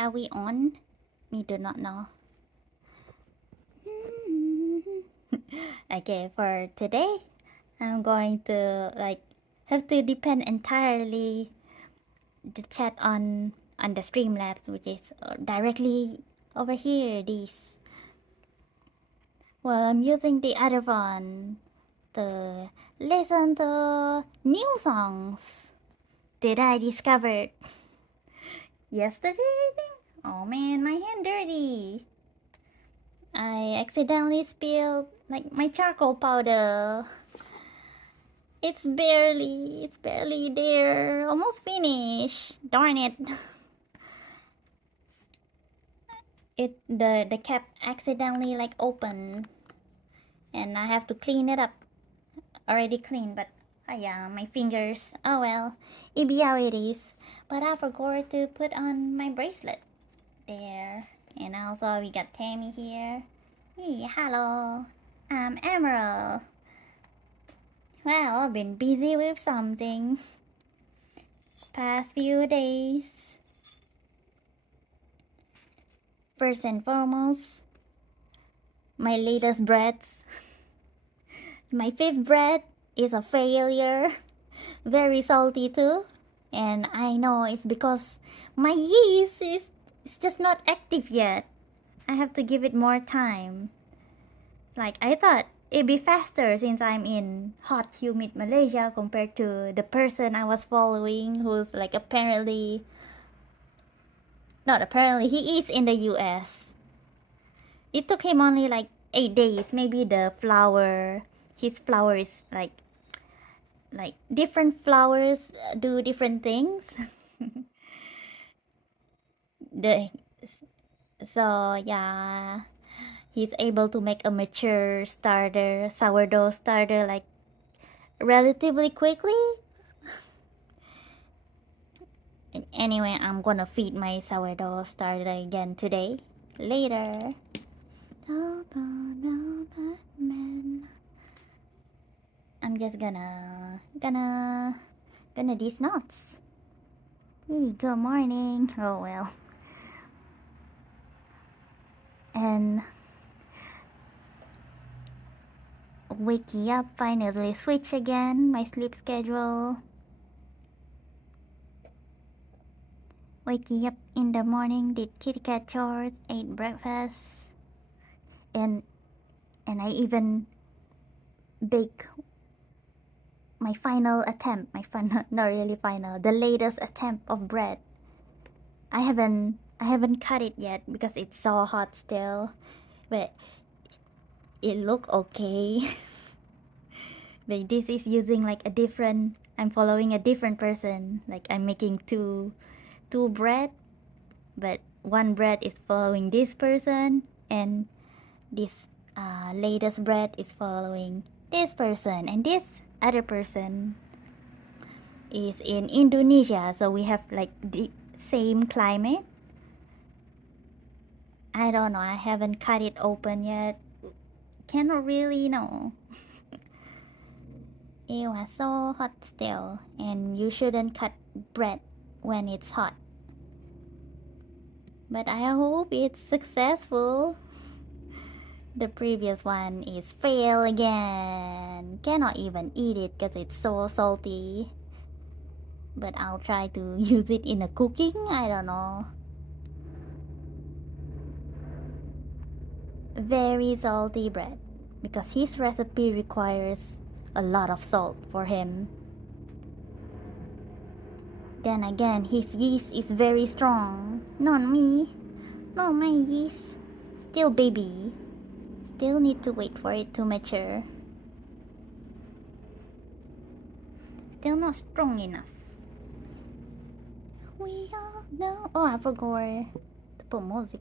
Are we on? Me do not know. Okay, for today, I'm going to have to depend entirely the chat on the Streamlabs, which is directly over here. This. Well, I'm using the other one to listen to new songs that I discovered yesterday, I think. Oh man, my hand dirty. I accidentally spilled my charcoal powder. It's barely there. Almost finished. Darn it. The cap accidentally opened, and I have to clean it up. Already clean, but oh yeah, my fingers. Oh well, it be how it is. But I forgot to put on my bracelet there. And also we got Tammy here. Hey, hello. I'm Emerald. Well, I've been busy with something past few days. First and foremost, my latest breads. My fifth bread is a failure. Very salty too. And I know it's because my yeast is just not active yet. I have to give it more time. I thought it'd be faster since I'm in hot, humid Malaysia compared to the person I was following who's apparently. Not apparently, he is in the US. It took him only 8 days. Maybe his flower is different flowers do different things. the so yeah, he's able to make a mature sourdough starter relatively quickly. Anyway, I'm gonna feed my sourdough starter again today. Later. I'm just gonna these nuts. Hey, good morning. Oh well. And waking up, finally switch again my sleep schedule. Waking up in the morning, did kitty cat chores, ate breakfast, and I even bake my final attempt, not really final, the latest attempt of bread. I haven't cut it yet because it's so hot still, but it look okay. But this is using I'm following a different person. I'm making two bread, but one bread is following this person, and this latest bread is following this person, and this other person is in Indonesia, so we have the same climate. I don't know, I haven't cut it open yet. Cannot really know. It was so hot still, and you shouldn't cut bread when it's hot. But I hope it's successful. The previous one is fail again. Cannot even eat it because it's so salty. But I'll try to use it in a cooking. I don't know. Very salty bread because his recipe requires a lot of salt for him. Then again, his yeast is very strong. Not me. Not my yeast. Still baby. Still need to wait for it to mature. Still not strong enough. We all know. Oh, I forgot to put music.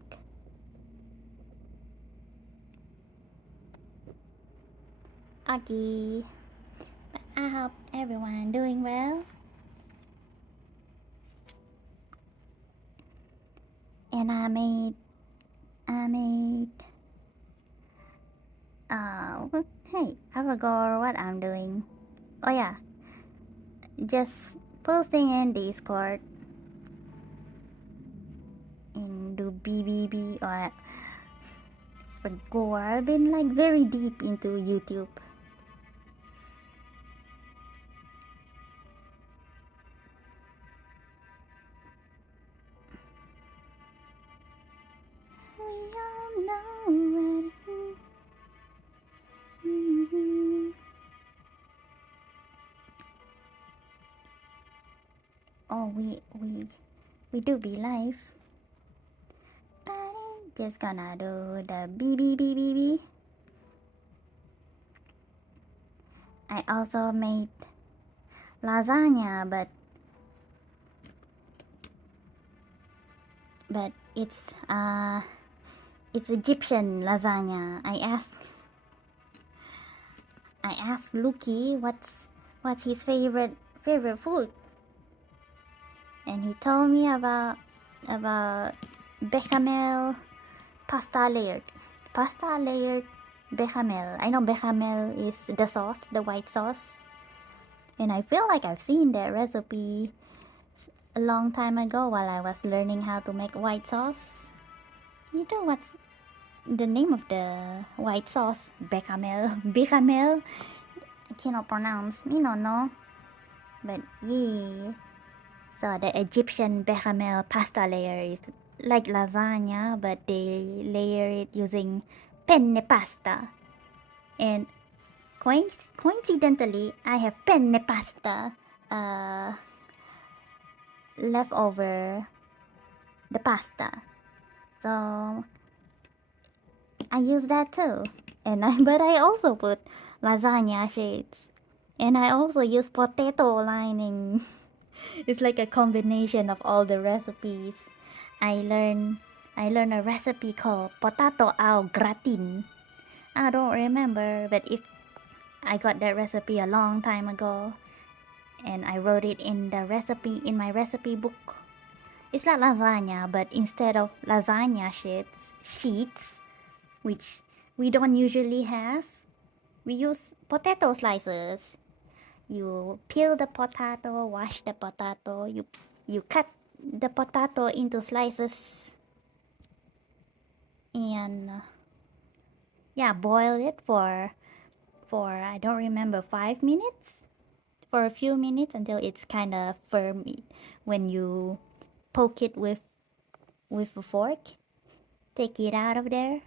Okay. But I hope everyone doing well. And I made hey, I forgot what I'm doing. Oh yeah, just posting in Discord. In BBB or for gore. I've been like very deep into YouTube. We all know what. Oh, we do be live. Just gonna do the BBBBB. I also made lasagna, but it's Egyptian lasagna. I asked Luki what's his favorite food, and he told me about bechamel pasta layered bechamel. I know bechamel is the sauce, the white sauce, and I feel like I've seen that recipe a long time ago while I was learning how to make white sauce. You know what's the name of the white sauce? Bechamel. Bechamel. I cannot pronounce. Me no know. But yeah. So the Egyptian bechamel pasta layer is like lasagna, but they layer it using penne pasta. And coincidentally, I have penne pasta left over the pasta. So I use that too. But I also put lasagna shades. And I also use potato lining. It's like a combination of all the recipes. I learned a recipe called potato au gratin. I don't remember, but if I got that recipe a long time ago, and I wrote it in my recipe book. It's like lasagna, but instead of lasagna sheets, which we don't usually have, we use potato slices. You peel the potato, wash the potato, you cut the potato into slices, and boil it for I don't remember 5 minutes, for a few minutes until it's kind of firm when you poke it with a fork. Take it out of there,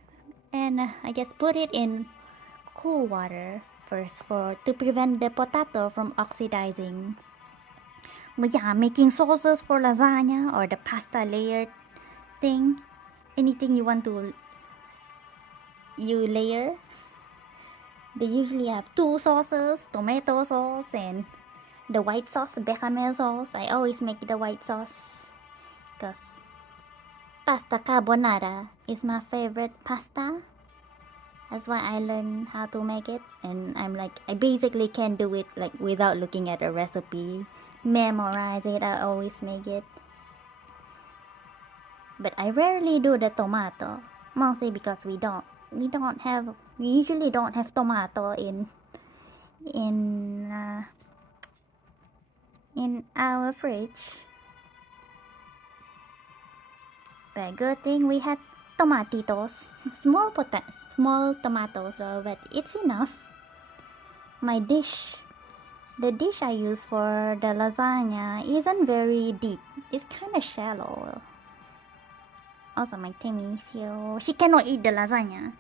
and I guess put it in cool water first to prevent the potato from oxidizing. But yeah, making sauces for lasagna or the pasta layered thing, anything you want to layer, they usually have 2 sauces, tomato sauce and the white sauce, bechamel sauce. I always make the white sauce because pasta carbonara is my favorite pasta. That's why I learned how to make it, and I basically can do it like without looking at a recipe, memorize it. I always make it. But I rarely do the tomato, mostly because we usually don't have tomato in our fridge. But good thing we had tomatitos, small tomatoes, but it's enough. The dish I use for the lasagna isn't very deep. It's kind of shallow. Also, my Timmy she cannot eat the lasagna.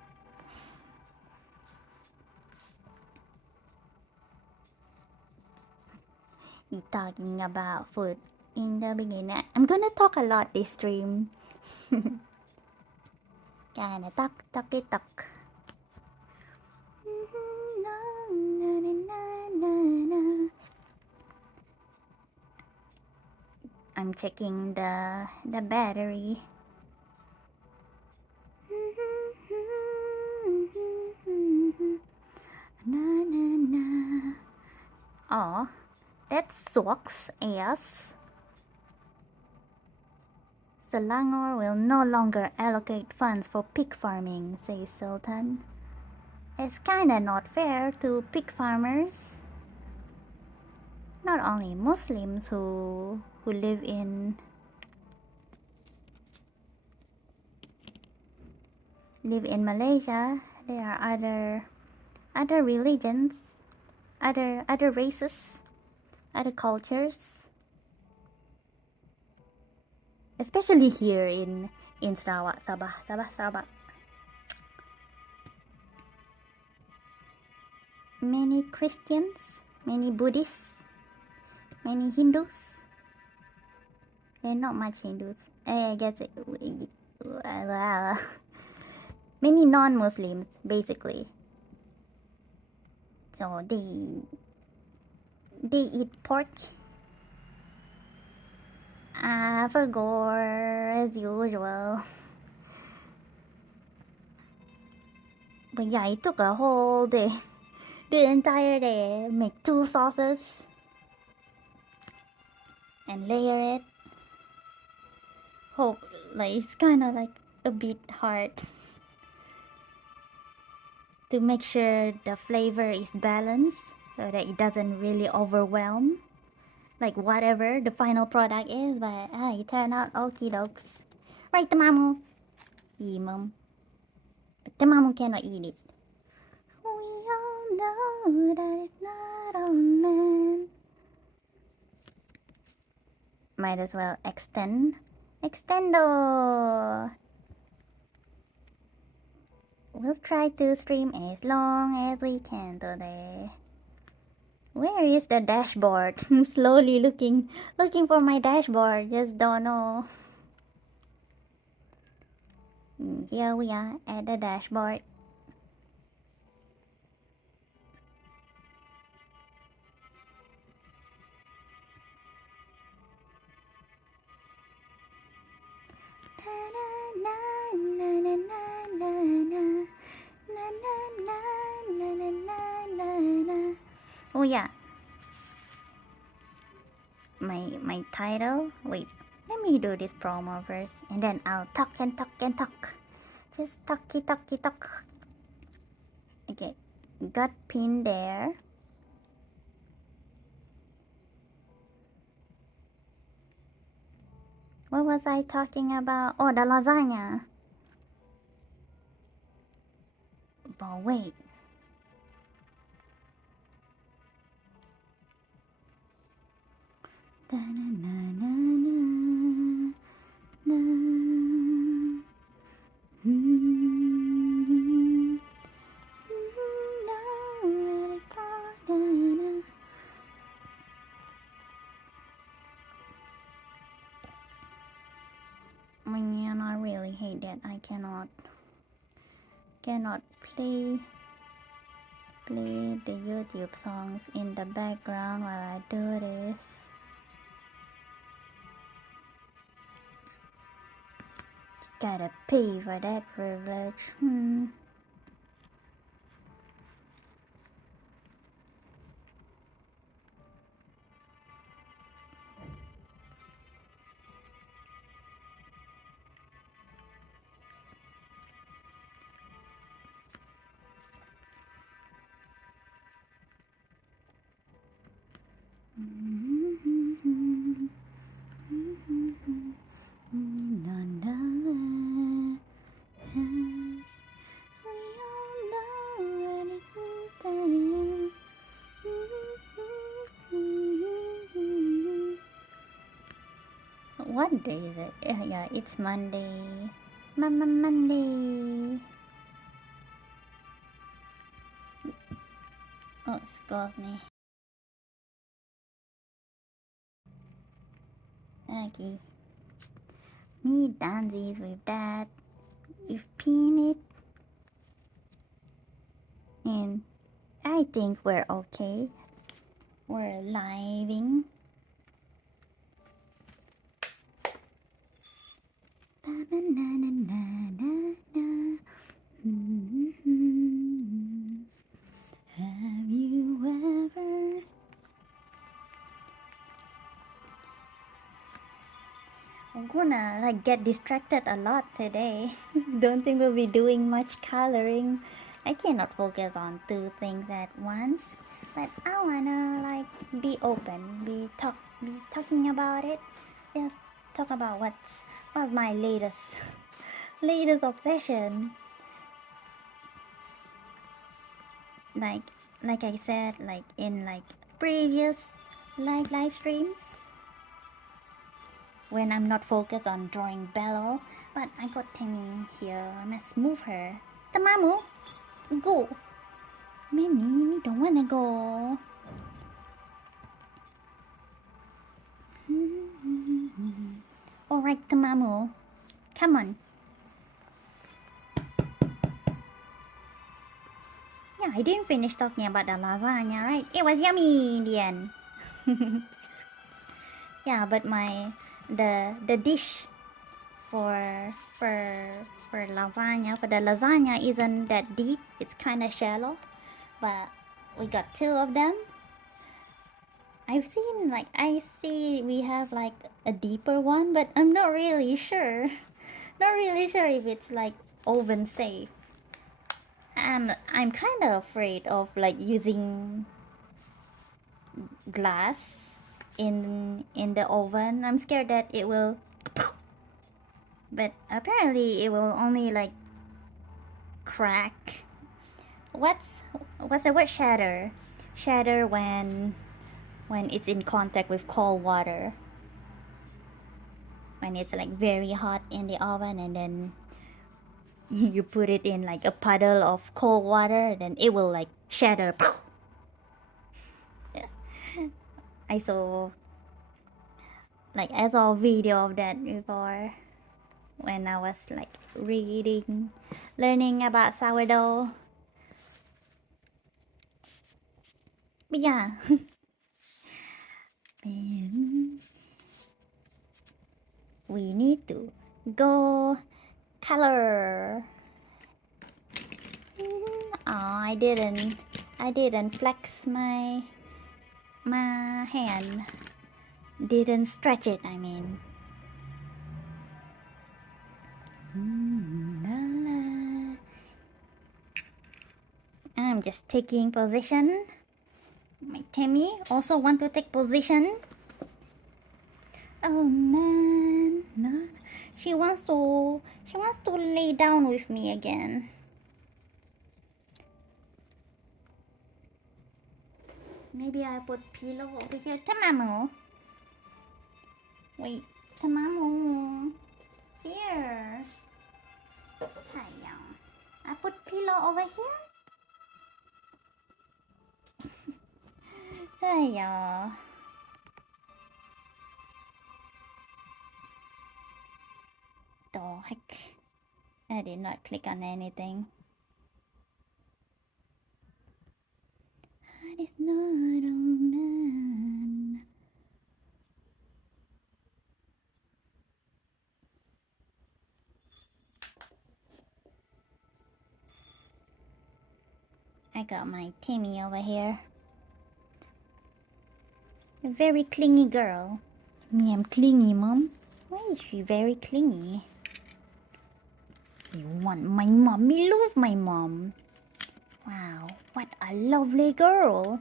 He's talking about food in the beginning. I'm gonna talk a lot this stream. Kinda talk. I'm checking the battery. Oh, that sucks ass. Selangor will no longer allocate funds for pig farming, says Sultan. It's kinda not fair to pig farmers. Not only Muslims who live in live in Malaysia, there are other religions, other races, other cultures, especially here in Sarawak, Sabah, Sarawak. Many Christians, many Buddhists, many Hindus. There are not much Hindus. I guess many non-Muslims, basically. So they eat pork for gore as usual. But yeah, it took a whole day, the entire day, make 2 sauces and layer it. Hope like it's kind of like a bit hard to make sure the flavor is balanced so that it doesn't really overwhelm like whatever the final product is, but it turned out okie dokes. Right, Tamamu? Yeah, Mom. But Tamamu cannot eat it. We all know that it's not all men. Might as well extendo. We'll try to stream as long as we can today. Where is the dashboard? I'm slowly looking for my dashboard. Just don't know. Here we are at the dashboard. Oh yeah, my title. Wait, let me do this promo first, and then I'll talk and talk and talk. Just talky. Okay, got pinned there. What was I talking about? Oh, the lasagna. But wait. Man, I really hate that I cannot play the YouTube songs in the background while I do this. Gotta pay for that privilege. What day is it? Yeah, it's Monday. Monday. Oh, excuse me. Okay. Me dances with that. We've pinned it. And I think we're okay. We're living. Have you ever? I'm gonna like get distracted a lot today. Don't think we'll be doing much coloring. I cannot focus on 2 things at once. But I wanna like be open, be talking about it. Just talk about what's my latest obsession. like like I said, like in like previous live streams, when I'm not focused on drawing Bello. But I got Tammy here. Let's move her. Tamamu, go. Mimi, me don't wanna go. Alright, Tamamu, come on. Yeah, I didn't finish talking about the lasagna, right? It was yummy in the end. Yeah, but the dish for for lasagna, for the lasagna isn't that deep. It's kind of shallow, but we got two of them. I see we have like a deeper one, but I'm not really sure. Not really sure if it's like oven safe. I'm kind of afraid of like using glass in the oven. I'm scared that it will, but apparently it will only like crack. What's the word? Shatter when it's in contact with cold water. When it's like very hot in the oven and then you put it in like a puddle of cold water, then it will like shatter. Yeah. I saw a video of that before when I was like learning about sourdough. But yeah. We need to go color. Oh, I didn't flex my hand. Didn't stretch it, I mean. I'm just taking position. My Tammy also want to take position. Oh man, no. She wants to lay down with me again. Maybe I put pillow over here. Tamamu. Wait, Tamamu. Here. I put pillow over here. Hiya. The heck? I did not click on anything. That is not on. I got my Timmy over here. A very clingy girl. Me, I'm clingy, Mom. Why is she very clingy? You want my mom? Me love my mom. Wow, what a lovely girl.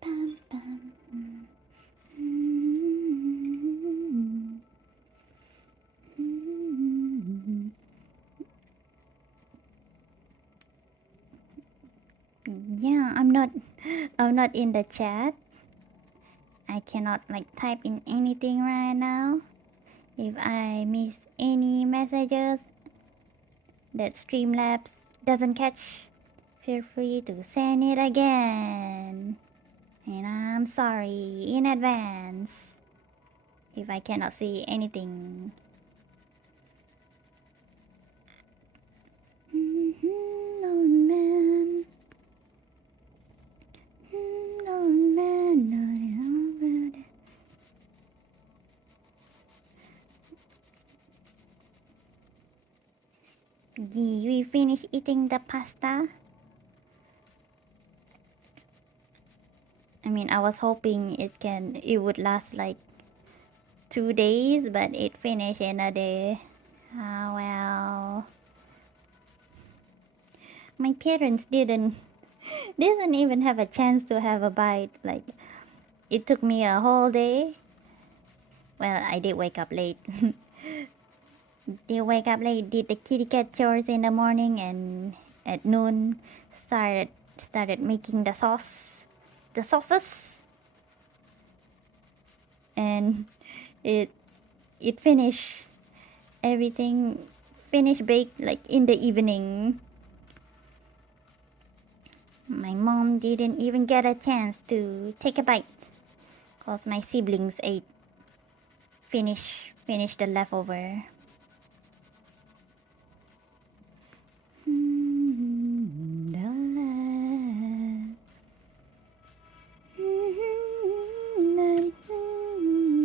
Bum, bum. Yeah, I'm not in the chat. I cannot like type in anything right now. If I miss any messages that Streamlabs doesn't catch, feel free to send it again. And I'm sorry in advance if I cannot see anything. No man. No man, no man. We finished eating the pasta. I mean, I was hoping it would last like 2 days, but it finished in a day. Oh well. My parents didn't even have a chance to have a bite. Like, it took me a whole day. Well, I did wake up late. Did wake up late, did the kitty cat chores in the morning, and at noon started making the sauces, and it finished everything, finished baked like in the evening. My mom didn't even get a chance to take a bite, cause my siblings ate, finish the leftover.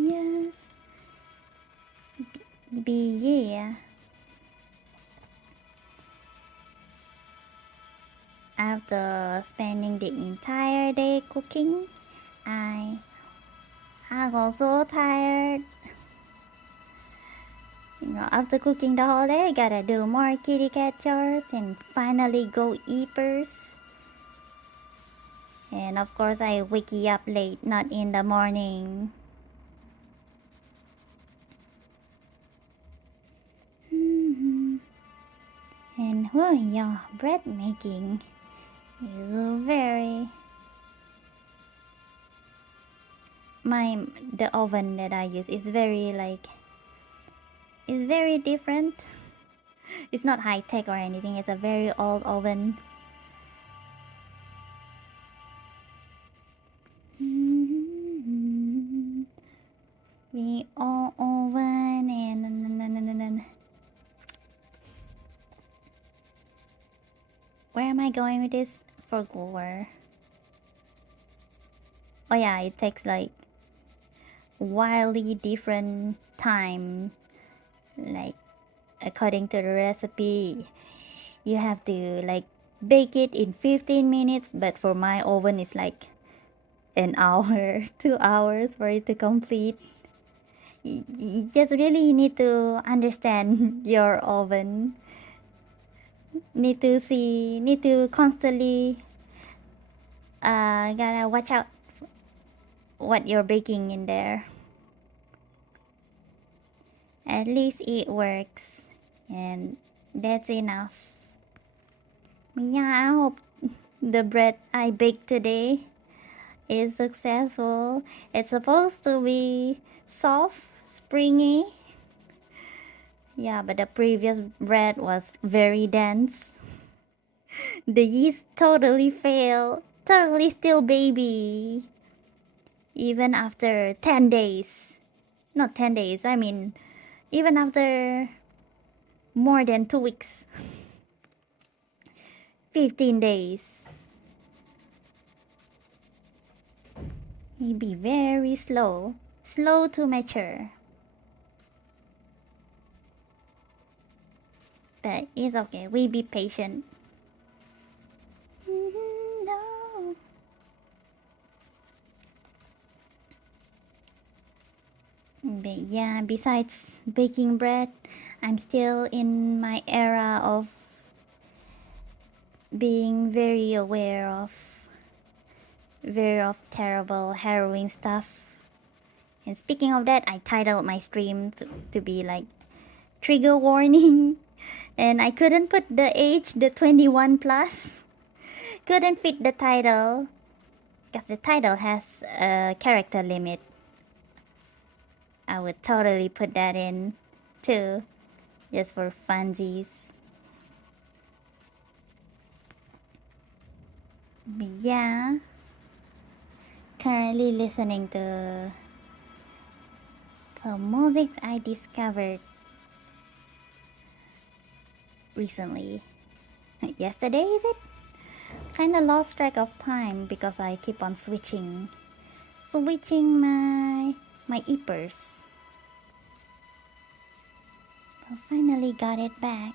Yes. Yeah. After spending the entire day cooking, I got so tired. After cooking the whole day, gotta do more kitty cat chores and finally go eat first. And of course, I wake up late, not in the morning. And yeah, bread making is very. The oven that I use is very different. It's not high tech or anything. It's a very old oven. The old oven and where am I going with this? For gore. Oh yeah, it takes like wildly different time. Like according to the recipe, you have to like bake it in 15 minutes, but for my oven it's like an hour, 2 hours for it to complete. You just really need to understand your oven. Need to constantly gotta watch out what you're baking in there. At least it works, and that's enough. Yeah, I hope the bread I baked today is successful. It's supposed to be soft, springy. Yeah, but the previous bread was very dense. The yeast totally failed. Totally still baby. Even after 10 days. Not 10 days, I mean, even after more than 2 weeks. 15 days. He'd be very slow. Slow to mature. But it's okay, we be patient. No. But yeah, besides baking bread, I'm still in my era of being very aware of terrible, harrowing stuff. And speaking of that, I titled my stream to be like trigger warning. And I couldn't put the age, the 21 plus. Couldn't fit the title. Because the title has a character limit. I would totally put that in too. Just for funsies. But yeah. Currently listening to music I discovered recently. Yesterday, is it? Kinda lost track of time because I keep on switching my ears. So finally got it back.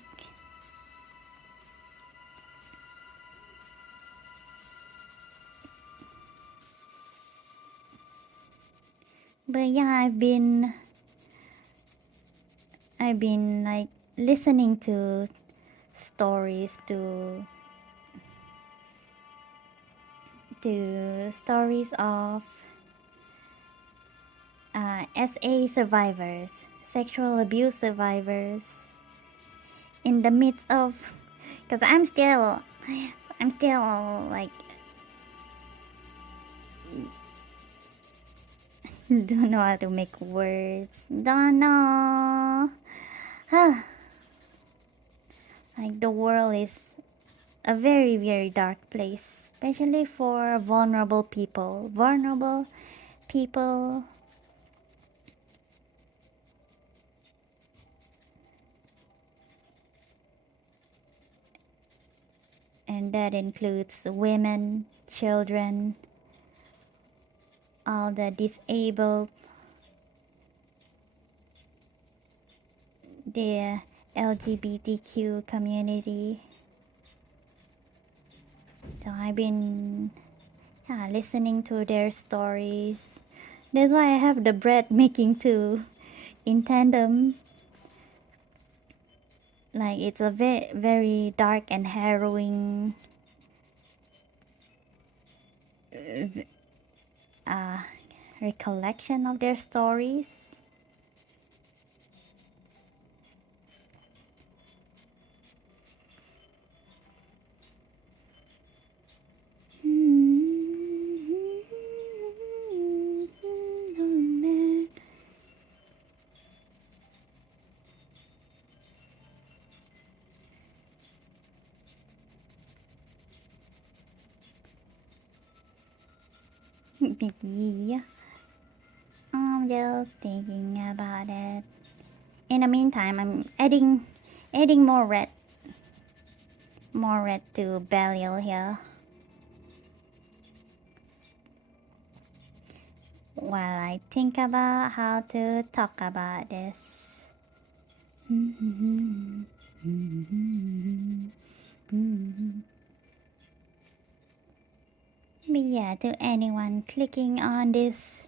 But yeah, I've been like listening to stories of SA survivors, sexual abuse survivors, in the midst of, because I'm still like, don't know how to make words, don't know. Like the world is a very, very dark place, especially for vulnerable people. And that includes women, children, all the disabled, the LGBTQ community. So I've been listening to their stories. That's why I have the bread making too in tandem. Like it's a very, very dark and harrowing recollection of their stories. Yeah, I'm just thinking about it. In the meantime, I'm adding more red to Belial here, while I think about how to talk about this. But yeah, to anyone clicking on this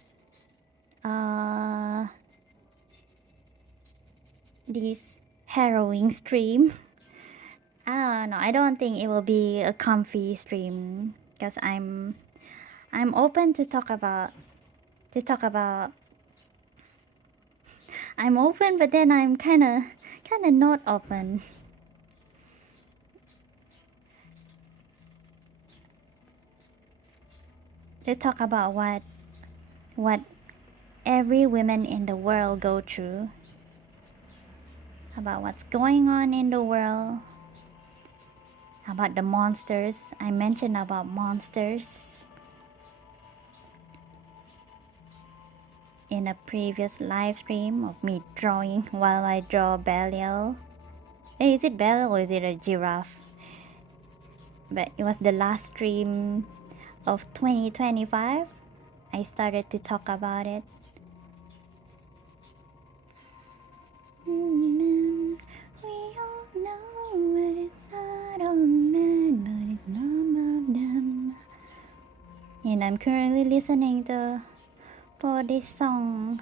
harrowing stream, I don't know. I don't think it will be a comfy stream because I'm open to talk about. I'm open, but then I'm kind of not open. To talk about what every woman in the world go through, about what's going on in the world, about the monsters. I mentioned about monsters in a previous live stream of me drawing while I draw Belial. Hey, is it Belial or is it a giraffe? But it was the last stream of 2025. I started to talk about it. We all know that it's not all men, but it's none of them. And I'm currently listening for this song.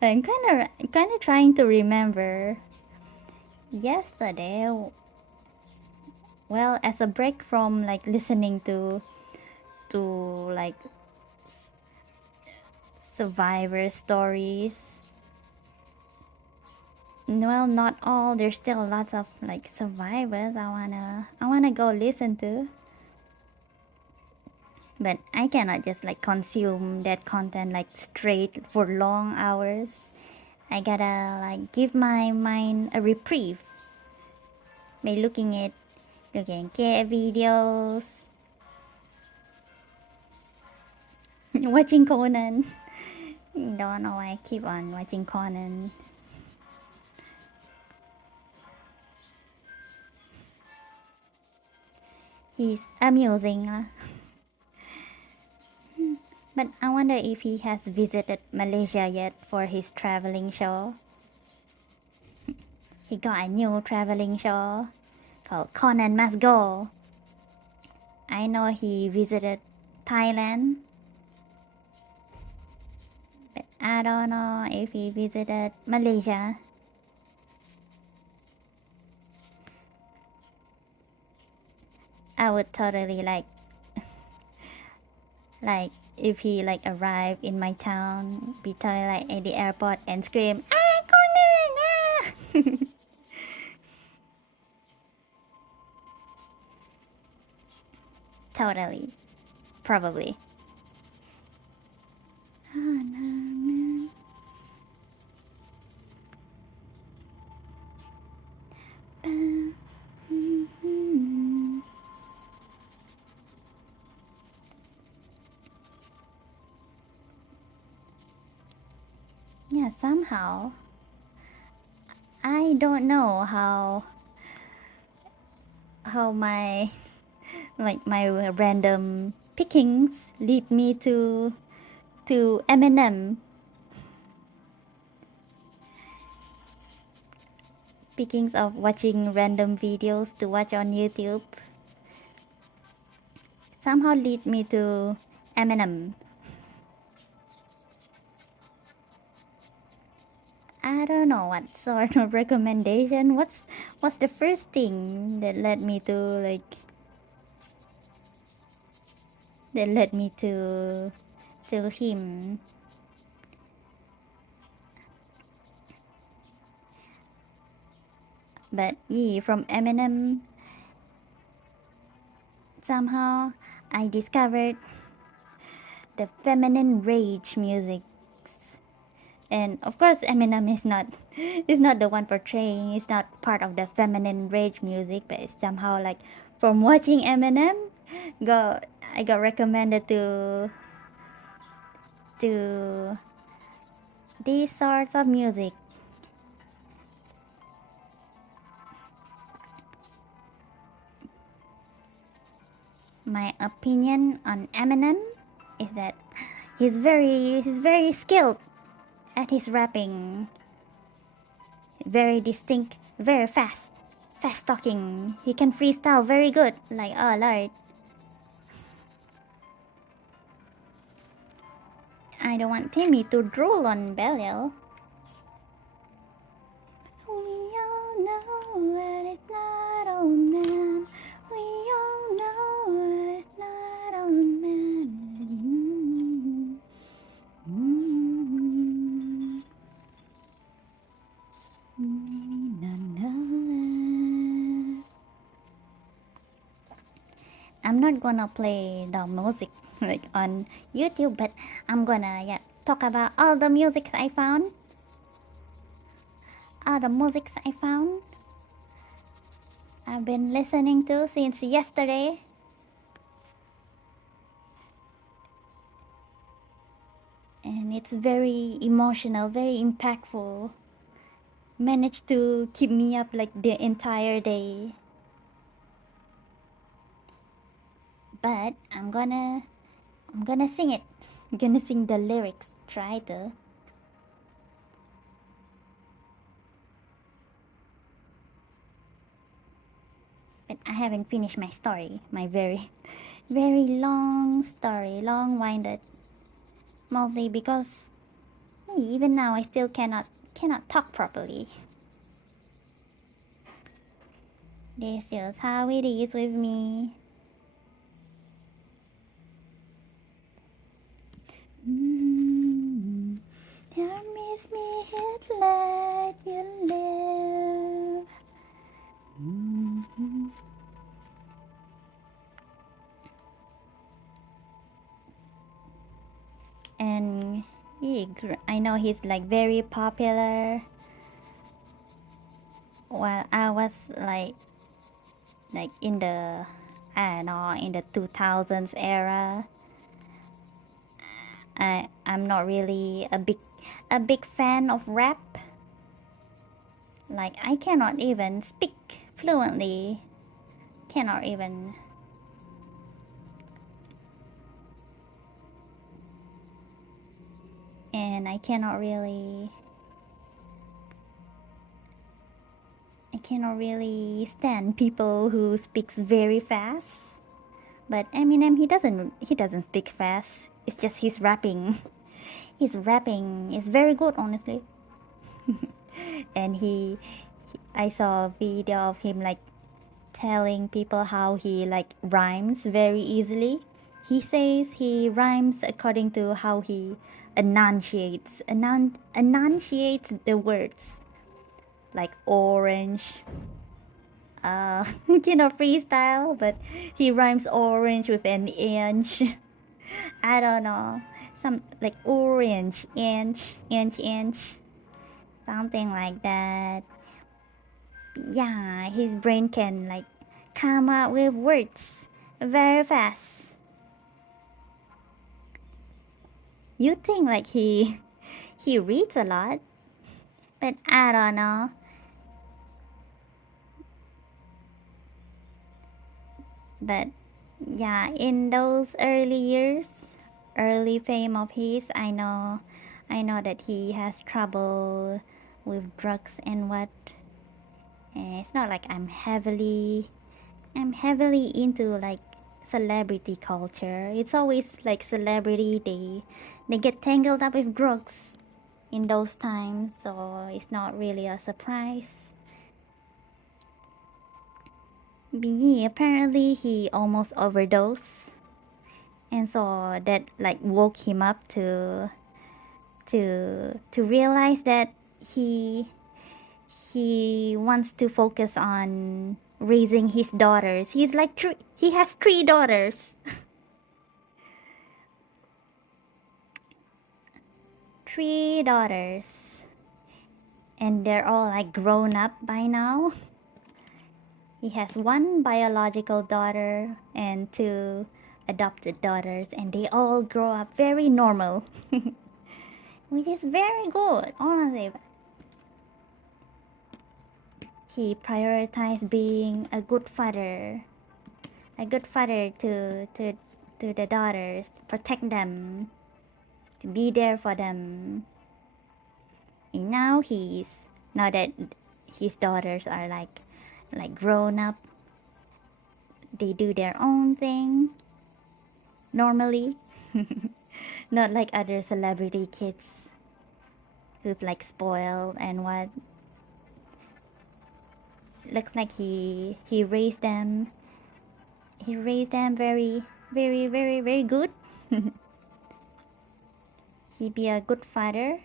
I'm kind of trying to remember. Yesterday, well, as a break from like listening to like survivor stories. Well, not all. There's still lots of like survivors I wanna go listen to. But I cannot just like consume that content like straight for long hours. I gotta like give my mind a reprieve by looking at cat videos, watching Conan. Don't know why I keep on watching Conan. He's amusing. But I wonder if he has visited Malaysia yet for his traveling show. He got a new traveling show called Conan Must Go. I know he visited Thailand, but I don't know if he visited Malaysia. I would totally like Like if he like arrive in my town, be telling like at the airport and scream, "Ah, Conan! Ah!" Totally, probably. Oh, no, man. Yeah, somehow I don't know how my like my random pickings lead me to Eminem. Pickings of watching random videos to watch on YouTube somehow lead me to Eminem. I don't know what sort of recommendation. What's the first thing that led me to like that led me to him? But yeah, from Eminem, somehow I discovered the feminine rage music. And of course, Eminem is not the one portraying. It's not part of the feminine rage music, but it's somehow like from watching Eminem, I got recommended to these sorts of music. My opinion on Eminem is that he's very skilled at his rapping. Very distinct, very fast talking. He can freestyle very good. Like, oh lord, I don't want Timmy to drool on Belial. We all know that it's not all man. We all know that it's not all man. I'm not gonna play the music like on YouTube, but I'm gonna talk about all the music I found. All the music I found. I've been listening to since yesterday. And it's very emotional, very impactful. Managed to keep me up like the entire day. But I'm gonna sing it. I'm gonna sing the lyrics. Try to. But I haven't finished my story. My very, very long story, long-winded. Mostly because even now I still cannot talk properly. This is how it is with me. You miss me and let you live. And I know he's like very popular. Well, I was like in the I don't know, in the 2000s era. I'm not really a big fan of rap. Like I cannot even speak fluently. Cannot even. And I cannot really stand people who speaks very fast. But Eminem, he doesn't speak fast. It's just his rapping. His rapping is very good, honestly. And I saw a video of him like telling people how he like rhymes very easily. He says he rhymes according to how he enunciates the words, like orange. Freestyle, but he rhymes orange with an inch. I don't know, some like orange, inch, something like that. Yeah, his brain can like come up with words very fast. You think like he reads a lot, but I don't know. But yeah, in those early years, early fame of his, I know that he has trouble with drugs and what. And it's not like I'm heavily into like celebrity culture. It's always like celebrity, they get tangled up with drugs in those times, so it's not really a surprise. But yeah, apparently he almost overdosed, and so that like woke him up to realize that he wants to focus on raising his daughters. He has 3 daughters. 3 daughters, and they're all like grown up by now. He has one biological daughter and 2 adopted daughters, and they all grow up very normal, which is very good, honestly. He prioritized being a good father to the daughters, protect them, to be there for them. And now that his daughters are like grown up, they do their own thing normally. Not like other celebrity kids who's like spoiled and what. Looks like he raised them very, very, very, very good. He be a good father.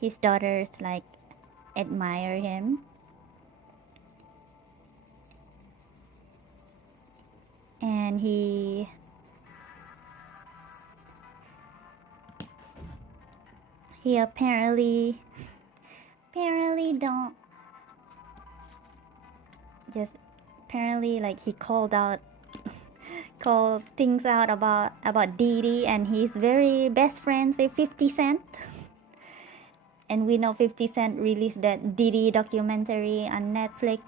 His daughters like admire him, and he apparently don't just apparently like he called things out about Didi, and he's very best friends with 50 Cent. And we know 50 Cent released that Didi documentary on Netflix.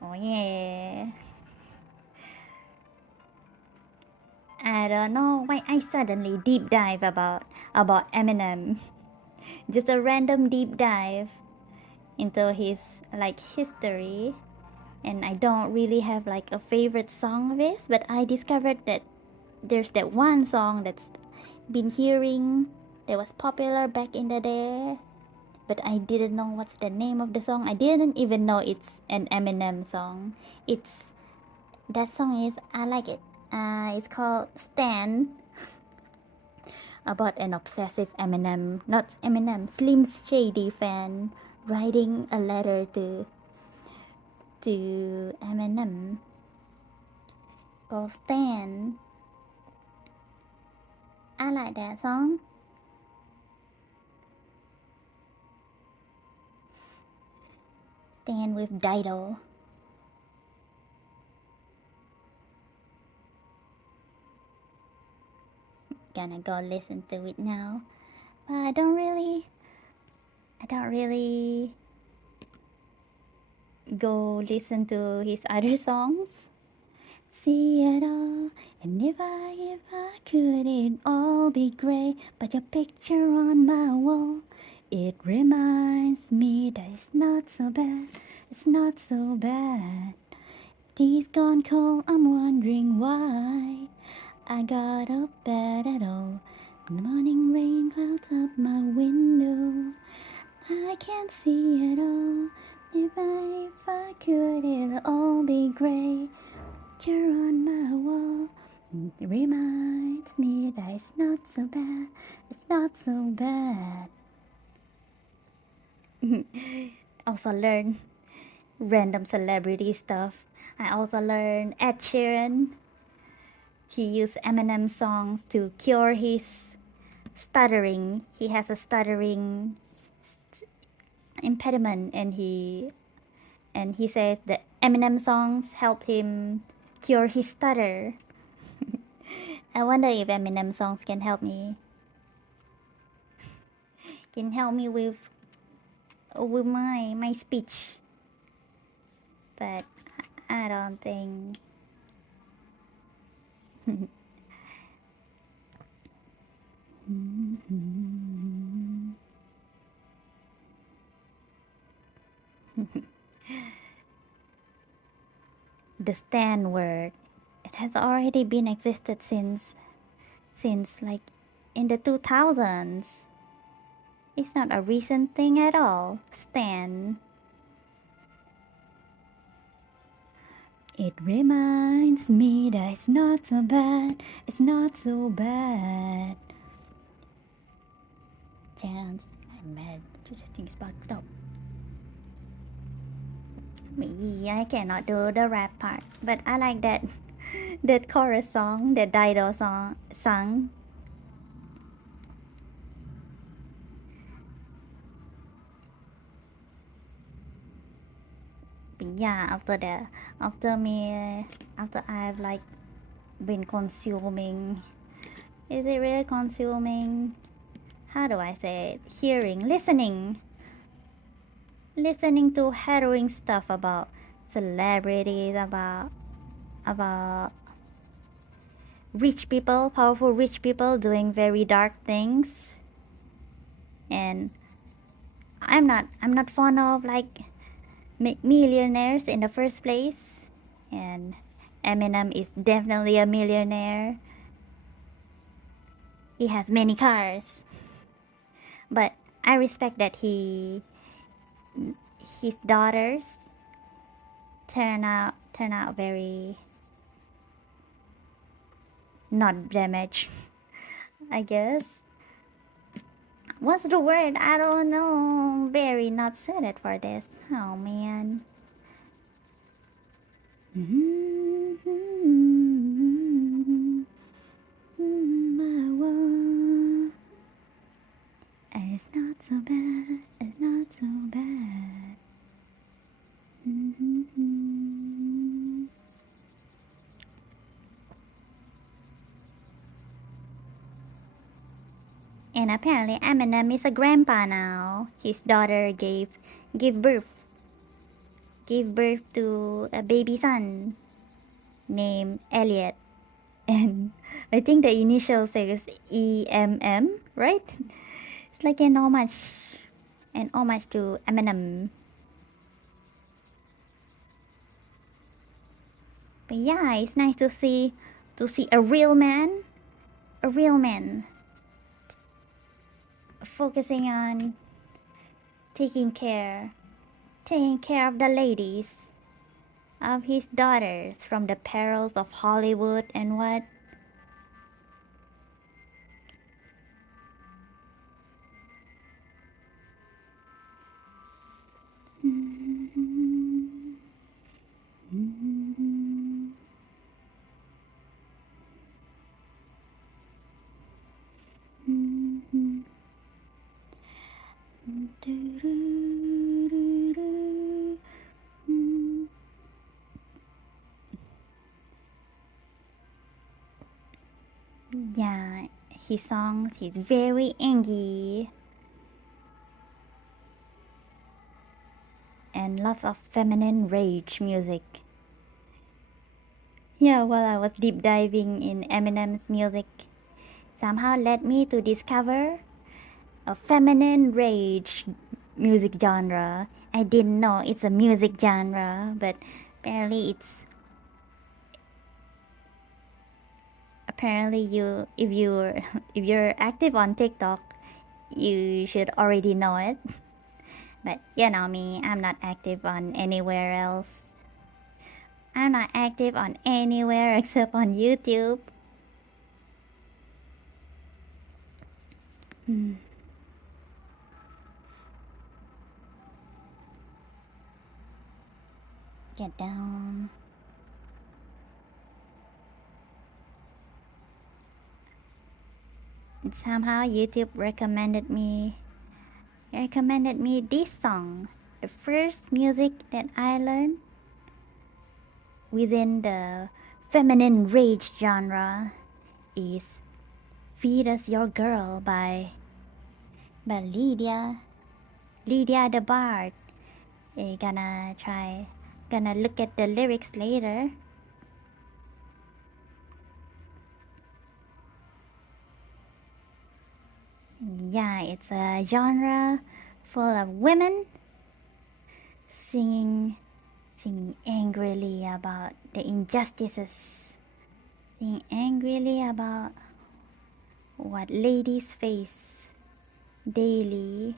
So yeah, I don't know why I suddenly deep dive about Eminem. Just a random deep dive into his like history, and I don't really have like a favorite song of his, but I discovered that there's that one song that's been hearing that was popular back in the day, but I didn't know what's the name of the song. I didn't even know it's an Eminem song. That song is, I like it. It's called Stan, about an obsessive Slim Shady fan writing a letter to Eminem called Stan. I like that song. Stan with Dido. Gonna go listen to it now. But I don't really go listen to his other songs. See it all, and if I could, it'd all be great. But your picture on my wall, it reminds me that it's not so bad. It's not so bad. Tea's gone cold, I'm wondering why I got up bad at all. The morning rain clouds up my window, I can't see it all. If I could, it'll all be great. picture on my wall reminds me that it's not so bad. It's not so bad. Also learn random celebrity stuff. I also learned Ed Sheeran. He used Eminem songs to cure his stuttering. He has a stuttering impediment, and he says that Eminem songs help him cure his stutter. I wonder if Eminem songs can help me with my speech, but I don't think. The Stan word, it has already been existed since like in the 2000s. It's not a recent thing at all. Stan. It reminds me that it's not so bad. It's not so bad. Chance, I'm mad. Just think about stop. Me, I cannot do the rap part, but I like that chorus song, that Dido song. But yeah, after I've like been consuming, is it really consuming? How do I say it? Listening to harrowing stuff about celebrities, about rich people, powerful rich people doing very dark things. And I'm not fond of like millionaires in the first place. And Eminem is definitely a millionaire. He has many cars. But I respect that his daughters turn out very not damaged. I guess. What's the word? I don't know. Very not suited for this. Oh man. My world. It's not so bad. It's not so bad. And apparently Eminem is a grandpa now. His daughter gave birth to a baby son named Elliot. And I think the initial says EMM, right? It's like an homage to Eminem. But yeah, it's nice to see a real man focusing on taking care of the ladies, of his daughters, from the perils of Hollywood and what. Yeah, his songs, he's very angry. And lots of feminine rage music. Yeah, while I was deep diving in Eminem's music, somehow led me to discover a feminine rage music genre. I didn't know it's a music genre, but apparently you if you're active on TikTok, you should already know it. But you know me, I'm not active on anywhere else. I'm not active on anywhere except on YouTube. Get down. And somehow YouTube recommended me this song. The first music that I learned within the feminine rage genre is Feed Us Your Girl by Lydia the Bard. You're gonna look at the lyrics later. Yeah, it's a genre full of women singing angrily about the injustices, singing angrily about what ladies face daily,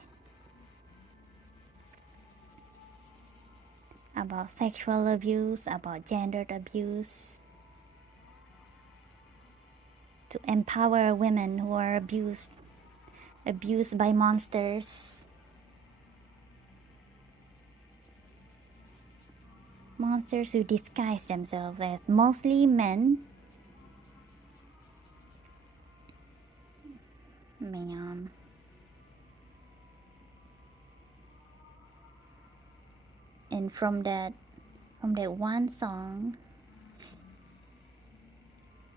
about sexual abuse, about gendered abuse, to empower women who are abused by monsters who disguise themselves as mostly men. Man. And from that one song,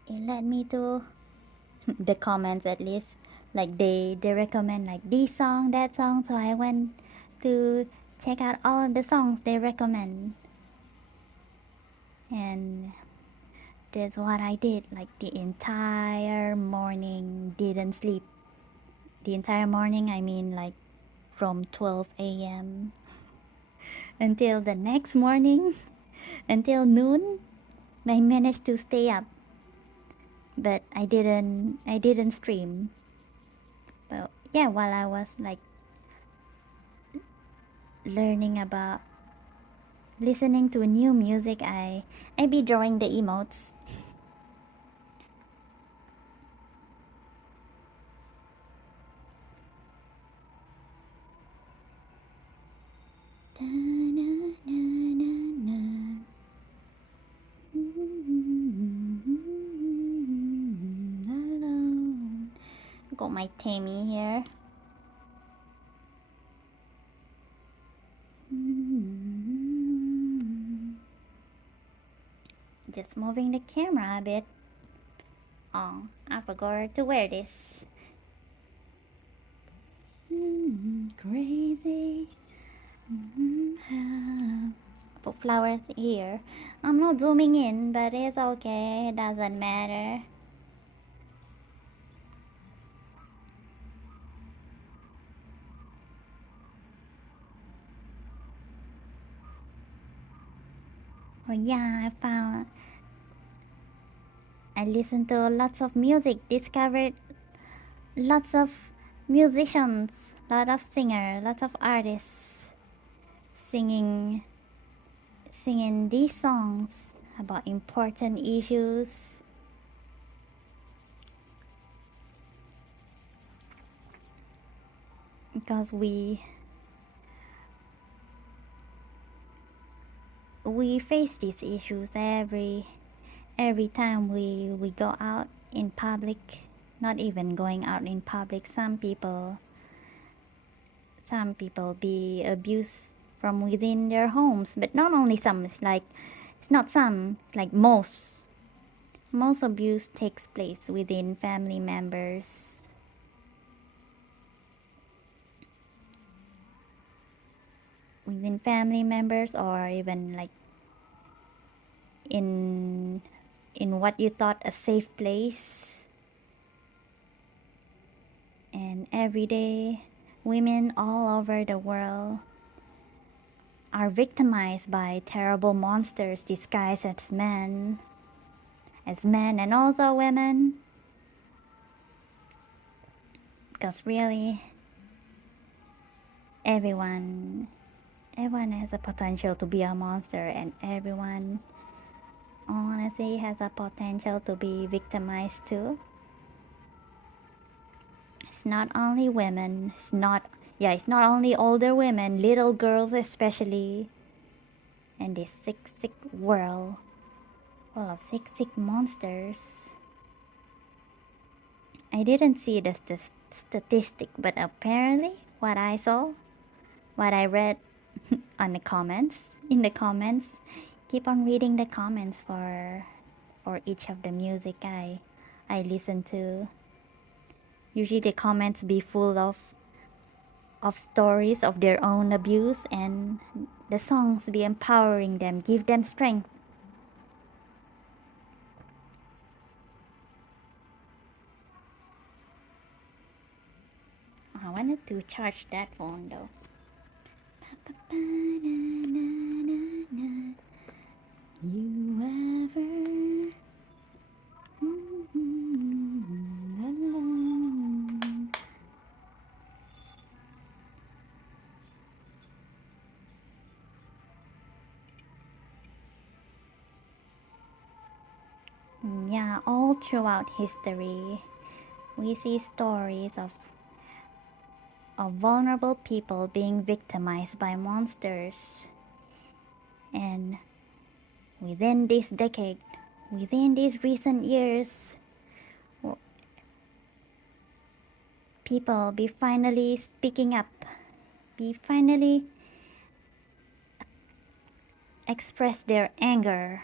it led me to the comments, at least, like they recommend like this song, that song, so I went to check out all of the songs they recommend, and that's what I did. Like the entire morning, didn't sleep. The entire morning, I mean like from 12 a.m. until the next morning, until noon. I managed to stay up, but I didn't stream. But yeah, while I was like listening to new music, I be drawing the emotes. Alone. Got my Tammy here. Just moving the camera a bit. Oh, I forgot to wear this. Crazy. Put flowers here. I'm not zooming in, but it's okay. It doesn't matter. Oh yeah, I listened to lots of music, discovered lots of musicians, lot of singers, lots of artists singing these songs about important issues. Because we face these issues every time we go out in public. Not even going out in public, some people be abused from within their homes, but not only some. It's not some, like most abuse takes place within family members. Or even like in what you thought a safe place. And every day, women all over the world are victimized by terrible monsters disguised as men and also women. Because really, everyone has a potential to be a monster, and everyone honestly has a potential to be victimized too. It's not only women, it's not only older women, little girls especially, and this sick world full of sick monsters. I didn't see the statistic, but apparently what I read on the comments, in the comments, keep on reading the comments for each of the music I listen to. Usually the comments be full of stories of their own abuse, and the songs be empowering them, give them strength. I wanted to charge that phone though. You ever alone? Yeah, all throughout history, we see stories of vulnerable people being victimized by monsters. And within this decade, within these recent years, people be finally speaking up, be finally express their anger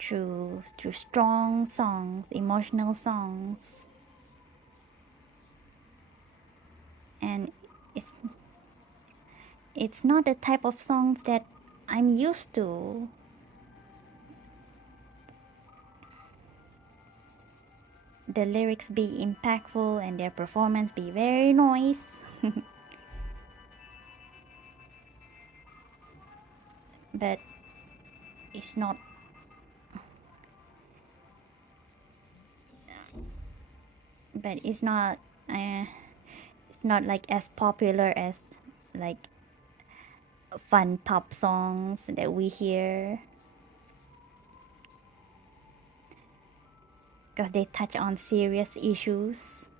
through strong songs, emotional songs. And it's not the type of songs that I'm used to. The lyrics be impactful and their performance be very nice. But it's not but it's not like as popular as like fun pop songs that we hear, because they touch on serious issues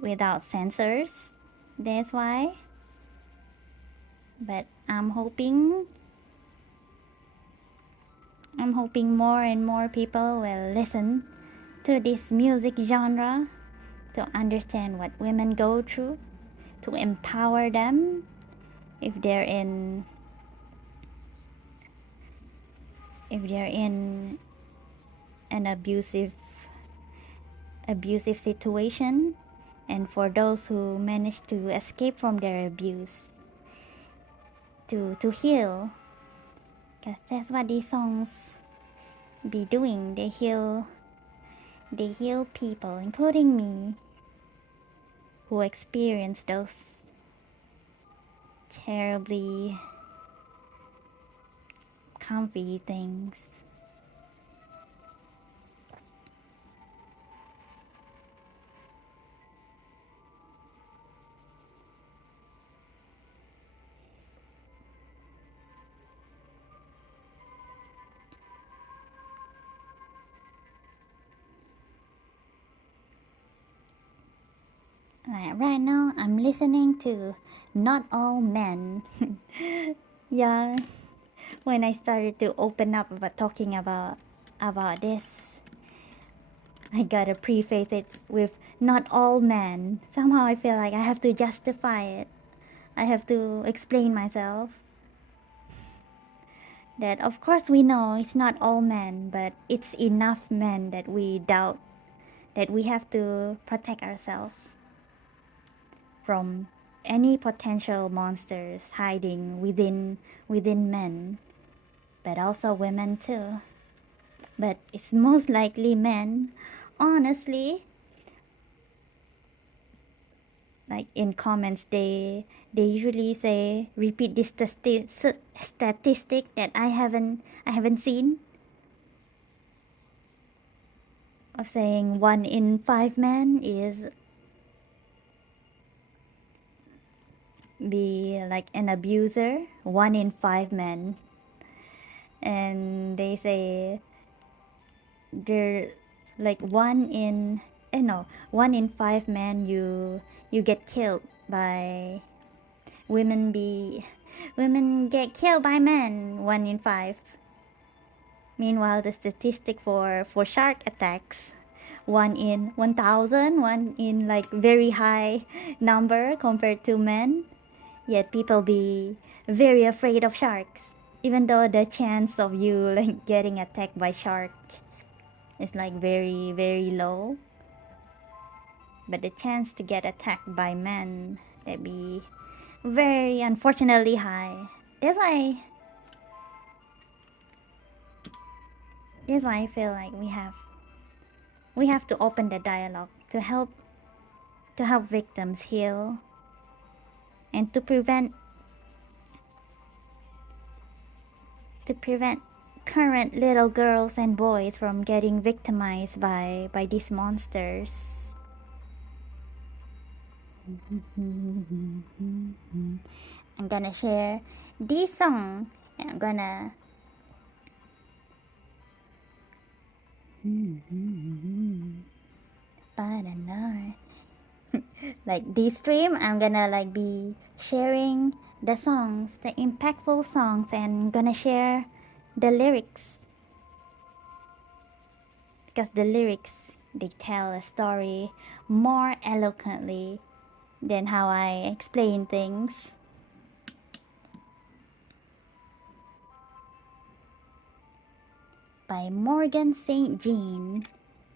without censors. That's why. But I'm hoping more and more people will listen to this music genre to understand what women go through, to empower them if they're in an abusive situation, and for those who manage to escape from their abuse, to heal, because that's what these songs be doing. They heal people, including me, who experience those terribly comfy things. Like right now, I'm listening to Not All Men. Yeah, when I started to open up about talking about this, I gotta preface it with not all men. Somehow I feel like I have to justify it. I have to explain myself. That of course we know it's not all men, but it's enough men that we doubt, that we have to protect ourselves from any potential monsters hiding within men, but also women too. But it's most likely men, honestly. Like in comments, they usually say, repeat this statistic that I haven't seen, of saying 1 in 5 men be like an abuser, 1 in 5 men. And they say there like 1 in 5 men you get killed by women get killed by men, 1 in 5. Meanwhile, the statistic for shark attacks, 1 in 1,000, one in like very high number compared to men. Yet people be very afraid of sharks, even though the chance of you like getting attacked by shark is like very very low. But the chance to get attacked by men, that be very unfortunately high. That's why I feel like we have to open the dialogue to help victims heal and to prevent current little girls and boys from getting victimized by these monsters. I'm gonna share this song and I'm gonna like this stream I'm gonna like be sharing the songs, the impactful songs, and gonna share the lyrics because the lyrics they tell a story more eloquently than how I explain things. By Morgan St. Jean,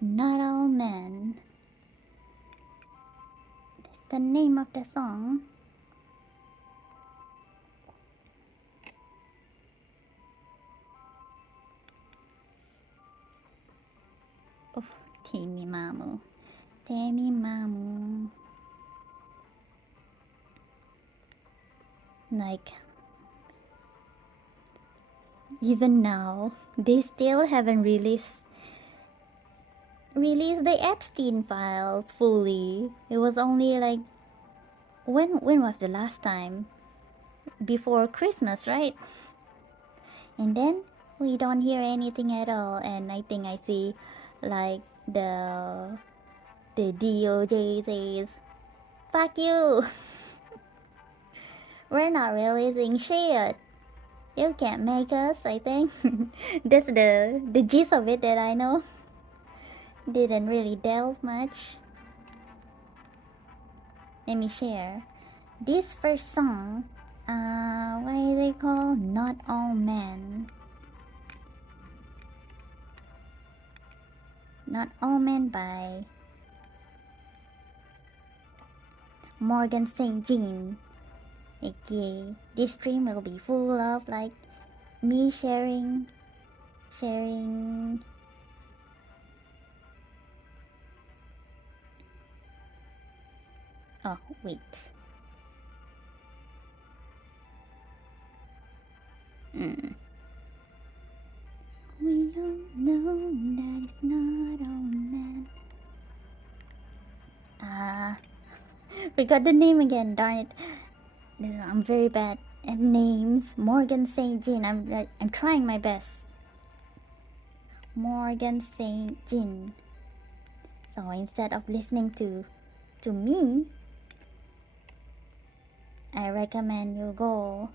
Not All Men. That's the name of the song. Oh, Temi Mamu. Like, even now, they still haven't released the Epstein files fully. It was only like when was the last time? Before Christmas, right? And then we don't hear anything at all, and I think I see like the DOJ says, "Fuck you." We're not releasing shit. You can't make us, I think. That's the gist of it that I know. Didn't really delve much. Let me share. This first song, what is it called? Not All Men. Not All Men by Morgan St. Jean. Okay, this stream will be full of like me sharing. Oh, wait. We all know that it's not all men. Forgot the name again, darn it. I'm very bad at names. Morgan St. Jean. I'm trying my best. Morgan St. Jean. So instead of listening to me, I recommend you go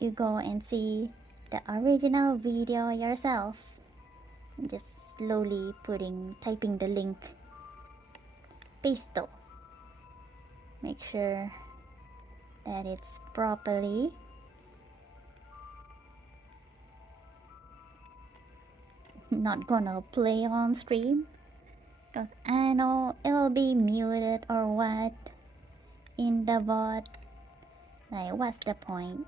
and see the original video yourself. I'm just slowly typing the link. Paste. Make sure that it's properly. Not gonna play on stream because I know it'll be muted or what in the bot. Like, what's the point?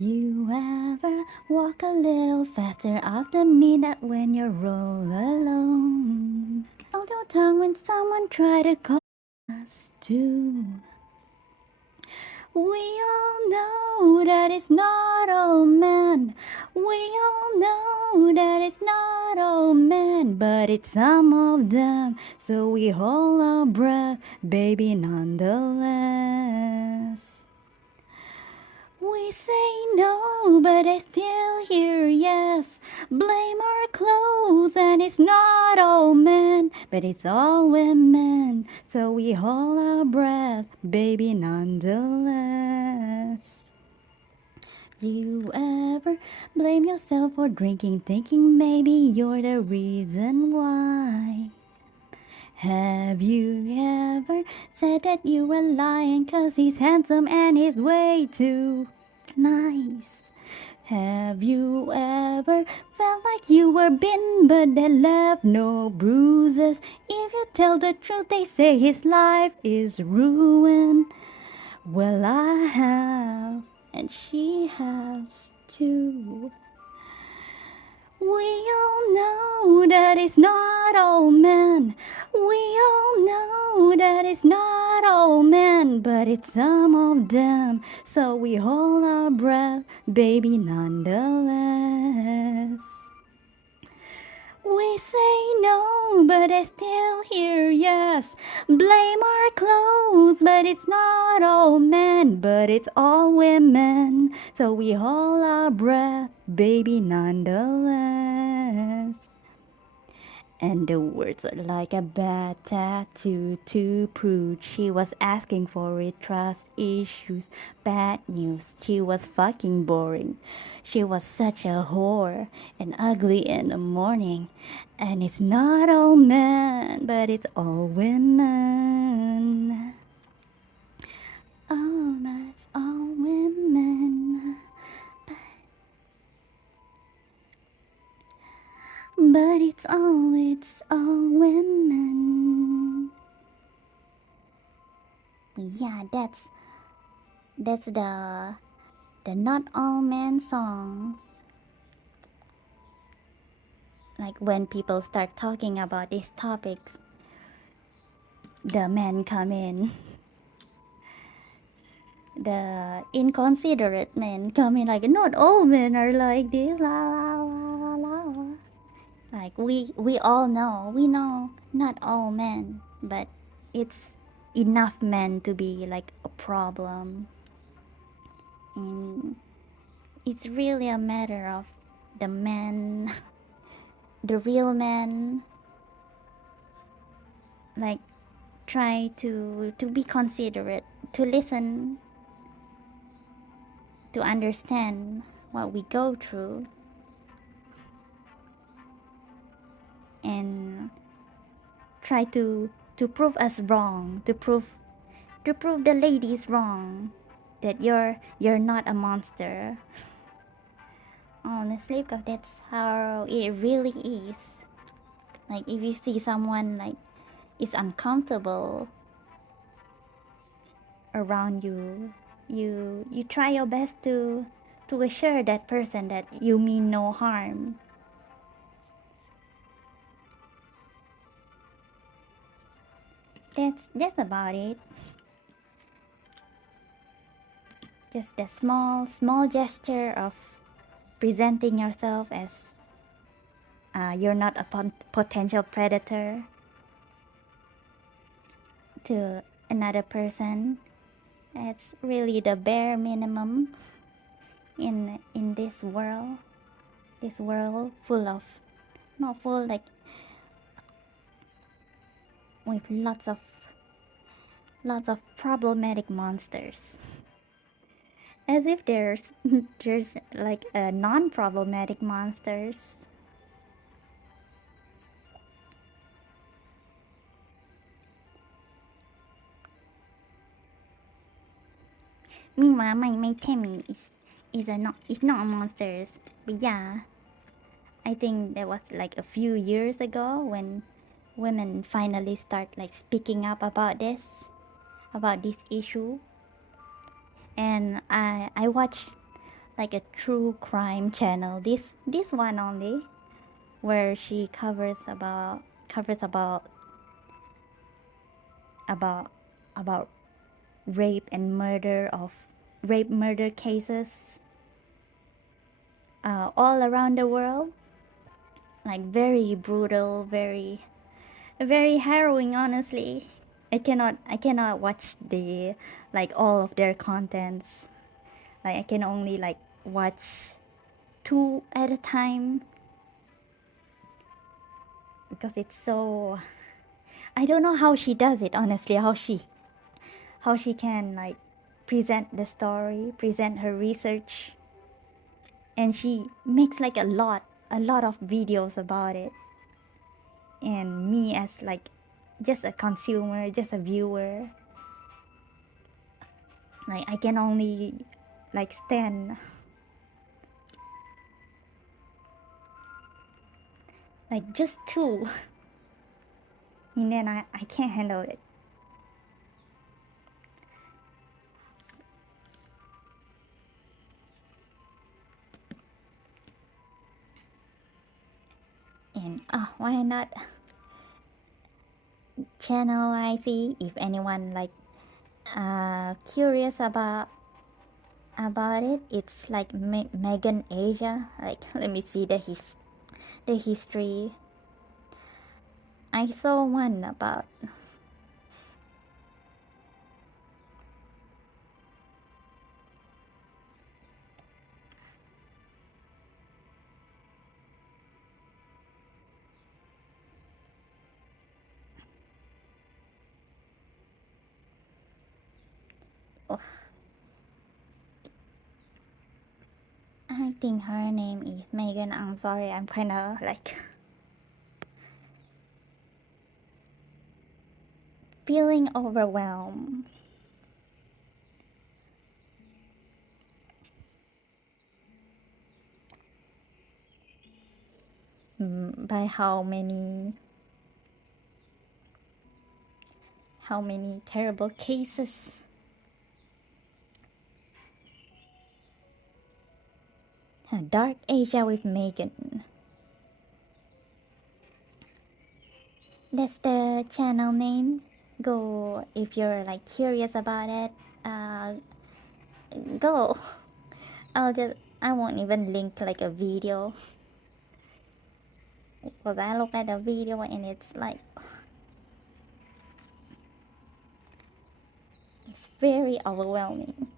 You ever walk a little faster after midnight when you're all alone? Hold your tongue when someone try to call us too. We all know that it's not all men. We all know that it's not all men, but it's some of them. So we hold our breath, baby, nonetheless. We say no, but I still hear yes. Blame our clothes, and it's not all men, but it's all women. So we hold our breath, baby, nonetheless. You ever blame yourself for drinking, thinking maybe you're the reason why? Have you ever said that you were lying 'cause he's handsome and he's way too nice? Have you ever felt like you were bitten but they left no bruises? If you tell the truth, they say his life is ruined. Well, I have, and she has too. We all know that it's not all men. We all know that it's not all men, but it's some of them. So we hold our breath, baby, nonetheless. We say no, but I still hear yes. Blame our clothes, but it's not all men, but it's all women. So we hold our breath, baby, nonetheless. And the words are like a bad tattoo to prove she was asking for it. Trust issues, bad news. She was fucking boring. She was such a whore and ugly in the morning. And it's not all men, but it's all women. Oh, that's all women. But it's all women. Yeah, that's the not all men songs. Like when people start talking about these topics, the men come in. The inconsiderate men come in like not all men are like this, la la la la la. Like we all know, we know not all men, but it's enough men to be like a problem. And it's really a matter of the men, the real men, like try to be considerate, to listen, to understand what we go through, and try to prove us wrong, to prove the ladies wrong, that you're not a monster. Honestly, because that's how it really is. Like if you see someone like is uncomfortable around you, you try your best to assure that person that you mean no harm. That's about it. Just a small gesture of presenting yourself as you're not a potential predator to another person. It's really the bare minimum in this world. This world full of, not full, like with lots of problematic monsters. As if there's like a non-problematic monsters. Meanwhile, my Tammy is not a monsters. But yeah, I think that was like a few years ago when women finally start like speaking up about this issue. And I watched like a true crime channel. This one only, where she covers about about rape and murder of rape murder cases all around the world. Like very brutal, very harrowing. Honestly, I cannot watch the like all of their contents. Like I can only like watch two at a time because it's so. I don't know how she does it. Honestly, how she can like present the story, present her research, and she makes like a lot of videos about it. And me as like just a consumer, just a viewer, like I can only like stand like just two and then I can't handle it. And why not channel I see if anyone like curious about it. It's like Megan Asia. Like let me see the history. I saw one about oh, I think her name is Megan. I'm sorry, I'm kind of like feeling overwhelmed by how many terrible cases. Dark Asia with Megan. That's the channel name. Go if you're like curious about it. Go. I won't even link like a video because I look at the video and it's like it's very overwhelming.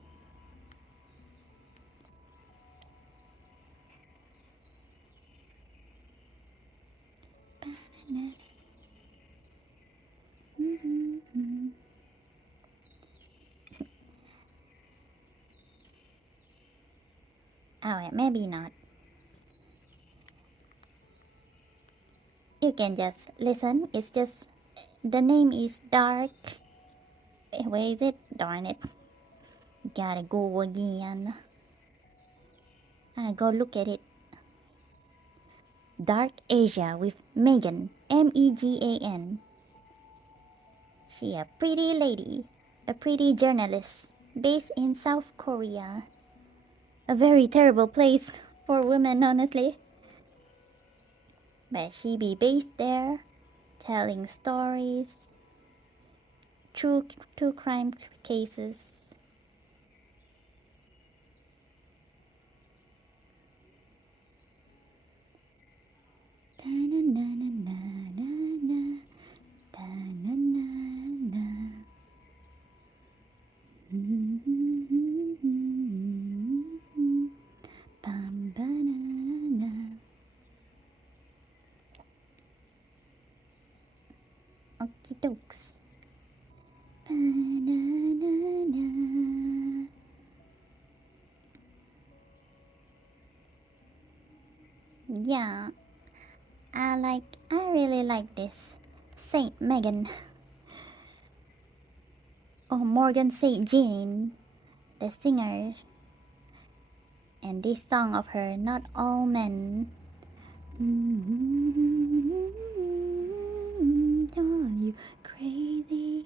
Oh, yeah, maybe not. You can just listen. It's just the name is Dark. Where is it? Darn it. Gotta go again. Go look at it. Dark Asia with Megan. Megan. She a pretty lady. A pretty journalist. Based in South Korea. A very terrible place for women, honestly. But she be based there, telling stories, true crime cases. Okie dokes. Yeah, I really like this Saint Megan or Morgan Saint Jean, the singer, and this song of her, Not All Men. Are you crazy?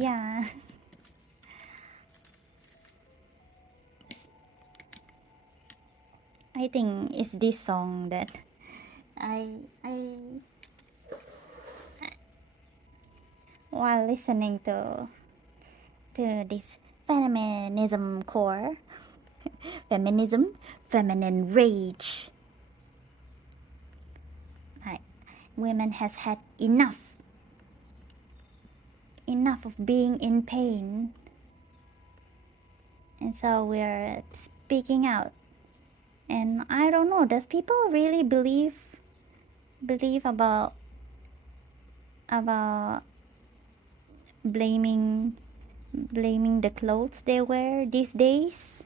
yeah. I think it's this song that I while listening to this feminism core, feminism, feminine rage. Like women has had enough of being in pain, and so we're speaking out. And I don't know, does people really believe about blaming the clothes they wear these days?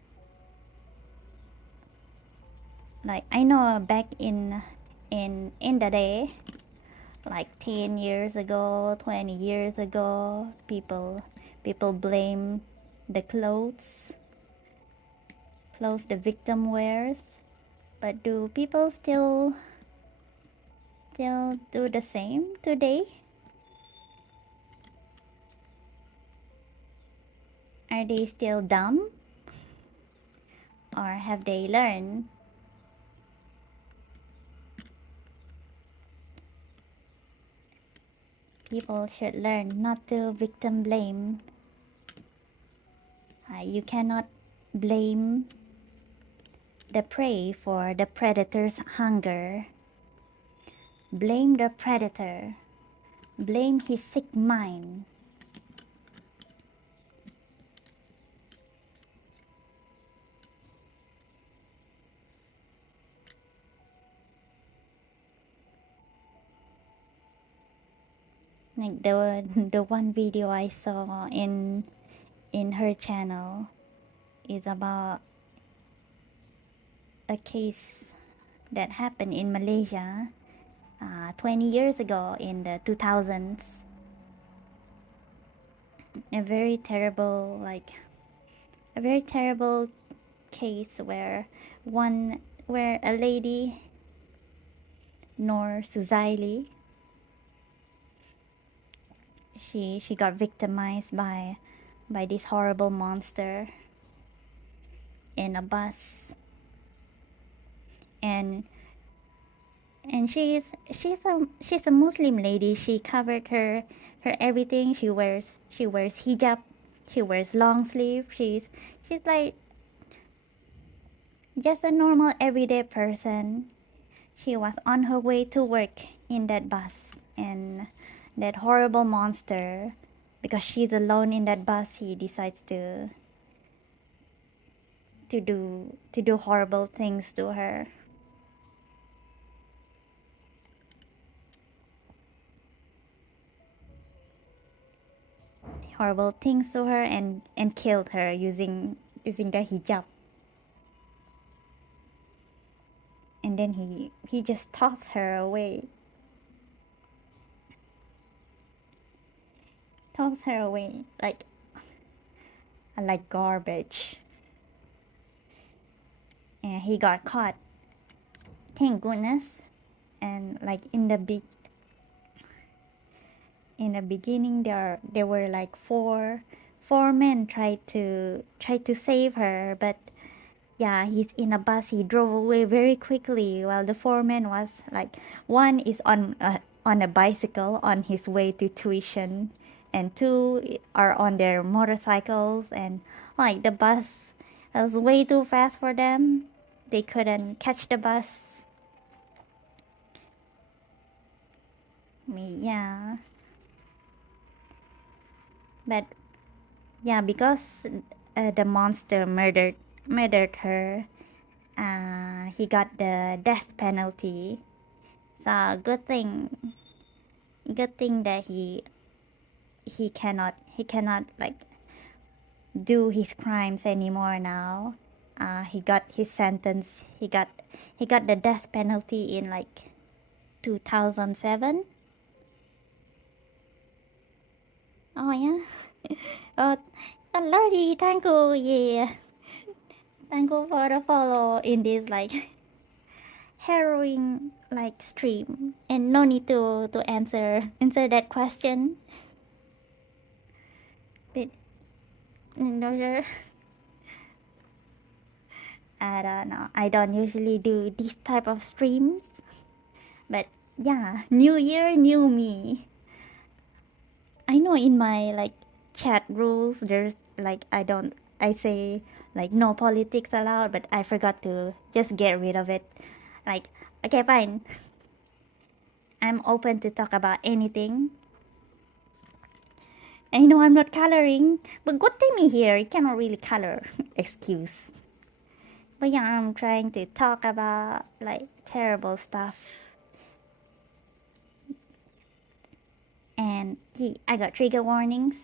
Like I know back in the day, like 10 years ago, 20 years ago, people blame the clothes the victim wears. But do people still do the same today? Are they still dumb? Or have they learned? People should learn not to victim blame. You cannot blame the prey for the predator's hunger. Blame the predator. Blame his sick mind. Like the one video I saw in her channel is about a case that happened in Malaysia 20 years ago in the 2000s. A very terrible case where a lady, Noor Suzaili, she got victimized by this horrible monster in a bus, and she's a Muslim lady. She covered her everything. She wears hijab, she wears long sleeve. She's like just a normal everyday person. She was on her way to work in that bus, and that horrible monster, because she's alone in that bus, he decides to do horrible things to her. Horrible things to her, and killed her using the hijab. And then he just tossed her away. Like garbage. And he got caught, thank goodness. And like in the beginning, there were like four men tried to save her, but yeah, he's in a bus. He drove away very quickly, while the four men was like, one is on a bicycle on his way to tuition, and two are on their motorcycles, and like the bus was way too fast for them. They couldn't catch the bus. Yeah. But yeah, because the monster murdered her, he got the death penalty. So good thing that he cannot like do his crimes anymore now. He got his sentence. He got the death penalty in like 2007. Oh yeah. Lordy, thank you. Yeah. Thank you for the follow in this like harrowing like stream, and no need to answer that question. No, sure. I don't know. I don't usually do this type of streams. But yeah, new year, new me. I know in my like chat rules there's like I say like no politics allowed, but I forgot to just get rid of it. Like, okay, fine. I'm open to talk about anything. I know I'm not coloring, but good thing me here, I cannot really color. Excuse. But yeah, I'm trying to talk about like terrible stuff. And yeah, I got trigger warnings.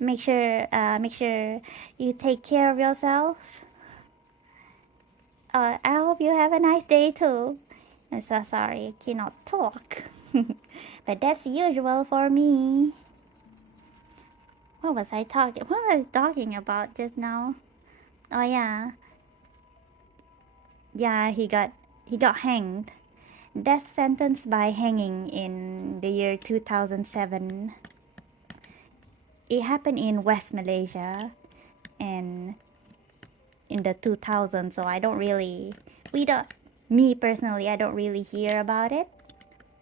Make sure you take care of yourself. I hope you have a nice day too. I'm so sorry I cannot talk. But that's usual for me. What was I talking about just now? Oh yeah. Yeah, he got hanged. Death sentence by hanging in the year 2007. It happened in West Malaysia and in the 2000s, so I don't really we don't me personally I don't really hear about it.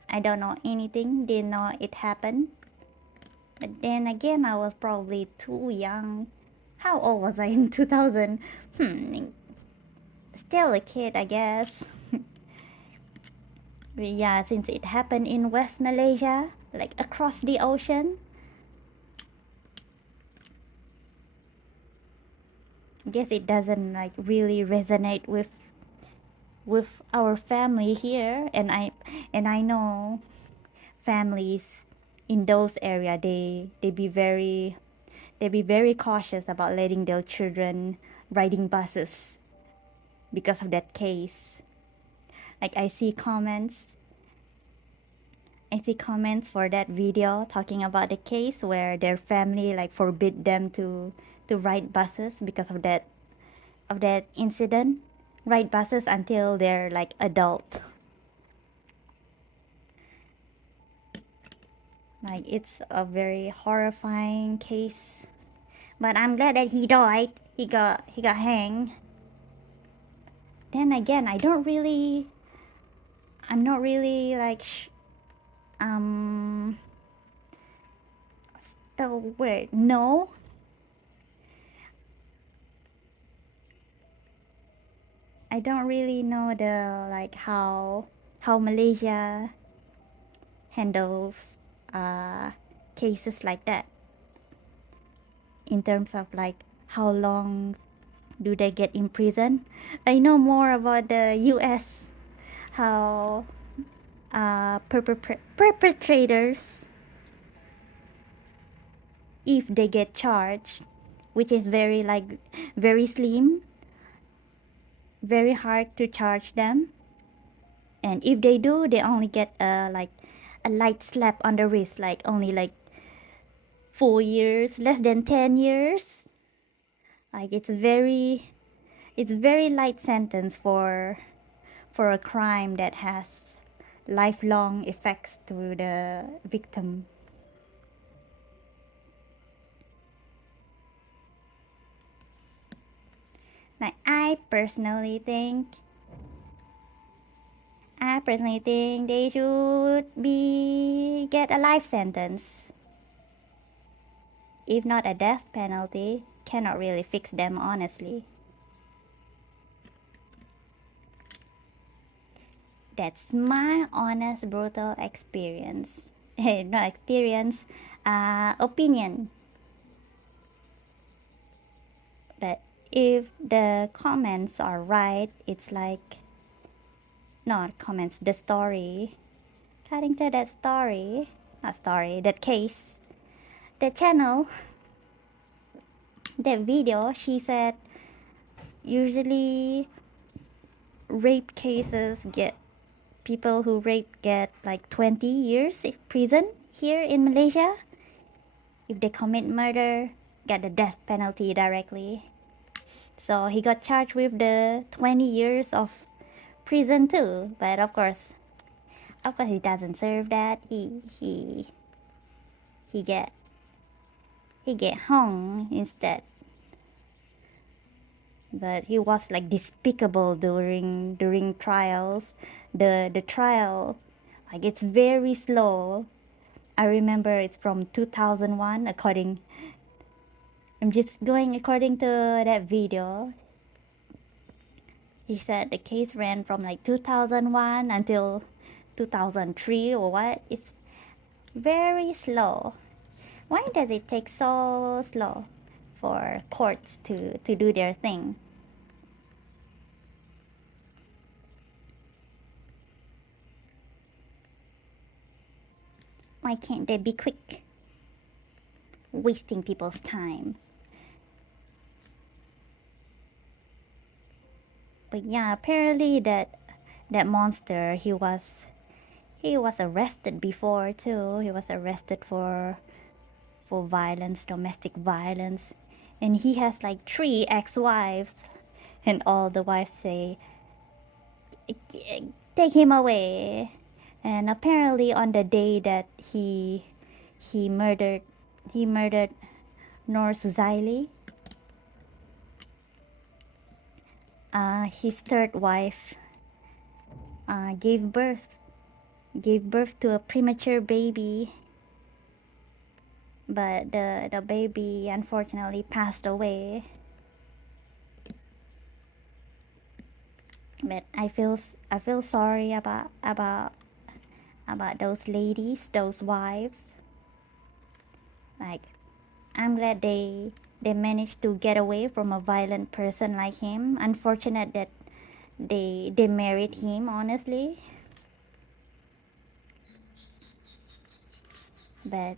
I don't know anything, didn't know it happened. But then again, I was probably too young. How old was I in 2000? Still a kid, I guess. But yeah, since it happened in West Malaysia, like across the ocean, I guess it doesn't like really resonate with our family here, and I know families in those area they be very cautious about letting their children riding buses because of that case. Like I see comments for that video talking about the case where their family like forbid them to ride buses because of that incident. Ride buses until they're like adult. Like it's a very horrifying case. But I'm glad that he died. He got hanged. Then again, I'm not really like the word no. I don't really know the like how Malaysia handles cases like that in terms of like how long do they get in prison. I know more about the US, how perpetrators, if they get charged, which is very like very slim, very hard to charge them, and if they do, they only get like a light slap on the wrist, like only like 4 years, less than 10 years. Like it's very light sentence for a crime that has lifelong effects to the victim. Like I personally think they should be get a life sentence. If not a death penalty, cannot really fix them honestly. That's my honest brutal experience. Not experience, opinion. But if the comments are right, it's like not comments, the story. Cutting to that story, not story, that case, the channel, that video, she said usually rape cases get people who rape get like 20 years in prison here in Malaysia. If they commit murder, get the death penalty directly. So he got charged with the 20 years of prison too. But of course he doesn't serve that. He get he get hung instead. But he was like despicable during trials. The trial, like, it's very slow. I remember it's from 2001 according. I'm just going according to that video. He said the case ran from like 2001 until 2003 or what. It's very slow. Why does it take so slow for courts to do their thing? Why can't they be quick? Wasting people's time. But yeah, apparently that monster, he was arrested before too. He was arrested for violence, domestic violence, and he has like 3 ex-wives, and all the wives say, take him away. And apparently on the day that he murdered Noor Suzaili, his 3rd wife gave birth to a premature baby, but the baby unfortunately passed away. But I feel sorry about those ladies, those wives. Like, I'm glad they managed to get away from a violent person like him. Unfortunate that they married him, honestly. But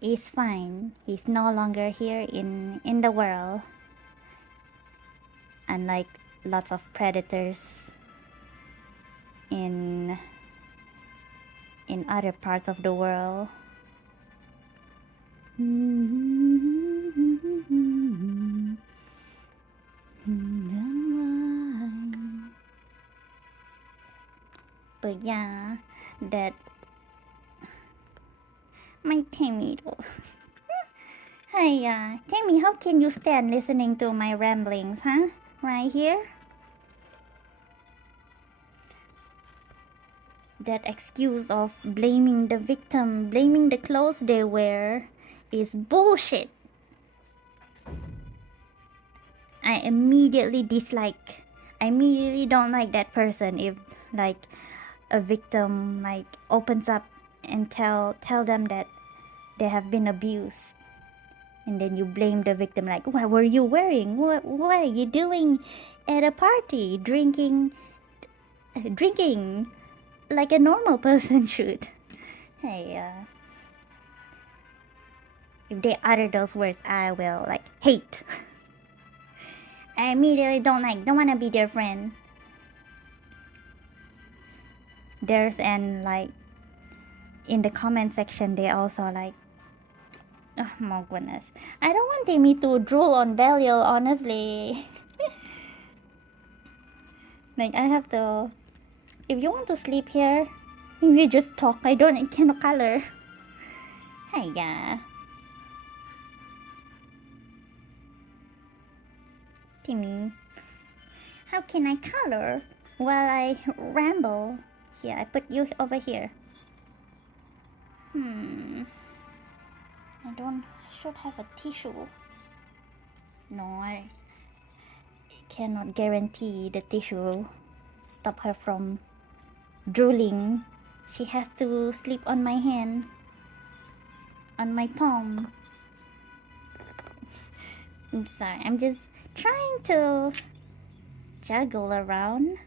he's fine. He's no longer here in the world. Unlike lots of predators in other parts of the world. But yeah, that my Tammy though. Hey, Tammy, how can you stand listening to my ramblings, huh? Right here? That excuse of blaming the victim, blaming the clothes they wear, is bullshit. I immediately don't like that person if, like, a victim, like, opens up and tell them that they have been abused, and then you blame the victim, like, what were you wearing? What are you doing at a party? Drinking like a normal person should. Hey, if they utter those words, I will, like, hate. I immediately don't want to be their friend. Like, in the comment section, they also like, oh my goodness, I don't want Timmy to drool on Belial, honestly. Like, I have to, if you want to sleep here, maybe just talk. I cannot color. Hey, yeah. Timmy, how can I color while I ramble? Here, I put you over here. I should have a tissue. No, I cannot guarantee the tissue stop her from drooling. She has to sleep on my hand, on my palm. I'm sorry, I'm just trying to juggle around.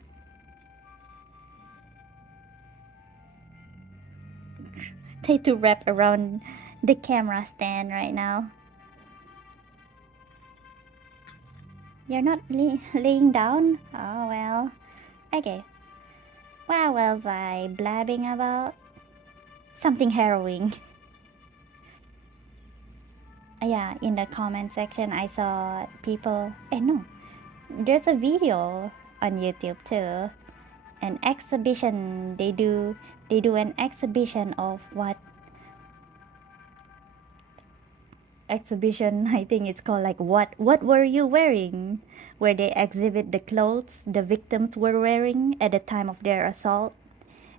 Try to wrap around the camera stand right now. You're not laying down? Oh well. Okay. What was I blabbing about? Something harrowing. Yeah, in the comment section I saw people... no. There's a video on YouTube too. An exhibition. They do an exhibition of what exhibition. I think it's called like what were you wearing, where they exhibit the clothes the victims were wearing at the time of their assault.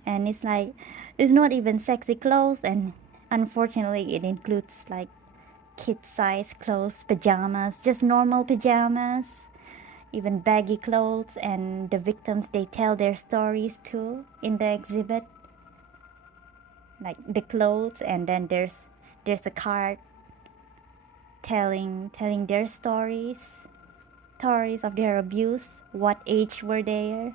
And it's like, it's not even sexy clothes, and unfortunately it includes like kid size clothes, pajamas, just normal pajamas, even baggy clothes. And the victims, they tell their stories too in the exhibit, like the clothes. And then there's a card telling their stories of their abuse, what age were they,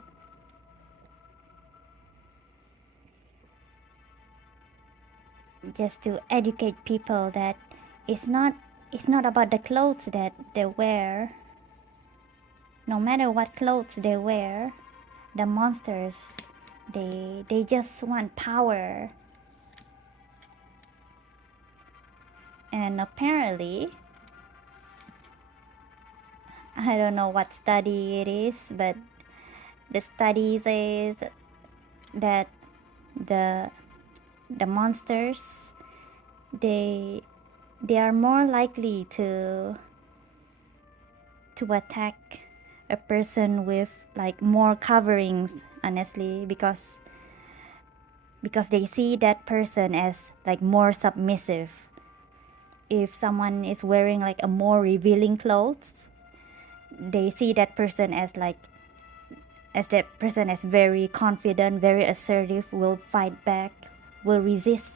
just to educate people that it's not about the clothes that they wear. No matter what clothes they wear, the monsters, they just want power. And apparently, I don't know what study it is, but the study says that the monsters, they are more likely to attack a person with like more coverings, honestly, because they see that person as like more submissive. If someone is wearing like a more revealing clothes, they see that person as very confident, very assertive, will fight back, will resist,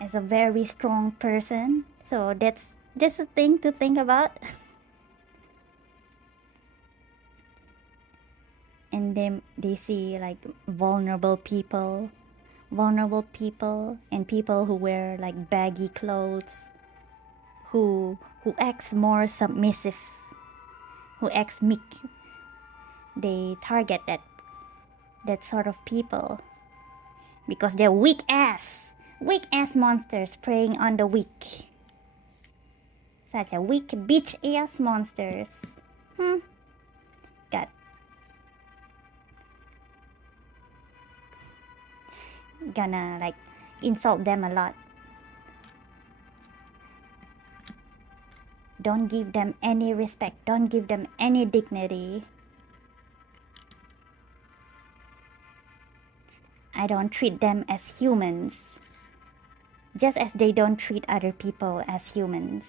as a very strong person. So that's just a thing to think about. And then they see like vulnerable people, and people who wear like baggy clothes, who acts more submissive, who acts meek. They target that sort of people because they're weak ass monsters preying on the weak. Such a weak bitch ass monsters. God. Gonna like insult them a lot. Don't give them any respect. Don't give them any dignity. I don't treat them as humans, just as they don't treat other people as humans.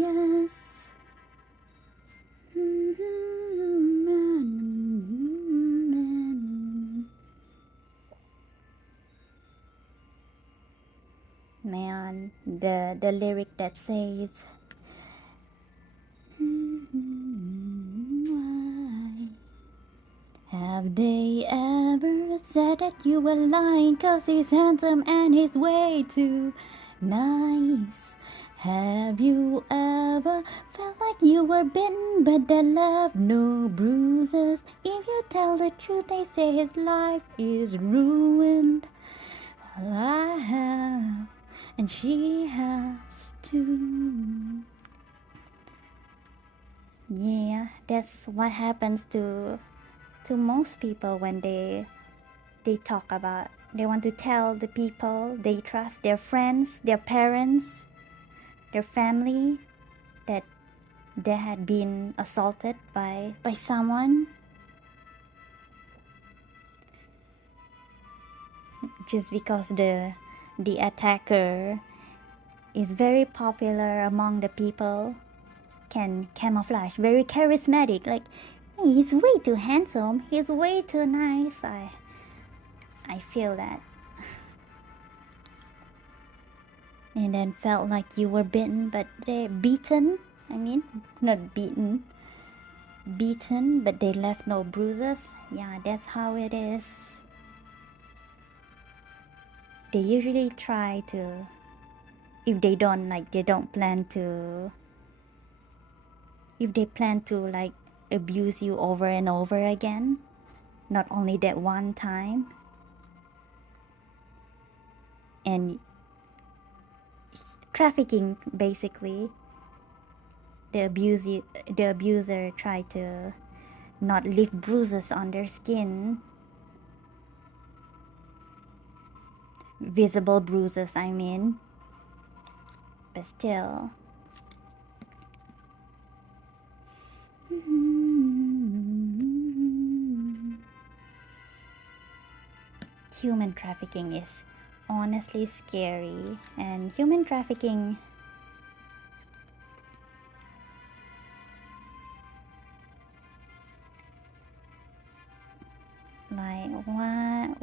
Yes. Man, the lyric that says, why have they ever said that you were lying 'cause he's handsome and he's way too nice? Have you ever felt like you were bitten but they left no bruises? If you tell the truth, they say his life is ruined. Well, I have, and she has too. Yeah, that's what happens to most people when they talk about, they want to tell the people they trust, their friends, their parents, their family, that they had been assaulted by someone, just because the attacker is very popular among the people, can camouflage, very charismatic, like, he's way too handsome, he's way too nice. I feel that. And then felt like you were bitten, but they're beaten. I mean, not beaten, but they left no bruises. Yeah, that's how it is. They usually try to, if they don't plan to, if they plan to like abuse you over and over again, not only that one time, and trafficking basically, the abuser try to not leave bruises on their skin, visible bruises I mean, but still. Human trafficking is honestly scary, and human trafficking like wow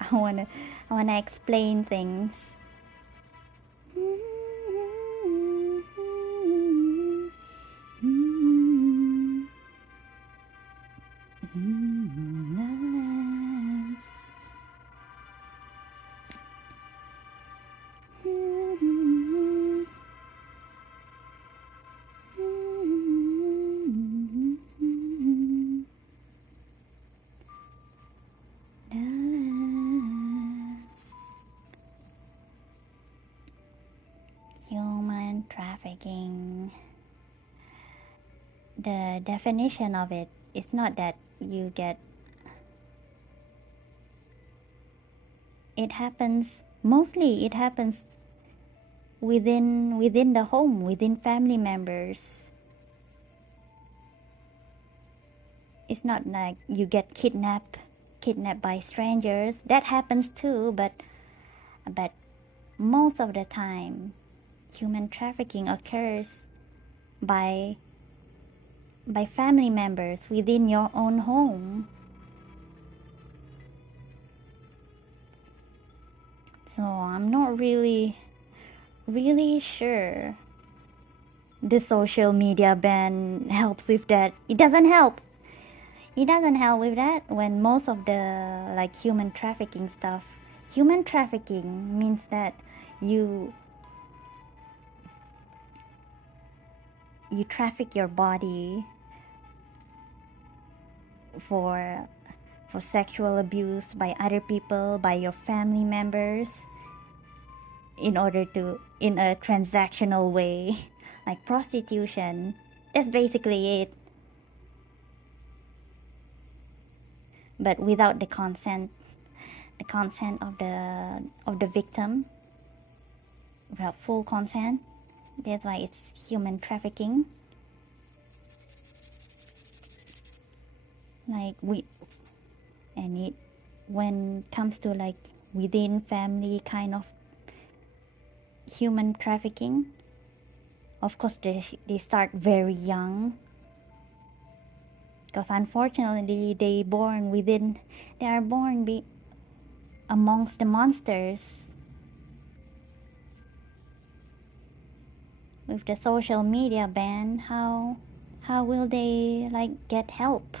I wanna explain things. Human trafficking. The definition of it is not that you get. It happens mostly. It happens within the home, within family members. It's not like you get kidnapped by strangers. That happens too, but most of the time, human trafficking occurs by family members within your own home. So I'm not really sure the social media ban helps with that. It doesn't help with that when most of the like human trafficking means that you traffic your body for sexual abuse by other people, by your family members, in a transactional way, like prostitution. That's basically it. But without the consent of the victim, without full consent. That's why it's human trafficking. Like when it comes to like within family kind of human trafficking, of course they start very young, because unfortunately they are born amongst the monsters. With the social media ban, how will they like get help?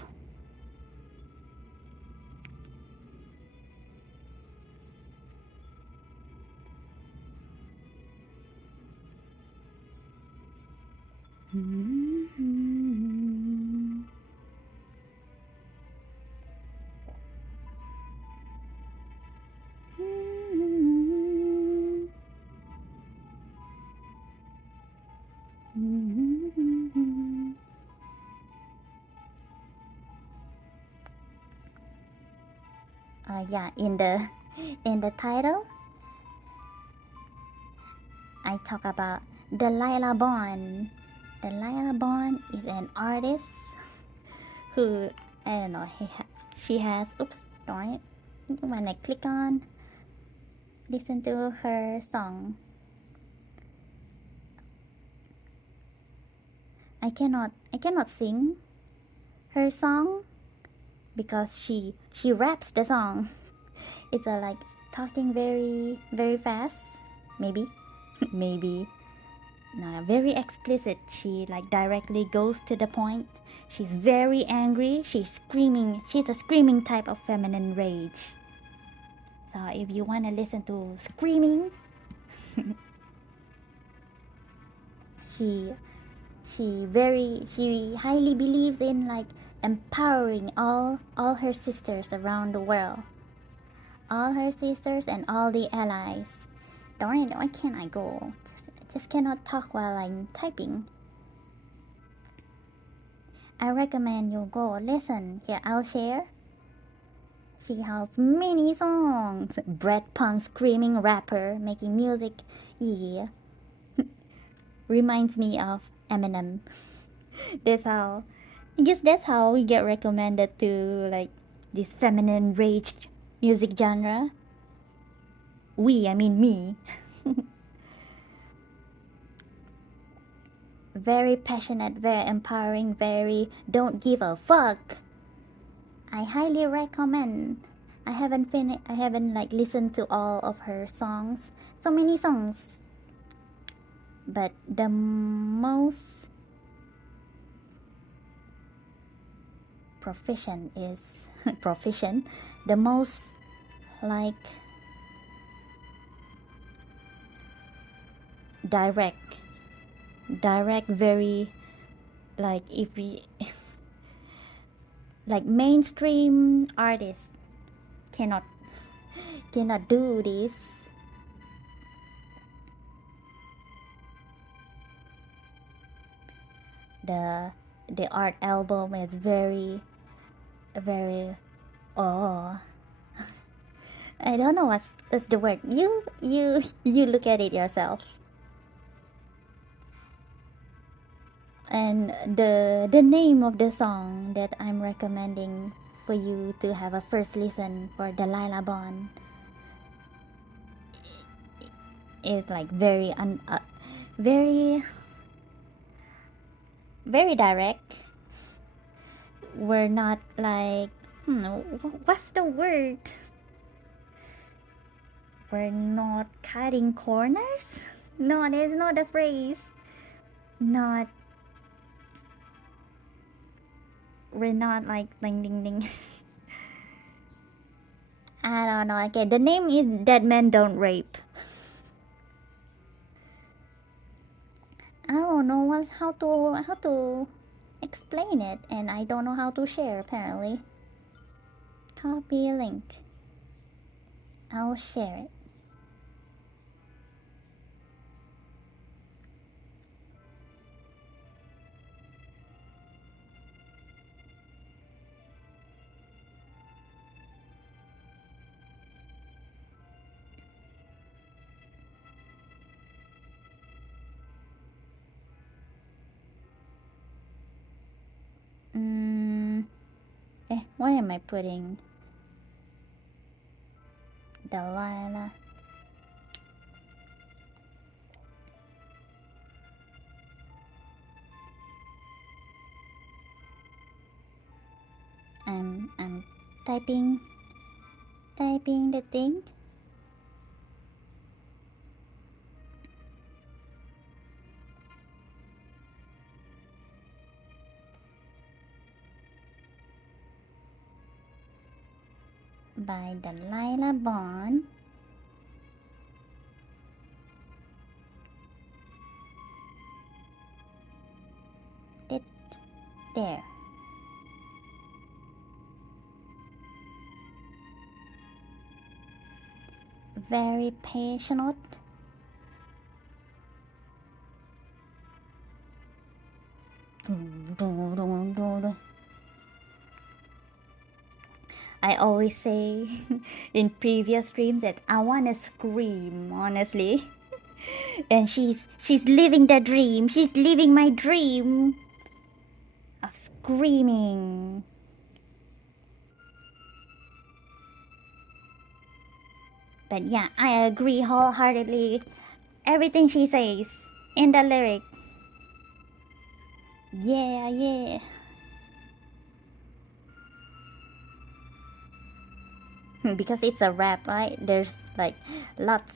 Yeah, in the title, I talk about Delilah Bon. Delilah Bon is an artist who, I don't know, she has, oops, darn it, when I click on, listen to her song. I cannot sing her song because she raps the song. It's like talking very fast, maybe maybe not very explicit. She like directly goes to the point. She's very angry. She's screaming. She's a screaming type of feminine rage. So if you want to listen to screaming, she highly believes in like empowering all her sisters around the world, all her sisters and all the allies. Darn it, why can't I go just cannot talk while I'm typing. I recommend you go listen. Here, I'll share. She has many songs. Brad Punk screaming rapper making music. Yeah. Reminds me of Eminem. That's how, I guess that's how we get recommended to like this feminine rage music genre. I mean me. Very passionate, very empowering, very don't give a fuck. I highly recommend. I haven't like listened to all of her songs. So many songs. But the most proficient is proficient. The most like direct, very like if we like mainstream artists cannot do this. The art album is very oh I don't know what's the word. You look at it yourself. And the name of the song that I'm recommending for you to have a first listen for Delilah Bon is like very very direct. We're not like what's the word? We're not cutting corners? No, that's not the phrase. Not We're not like ding ding ding. I don't know. Okay, the name is Dead Men Don't Rape. I don't know how to explain it, and I don't know how to share apparently. Copy link. I'll share it. Why am I putting Delilah? I'm typing the thing. By Delilah Bon. There. Very passionate. I always say in previous streams that I wanna scream, honestly. And she's living the dream. She's living my dream of screaming. But yeah, I agree wholeheartedly. Everything she says in the lyric. Yeah. Because it's a rap, right? There's like lots.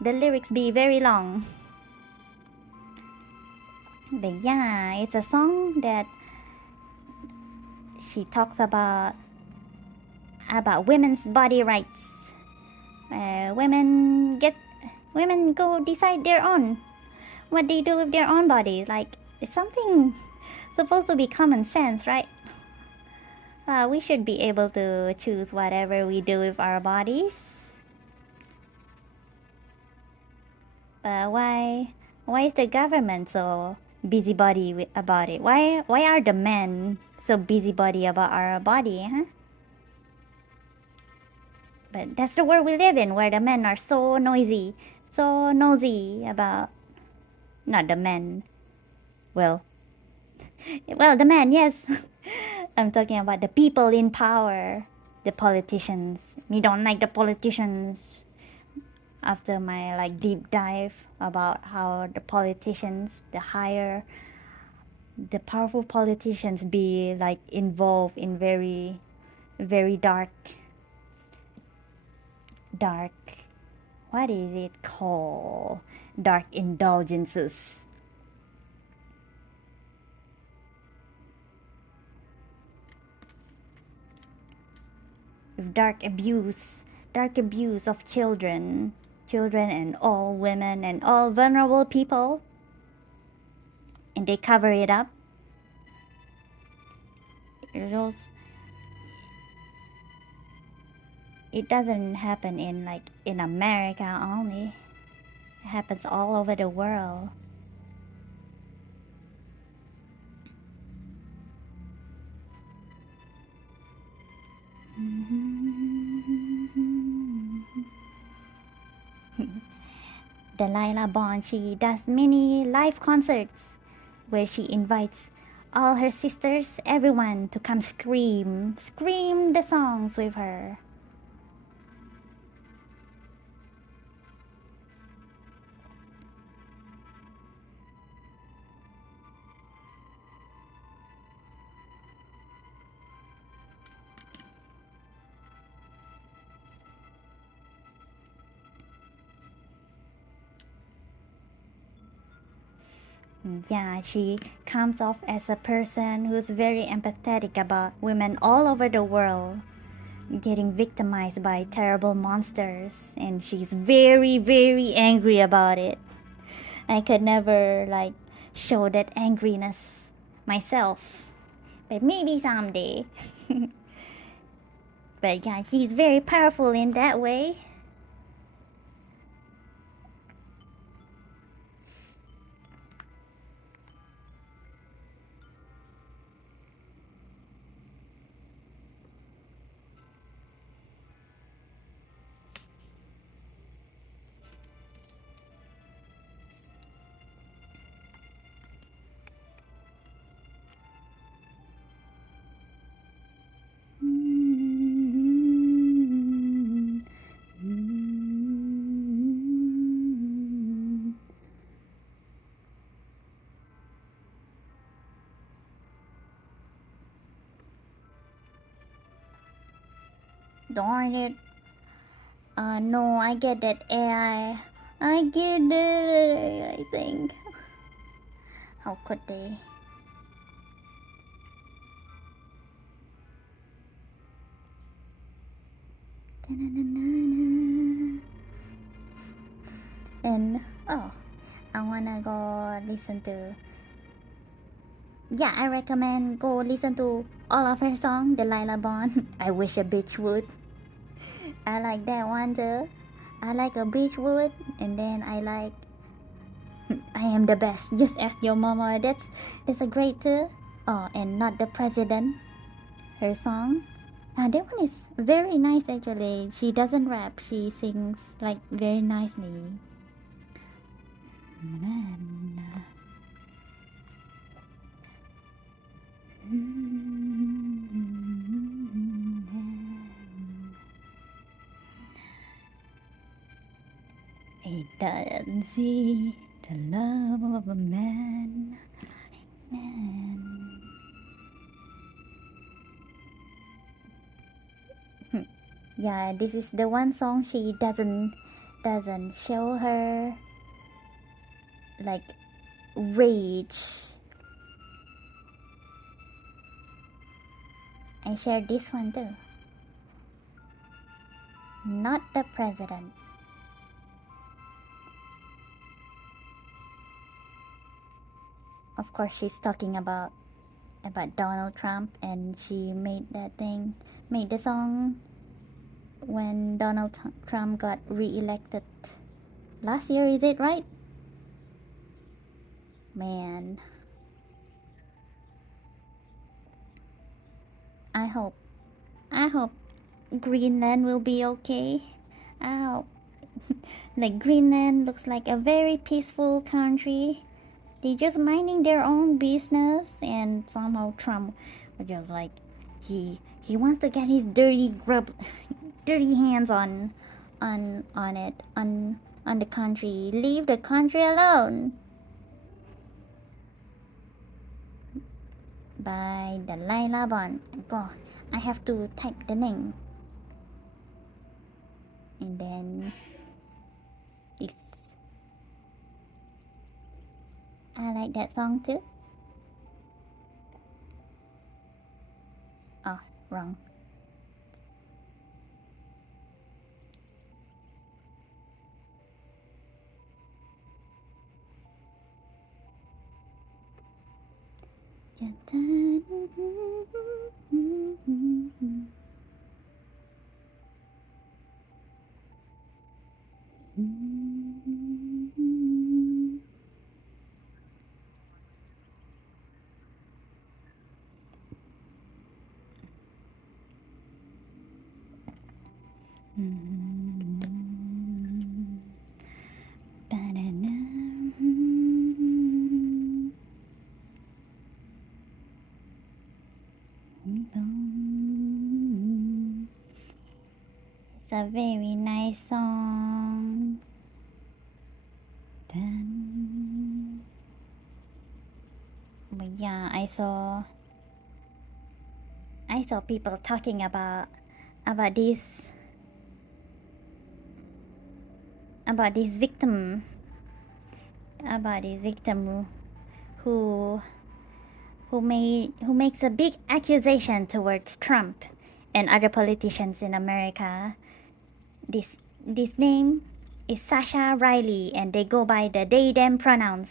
The lyrics be very long. But yeah, it's a song that she talks about women's body rights. Women go decide their own what they do with their own bodies. Like it's something supposed to be common sense, right? We should be able to choose whatever we do with our bodies. But why is the government so busybody about it? Why are the men so busybody about our body, huh? But that's the world we live in, where the men are so noisy, so nosy about, not the men. Well, the men, yes. I'm talking about the people in power, the politicians. Me don't like the politicians. After my deep dive about how the politicians, the powerful politicians be involved in very, very dark, what is it called? Dark indulgences. Dark abuse of children and all women and all vulnerable people, and they cover it up. It doesn't happen in America only. It happens all over the world. Delilah Bon, she does many live concerts where she invites all her sisters, everyone, to come scream the songs with her. Yeah, she comes off as a person who's very empathetic about women all over the world getting victimized by terrible monsters, and she's very, very angry about it. I could never show that angriness myself, but maybe someday. But yeah, she's very powerful in that way. Darn it. No, I get that AI. I get it, I think. How could they? And, oh, I wanna go listen to. Yeah, I recommend go listen to all of her songs, Delilah Bon. I wish a bitch would. I like that one too. I like a bitch would, and then I like I am the best. Just ask your mama. That's a great too. Oh, and not the president. Her song. That one is very nice actually. She doesn't rap. She sings very nicely. He doesn't see the love of a man. Yeah, this is the one song she doesn't show her rage. I share this one too. Not the president. Of course, she's talking about Donald Trump, and she made the song when Donald Trump got re-elected. Last year, is it right? Man, I hope Greenland will be okay. I hope. Like Greenland looks like a very peaceful country. They just minding their own business, and somehow Trump was just like he wants to get his dirty hands on it on the country. Leave the country alone. By Delilah Bon. God, I have to type the name. And then this. I like that song too. Oh, wrong. It's a very nice song. But yeah, I saw people talking about this victim who makes a big accusation towards Trump and other politicians in America. This name is Sasha Riley, and they go by the they them pronouns.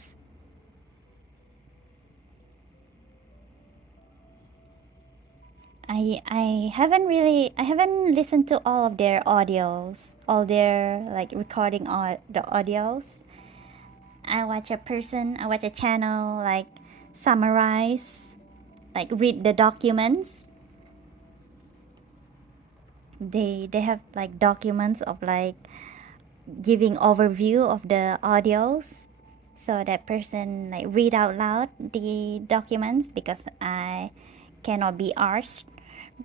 I haven't listened to all of their audios, all their like recording the audios. I watch a channel like summarize, like read the documents. They have like documents of like giving overview of the audios, so that person like read out loud the documents because I cannot be arsed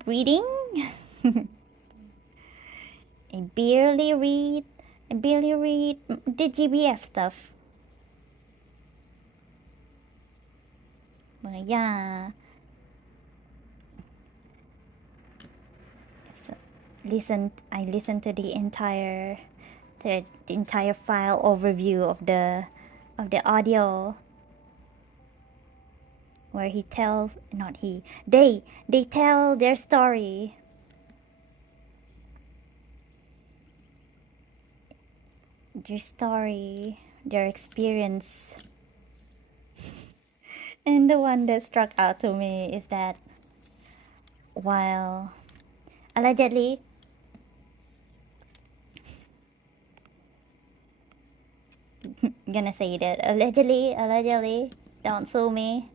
reading. I barely read the GBF stuff. But yeah, so I listened to the entire file overview of the audio, where they tell their story. Their experience. And the one that struck out to me is that while allegedly gonna say that allegedly, don't sue me.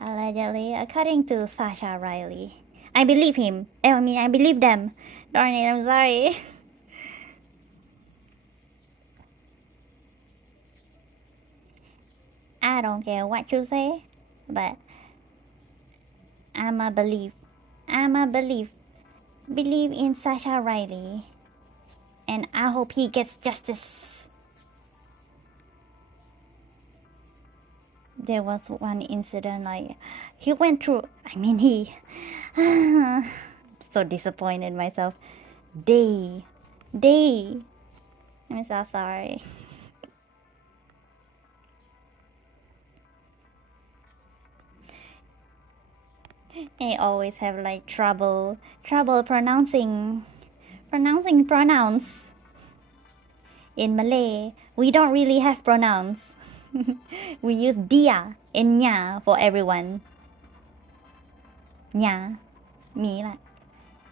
Allegedly, according to Sasha Riley, I believe him. I mean, I believe them. Darn it, I'm sorry. I don't care what you say, but I'ma believe in Sasha Riley, and I hope he gets justice. There was one incident like he went through. I mean, he so disappointed myself. I'm so sorry. I always have like trouble pronouncing pronouns. In Malay, we don't really have pronouns. We use dia and nya for everyone. Nya, me lah.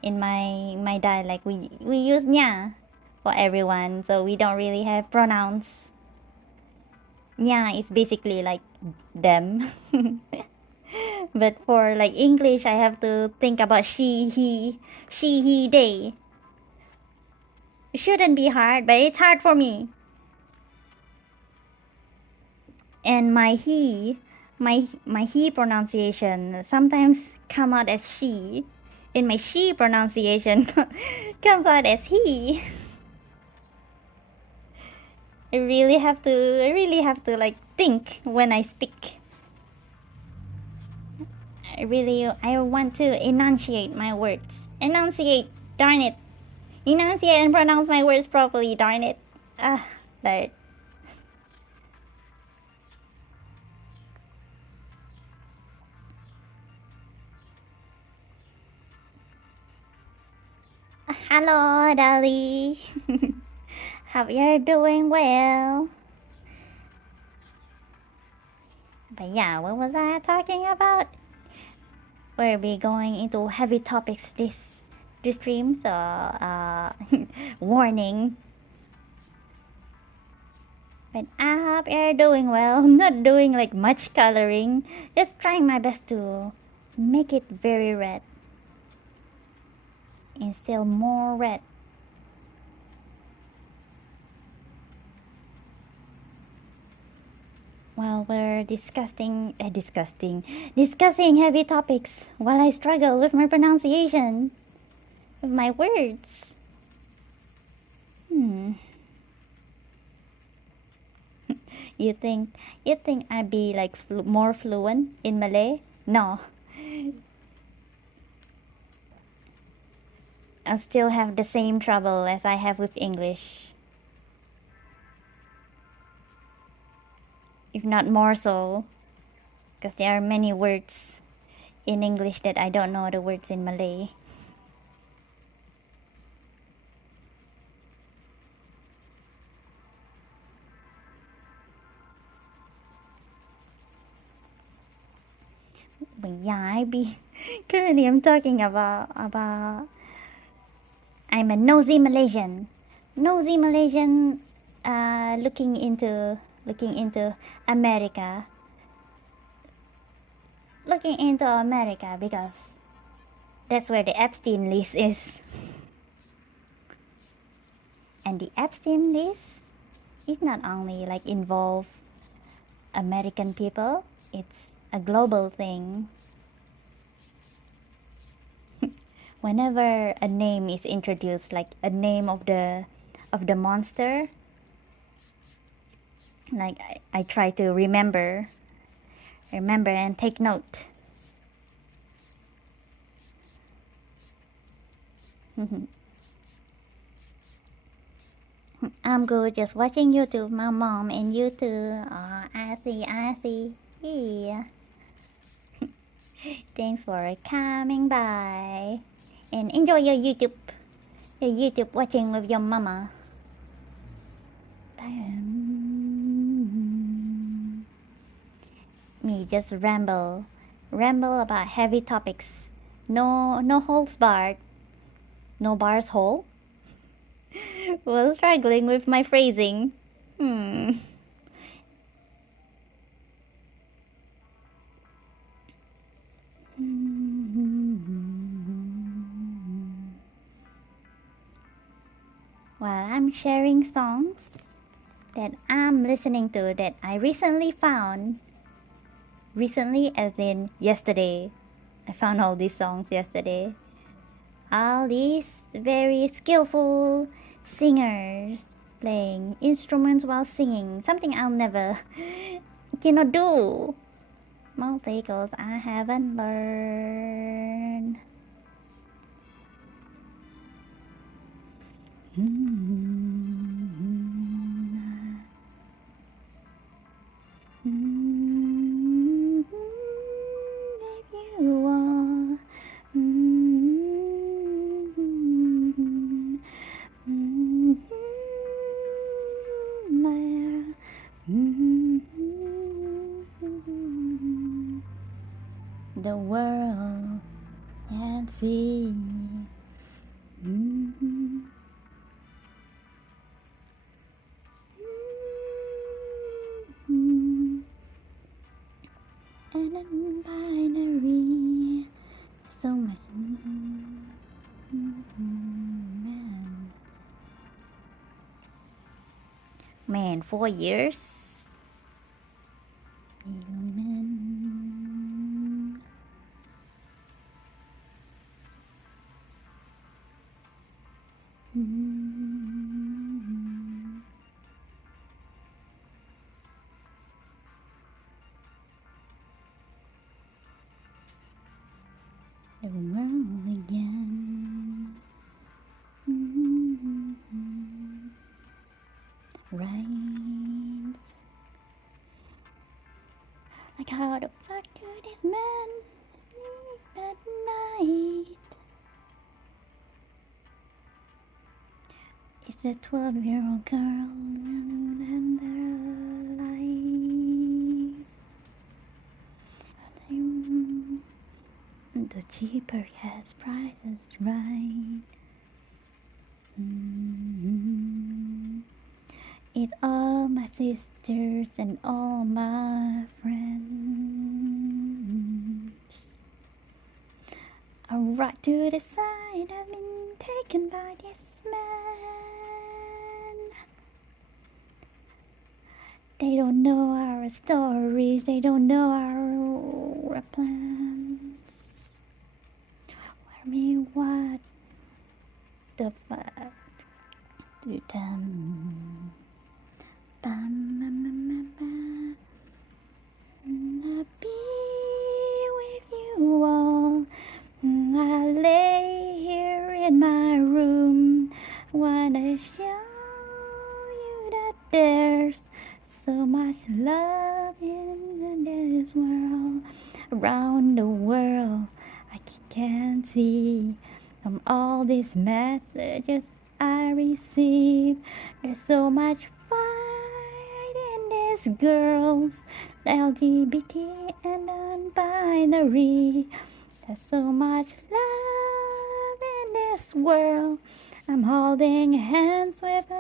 In my dialect, we use nya. for everyone, so we don't really have pronouns. Yeah, it's basically like them. But for like English, I have to think about she, he, they. It shouldn't be hard, but it's hard for me. And my he pronunciation sometimes come out as she, and my she pronunciation comes out as he. I really have to like think when I speak. I want to enunciate my words. Enunciate, darn it. Enunciate and pronounce my words properly, darn it. Ah, that. Hello, Dolly. Hope you're doing well. But yeah, what was I talking about? We'll be going into heavy topics this stream, so warning. But I hope you're doing well. I'm not doing like much coloring, just trying my best to make it very red and still more red. While we're discussing heavy topics, while I struggle with my pronunciation of my words. You think I'd be like more fluent in Malay? No, I still have the same trouble as I have with English, if not more so, because there are many words in English that I don't know the words in Malay. But yeah, currently I'm talking about I'm a nosy Malaysian. Nosy Malaysian looking into America. Looking into America because that's where the Epstein list is. And the Epstein list is not only like involve American people, it's a global thing. Whenever a name is introduced, like a name of the monster, like I try to remember and take note. I'm good, just watching YouTube. My mom and you too. Oh, I see. Yeah. Thanks for coming by. And enjoy your YouTube watching with your mama. Me just ramble about heavy topics. No holds barred. No bars hole. Well, struggling with my phrasing. While I'm sharing songs that I'm listening to that I recently found. Recently, as in yesterday. I found all these songs yesterday. All these very skillful singers playing instruments while singing. Something I'll never cannot do. Multicles I haven't learned. If you are the world and see. non-binary. So much man, 4 years. The world again. Rise. Like how the fuck do this man sleep at night? It's a 12-year-old girl and their life. The cheaper gas prices right. It's all my sisters and all my friends. I right to the side, I've been taken by this man. They don't know our stories, they don't know our plans. I mean, what the fuck to them? I'll be with you all. I lay here in my room. Wanna show you that there's so much love in this world. Around the world, I can't see from all these messages I receive. There's so much fight in these girls, LGBT and non-binary. There's so much love in this world. I'm holding hands with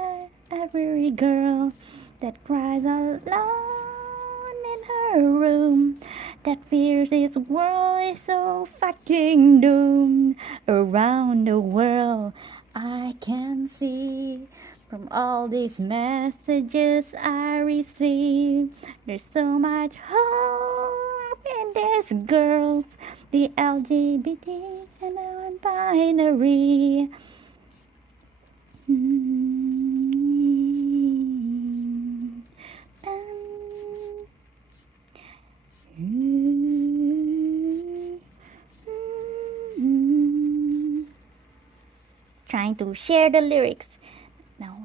every girl that cries alone in her room, that fears this world is so fucking doomed. Around the world, I can see from all these messages I receive. There's so much hope in these girls, the LGBT and non-binary. Trying to share the lyrics now.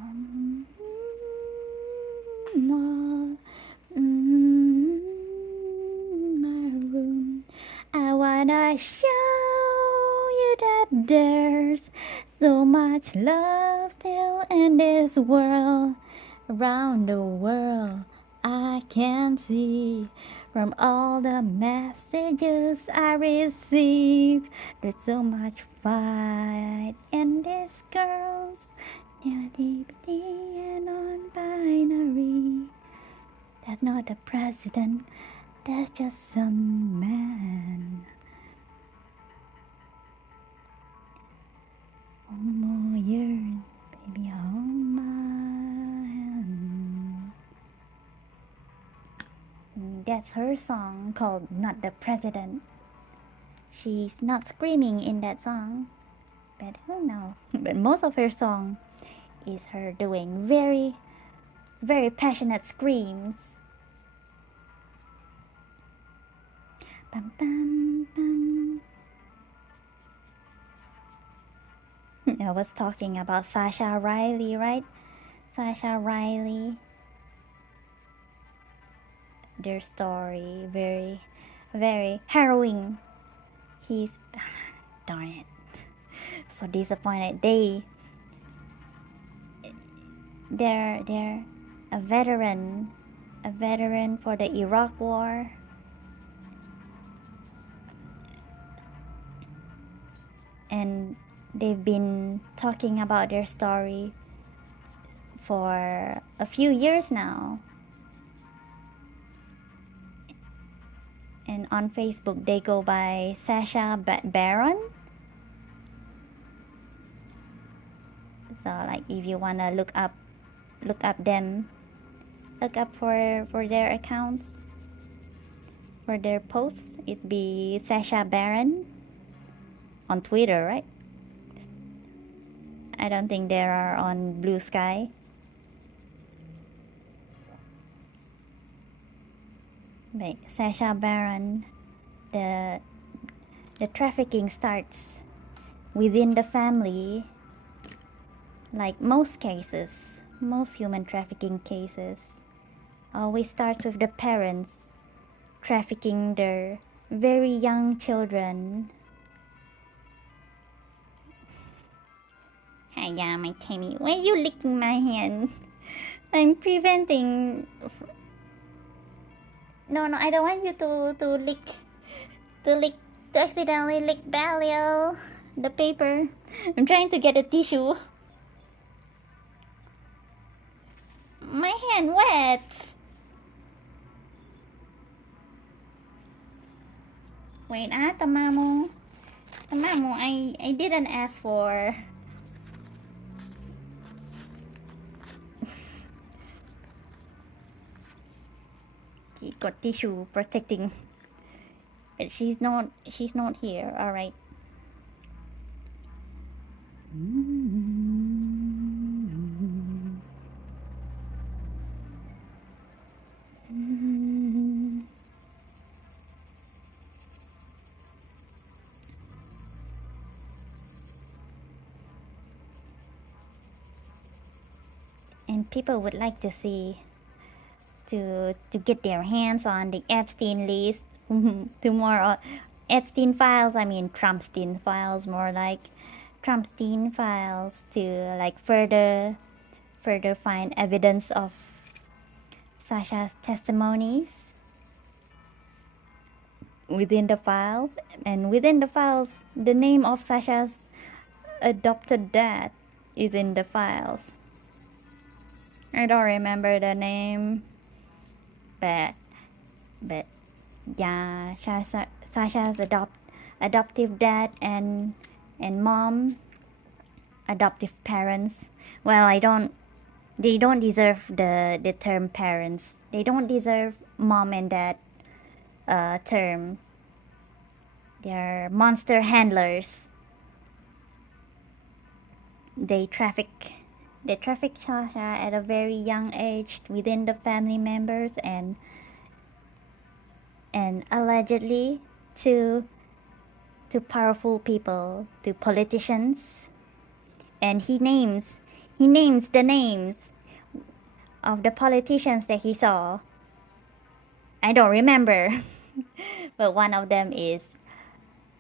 My room, I wanna show you that there's so much love still in this world. Around the world, I can see from all the messages I receive. There's so much fight in these girls, LGBT and non-binary. That's not the president, that's just some man. One more year, baby, hold my hand. That's her song called Not the President. She's not screaming in that song, but who knows? But most of her song is her doing very, very passionate screams. Bum, bum, bum. I was talking about Sasha Riley, right? Sasha Riley. Their story, very, very harrowing. Darn it, so disappointed. They're a veteran for the Iraq War. And they've been talking about their story for a few years now. And on Facebook they go by Sasha Baron. So like if you wanna look up them, look up for their accounts, for their posts, it'd be Sasha Baron on Twitter, right? I don't think they are on Blue Sky. But Sasha Baron, the trafficking starts within the family. Like most cases, most human trafficking cases always starts with the parents trafficking their very young children. Hiya, my Tammy. Why are you licking my hand? I'm preventing. No, I don't want you to accidentally lick Balio, the paper. I'm trying to get a tissue. My hand wet. Wait, Tamamo, I didn't ask for. He got tissue protecting, but she's not here. All right. And people would like to see to get their hands on the Epstein list, to more Epstein files. I mean Trumpstein files, more like Trumpstein files, to like further find evidence of Sasha's testimonies within the files. And within the files, the name of Sasha's adopted dad is in the files. I don't remember the name, but yeah, Sasha's adoptive dad and mom, adoptive parents. Well, they don't deserve the term parents. They don't deserve mom and dad term. They're monster handlers. They traffic Sasha at a very young age within the family members, and allegedly to powerful people, to politicians. And he names the names of the politicians that he saw. I don't remember, but one of them is,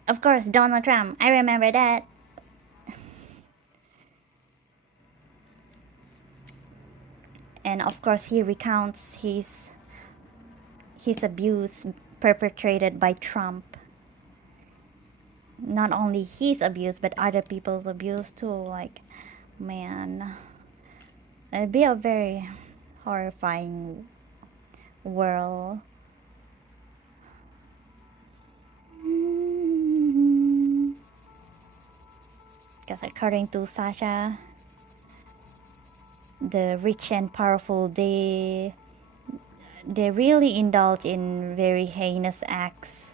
of course, Donald Trump. I remember that. And of course he recounts his abuse perpetrated by Trump. Not only his abuse, but other people's abuse too. Like, man, it'd be a very horrifying world. Because according to Sasha, the rich and powerful, they really indulge in very heinous acts.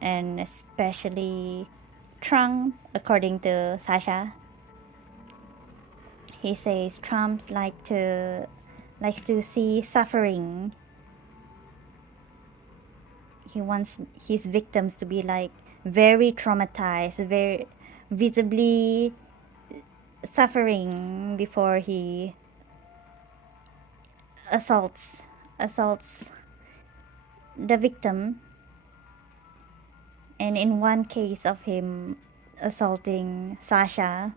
And especially Trump, according to Sasha. He says Trump likes to see suffering. He wants his victims to be like very traumatized, very visibly suffering before he assaults the victim. And in one case of him assaulting Sasha,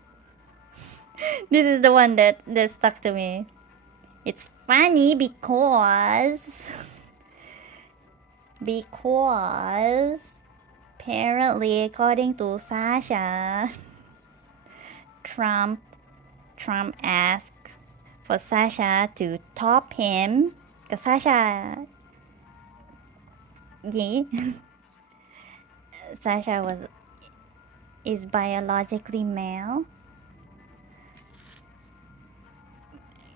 this is the one that stuck to me. It's funny because apparently, according to Sasha, Trump asked for Sasha to top him Because Sasha, yeah, Sasha is biologically male,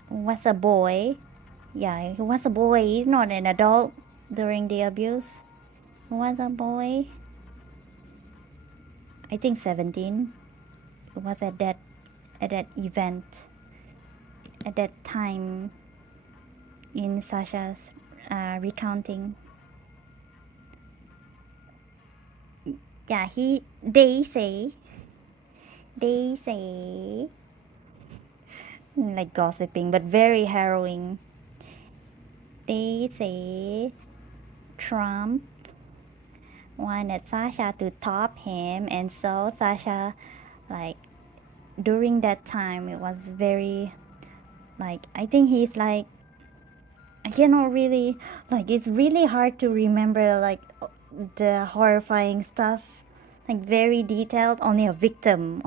was a boy. Yeah, he was a boy. He's not an adult during the abuse. He was a boy. I think 17. He was at that event at that time in Sasha's recounting. Yeah, they say like gossiping, but very harrowing. They say Trump wanted Sasha to top him, and so Sasha, like, during that time, it was very, like, I think he's like, I cannot really, like, it's really hard to remember, like, the horrifying stuff, like, very detailed. Only a victim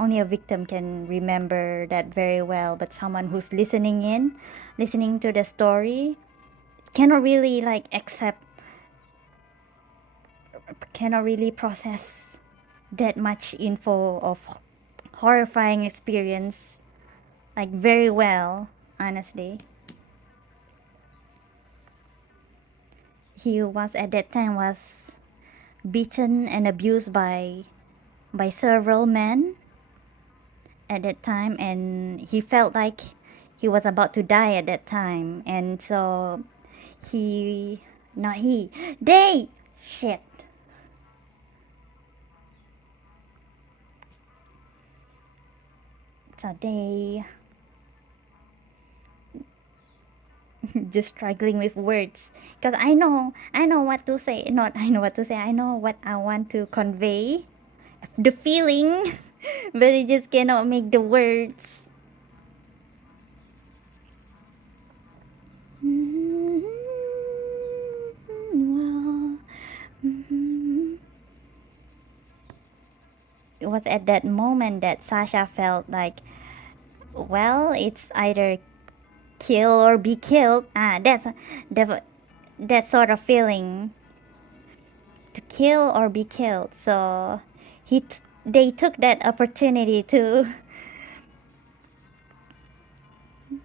can remember that very well, but someone who's listening to the story, cannot really, like, cannot really process that much info of horrifying experience, like, very well, honestly. He was at that time was beaten and abused by several men at that time, and he felt like he was about to die at that time, and so he not he they shit so they just struggling with words, because I know what to say, not I know what to say, I know what I want to convey, the feeling, but I just cannot make the words. It was at that moment that Sasha felt like, well, it's either kill or be killed. That sort of feeling, to kill or be killed. So they took that opportunity to.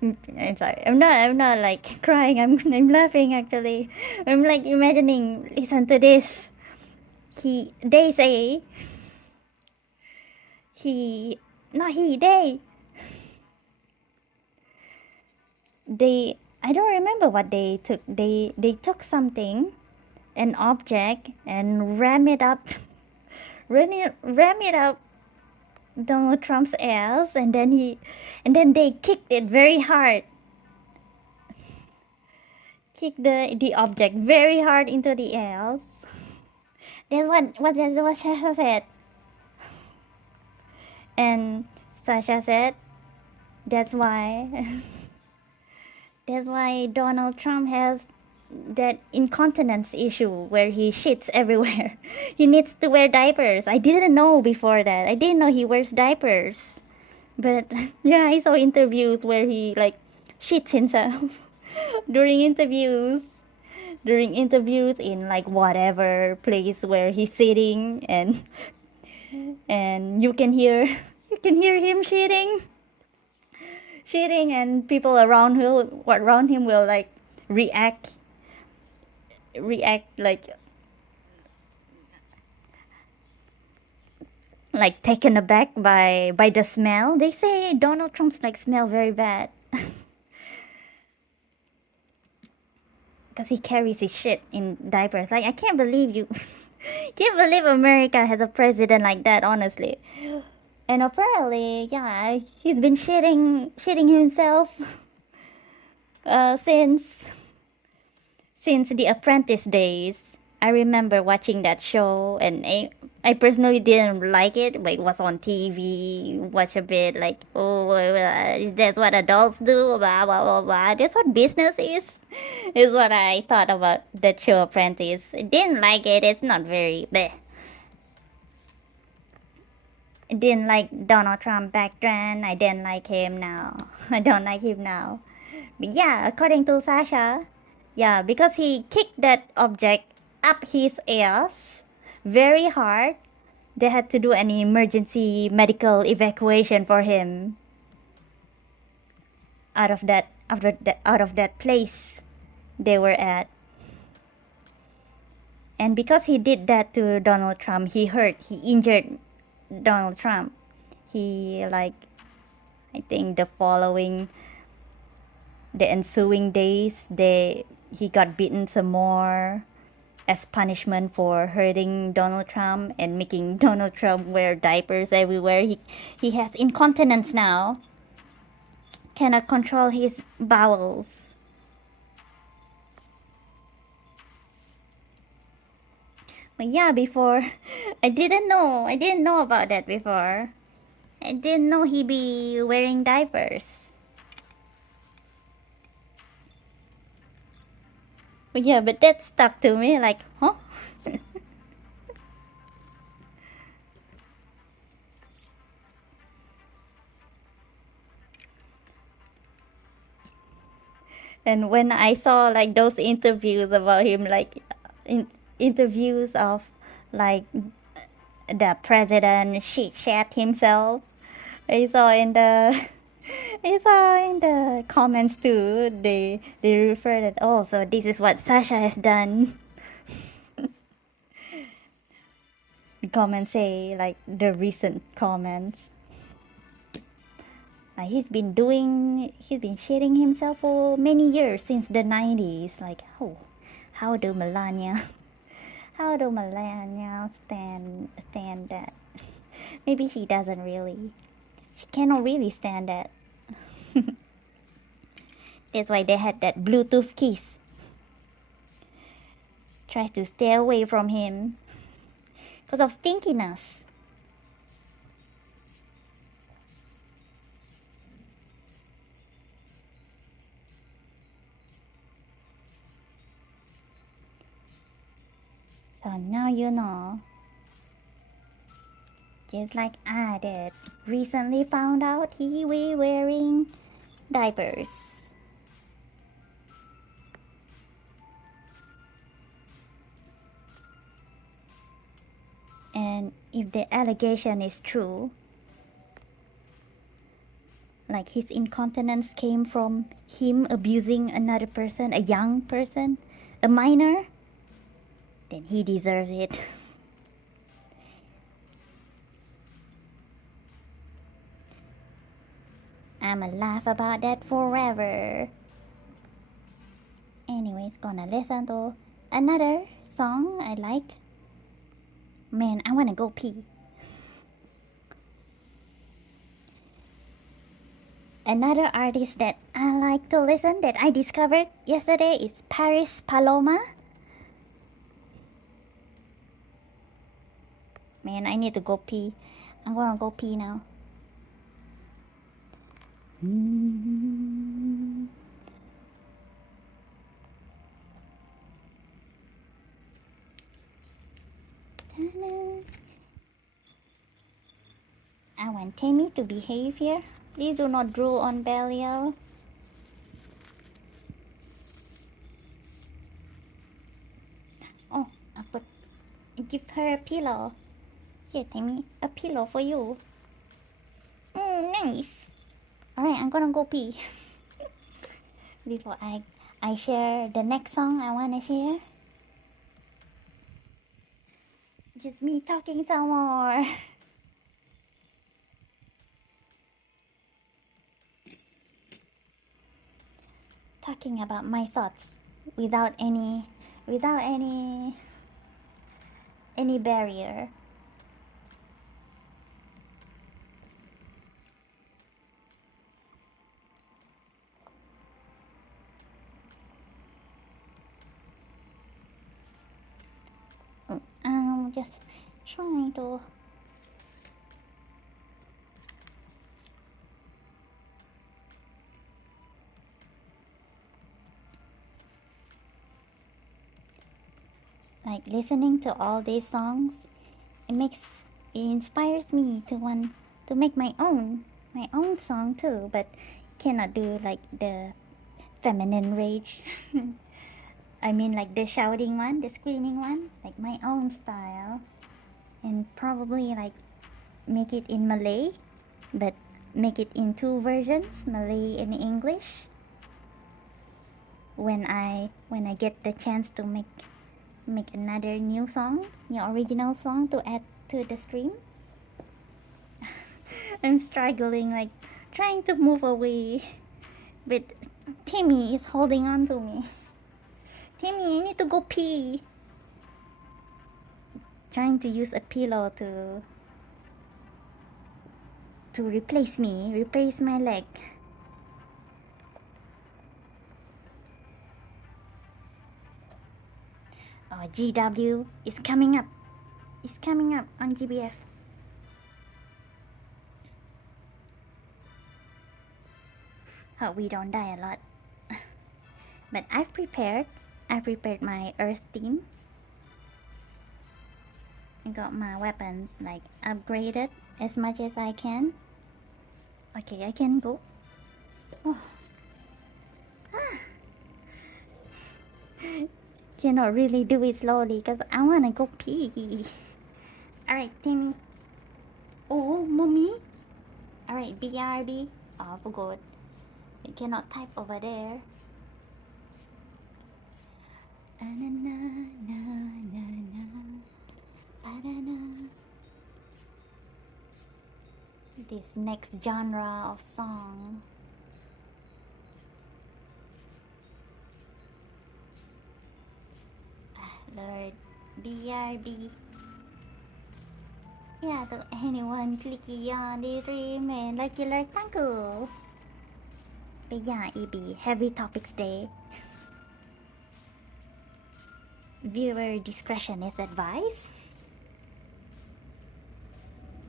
I'm sorry. I'm not like crying. I'm laughing actually. I'm like imagining. Listen to this. They say. Not he. They. I don't remember what they took. They took something, an object, and ram it up Donald Trump's ass, and then they kicked it very hard. Kicked the object very hard into the ass. That's what Sasha said. And Sasha said that's why that's why Donald Trump has that incontinence issue where he shits everywhere. He needs to wear diapers. I didn't know before that. I didn't know he wears diapers. But yeah, I saw interviews where he like shits himself during interviews. During interviews in like whatever place where he's sitting, and you can hear him shitting, and people around him will like react like taken aback by the smell. They say Donald Trump's like smell very bad because he carries his shit in diapers. Like, I can't believe can't believe America has a president like that, honestly. And apparently, yeah, he's been shitting himself since the Apprentice days. I remember watching that show, and I personally didn't like it. Like, was on TV, watch a bit, like, oh, that's what adults do, blah blah blah blah. That's what business is what I thought about that show Apprentice. I didn't like it. It's not very bleh. I didn't like Donald Trump back then. I didn't like him now. I don't like him now. But yeah, according to Sasha, Yeah, because he kicked that object up his ass very hard. They had to do an emergency medical evacuation for him out of that place they were at. And because he did that to Donald Trump, he injured Donald Trump. He like I think the ensuing days he got beaten some more as punishment for hurting Donald Trump and making Donald Trump wear diapers everywhere. He has incontinence now. Cannot control his bowels. But yeah, before I didn't know. I didn't know about that before. I didn't know he be wearing diapers. But yeah, but that stuck to me like, huh? And when I saw like those interviews about him, like interviews of like the president shit chat himself, I saw in the I saw in the comments too. They refer that, oh, so this is what Sasha has done. The comments say like the recent comments. He's been shitting himself for many years since the 90s. Like, oh, how do Melania how do Melania stand that? Maybe she doesn't really. She cannot really stand that. That's why they had that Bluetooth kiss. Try to stay away from him because of stinkiness. So now you know. Just like I did. Recently found out he was wearing diapers. And if the allegation is true, like his incontinence came from him abusing another person, a young person, a minor, then he deserves it. I'ma laugh about that forever. Anyways, gonna listen to another song I like. Man, I wanna go pee. Another artist that I like to listen that I discovered yesterday is Paris Paloma. Man, I need to go pee. I'm gonna go pee now. I want Tammy to behave here. Please do not drool on Belial. Oh, give her a pillow. Here, Tammy, a pillow for you. Nice. Alright, I'm gonna go pee. Before I share the next song I wanna share. Just me talking some more. Talking about my thoughts without any barrier. I'm just trying to like listening to all these songs. It inspires me to want to make my own song too, but cannot do like the feminine rage. I mean like the shouting one, the screaming one, like my own style. And probably like make it in Malay, but make it in two versions, Malay and English. When I get the chance to make another new song, new original song to add to the stream. I'm struggling like trying to move away, but Timmy is holding on to me. Timmy, I need to go pee. Trying to use a pillow to replace my leg. Oh, GW is coming up. It's coming up on GBF. Hope we don't die a lot. But I prepared my earth team. I got my weapons like upgraded as much as I can. Okay, I can go. Oh. Cannot really do it slowly because I wanna go pee. Alright, Timmy. Oh, mommy. Alright, BRB. Oh, forgot. You cannot type over there. This next genre of song. Lord, BRB. Yeah, to anyone clicky on the dream and lucky rectangle. But yeah, it be heavy topics day. Viewer discretion is advised.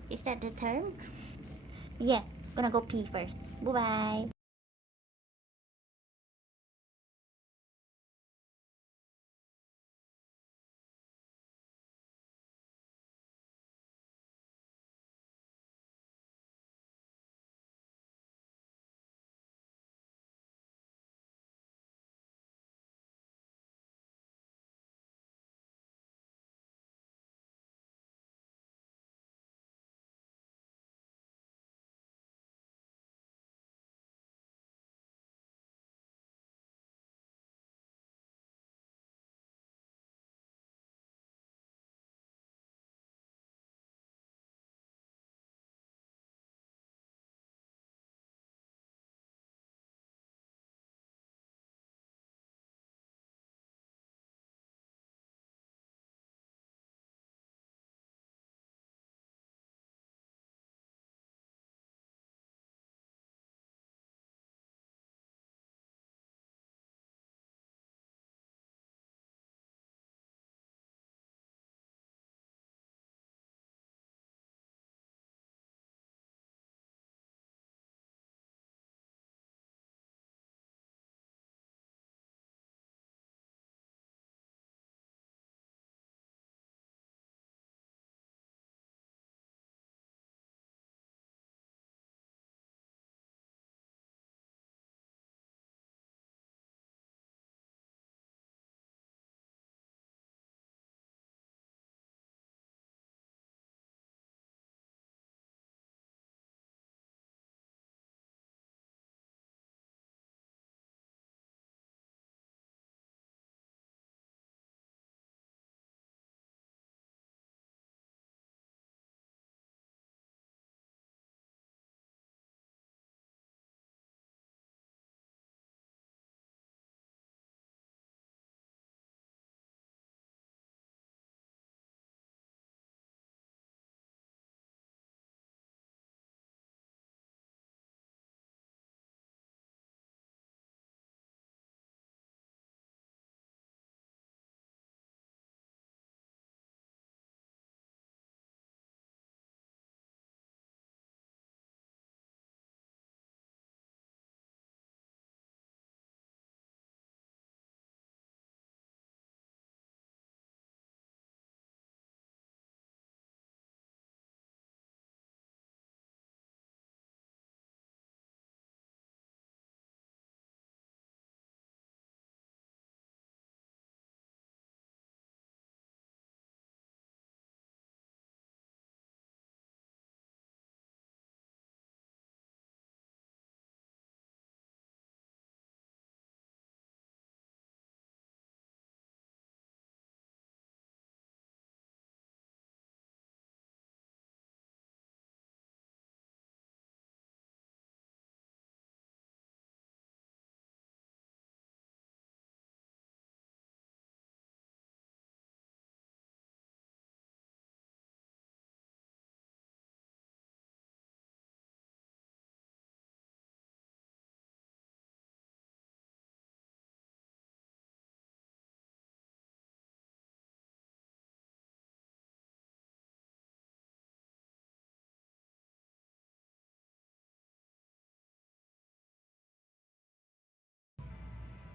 Is that the term? Yeah, gonna go pee first. Bye bye.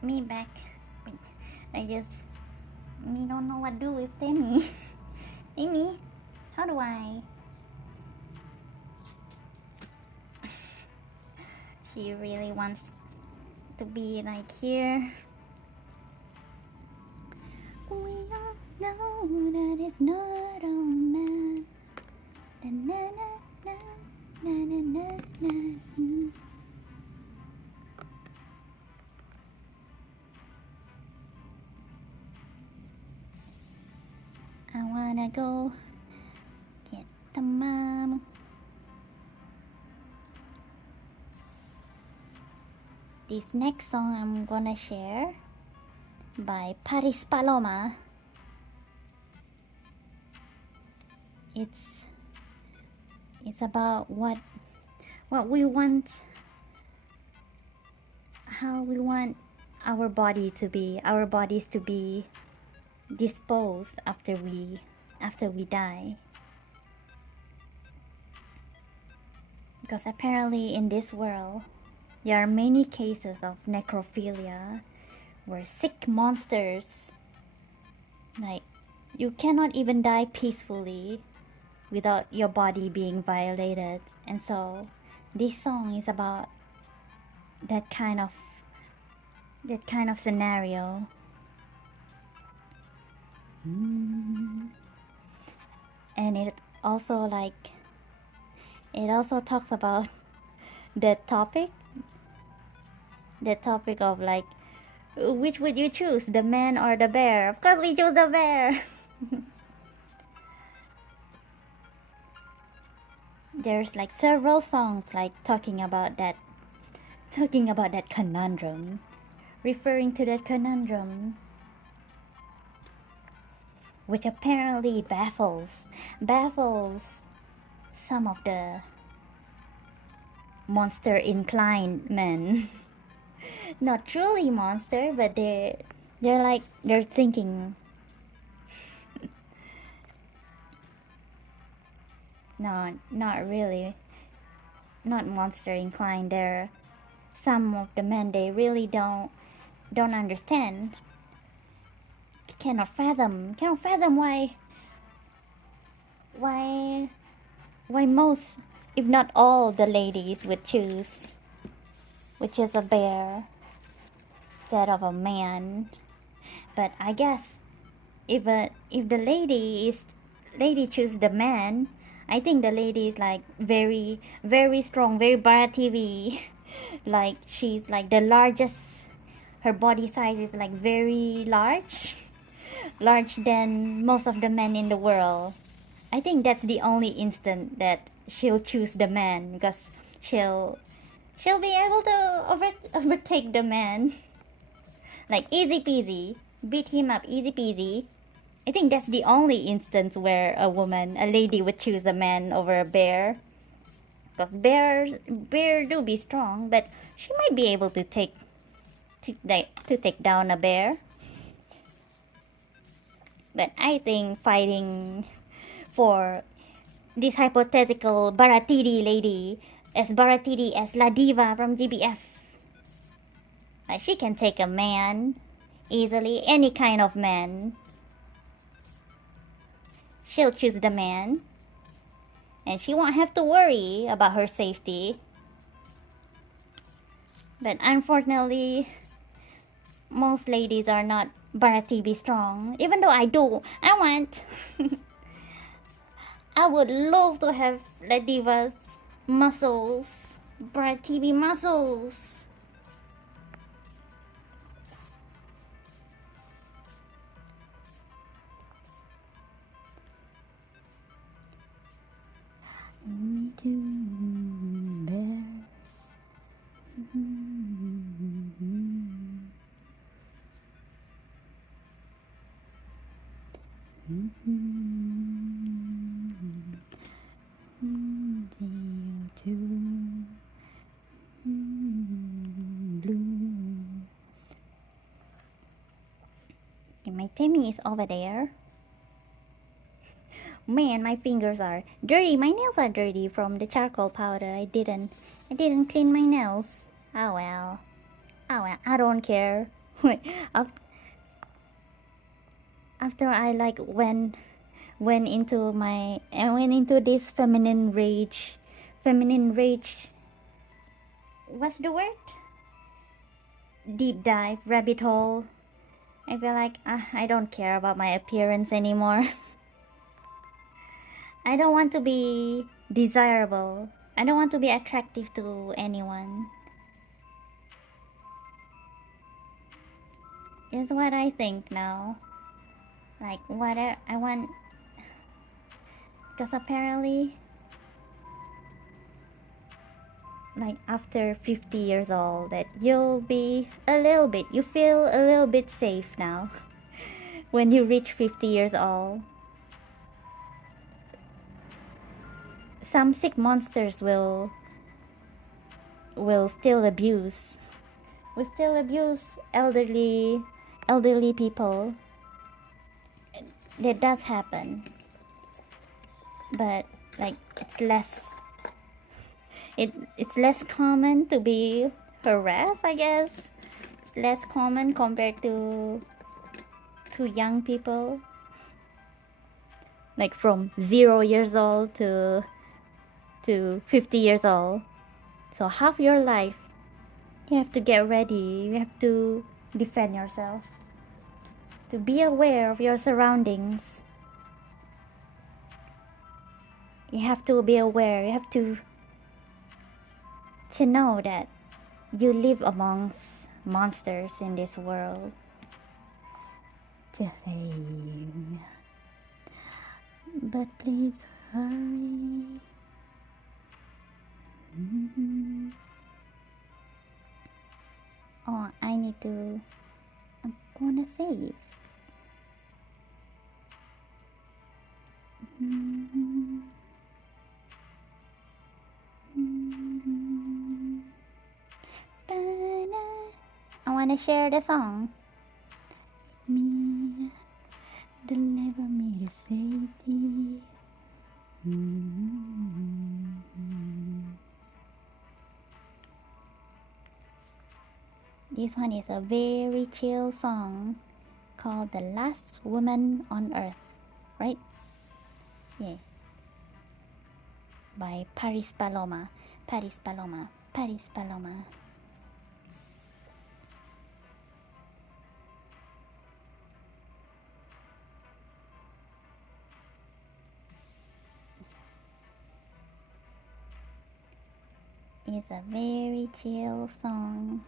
Me back. Me don't know what to do with Tammy. Tammy, how do I? She really wants to be like here. We all know that it's not all man. Na na na na na na na. I wanna go get the mom. This next song I'm gonna share by Paris Paloma. It's about what we want, how we want our bodies to be disposed after we die. Because apparently in this world there are many cases of necrophilia where sick monsters, like, you cannot even die peacefully without your body being violated. And so this song is about that kind of scenario. And it also talks about the topic of like, which would you choose, the man or the bear? Of course we choose the bear. There's like several songs like talking about that conundrum, referring to that conundrum, which apparently baffles some of the monster inclined men. Not truly monster, but they're thinking. No, not really. Not monster inclined. They're some of the men, they really don't understand. Cannot fathom why most, if not all, the ladies would choose a bear instead of a man. But I guess if the lady choose the man, I think the lady is like very, very strong, very Bara TV. Like she's like the largest, her body size is like very large than most of the men in the world. I think that's the only instant that she'll choose the man, because she'll be able to overtake the man. Like easy peasy, beat him up easy peasy. I think that's the only instance where a lady would choose a man over a bear. Because bear do be strong, but she might be able to take down a bear. But I think fighting for this hypothetical Baratidi lady, as Baratidi as La Diva from GBF, she can take a man easily, any kind of man. She'll choose the man, and she won't have to worry about her safety. But unfortunately, most ladies are not Baratibi strong. Even though I would love to have La Diva's muscles, Baratibi muscles. Me too, bears. Okay, my tummy is over there. Man, my fingers are dirty. My nails are dirty from the charcoal powder. I didn't clean my nails. Oh well. I don't care. Like, after I like went into my I went into this feminine rage. What's the word? Deep dive, rabbit hole. I feel like I don't care about my appearance anymore. I don't want to be desirable. I don't want to be attractive to anyone. Is what I think now. Like what I want, because apparently, like after 50 years old, that you feel a little bit safe now. When you reach 50 years old, some sick monsters will still abuse. We still abuse elderly people. That does happen, but like it's less common to be harassed, I guess. It's less common compared to young people, like from 0 years old to 50 years old. So half your life you have to get ready, you have to defend yourself, to be aware of your surroundings. You have to be aware, you have to know that you live amongst monsters in this world. But please hurry. Oh, I'm gonna save. I wanna share the song. Me, deliver me to safety. This one is a very chill song called The Last Woman on Earth, right? Yeah. By Paris Paloma. Paris Paloma. Paris Paloma. It's a very chill song.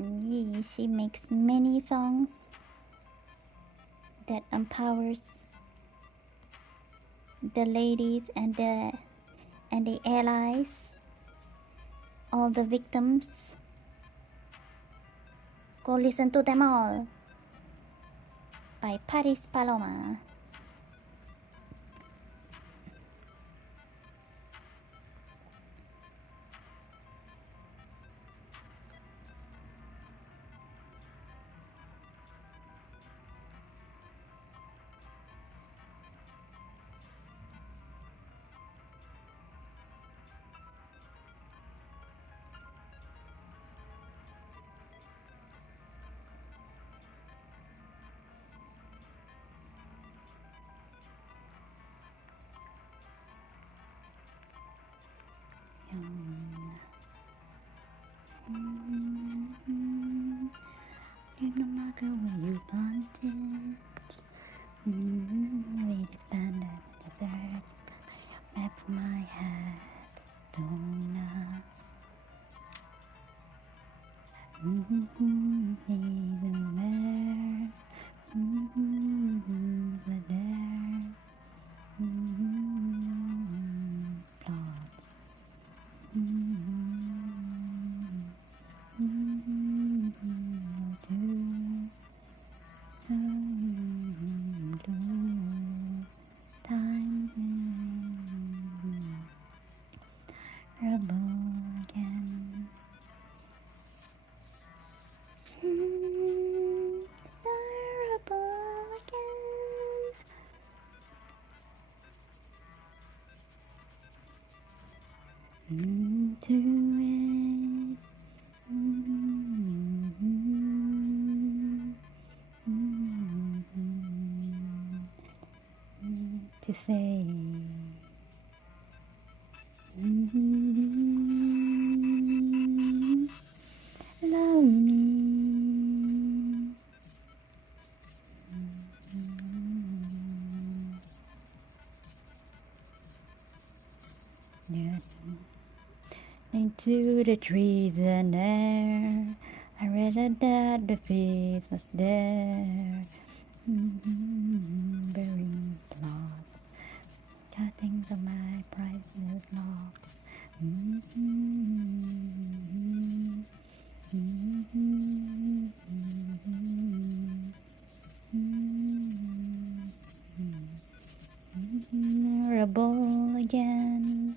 Yeah, she makes many songs that empowers the ladies and the allies, all the victims. Go listen to them all. By Paris Paloma. to it. To say love me. Yes. Into the trees and air, I read that the face was there. Bearing plots, cutting to my priceless locks. Vulnerable again.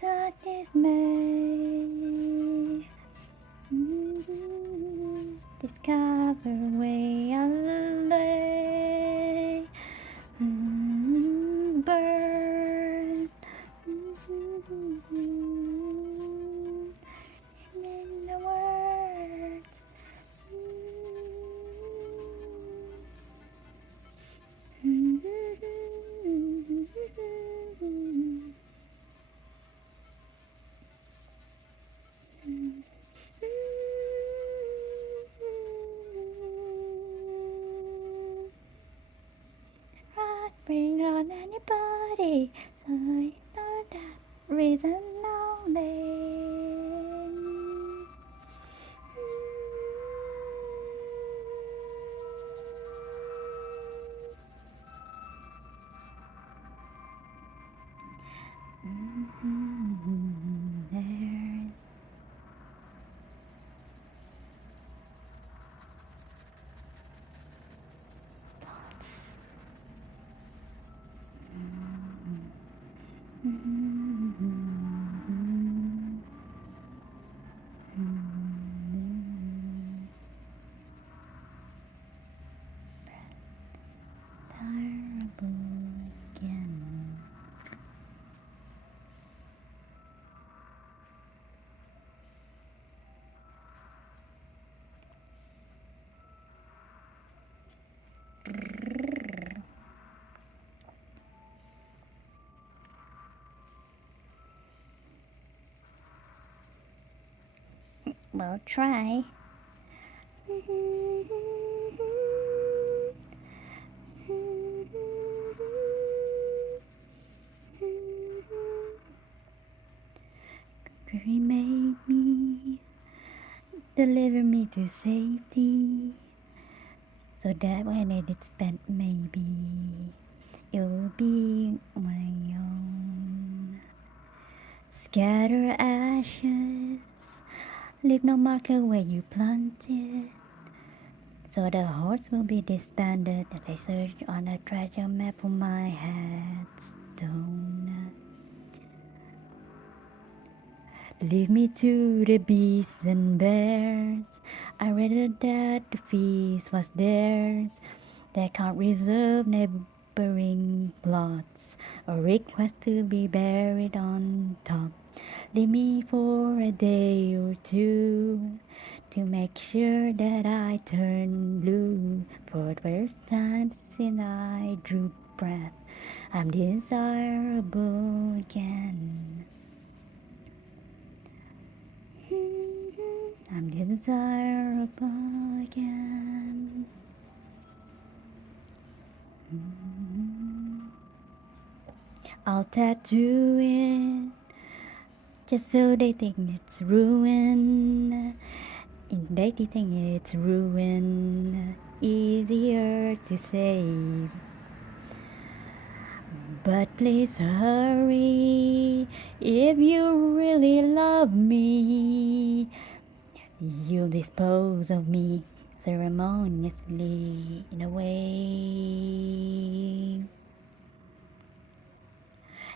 That is me. Discover way I lay. Burn. In the words. Not bring on anybody, so I know that reason only. There's terrible again. We'll try. Remake me, deliver me to safety, so that when it is spent, maybe you'll be my own. Scatter ashes, leave no marker where you planted, so the hearts will be disbanded as I search on a treasure map for my headstone. Leave me to the beasts and bears. I read that the feast was theirs. They can't reserve neighboring plots or request to be buried on top. Leave me for a day or two to make sure that I turn blue. For the first time since I drew breath, I'm desirable again. I'm desirable again. I'll tattoo it just so they think it's ruin. If they think it's ruin, easier to save. But please hurry, if you really love me, you'll dispose of me ceremoniously in a way.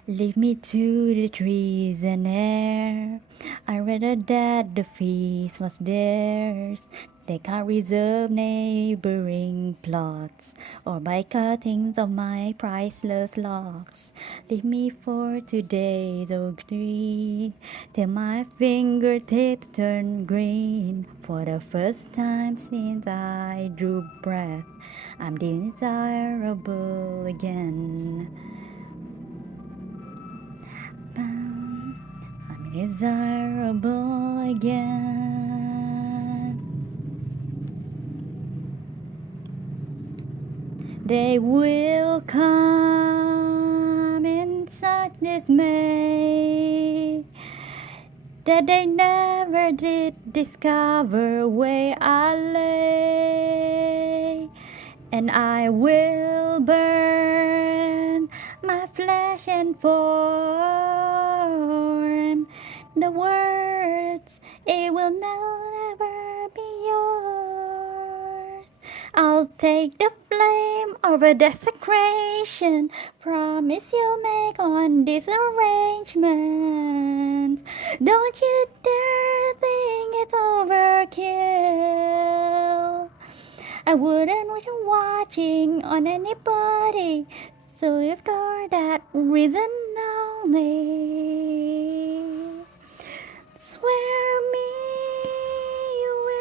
Leave me to the trees and air. I read that the feast was theirs. They can't reserve neighboring plots or buy cuttings of my priceless locks. Leave me for today's oak tree till my fingertips turn green. For the first time since I drew breath, I'm desirable again. I'm desirable again. They will come in such dismay that they never did discover where I lay. And I will burn my flesh and form the words, it will never be yours. I'll take the flame over desecration, promise you'll make on this arrangement. Don't you dare think it's overkill. I wouldn't wish watching on anybody, so if for that reason only, swear me you will.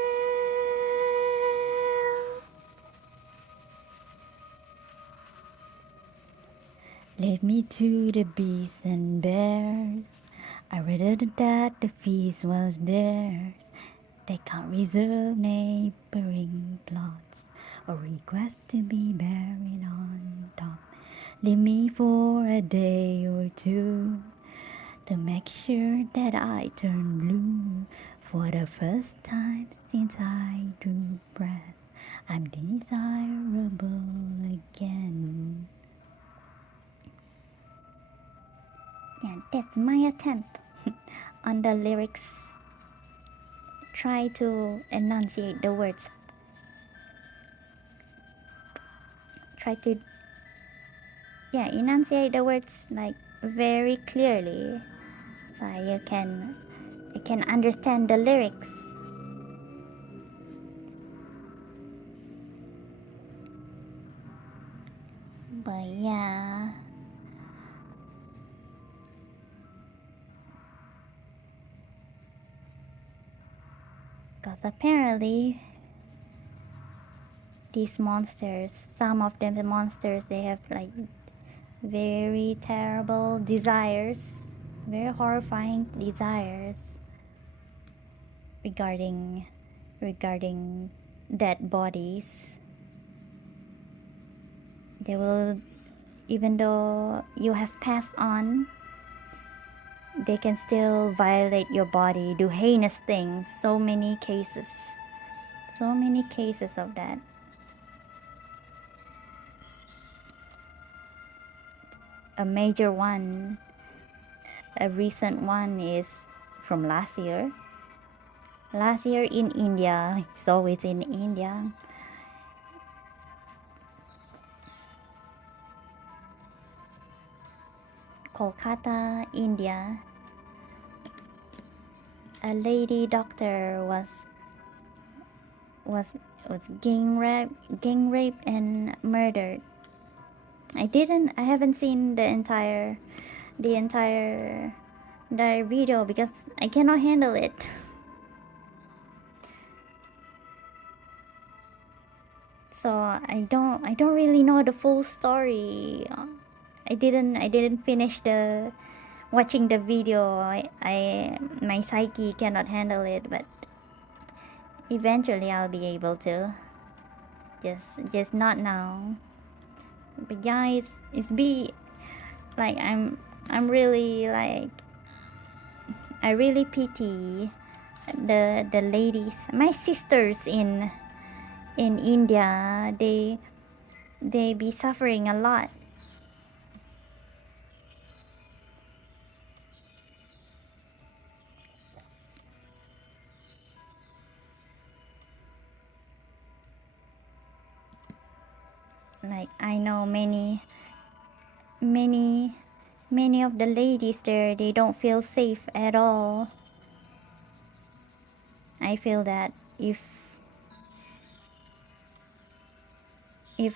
Lead me to the beasts and bears. I read that the feast was theirs. They can't reserve neighboring plots or request to be buried on top. Leave me for a day or two to make sure that I turn blue. For the first time since I drew breath, I'm desirable again. Yeah, that's my attempt on the lyrics. Try to enunciate the words. Try to enunciate the words like very clearly so you can understand the lyrics. But yeah, because apparently these monsters, some of them, the monsters, they have like very terrible desires, very horrifying desires regarding dead bodies. They will, even though you have passed on, they can still violate your body, do heinous things. So many cases of that. A major one, a recent one is from last year. Last year in India, it's always in India. Kolkata, India. A lady doctor was gang raped and murdered. I haven't seen the entire video because I cannot handle it. So I don't really know the full story. I didn't finish watching the video. My psyche cannot handle it, but eventually I'll be able to. Just not now. But yeah, it's like I'm really like, I really pity the ladies, my sisters in India. They be suffering a lot. Like I know many many of the ladies there, they don't feel safe at all. I feel that if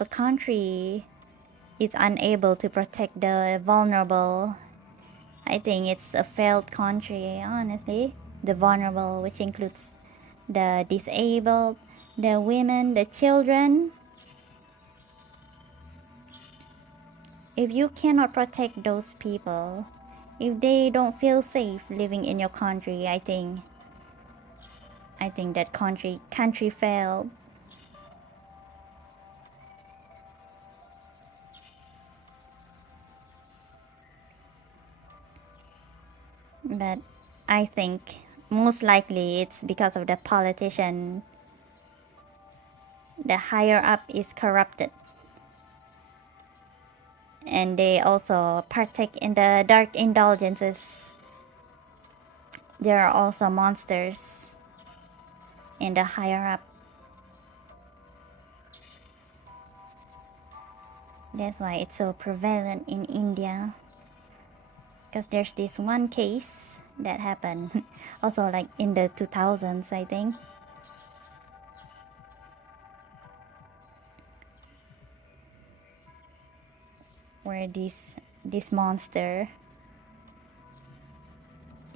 a country is unable to protect the vulnerable, I think it's a failed country, honestly. The vulnerable, which includes the disabled, the women, the children. If you cannot protect those people, if they don't feel safe living in your country, I think that country failed. But I think most likely it's because of the politician. The higher up is corrupted. And they also partake in the dark indulgences. There are also monsters in the higher up. That's why it's so prevalent in India. Because there's this one case that happened also like in the 2000s, I think. Where this monster,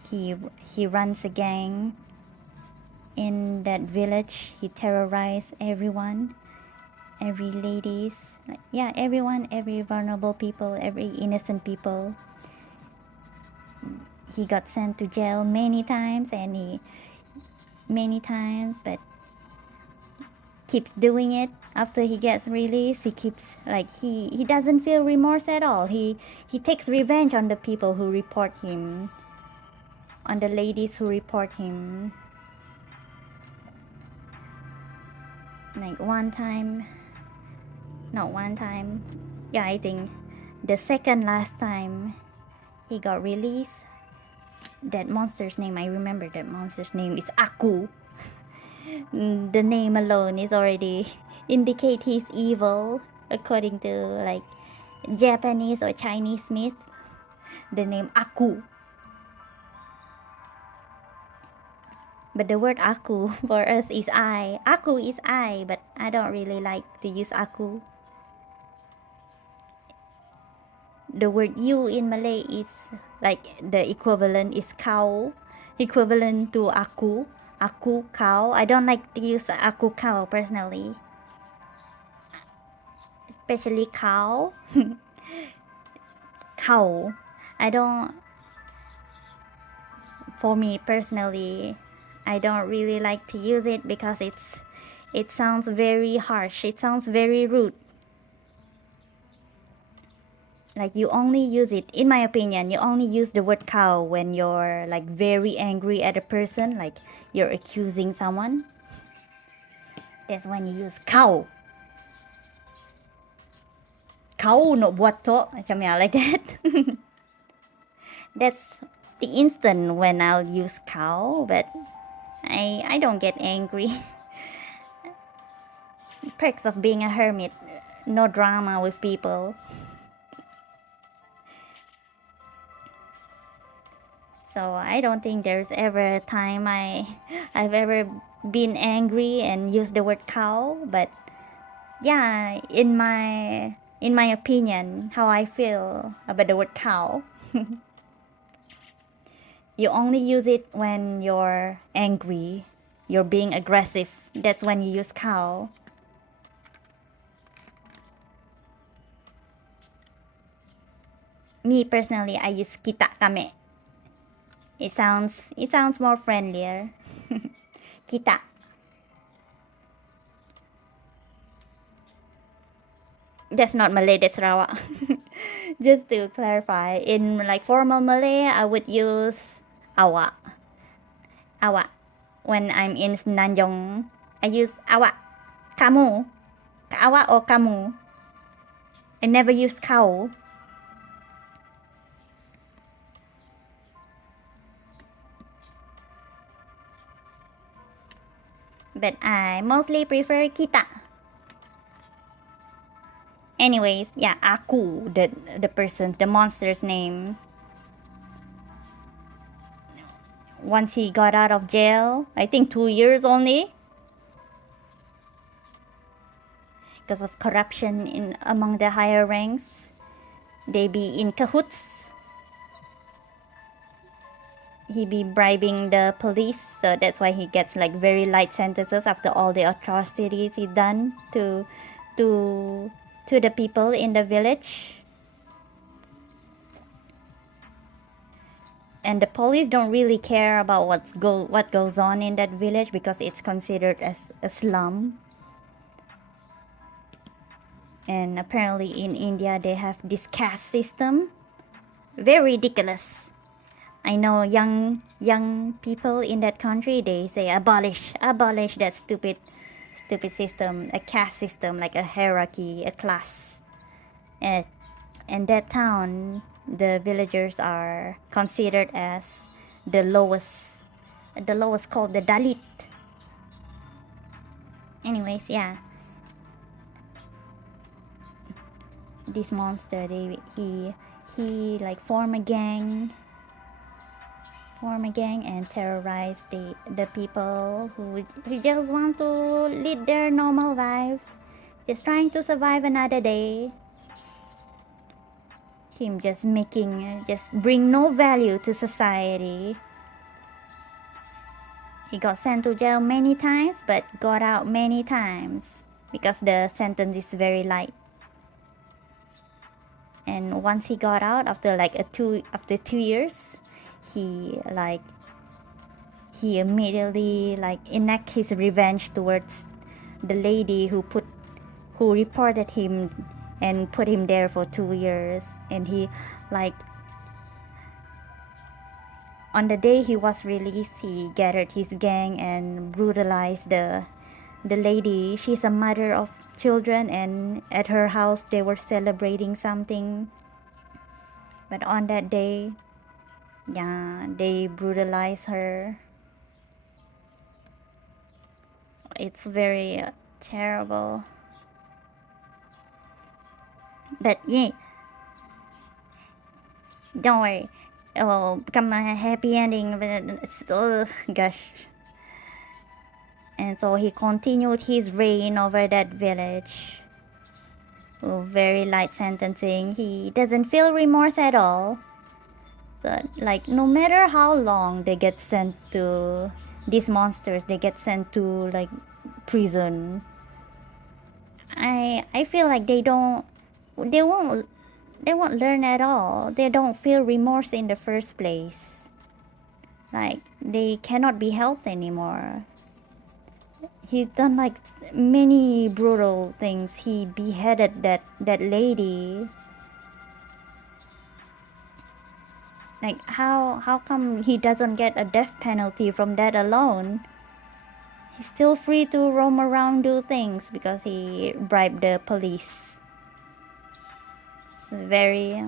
he runs a gang in that village. He terrorized everyone, every ladies, like, yeah, everyone, every vulnerable people, every innocent people. He got sent to jail many times, but keeps doing it. After he gets released, he keeps like he doesn't feel remorse at all. He takes revenge on the people who report him, on the ladies who report him. Like not one time, yeah, I think the second last time he got released, that monster's name, I remember that monster's name is Aku. The name alone is already indicate he's evil, according to like Japanese or Chinese myth. The name Aku. But the word Aku for us is I. Aku is I, but I don't really like to use Aku. The word you in Malay is like the equivalent is kau, equivalent to aku. Aku, kau. I don't like to use aku, kau personally. Especially kau. Kau. I don't, for me personally, I don't really like to use it because it sounds very harsh. It sounds very rude. Like you only use it, in my opinion, you only use the word cow when you're like very angry at a person, like you're accusing someone. That's when you use cow. Cow no buat to, like that. That's the instant when I'll use cow, but I don't get angry. Perks of being a hermit, no drama with people. So I don't think there's ever a time I've ever been angry and used the word cow, but yeah, in my opinion, how I feel about the word cow, you only use it when you're angry, you're being aggressive. That's when you use cow. Me personally, I use kita kame. It sounds more friendlier. Kita. That's not Malay, that's Sarawak. Just to clarify, in like formal Malay, I would use awak. Awak. When I'm in Nanjong, I use awak. Kamu. Awak or kamu. I never use kau. But I mostly prefer kita. Anyways, yeah, Aku, the monster's name. Once he got out of jail, I think 2 years only, because of corruption in among the higher ranks. They be in cahoots. He be bribing the police, so that's why he gets like very light sentences after all the atrocities he done to the people in the village. And the police don't really care about what goes on in that village because it's considered as a slum. And apparently in India they have this caste system, very ridiculous. I know young people in that country, they say abolish that stupid system, a caste system, like a hierarchy, a class. And in that town, the villagers are considered as the lowest called the Dalit. Anyways, yeah. This monster, he like form a gang and terrorize the people who just want to lead their normal lives, just trying to survive another day. Him just bring no value to society. He got sent to jail many times but got out many times because the sentence is very light. And once he got out after 2 years, he immediately enact his revenge towards the lady who reported him and put him there for 2 years. And he on the day he was released, he gathered his gang and brutalized the lady. She's a mother of children, and at her house they were celebrating something. But on that day, yeah, they brutalized her. It's very terrible. But yeah, don't worry. It will become a happy ending. But gosh. And so he continued his reign over that village. Very light sentencing. He doesn't feel remorse at all. So no matter how long they get sent to, these monsters, they get sent to prison. I feel like they won't learn at all. They don't feel remorse in the first place. They cannot be helped anymore. He's done many brutal things. He beheaded that lady. How come he doesn't get a death penalty from that alone? He's still free to roam around, do things because he bribed the police. It's very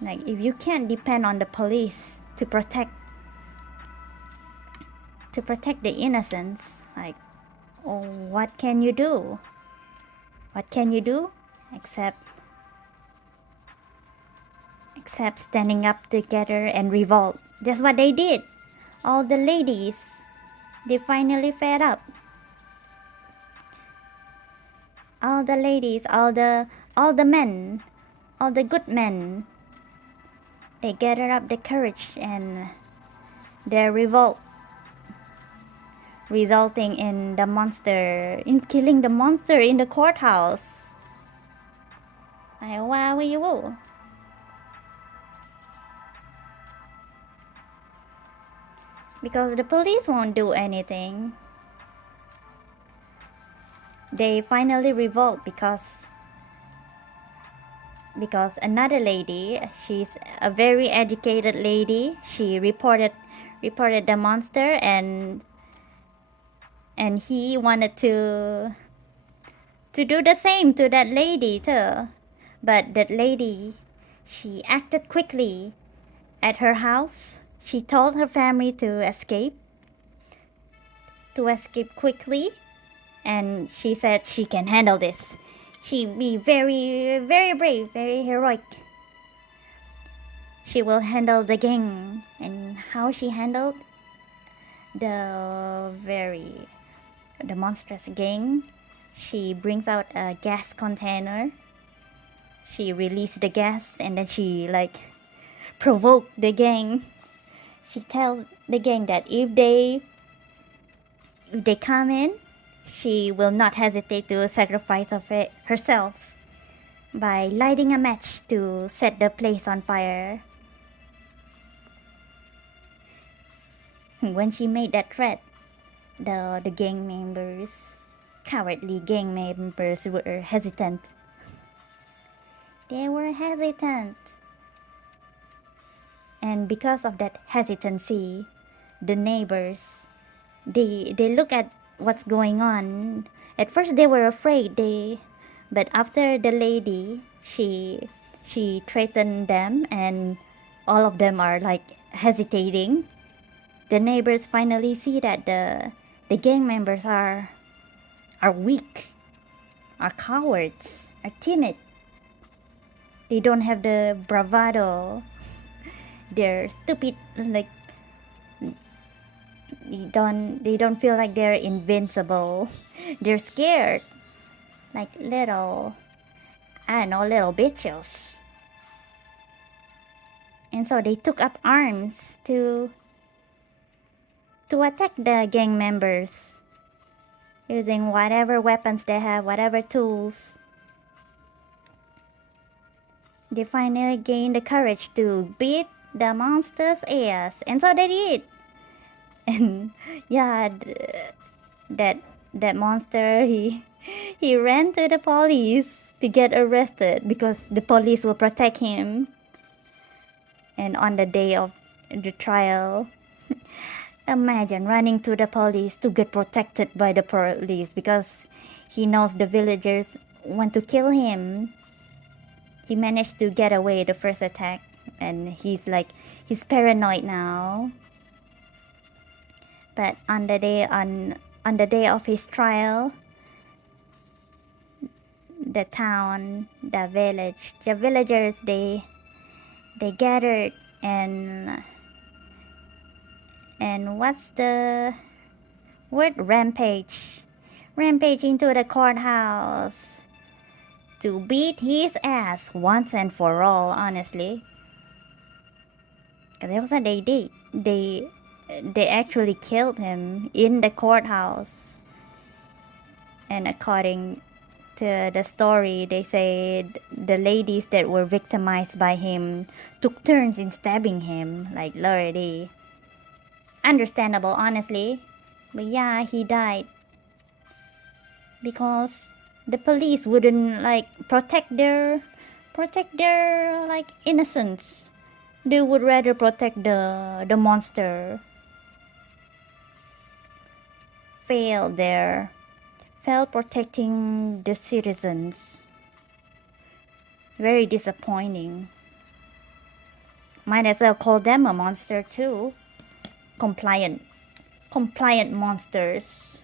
if you can't depend on the police to protect the innocents, what can you do? What can you do except standing up together and revolt? That's what they did. All the ladies, they finally fed up. All the ladies, all the men, all the good men, they gathered up the courage and their revolt, resulting in killing the monster in the courthouse. Wow, you. Because the police won't do anything. They finally revolt because another lady, she's a very educated lady, she reported the monster, and he wanted to do the same to that lady too. But that lady, she acted quickly at her house. She told her family to escape quickly, and she said she can handle this. She be very, very brave, very heroic. She will handle the gang. And how she handled the monstrous gang, she brings out a gas container. She released the gas and then she provoked the gang. She tells the gang that if they come in, she will not hesitate to sacrifice of it herself by lighting a match to set the place on fire. When she made that threat, the gang members, cowardly gang members, were hesitant. They were hesitant. And because of that hesitancy, the neighbors, they look at what's going on. At first they were afraid, but after the lady, she threatened them and all of them are hesitating. The neighbors finally see that the gang members are weak, are cowards, are timid. They don't have the bravado. They're stupid, they don't feel like they're invincible. They're scared, like little bitches. And so they took up arms to attack the gang members using whatever weapons they have, whatever tools. They finally gained the courage to beat the monster's ass, and so they did. And yeah, that monster, he ran to the police to get arrested because the police will protect him. And on the day of the trial, imagine running to the police to get protected by the police because he knows the villagers want to kill him. He managed to get away the first attack, and he's paranoid now. But on the day of his trial, the town, the villagers, they gathered and what's the word? Rampage into the courthouse to beat his ass once and for all, honestly. That was what they did. They actually killed him in the courthouse. And according to the story, they said the ladies that were victimized by him took turns in stabbing him, like lordy. Understandable, honestly. But yeah, he died because the police wouldn't protect their innocence. They would rather protect the monster. Failed protecting the citizens. Very disappointing. Might as well call them a monster too. Compliant monsters.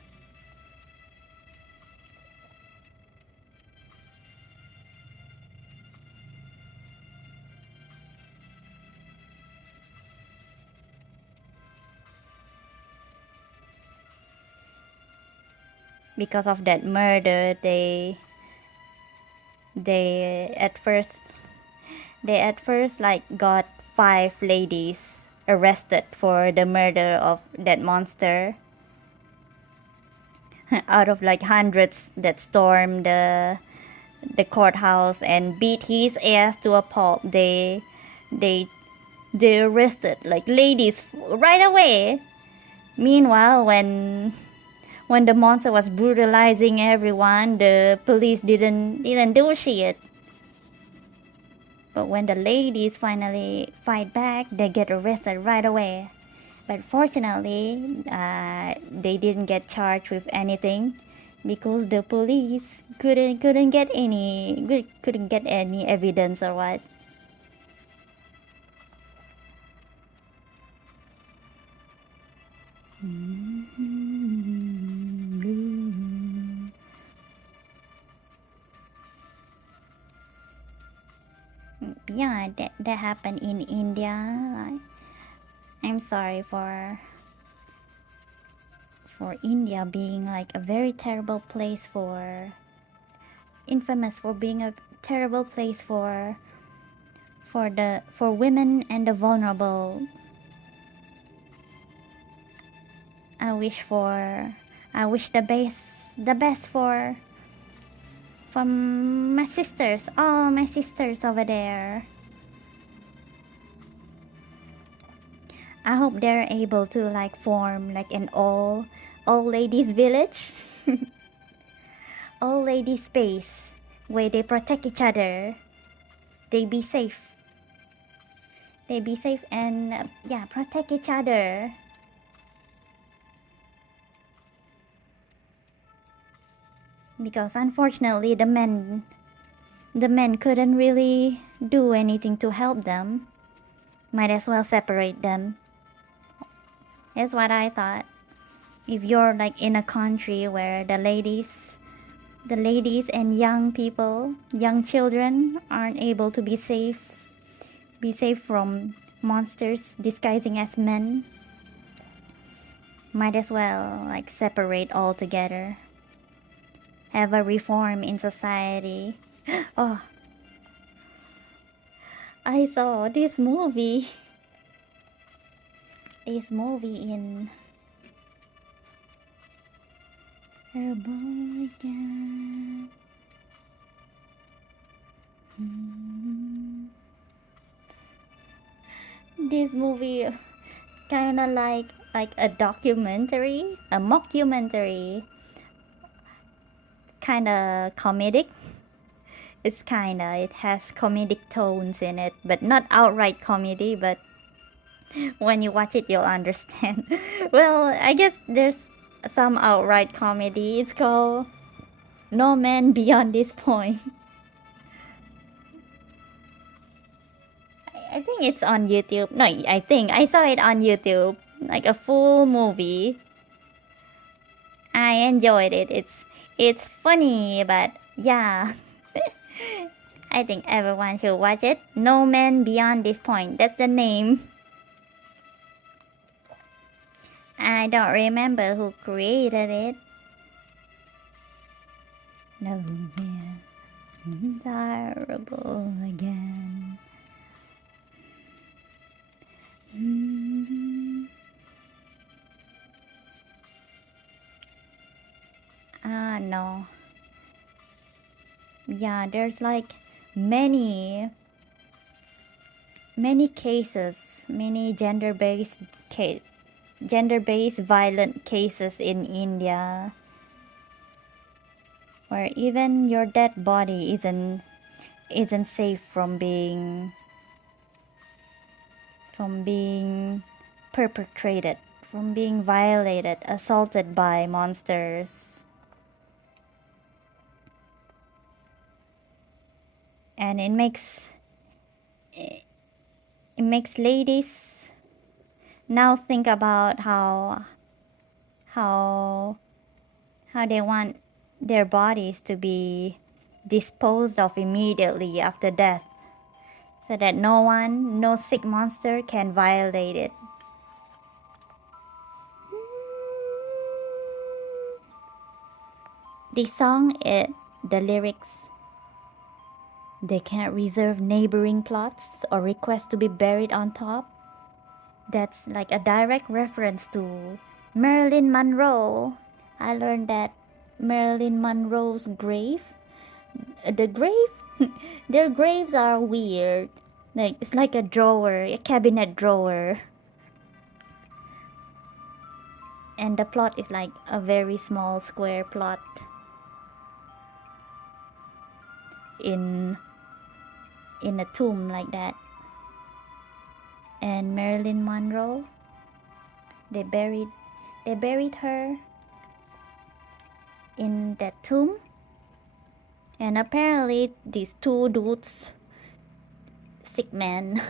Because of that murder, they at first got 5 ladies arrested for the murder of that monster. Out of hundreds that stormed the courthouse and beat his ass to a pulp, they arrested ladies right away. Meanwhile, when the monster was brutalizing everyone, the police didn't do shit. But when the ladies finally fight back, they get arrested right away. But fortunately, they didn't get charged with anything because the police couldn't get any evidence or what. yeah, that happened in India. Like, I'm sorry for India being like a very terrible place for, infamous for being a terrible place for women and the vulnerable. I wish the best for my sisters, all my sisters over there. I hope they're able to like form like an all ladies village, all ladies space where they protect each other. They be safe. And yeah, protect each other. Because unfortunately the men couldn't really do anything to help them. Might as well separate them. That's what I thought. If you're like in a country where the ladies and young people, young children aren't able to be safe from monsters disguising as men, might as well like separate altogether. Have a reform in society. Oh, I saw this movie. In a boy can. This movie kind of like a documentary, a mockumentary, kind of comedic. It has comedic tones in it, but not outright comedy, but when you watch it you'll understand. Well, I guess there's some outright comedy. It's called No Man Beyond This Point. I think it's on YouTube. No, I think I saw it on YouTube, like a full movie. I enjoyed it. It's funny, but yeah. I think everyone should watch it. No Man Beyond This Point. That's the name. I don't remember who created it. No man desirable again. No. Yeah, there's like many cases, many gender-based violent cases in India, where even your dead body isn't safe from being perpetrated, from being violated, assaulted by monsters. And it makes ladies now think about how they want their bodies to be disposed of immediately after death, so that no sick monster can violate it. This song, the lyrics, they can't reserve neighboring plots or request to be buried on top. That's like a direct reference to Marilyn Monroe. I learned that Marilyn Monroe's grave, their graves are weird. Like, it's like a drawer, a cabinet drawer. And the plot is like a very small square plot in a tomb like that. And Marilyn Monroe, they buried her in that tomb. And apparently these two dudes, sick men,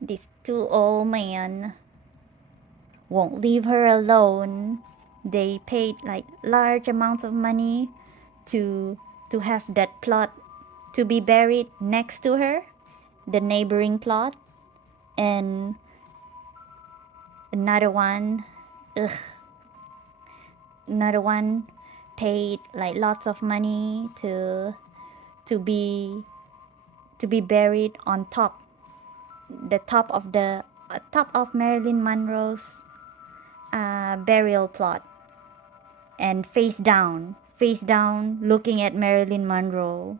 these two old men, won't leave her alone. They paid like large amounts of money to have that plot to be buried next to her, the neighboring plot, and another one, another one paid like lots of money to be buried on top, the top of the top of Marilyn Monroe's burial plot, and face down, looking at Marilyn Monroe's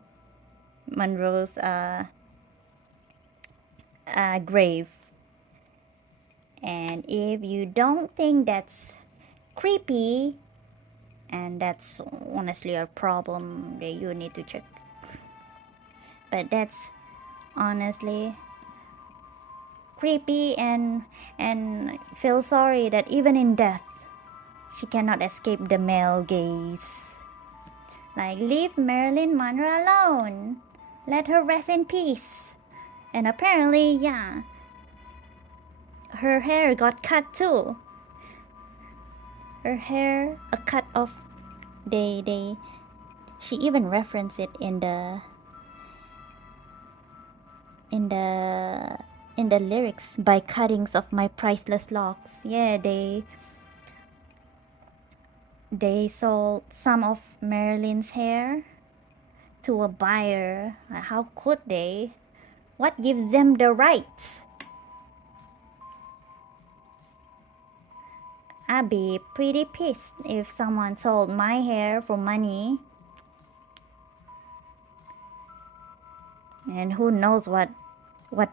grave. And if you don't think that's creepy, and that's honestly a problem that you need to check, but that's honestly creepy, and feel sorry that even in death she cannot escape the male gaze. Like, leave Marilyn Monroe alone, let her rest in peace. And apparently, yeah, her hair got cut too. Her hair a cut off. She even referenced it in the lyrics, by cuttings of my priceless locks. Yeah, they sold some of Marilyn's hair to a buyer. How could they? What gives them the right? I'd be pretty pissed if someone sold my hair for money. And who knows what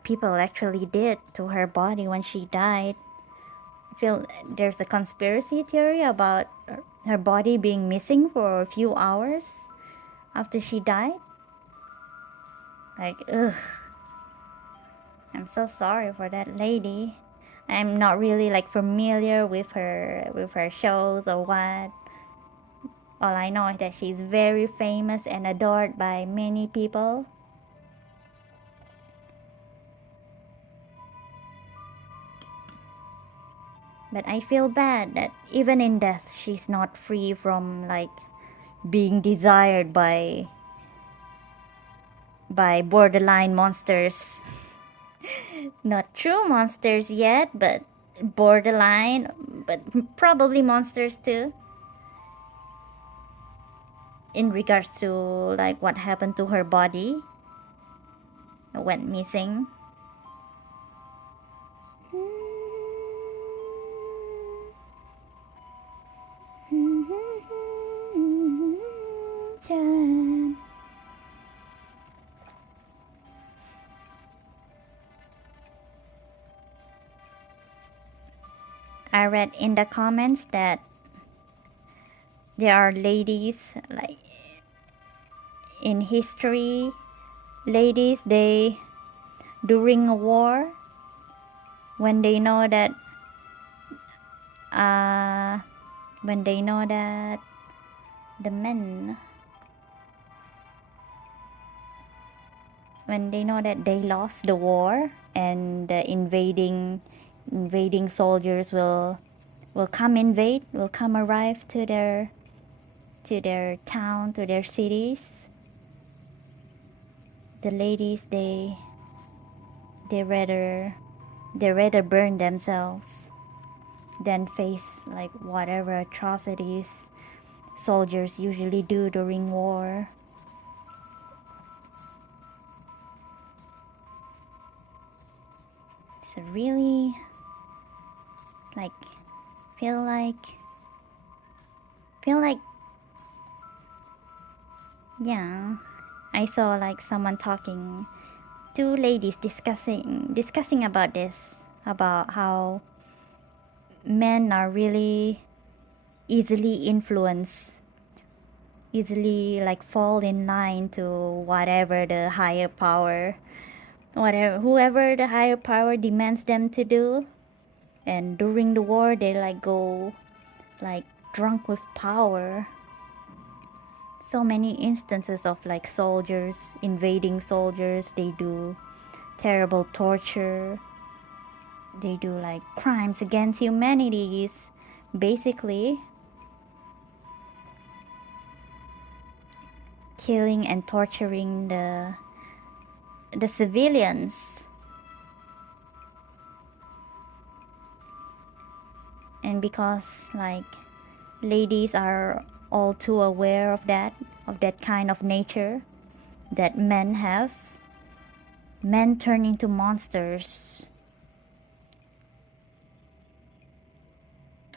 people actually did to her body when she died. I feel there's a conspiracy theory about her body being missing for a few hours after she died. Like, ugh. I'm so sorry for that lady. I'm not really like familiar with her shows or what. All I know is that she's very famous and adored by many people. But I feel bad that even in death, she's not free from like being desired by borderline monsters. Not true monsters yet, but borderline, but probably monsters too. In regards to like what happened to her body, went missing. I read in the comments that there are ladies, like in history, ladies, they, during a war, when they know that the men, when they know that they lost the war and the invading soldiers will come arrive to their town, to their cities, the ladies, they rather burn themselves than face like whatever atrocities soldiers usually do during war. It's really like feel like yeah, I saw like someone talking, two ladies discussing about this, about how men are really easily influenced, easily like fall in line to whatever the higher power, whoever the higher power demands them to do. And during the war, they like go like drunk with power. So many instances of like soldiers, invading soldiers, they do terrible torture, they do like crimes against humanity, basically. killing and torturing the civilians. And because like ladies are all too aware of that kind of nature that men have, men turn into monsters.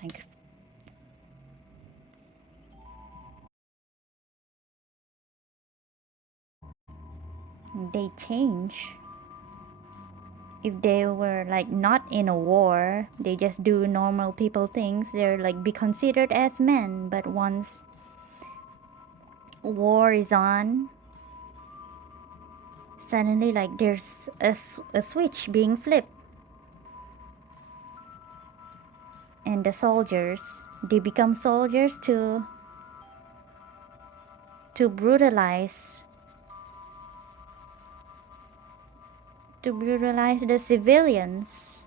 Like they change. If they were like not in a war, they just do normal people things, they're like be considered as men. But once war is on, suddenly like there's a switch being flipped, and the soldiers, they become soldiers to brutalize the civilians.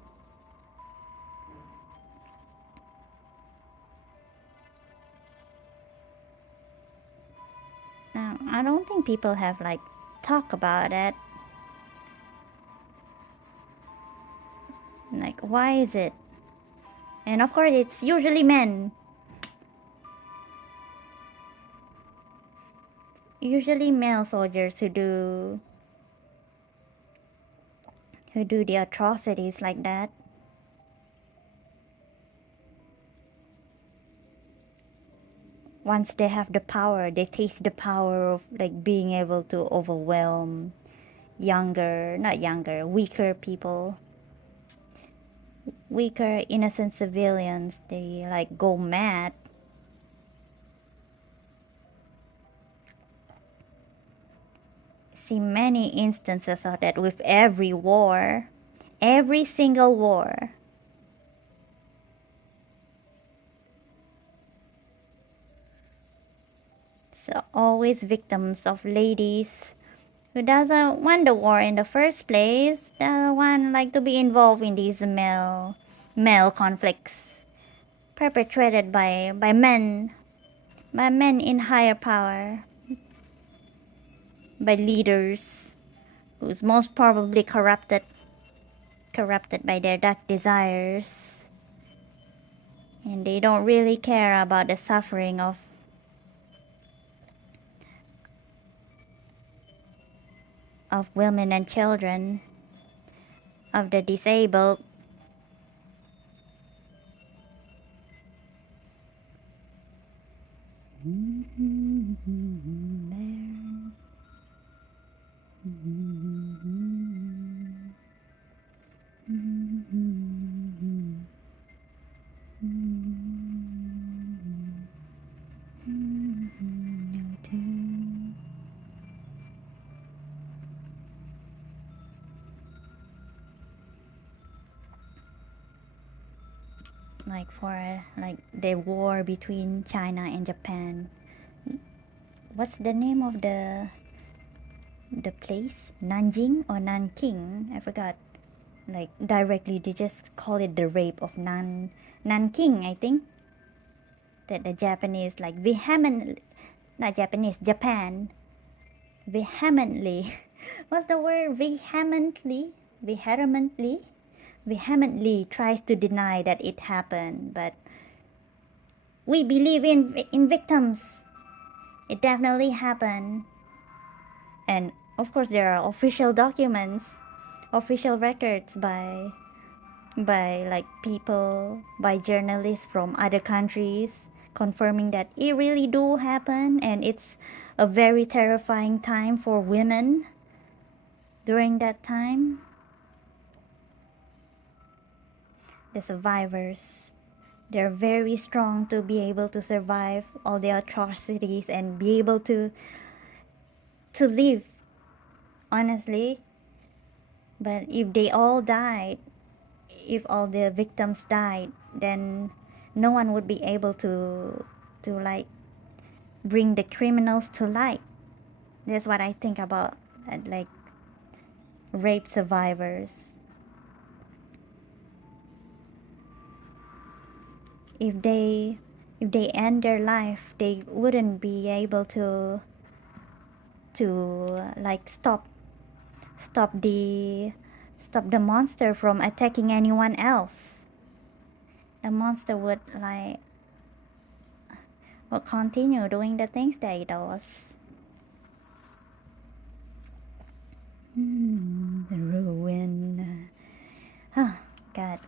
Now, I don't think people have like talk about it. Like, why is it? And of course, it's usually men. Usually male soldiers who do the atrocities like that. Once they have the power, they taste the power of like being able to overwhelm weaker people, weaker innocent civilians. They like go mad. See many instances of that with every war, every single war. So always victims of ladies who doesn't want the war in the first place, doesn't want like to be involved in these male conflicts perpetrated by men in higher power, by leaders who's most probably corrupted by their dark desires, and they don't really care about the suffering of women and children, of the disabled. Like for like the war between China and Japan. What's the name of the place? Nanjing or Nanking? I forgot. Like directly, they just call it the rape of Nanking. I think that the Japanese like not Japanese, Japan vehemently. What's the word? Vehemently tries to deny that it happened, but we believe in victims. It definitely happened. And of course there are official documents, official records by like people, by journalists from other countries, confirming that it really do happen, and it's a very terrifying time for women during that time. The survivors, they're very strong to be able to survive all the atrocities and be able to live honestly. But if they all died, if all the victims died, then no one would be able to like bring the criminals to light. That's what I think about like rape survivors. If they end their life, they wouldn't be able to to like stop the monster from attacking anyone else. The monster would continue doing the things that it does. The ruin. Huh, God.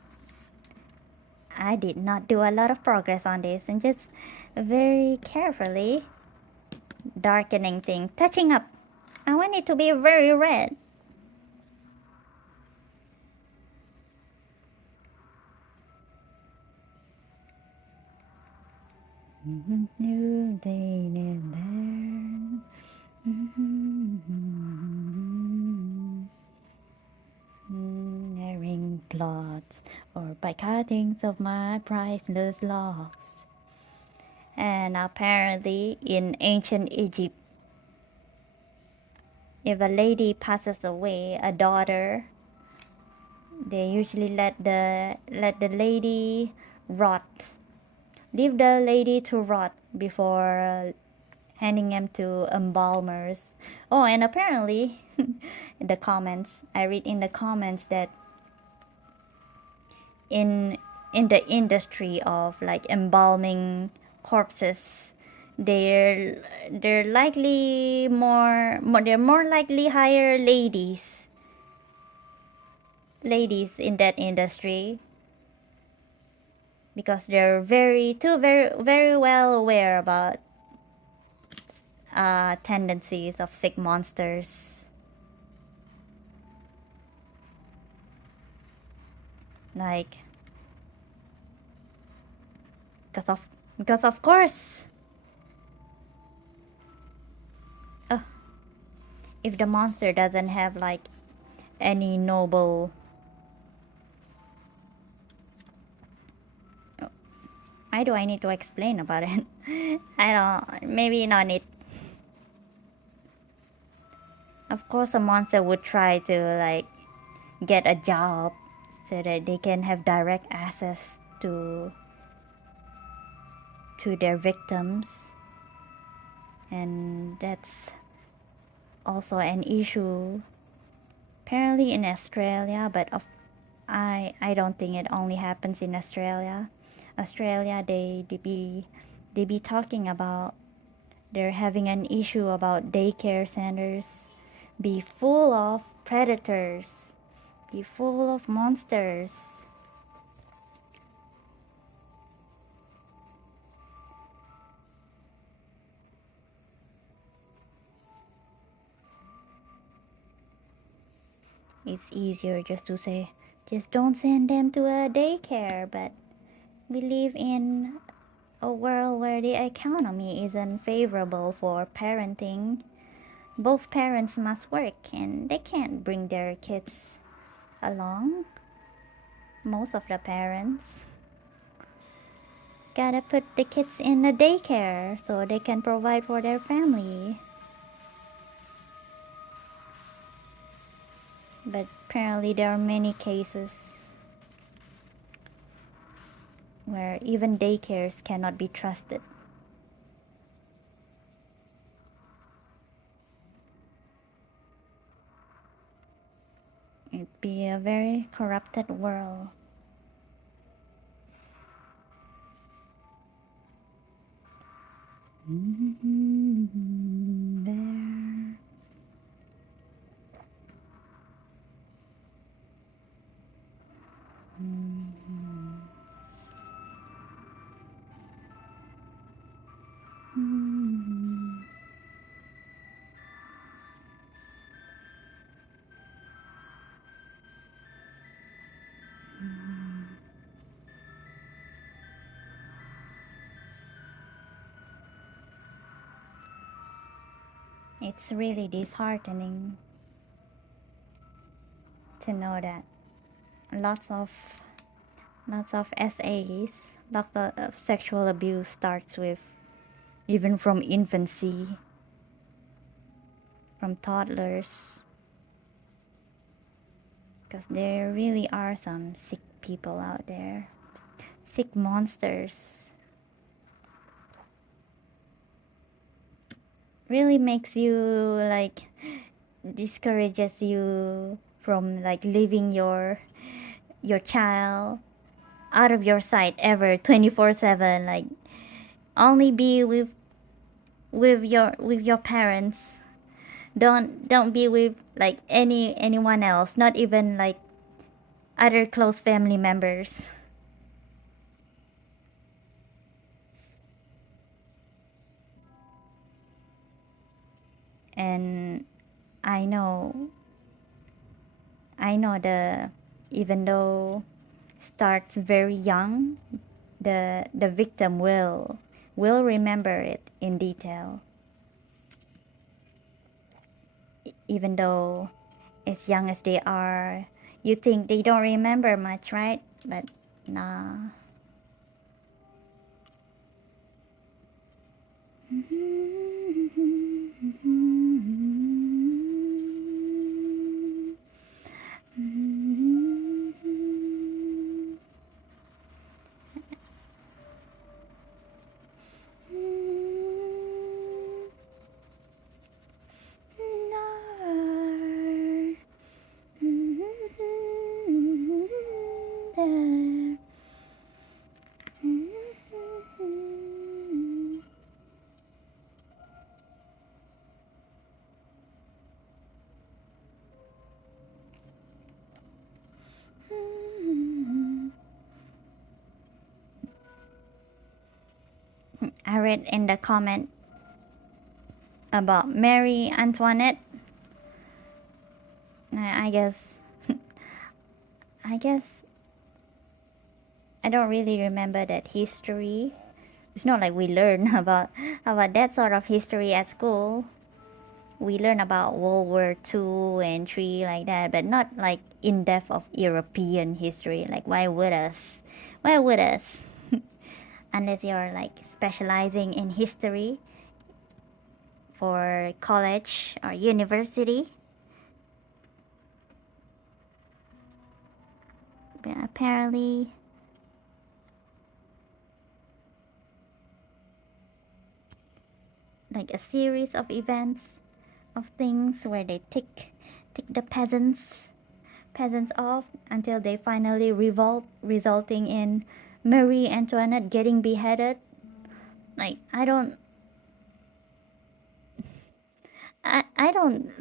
I did not do a lot of progress on this and just very carefully darkening things, touching up. I want it to be very red. New day in there. Tearing plots or by cuttings of my priceless locks. And apparently in ancient Egypt, if a lady passes away, a daughter, they usually let the lady rot. Leave the lady to rot before handing them to embalmers. Oh, and apparently, in the comments, I read in the comments that in the industry of like embalming corpses, they're likely they're more likely hire ladies in that industry because they're very well aware about tendencies of sick monsters. Like, because of course, if the monster doesn't have like any noble, why do I need to explain about it? I don't, maybe not need. Of course, a monster would try to like get a job so that they can have direct access to their victims, and that's also an issue apparently in Australia, but I don't think it only happens in Australia. They be talking about they're having an issue about daycare centers be full of predators, be full of monsters. It's easier just to say, just don't send them to a daycare, but we live in a world where the economy isn't favorable for parenting. Both parents must work and they can't bring their kids along. Most of the parents gotta put the kids in a daycare so they can provide for their family. But apparently there are many cases where even daycares cannot be trusted. It'd be a very corrupted world. There. It's really disheartening to know that lots of SAs, lots of sexual abuse starts with even from infancy, from toddlers, because there really are some sick people out there, sick monsters. really makes you like discourages you from like leaving your child out of your sight ever 24/7, like only be with your parents. Don't be with like anyone else, not even like other close family members. And I know the even though starts very young, the victim will remember it in detail, even though as young as they are. You think they don't remember much, right? But nah. I read in the comment about Marie Antoinette. I guess I guess I don't really remember that history. It's not like we learn about that sort of history at school. We learn about World War II and III like that, but not like in depth of European history. Like why would us? Why would us? Unless you're like specializing in history for college or university. But apparently like a series of events of things where they take the peasants off until they finally revolt, resulting in Marie Antoinette getting beheaded. Like I don't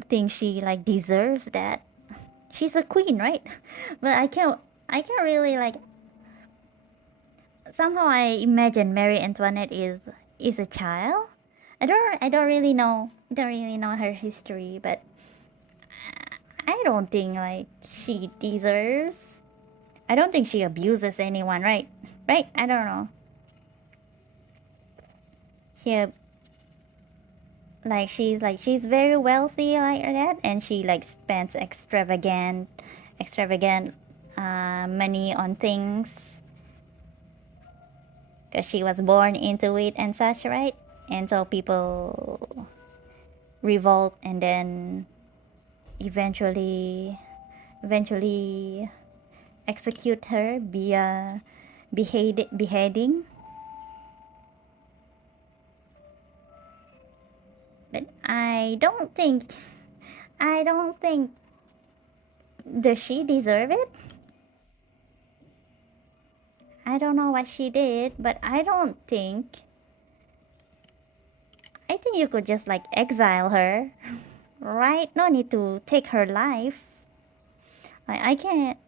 think she like deserves that. She's a queen, right? But I can't really like, somehow I imagine Marie Antoinette is a child. I don't really know her history, but I don't think like she deserves. I don't think she abuses anyone, right? Right? I don't know. She she's very wealthy like that, and she like spends extravagant money on things because she was born into it and such, right? And so people revolt and then eventually execute her via beheading. But I don't think does she deserve it? I don't know what she did, but I think you could just like exile her, right? No need to take her life. Like I can't.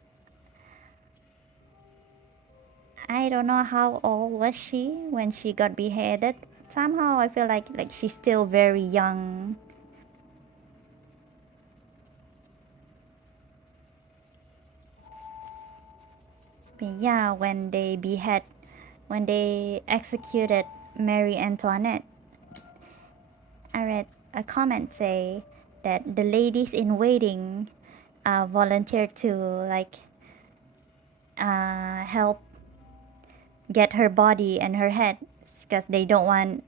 I don't know how old was she when she got beheaded. Somehow I feel like she's still very young. But yeah, when they executed Marie Antoinette, I read a comment say that the ladies in waiting volunteered to like help get her body and her head because they don't want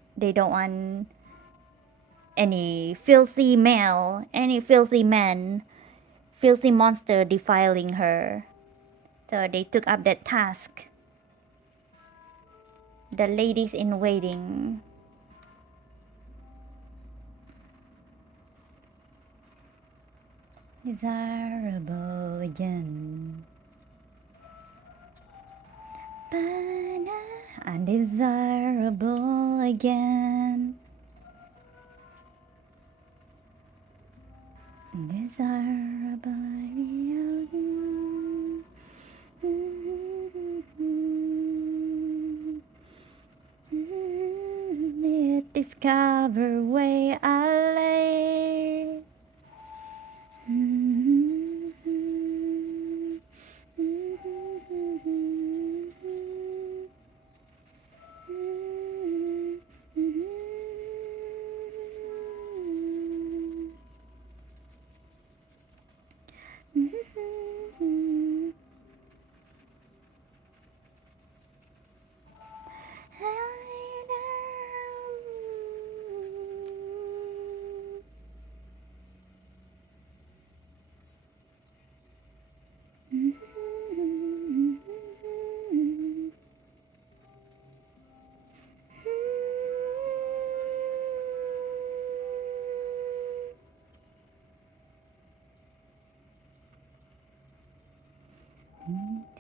any filthy male, any filthy man, filthy monster defiling her. So they took up that task. The ladies in waiting. desirable again. Undesirable again. Desirable again. Discover where I lay.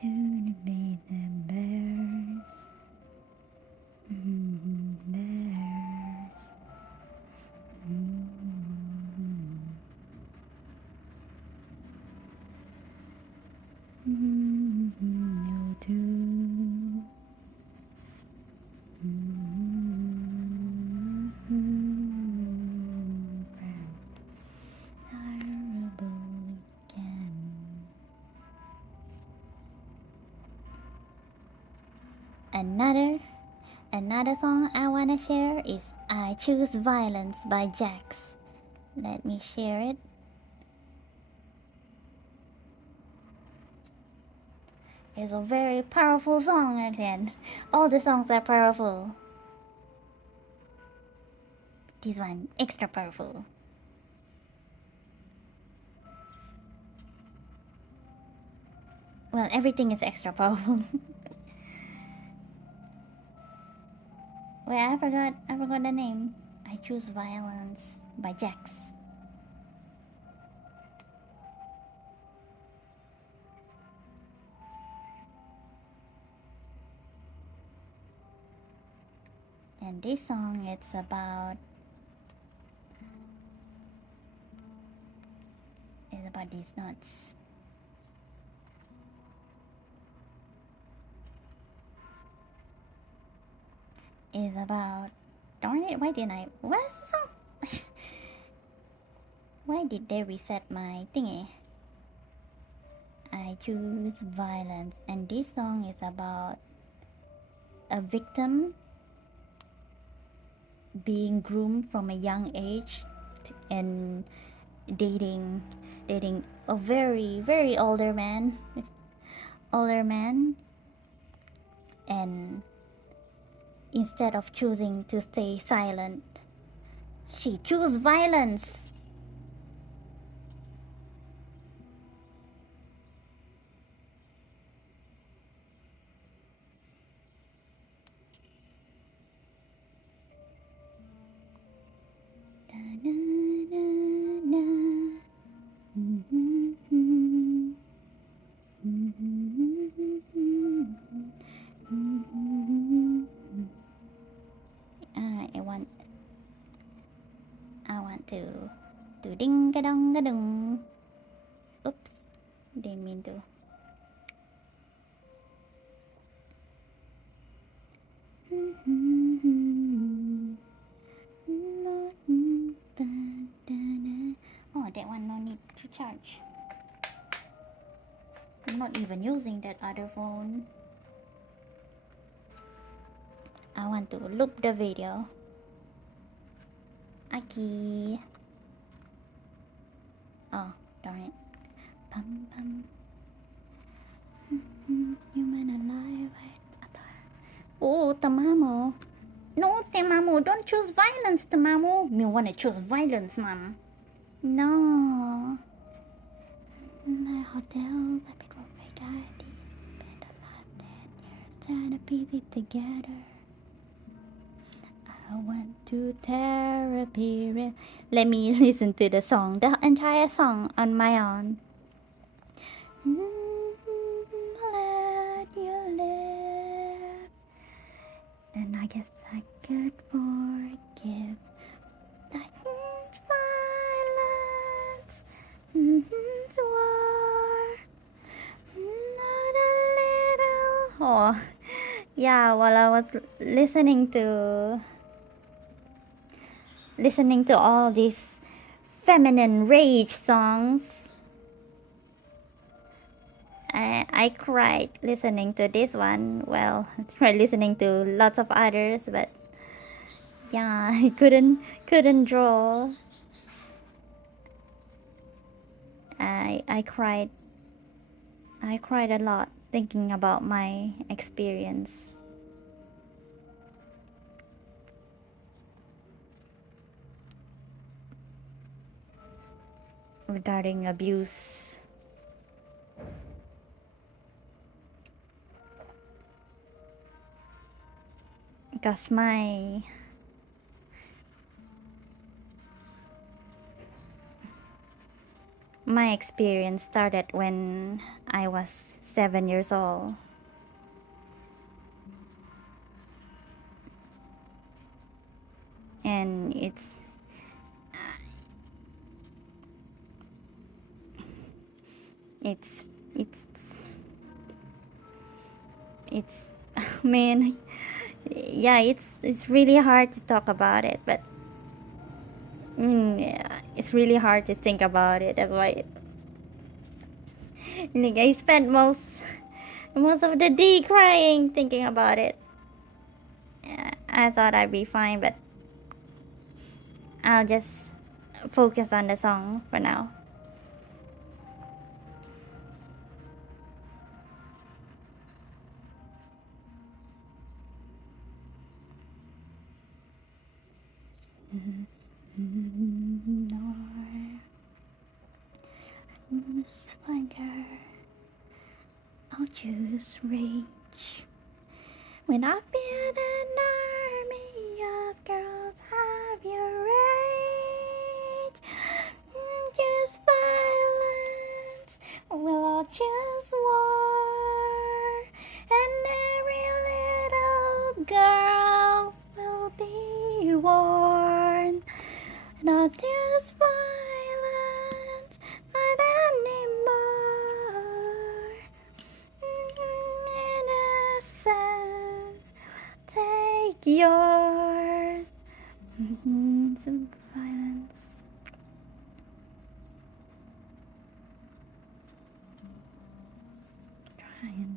To be the bears, bears. No two. Desirable again. Another song I wanna share is I Choose Violence by Jax. Let me share it. It's a very powerful song again. All the songs are powerful. This one extra powerful. Well, everything is extra powerful. Wait, I forgot the name. I Choose Violence by Jax. And this song, it's about these nuts. It's about, darn it, why didn't I, what's the song? Why did they reset my thingy? I Choose Violence, and this song is about a victim being groomed from a young age and dating a very older man and instead of choosing to stay silent, she chose violence. I want to ding ka dong ka dong. Oops, didn't mean to. Oh, that one no need to charge. I'm not even using that other phone. I want to loop the video. Aki. Oh, darn it. Pum pum. Human alive. Oh, Tamamo. No, Tamamo, don't choose violence, Tamamo. Me wanna choose violence, Mom. No. The hotels, I paid for fake ID. Spent a lot 10 years trying to piece it together. I I went to therapy. Let me listen to the song, the entire song on my own. Let you live, and I guess I could forgive that violence. War, not a little. Oh, yeah. While I was listening to all these feminine rage songs, I cried listening to this one. Well, I tried listening to lots of others, but yeah, I couldn't draw. I cried. I cried a lot thinking about my experience. Regarding abuse. Because my experience started when I was 7 years old. And it's man, yeah, it's really hard to talk about it, but yeah, it's really hard to think about it. That's why like, I spent most of the day crying thinking about it. I thought I'd be fine, but I'll just focus on the song for now. Splendor, I'll choose rage. When I've been an army of girls, have your rage. Choose violence, well, I'll choose war. And every little girl will be warned. And I'll choose violence, not anymore. Innocent, take yours. Some violence. Trying.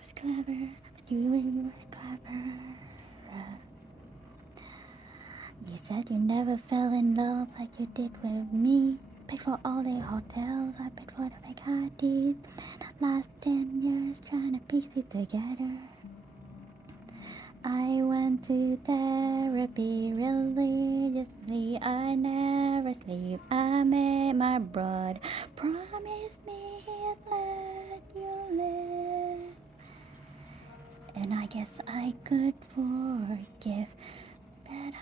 Was clever. You were clever. You said you never fell in love like you did with me. Paid for all the hotels, I paid for the fake IDs. Last 10 years trying to piece it together. I went to therapy religiously. I never sleep. I made my brother promise me he'd let you live. And I guess I could forgive, but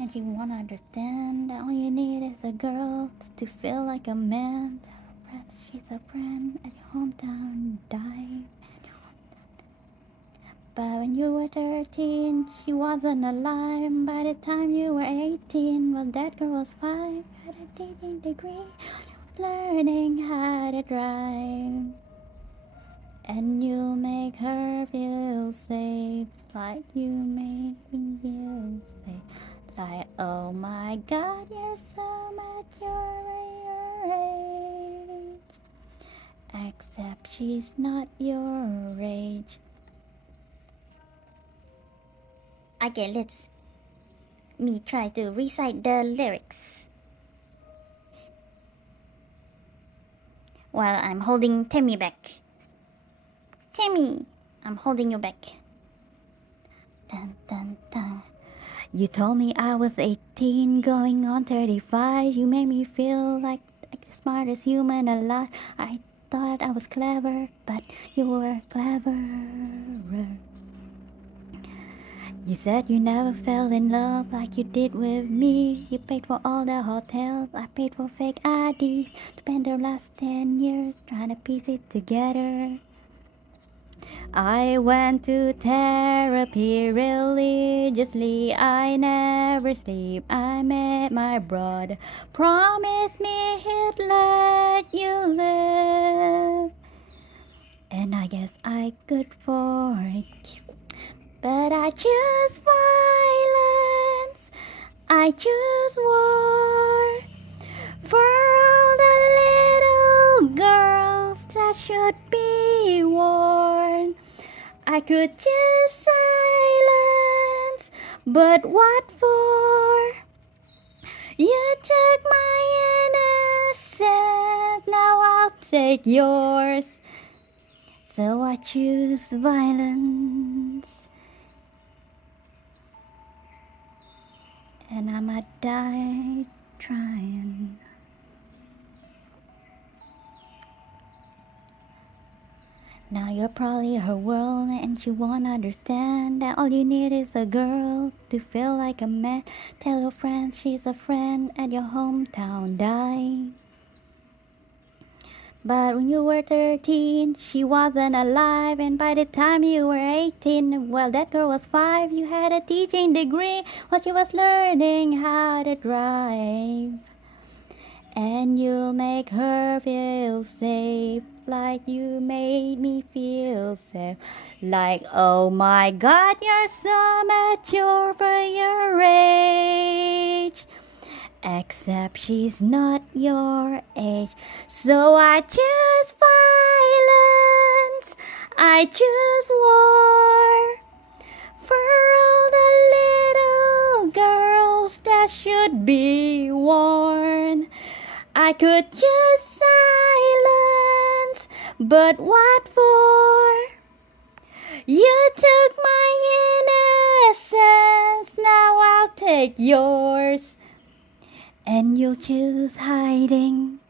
if you wanna understand, all you need is a girl to feel like a man. Tell a friend she's a friend at your hometown died. But when you were 13, she wasn't alive. By the time you were 18, well, that girl was 5. Had a teaching degree, learning how to drive. And you make her feel safe, like you make me feel safe. Like, oh my God, you're so much your age. Except she's not your age. Okay, let's me try to recite the lyrics. while I'm holding Timmy back. Timmy, I'm holding you back. Dun, dun, dun. You told me I was 18, going on 35. You made me feel like the smartest human alive. I thought I was clever, but you were cleverer. You said you never fell in love like you did with me. You paid for all the hotels, I paid for fake IDs. Spent the last 10 years trying to piece it together. I went to therapy religiously. I never sleep. I met my brother. Promised me he'd let you live. And I guess I could forgive. But I choose violence. I choose war. For all the little girls that should be warned. I could choose silence, but what for? You took my innocence, now I'll take yours. So I choose violence. And I'ma die trying. Now you're probably her world and she won't understand that all you need is a girl to feel like a man. Tell your friends she's a friend at your hometown die. But when you were 13, she wasn't alive. And by the time you were 18, well, that girl was 5. You had a teaching degree while she was learning how to drive. And you'll make her feel safe like you made me feel safe. Like, oh my God, you're so mature for your age. Except she's not your age. So I choose violence. I choose war. For all the little girls that should be warned. I could choose silence, but what for? You took my innocence, now I'll take yours. And you'll choose hiding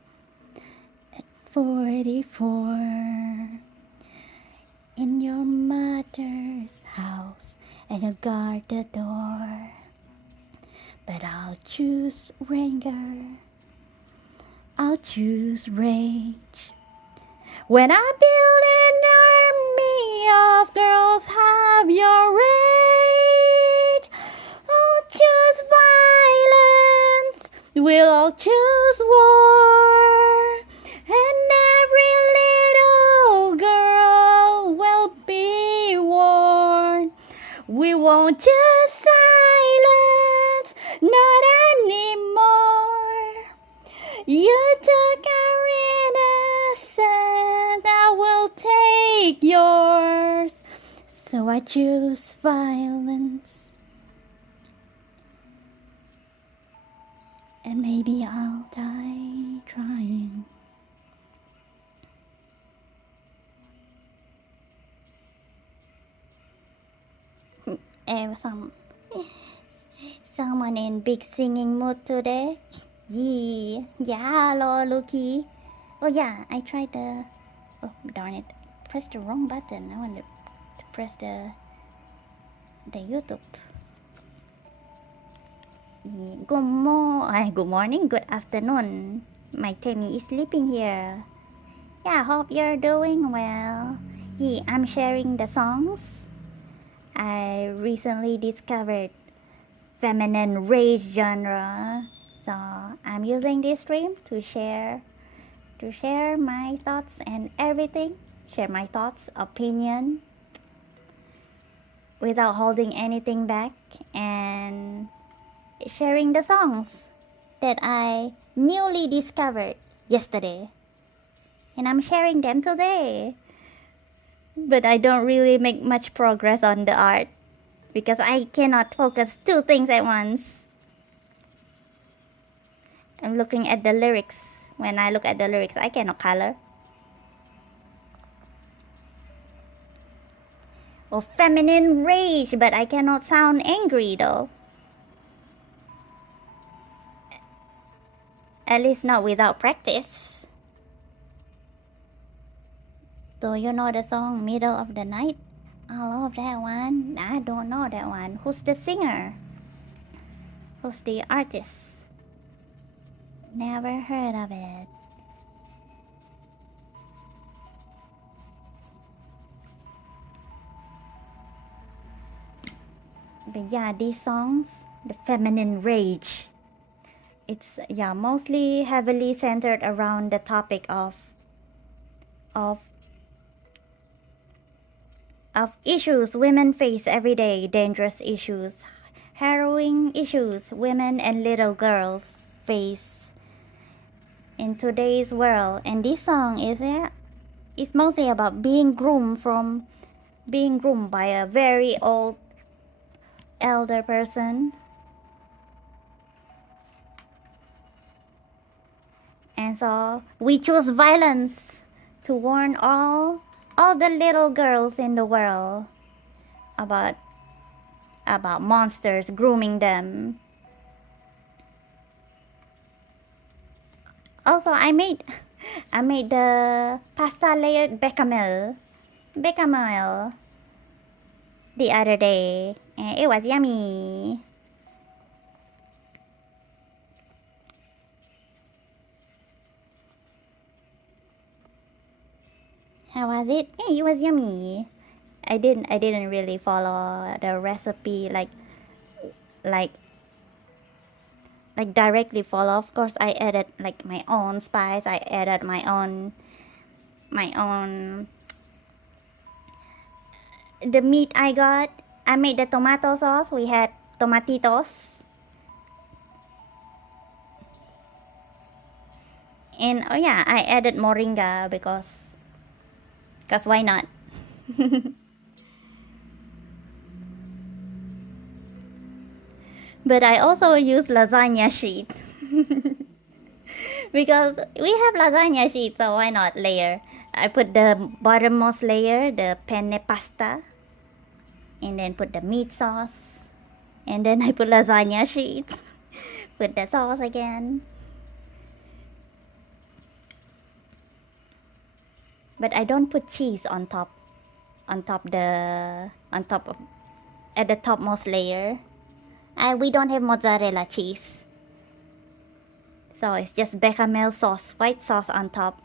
at 44 in your mother's house, and you'll guard the door. But I'll choose anger. I'll choose rage. When I build an army of girls have your rage, I'll choose violence. We'll all choose war. And every little girl will be warned. We won't choose silence, not anymore. You took our innocence, I will take yours. So I choose violence. And maybe I'll die trying. Someone in big singing mood today. Yeah, hello, Lucky. Oh yeah, I tried the. Oh darn it! Pressed the wrong button. I wanted to press the YouTube. Yeah. Good morning, good afternoon. My Timmy is sleeping here. Yeah, hope you're doing well. Yeah, I'm sharing the songs. I recently discovered feminine rage genre. So I'm using this stream to share my thoughts and everything. Share my thoughts, opinion, without holding anything back, and sharing the songs that I newly discovered yesterday. And I'm sharing them today. But I don't really make much progress on the art because I cannot focus 2 things at once. I'm looking at the lyrics. When I look at the lyrics, I cannot color. or feminine rage, but I cannot sound angry though. At least not without practice. Do you know the song Middle of the Night? I love that one. I don't know that one. Who's the singer? Who's the artist? Never heard of it. But yeah, these songs, the feminine rage, it's mostly heavily centered around the topic of issues women face every day, dangerous issues, harrowing issues women and little girls face in today's world. And this song it's mostly about being groomed by a very elder person. And so we choose violence to warn all the little girls in the world about monsters grooming them. Also, I made the pasta layered bechamel the other day, and it was yummy. How was it? It was yummy. I didn't really follow the recipe like directly follow. Of course, I added like my own spice. I added my own the meat I got. I made the tomato sauce. We had tomatitos. And oh yeah, I added moringa because why not? But I also use lasagna sheet because we have lasagna sheet, so why not layer? I put the bottommost layer, the penne pasta, and then put the meat sauce, and then I put lasagna sheet, put the sauce again. But I don't put cheese on top of at the topmost layer. We don't have mozzarella cheese, so it's just bechamel sauce, white sauce on top.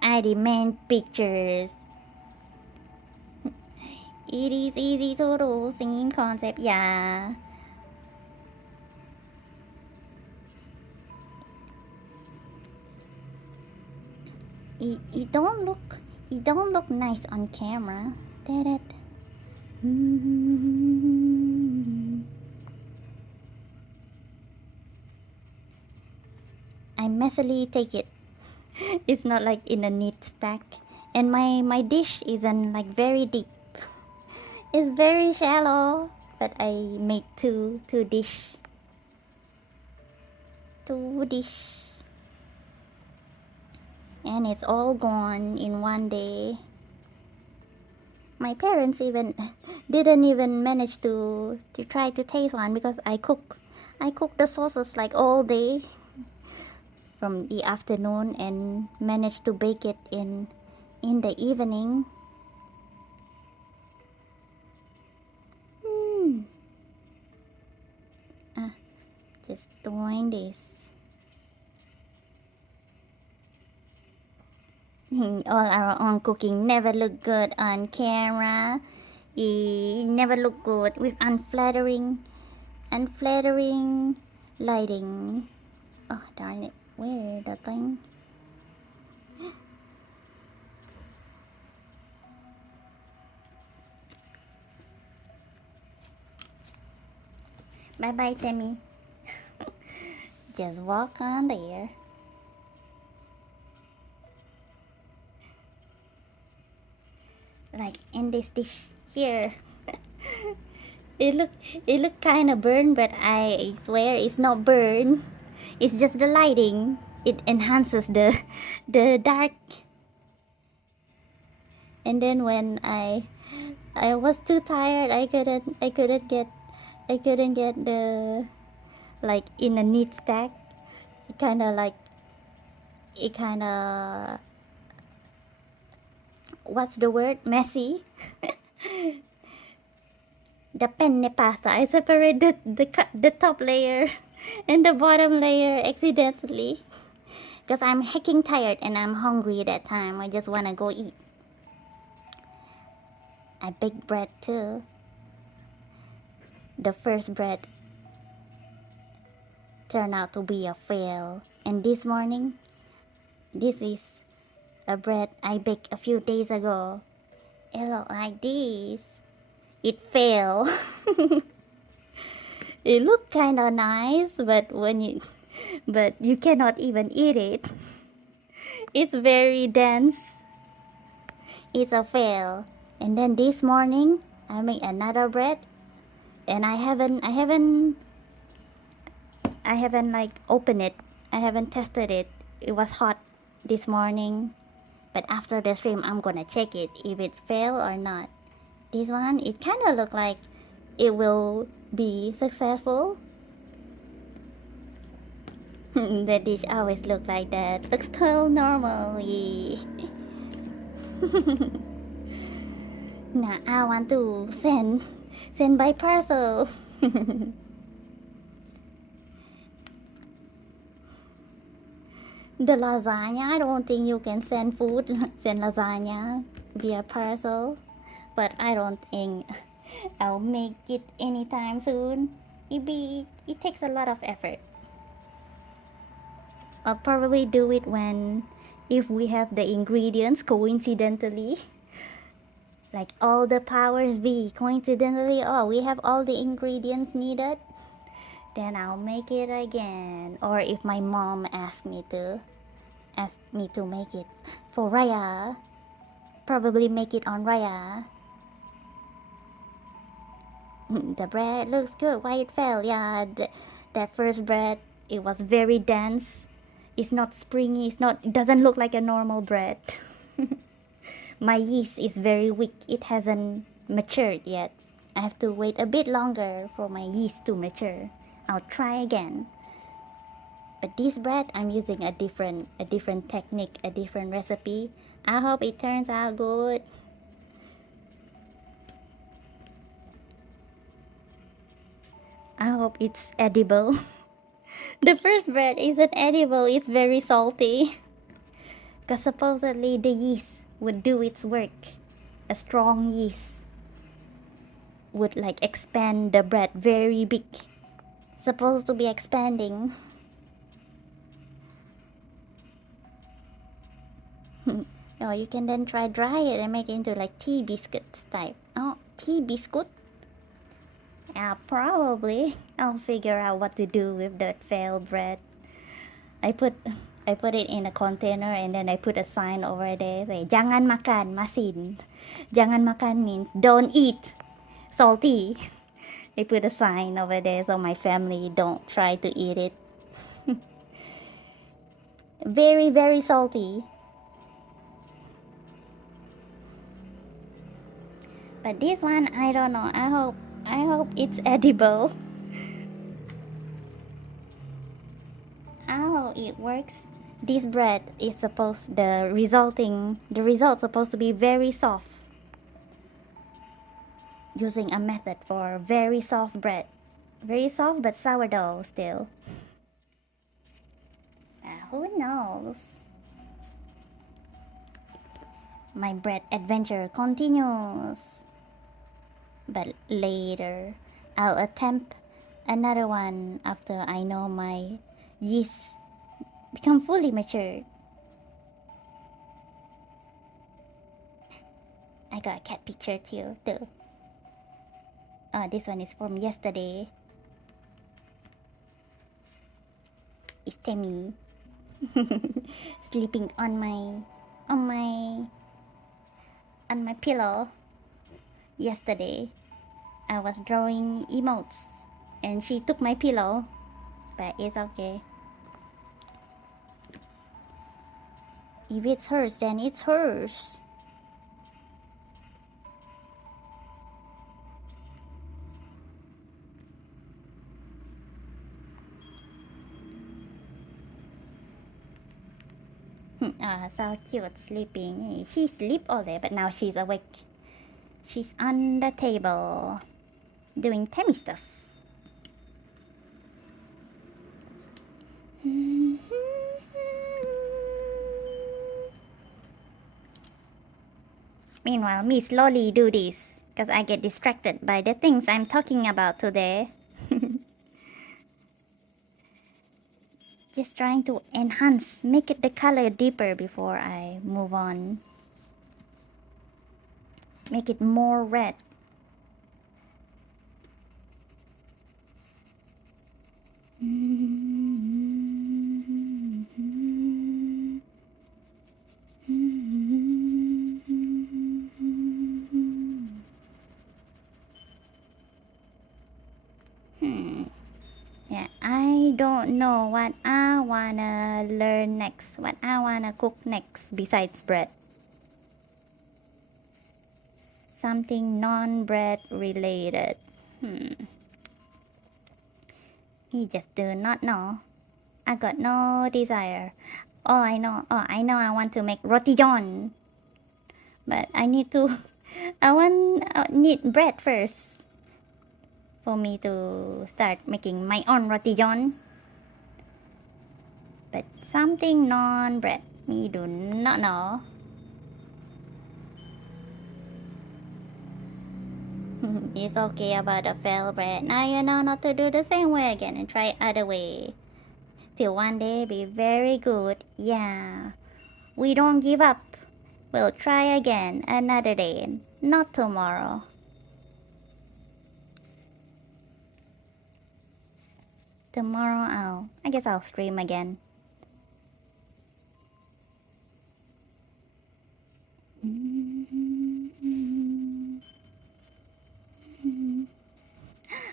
I demand pictures. It is easy to do, same concept, yeah. It don't look nice on camera. Did it? I messily take it. It's not like in a neat stack. And my dish isn't like very deep. It's very shallow. But I made two dish. And it's all gone in one day. My parents even didn't even manage to try to taste one because I cook the sauces like all day from the afternoon and managed to bake it in the evening. Just doing this. All our own cooking never look good on camera. It never look good with unflattering lighting. Oh darn it, where the thing? Bye bye, Tammy. Just walk on there. Like in this dish here. it look kind of burned, but I swear it's not burned. It's just the lighting. It enhances the dark And then when I was too tired, I couldn't get the, like, in a neat stack. It kind of like, it kind of, what's the word, messy. The penne pasta, I separated the top layer and the bottom layer accidentally, because I'm hecking tired and I'm hungry that time. I just wanna go eat. I baked bread too. The first bread turned out to be a fail, and this morning, this is a bread I baked a few days ago. It looked like this. It failed. It looked kind of nice, but but you cannot even eat it. It's very dense. It's a fail. And then this morning, I made another bread, and I haven't like opened it. I haven't tested it. It was hot this morning, but after the stream, I'm gonna check it if it's fail or not. This one, it kind of look like it will be successful. The dish always look like that. Looks still normally. Now I want to send by parcel. The lasagna, I don't think you can send send lasagna via parcel, but I don't think I'll make it anytime soon. It takes a lot of effort. I'll probably do it if we have the ingredients coincidentally. Like all the powers be coincidentally, oh, we have all the ingredients needed, then I'll make it again. Or if my mom asks me to make it for Raya, probably make it on Raya. The bread looks good. Why it fell? Yeah, that first bread, it was very dense. It's not springy. It doesn't look like a normal bread. My yeast is very weak. It hasn't matured yet. I have to wait a bit longer for my yeast to mature. I'll try again. But this bread, I'm using a different technique, a different recipe. I hope it turns out good. I hope it's edible. The first bread isn't edible. It's very salty. Because supposedly the yeast would do its work. A strong yeast would like expand the bread very big. Supposed to be expanding. Oh, you can then dry it and make it into like tea biscuits type. Oh, tea biscuit? Yeah, probably. I'll figure out what to do with that failed bread. I put it in a container and then I put a sign over there say jangan makan masin. Jangan makan means don't eat salty. I put a sign over there so my family don't try to eat it. Very, very salty. But this one, I don't know. I hope it's edible. How it works? This bread is the result supposed to be very soft. Using a method for very soft bread. Very soft but sourdough still. Who knows? My bread adventure continues. But later, I'll attempt another one after I know my yeast become fully matured. I got a cat picture too. Oh, this one is from yesterday. It's Temi. Sleeping on my pillow. Yesterday, I was drawing emotes and she took my pillow, but it's okay. If it's hers, then it's hers. So cute, sleeping. She sleep all day, but now she's awake. She's on the table, doing Tammy stuff. Meanwhile, me slowly do this, because I get distracted by the things I'm talking about today. Just trying to enhance, make it the color deeper before I move on. Make it more red. Yeah, I don't know what I wanna learn next, what I wanna cook next besides bread. Something non-bread related. He just do not know. I got no desire. I know I want to make roti john. But I need to, need bread first for me to start making my own roti john. But something non-bread, me do not know. It's okay about the failed bread. Now you know not to do the same way again and try other way. Till one day be very good. Yeah. We don't give up. We'll try again another day, not tomorrow. Tomorrow I guess I'll stream again.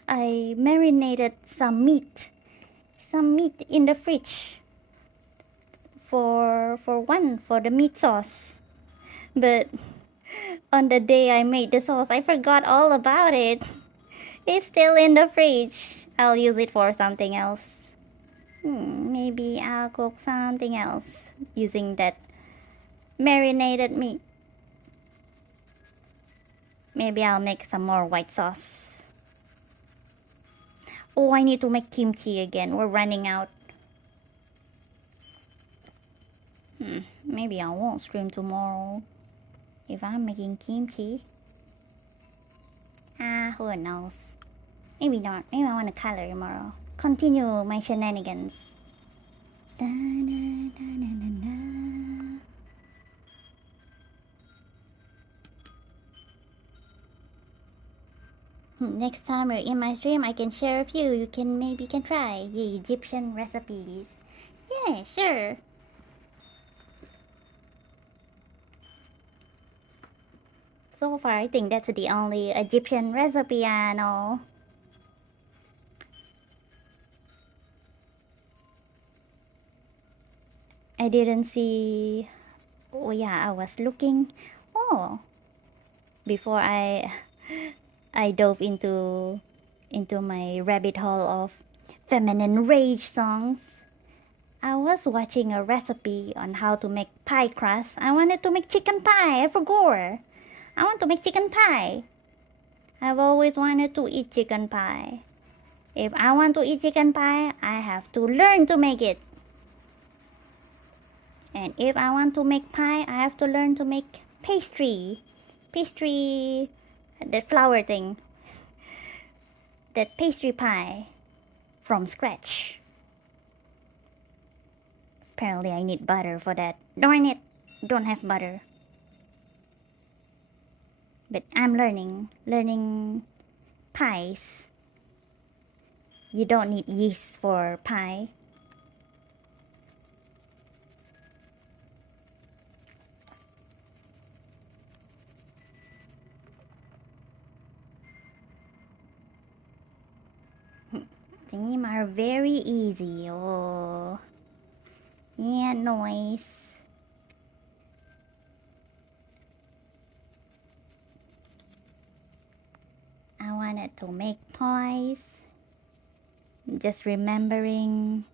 I marinated some meat in the fridge for the meat sauce. But on the day I made the sauce, I forgot all about it. It's still in the fridge. I'll use it for something else. Maybe I'll cook something else using that marinated meat. Maybe I'll make some more white sauce. Oh, I need to make kimchi again. We're running out. Maybe I won't stream tomorrow if I'm making kimchi. Who knows? Maybe not. Maybe I want to color tomorrow. Continue my shenanigans. Next time you're in my stream, I can share a few. You can maybe try the Egyptian recipes. Yeah, sure. So far, I think that's the only Egyptian recipe I know. I didn't see. Oh yeah, I was looking. Oh, before I dove into my rabbit hole of feminine rage songs, I was watching a recipe on how to make pie crust. I wanted to make chicken pie. I forgot. I want to make chicken pie. I've always wanted to eat chicken pie. If I want to eat chicken pie, I have to learn to make it. And if I want to make pie, I have to learn to make pastry. Pastry, that flour thing. That pastry pie from scratch. Apparently I need butter for that. Darn it, don't have butter. But I'm learning pies. You don't need yeast for pie. These are very easy. Oh, yeah, noise. I wanted to make toys. Just remembering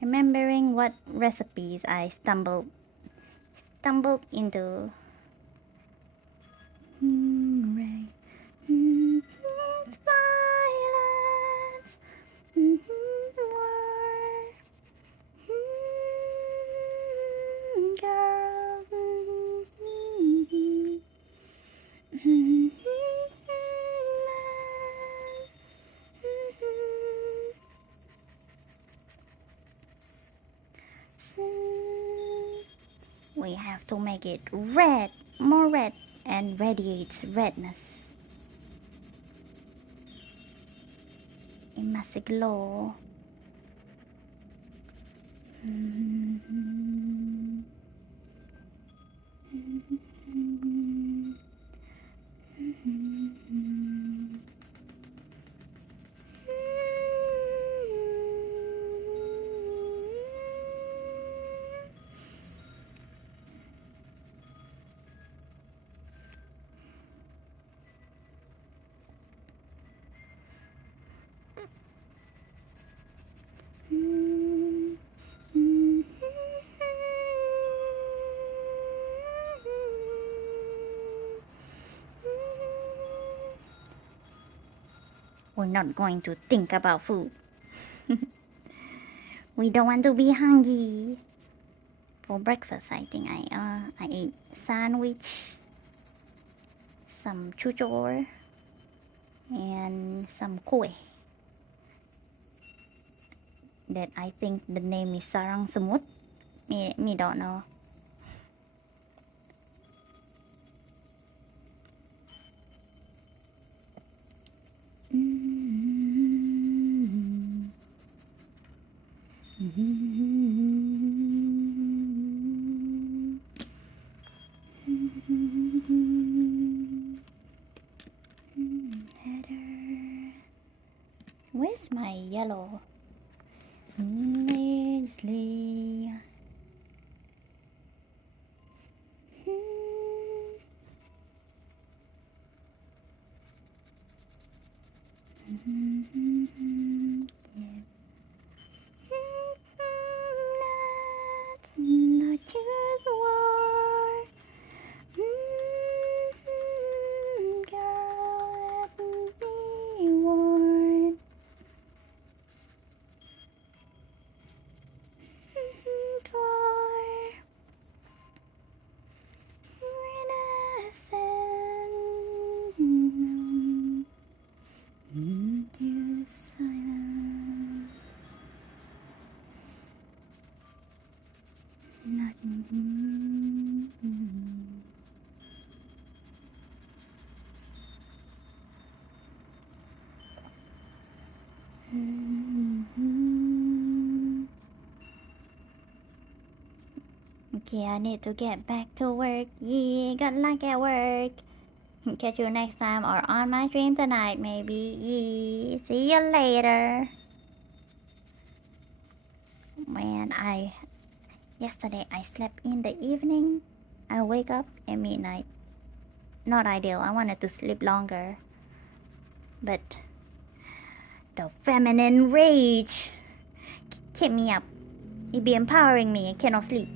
what recipes I stumbled stumbled into. Rain. Violence. War. Girl. We have to make it red, more red, and radiates redness. It must glow. We're not going to think about food. We don't want to be hungry. For breakfast, I think I ate sandwich, some chuchor, and some kue. That I think the name is sarang semut. Me don't know. Where's my yellow? Leslie. Not just war. Girl, let me be warned. For innocent. You silent. Not Okay, I need to get back to work. Yeah, good luck at work. Catch you next time or on my stream tonight, maybe. Yeah, see you later. Man, yesterday I slept in the evening. I wake up at midnight. Not ideal. I wanted to sleep longer. But the feminine rage kept me up. It be empowering me. I cannot sleep.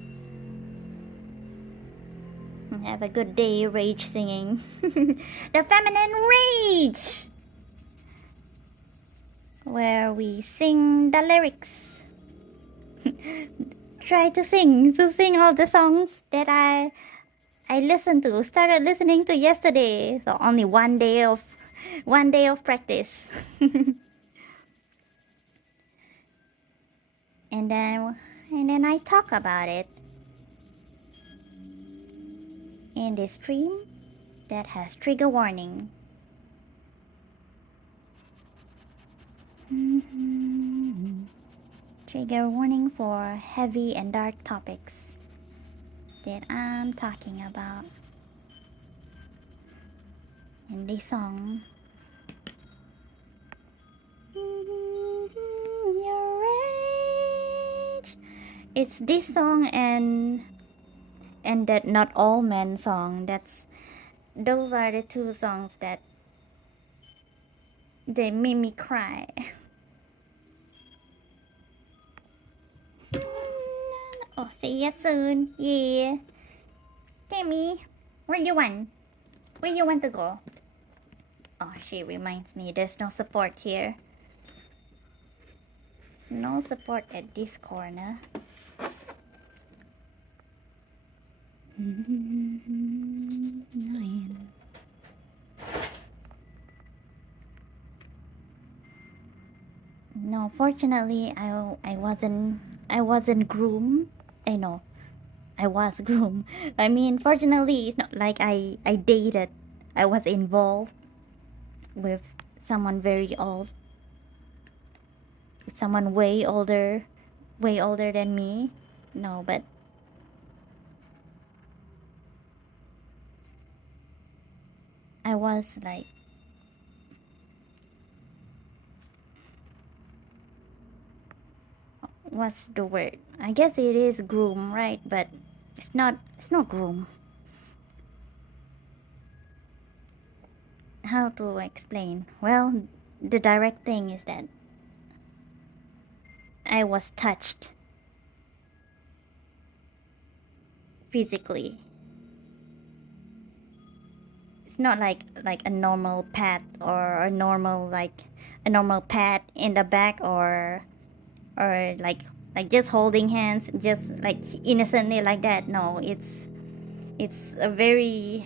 Have a good day, rage singing. The feminine rage! Where we sing the lyrics. Try to sing all the songs that I started listening to yesterday. So only one day of practice. and then I talk about it in this stream that has trigger warning. Trigger warning for heavy and dark topics that I'm talking about in this song. Your rage. It's this song and that Not All Men song. Those are the two songs that they made me cry. Oh, see you soon. Yeah. Timmy, where you want? Where you want to go? Oh, she reminds me there's no support here. No support at this corner. No, fortunately, I wasn't groomed. I know, I was groomed. I mean, fortunately, it's not like I dated. I was involved with someone very old, someone way older than me. No, but I was like, what's the word? I guess it is groom, right? But it's not groom. How to explain? Well, the direct thing is that I was touched physically. It's not like a normal pat or a normal pat in the back or like just holding hands just like innocently like that. No, it's a very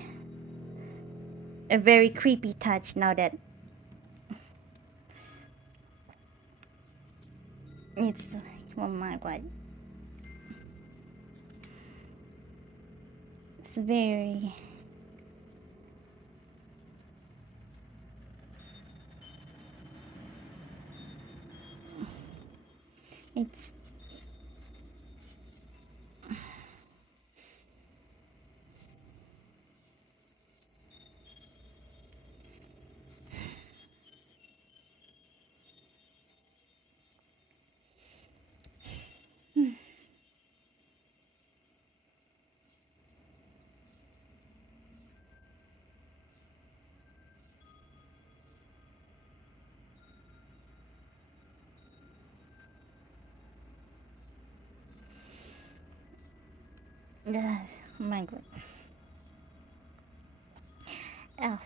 creepy touch now that it's oh my god. It's very it's oh my god. Oh,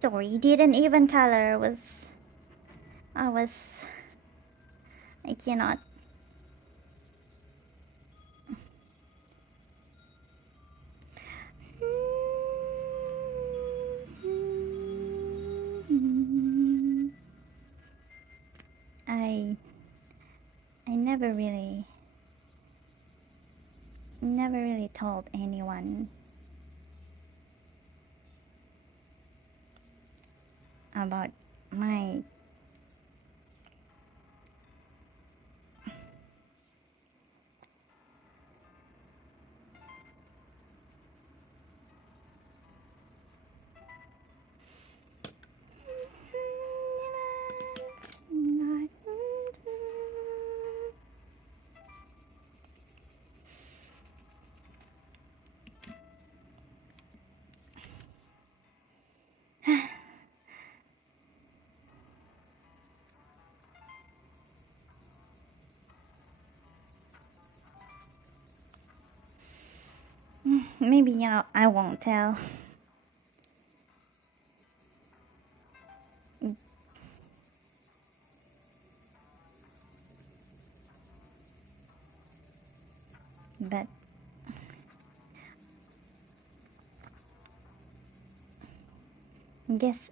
sorry, didn't even color I was I cannot. I I never really told anyone about my maybe I won't tell. But guess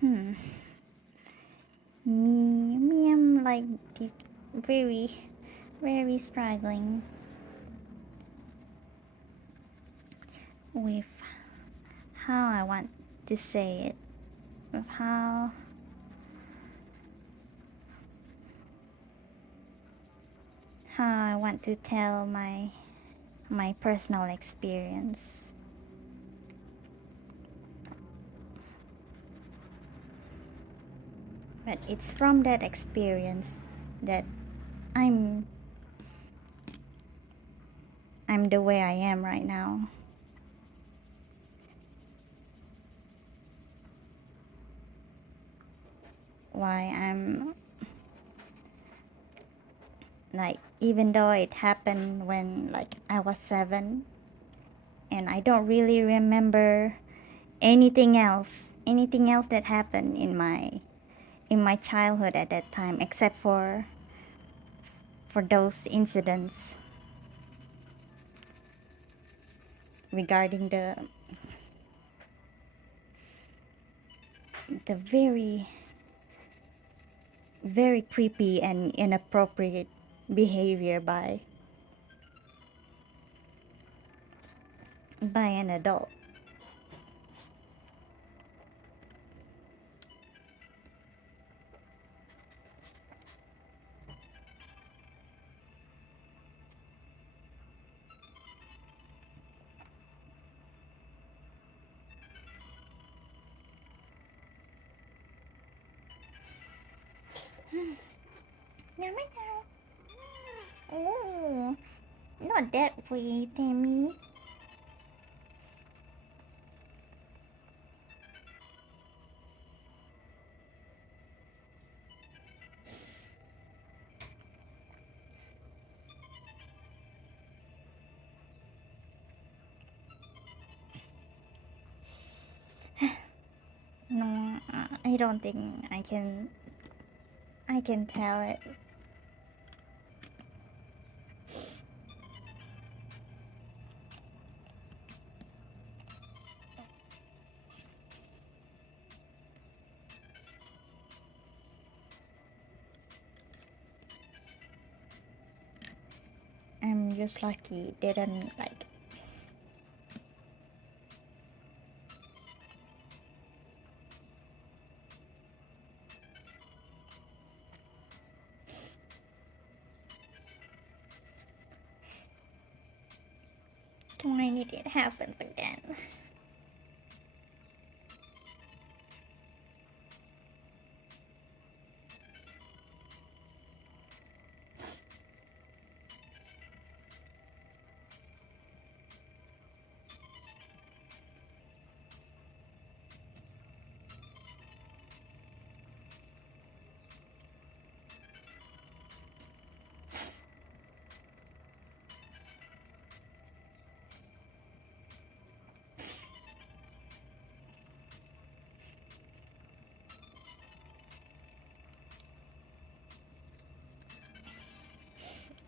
hmm me I'm like very very struggling with how I want to say it, with how I want to tell my personal experience. But it's from that experience that I'm I'm the way I am right now. why I'm like, even though it happened when like I was 7, and I don't really remember anything else that happened in my childhood at that time, except for those incidents regarding the very very creepy and inappropriate behavior by an adult. Oh, not that way, Tammy. No, I don't think I can tell it. I'm just lucky didn't like. When it happens again.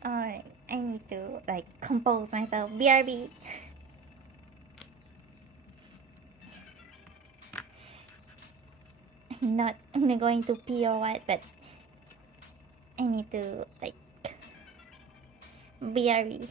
Alright, I need to like compose myself. BRB. I'm not going to pee or what, but I need to like BRB.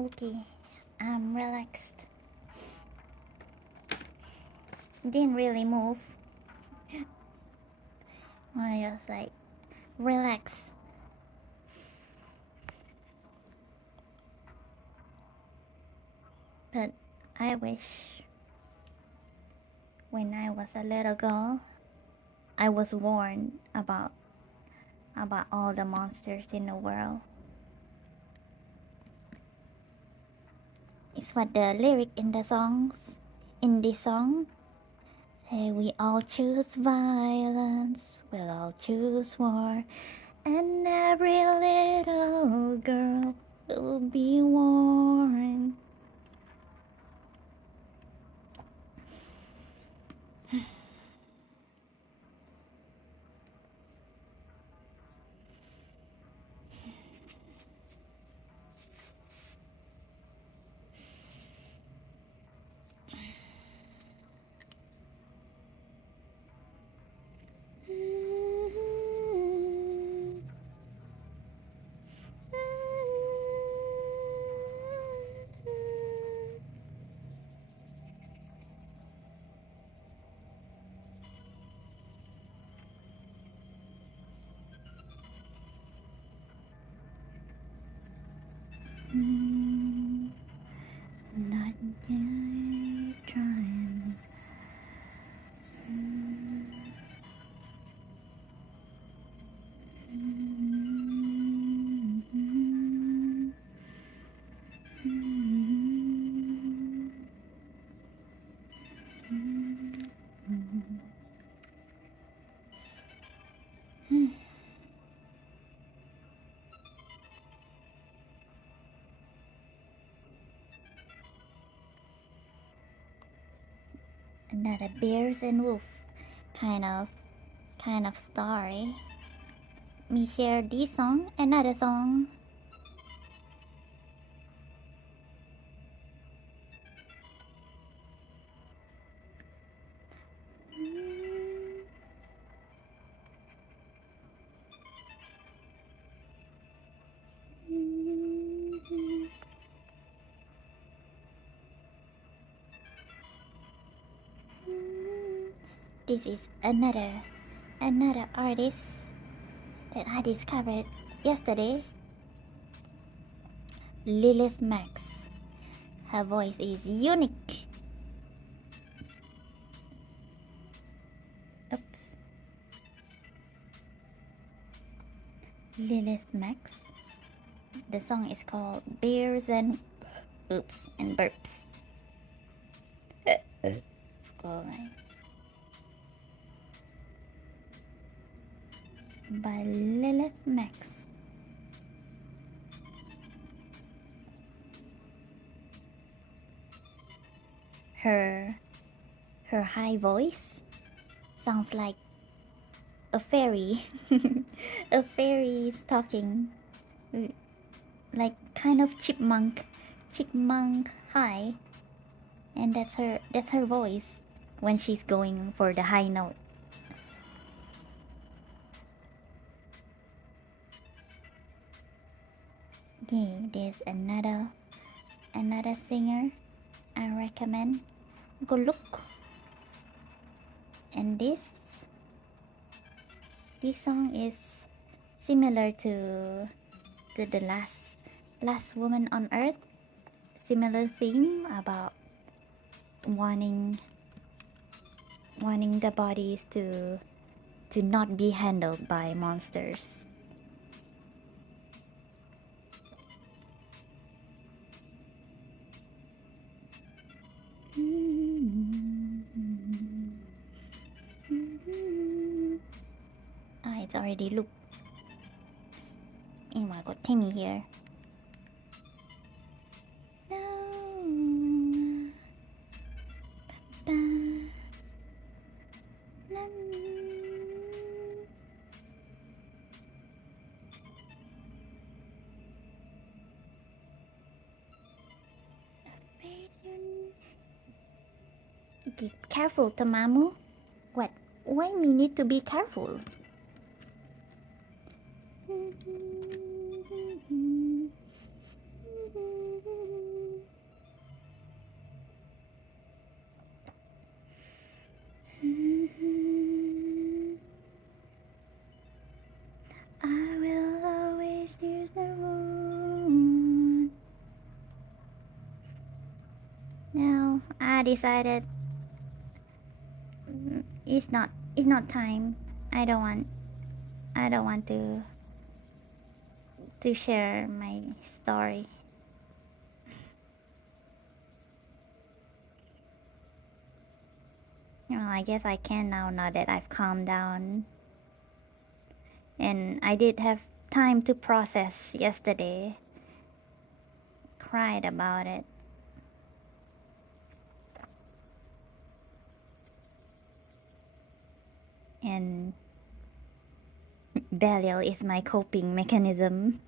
Okay, I'm relaxed. Didn't really move. I just like relax. But I wish when I was a little girl, I was warned about all the monsters in the world. It's what the lyric in this song say, we all choose violence, we'll all choose war, and every little girl will be warned. Not yet trying. Another bears and wolf kind of story. Me share this song, another song. This is another artist that I discovered yesterday. Lilith Max. Her voice is unique. Oops. Lilith Max. The song is called Bears and Burps. Scrolling. By Lilith Max. Her high voice sounds like a fairy. A fairy is talking, like kind of chipmunk high, and that's her voice when she's going for the high note. Okay, there's another singer I recommend. Go look. And this song is similar to the last woman on earth. Similar theme about wanting the bodies to not be handled by monsters. It's already loop. Oh my god, Timmy here. Be careful, Tamamu. What? Why me need to be careful? I decided it's not time. I don't want to share my story. I guess I can now that I've calmed down. And I did have time to process yesterday. Cried about it. And burial is my coping mechanism.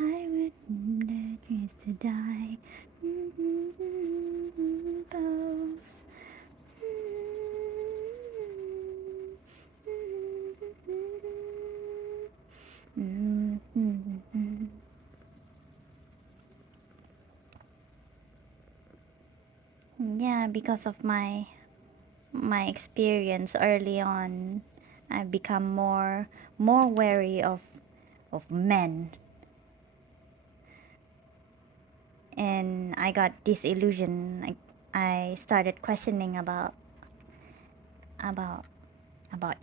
I would that is to die. Pose. Yeah, because of my experience early on, I've become more wary of men, and I got disillusioned. I started questioning about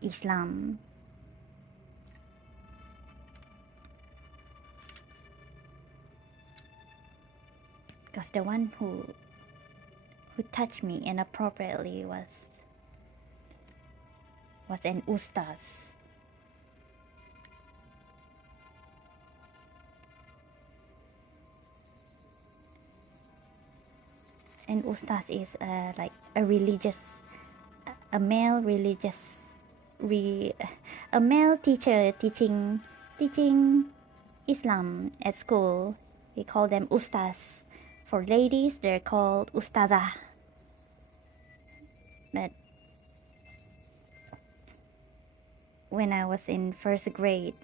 Islam. Because the one who touched me inappropriately was an ustaz. And ustaz is like a male religious, a male teacher teaching Islam at school. We call them ustaz. For ladies, they're called ustazah. But when I was in first grade,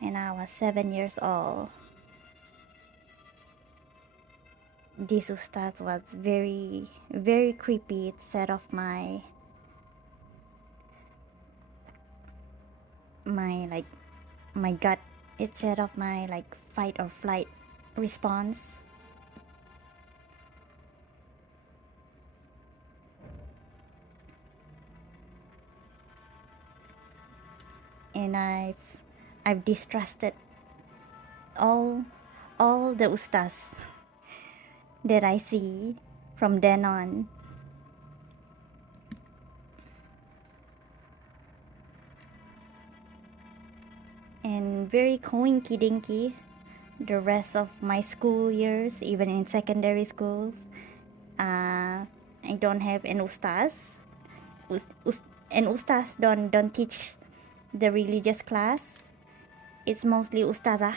and I was 7 years old, this ustaz was very, very creepy. It set off my gut. It set off my fight or flight response. And I've distrusted all the ustaz that I see from then on. And very coinky dinky the rest of my school years, even in secondary schools. I don't have an ustaz. And ustaz don't teach the religious class. It's mostly ustazah.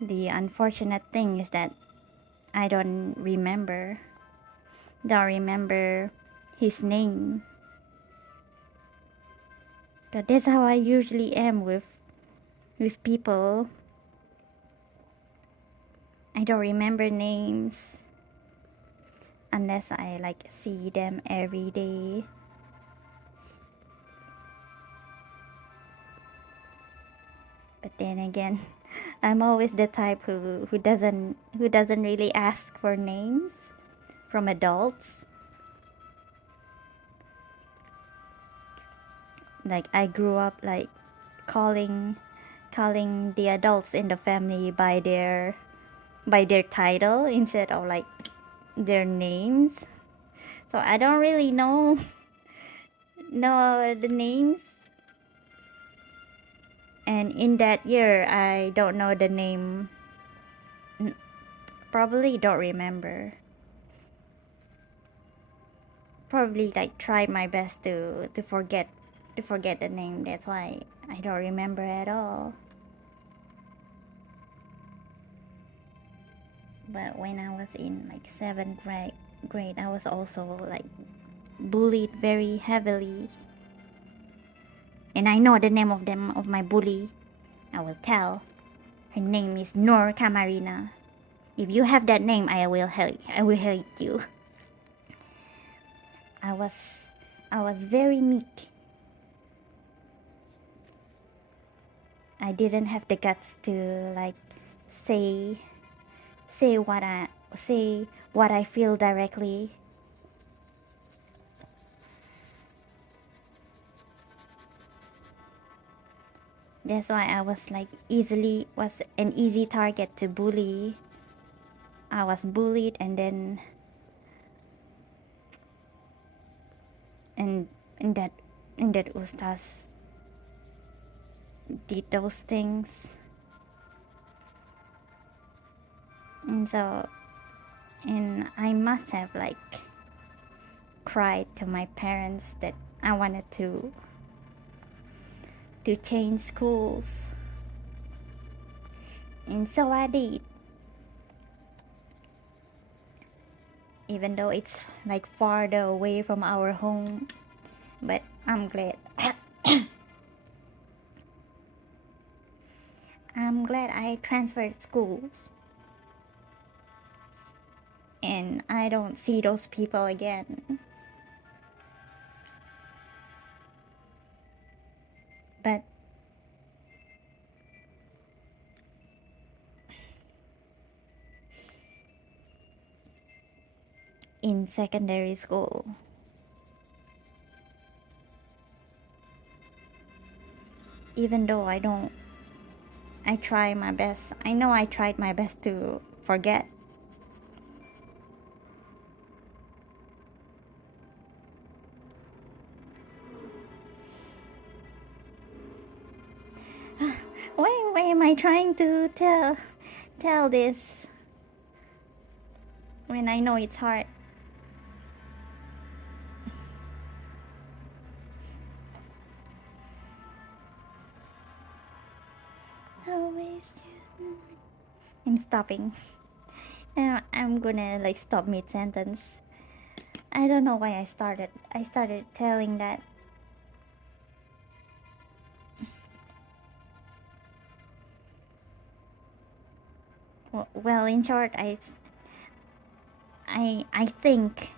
The unfortunate thing is that I don't remember his name. But that's how I usually am with people. I don't remember names unless I see them every day. But then again, I'm always the type who doesn't really ask for names from adults. I grew up calling the adults in the family by their title instead of their names. So I don't really know the names. And in that year, I don't know the name. Probably don't remember. Probably try my best to forget the name. That's why I don't remember at all. But when I was in 7th grade, I was also bullied very heavily. And I know the name of them, of my bully. I will tell. Her name is Noor Kamarina. If you have that name, I will hate you. I was very meek. I didn't have the guts to like say say what I feel directly. That's why I was like was an easy target to bully. I was bullied and then and and that Ustaz did those things. And so and I must have like cried to my parents that I wanted to change schools. And so I did. Even though it's like farther away from our home, but I'm glad. I'm glad I transferred schools. And I don't see those people again. But in secondary school, even though I try my best. I know I tried my best to forget. Why am I trying to tell this when I know it's hard? Always I'm stopping. And I'm gonna like stop mid sentence. I don't know why I started telling that. Well, in short, I think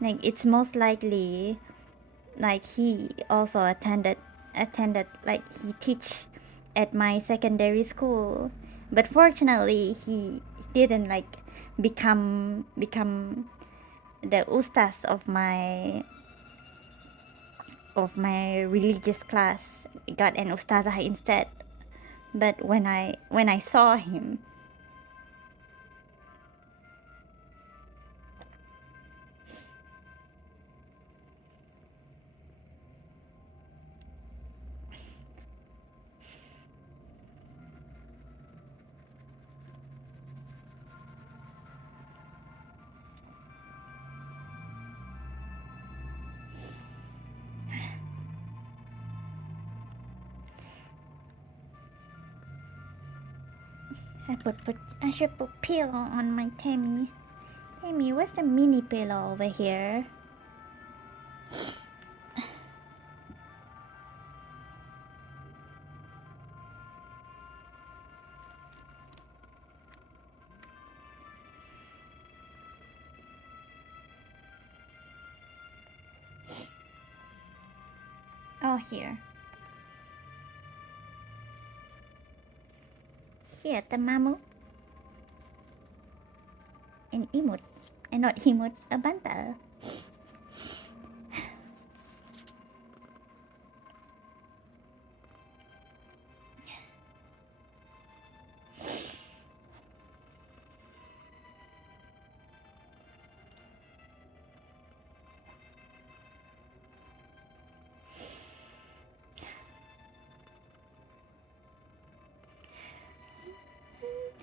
like it's most likely like he also attended like he teach at my secondary school, but fortunately he didn't like become the ustaz of my religious class. Got an ustazah instead. But when I saw him, I should put pillow on my tummy. Tammy, where's the mini pillow over here? Oh, here. Here, tamamu. An imut. And not himut, a bantal.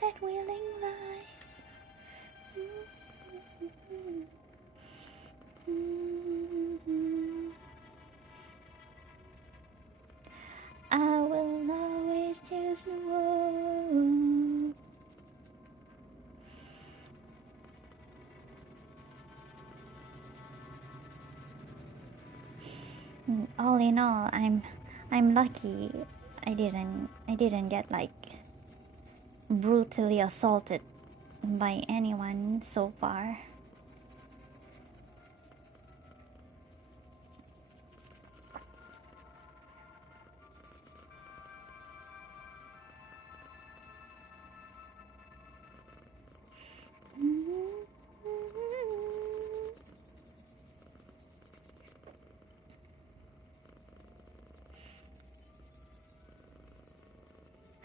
That willing lies. I will always choose the one. All in all, I'm lucky I didn't get like brutally assaulted by anyone so far.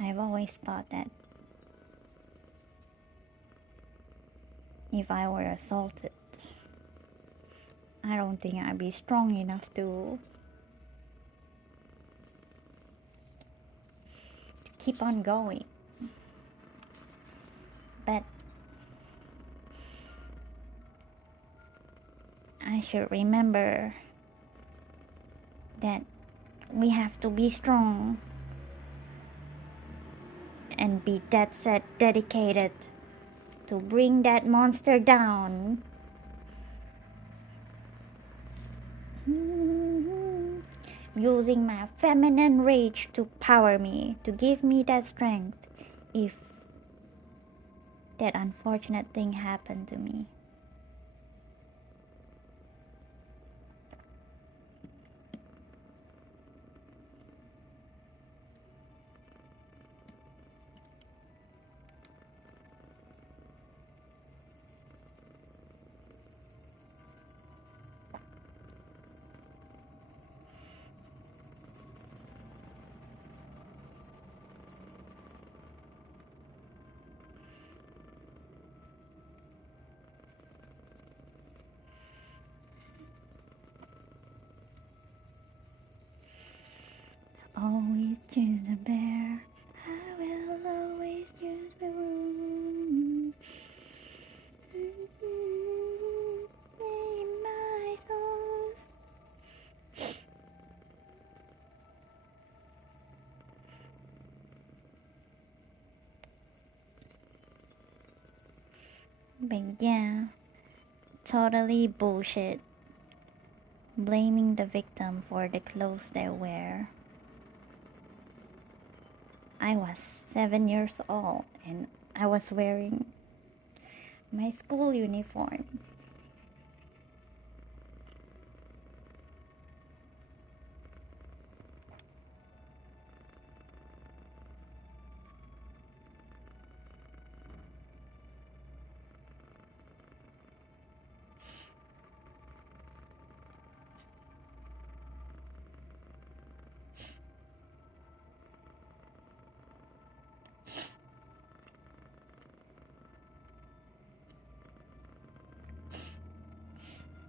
I've always thought that if I were assaulted, I don't think I'd be strong enough to keep on going. But I should remember that we have to be strong and be dead set dedicated to bring that monster down. Using my feminine rage to power me, to give me that strength if that unfortunate thing happened to me. Always choose the bear. I will always choose the room. In my thoughts. But yeah, totally bullshit. Blaming the victim for the clothes they wear. I was 7 years old and I was wearing my school uniform.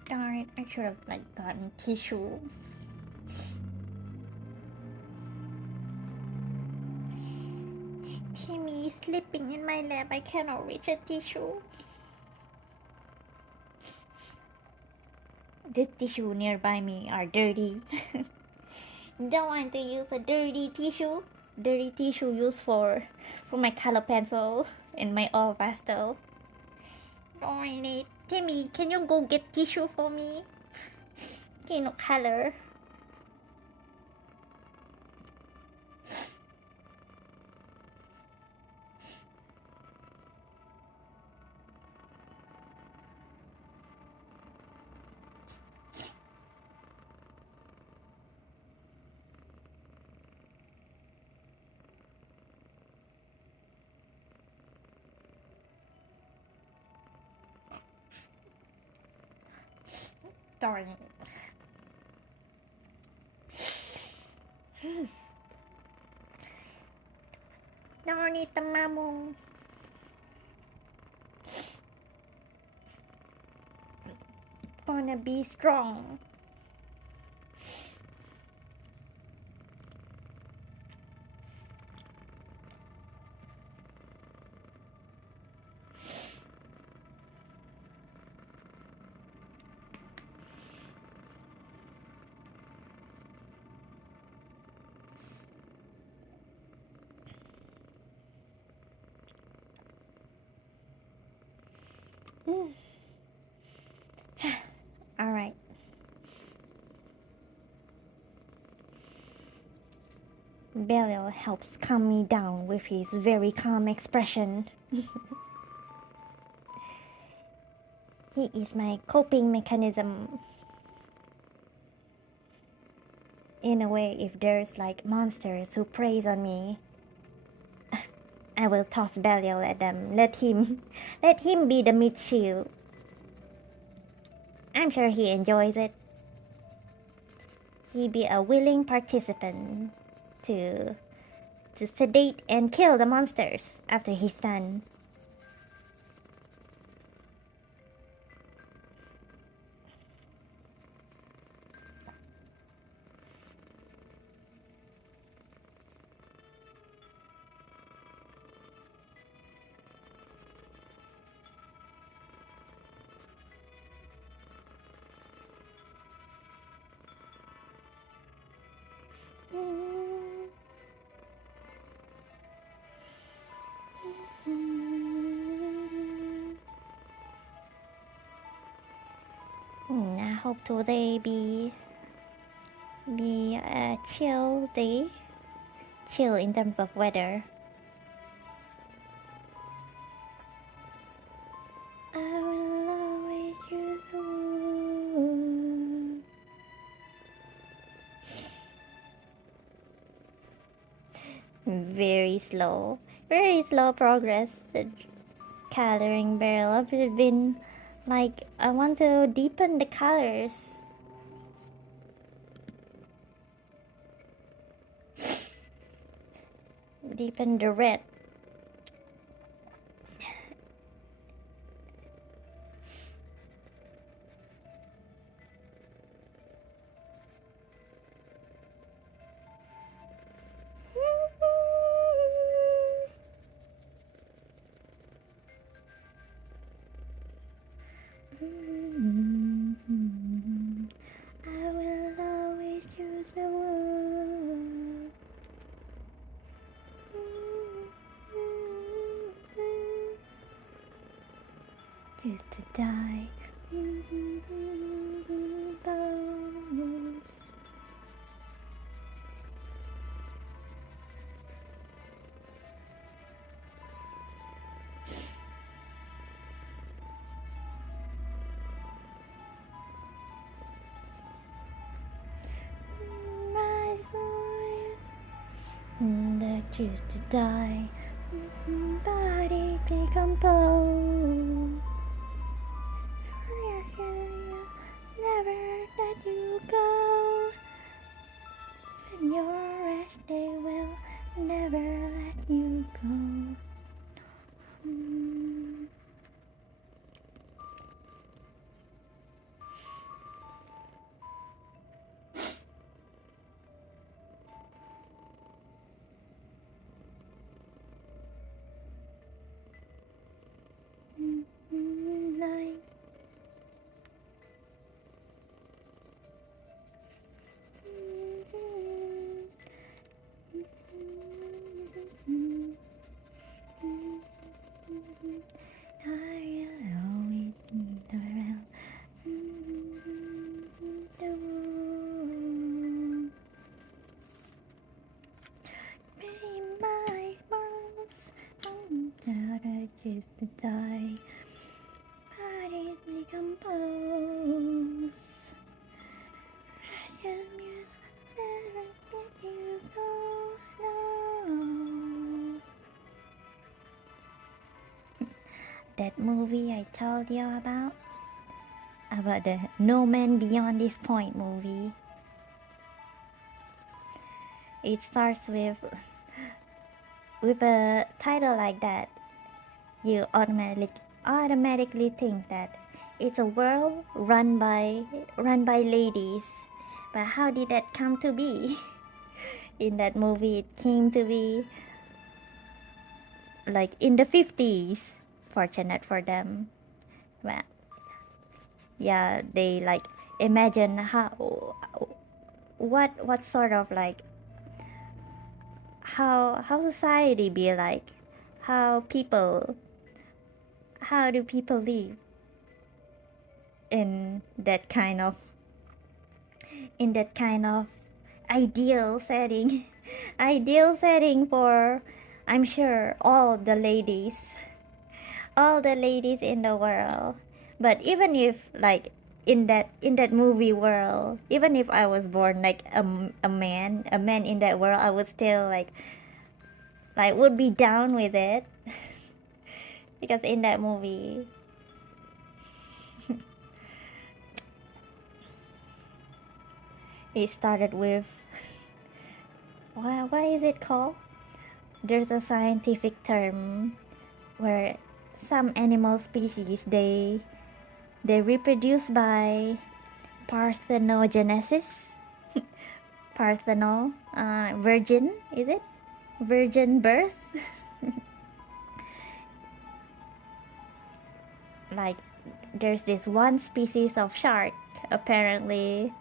Darn it, I should have gotten tissue. Timmy is sleeping in my lap. I cannot reach a tissue. The tissue nearby me are dirty. Don't want to use a dirty tissue. Dirty tissue used for my color pencil and my oil pastel. Darn it. Timmy, can you go get tissue for me? Can you color? Darn it. Darn it, Mamo. Wanna be strong. Alright. Belial helps calm me down with his very calm expression. He is my coping mechanism. In a way, if there's like monsters who preys on me, I will toss Belial at them. Let him be the meat shield. I'm sure he enjoys it. He'd be a willing participant to sedate and kill the monsters after he's done. I hope today be a chill day. Chill in terms of weather. I will always choose you. Very slow progress. The coloring barrel of it been like I want to deepen the colors. Deepen the red. I will always choose the one. Choose to die. Bones. My voice that choose to die, body decompose. Never let you go. When you're rest, they will never let you go. Night. I will always be around. Be my bones. Now I choose to die. Body decompose. I just never let you go. No. That movie I told you about the No Man Beyond This Point movie. It starts with a title like that. You automatically think that it's a world run by ladies. But how did that come to be? In that movie, it came to be like in the 50s. Fortunate for them. Well, yeah, they like imagine what sort of like how society be like, how do people live in that kind of ideal setting. ideal setting for, I'm sure, all the ladies in the world. But even if like in that movie world, even if I was born like a man in that world, I would still like would be down with it because in that movie it started with what is it called? There's a scientific term where some animal species they reproduce by parthenogenesis. Virgin, is it? Virgin birth? Like there's this one species of shark apparently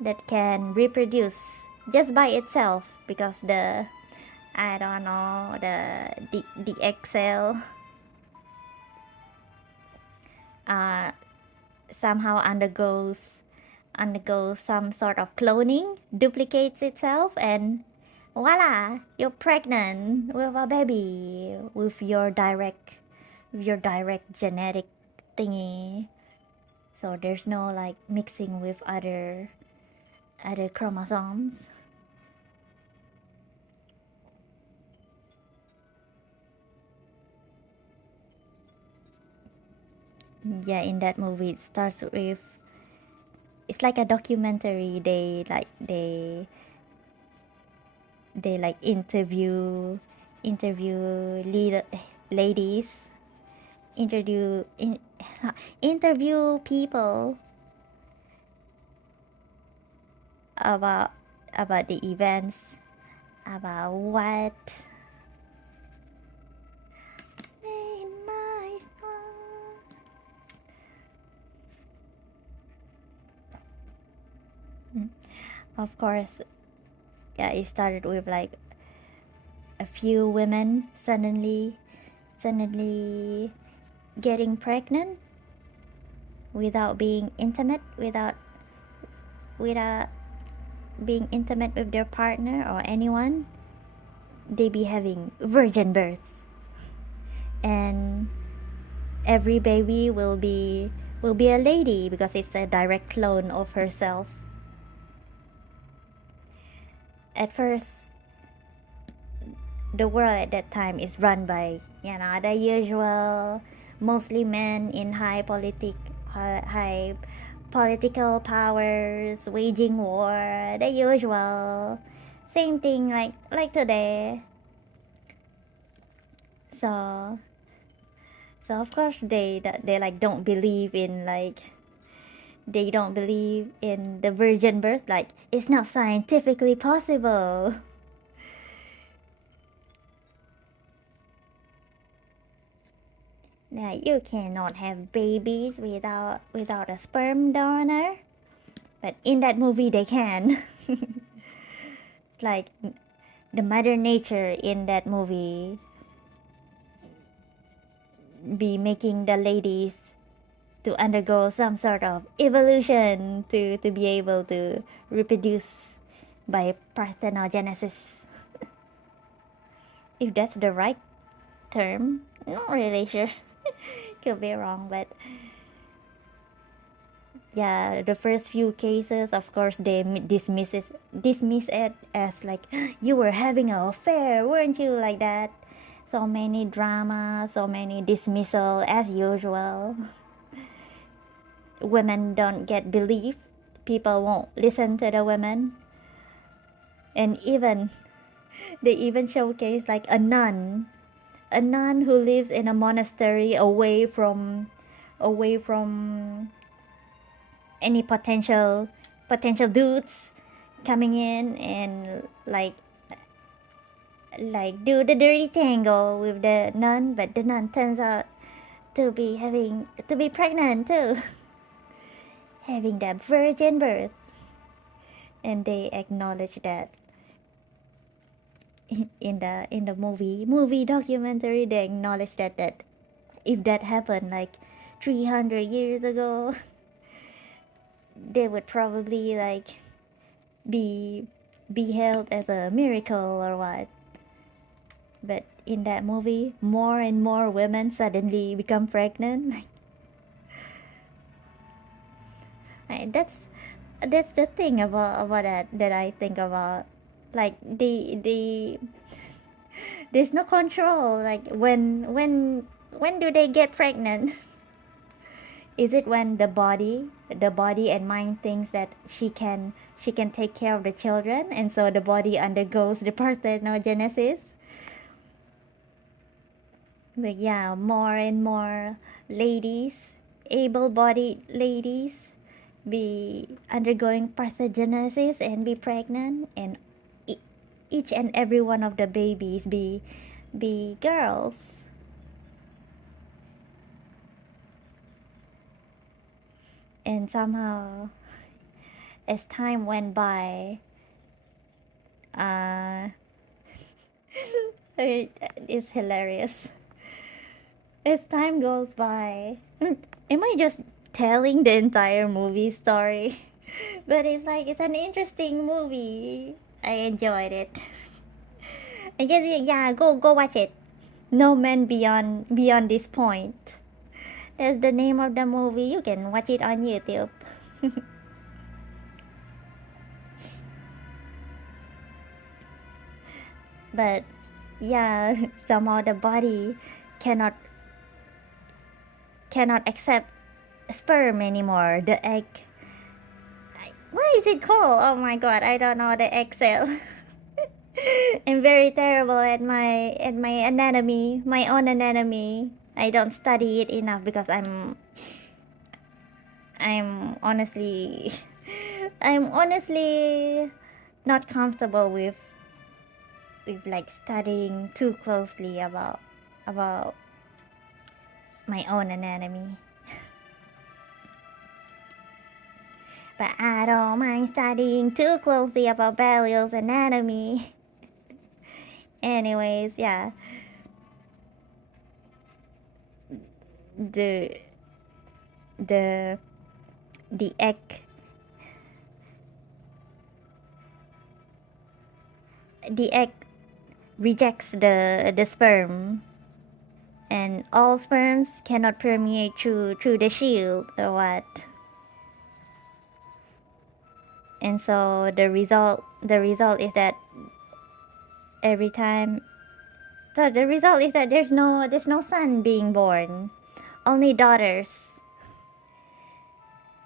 that can reproduce just by itself because the I don't know the egg cell somehow undergoes some sort of cloning, duplicates itself, and voila, you're pregnant with a baby with your direct genetic thingy. So there's no like mixing with other chromosomes. Yeah, in that movie it starts with it's like a documentary. They like interview ladies, interview in, interview people about the events, about what in my heart. Of course, yeah, it started with like a few women suddenly getting pregnant without being intimate, without being intimate with their partner or anyone. They be having virgin births, and every baby will be a lady because it's a direct clone of herself. At first, the world at that time is run by the usual, mostly men in high political powers waging war, the usual, same thing like today. So of course they like don't believe in the virgin birth, like it's not scientifically possible. That you cannot have babies without a sperm donor. But in that movie they can. Like the mother nature in that movie be making the ladies to undergo some sort of evolution to be able to reproduce by parthenogenesis. If that's the right term, not really sure. Could be wrong, but yeah, the first few cases, of course, they dismiss it as like you were having an affair, weren't you? Like that. So many drama, so many dismissal as usual. Women don't get belief. People won't listen to the women. And they even showcase like a nun who lives in a monastery away from any potential dudes coming in and like do the dirty tangle with the nun, but the nun turns out to be pregnant too. Having that virgin birth, and they acknowledge that in the movie documentary. They acknowledge that if that happened like 300 years ago, they would probably like be be hailed as a miracle or what. But in that movie, more and more women suddenly become pregnant. That's the thing about that I think about. Like the there's no control. Like when do they get pregnant? Is it when the body and mind thinks that she can take care of the children, and so the body undergoes the parthenogenesis? But yeah, more and more ladies, able-bodied ladies, be undergoing parthenogenesis and be pregnant, and each and every one of the babies be girls. And somehow, as time went by, uh, it's hilarious. As time goes by, am I just telling the entire movie story? But it's like it's an interesting movie. I enjoyed it. I guess yeah, go watch it. No Man Beyond This Point. That's the name of the movie. You can watch it on YouTube. But yeah, somehow the body cannot accept sperm anymore. The egg. What is it called? Oh my god, I don't know the egg cell. I'm very terrible at my anatomy, my own anatomy. I don't study it enough because I'm honestly I'm honestly not comfortable with like studying too closely about my own anatomy. But I don't mind studying too closely about Belial's anatomy. Anyways, yeah. The the the egg the egg rejects the sperm, and all sperms cannot permeate through the shield or what. And so the result is that every time so the result is that there's no son being born, only daughters.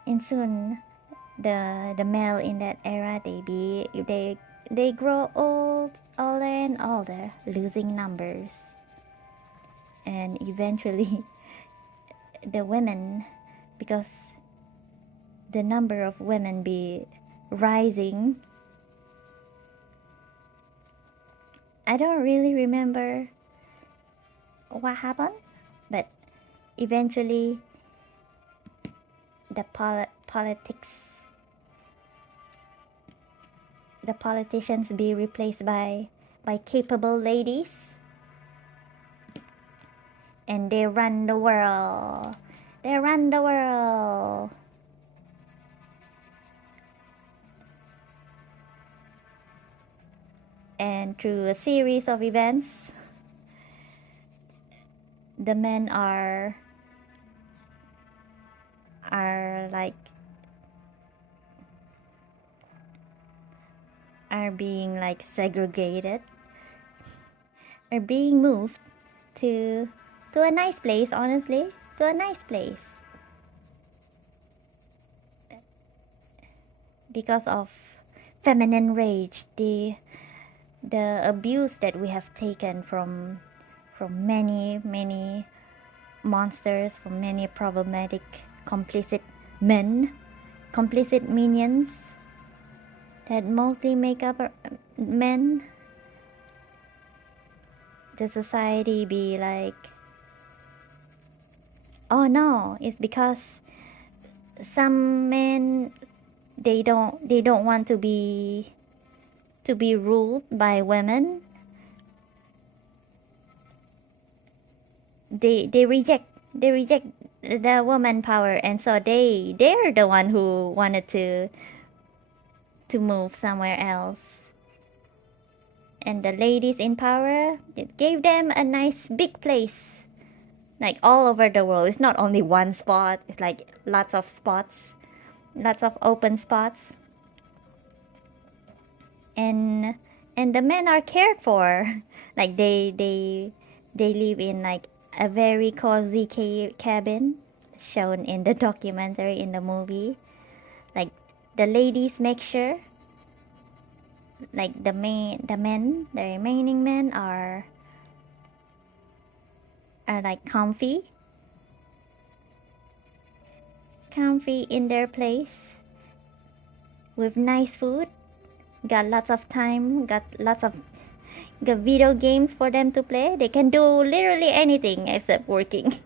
And soon the male in that era they grow old, older and older, losing numbers, and eventually the women, because the number of women be rising. I don't really remember what happened, but eventually the politicians be replaced by capable ladies, and they run the world. They run the world. And through a series of events, the men are like are being like segregated, are being moved to a nice place, honestly, to a nice place, because of feminine rage, the abuse that we have taken from many monsters, from many problematic complicit men, complicit minions that mostly make up men. The society be like, oh no, it's because some men they don't want to be ruled by women. They reject the woman power, and so they're the one who wanted to move somewhere else. and the ladies in power, it gave them a nice big place, like all over the world. It's not only one spot, it's like lots of spots, lots of open spots. And the men are cared for. Like they live in like a very cozy cabin shown in the documentary, in the movie. Like the ladies make sure like the remaining men are like comfy in their place with nice food, got lots of time, got video games for them to play. They can do literally anything except working.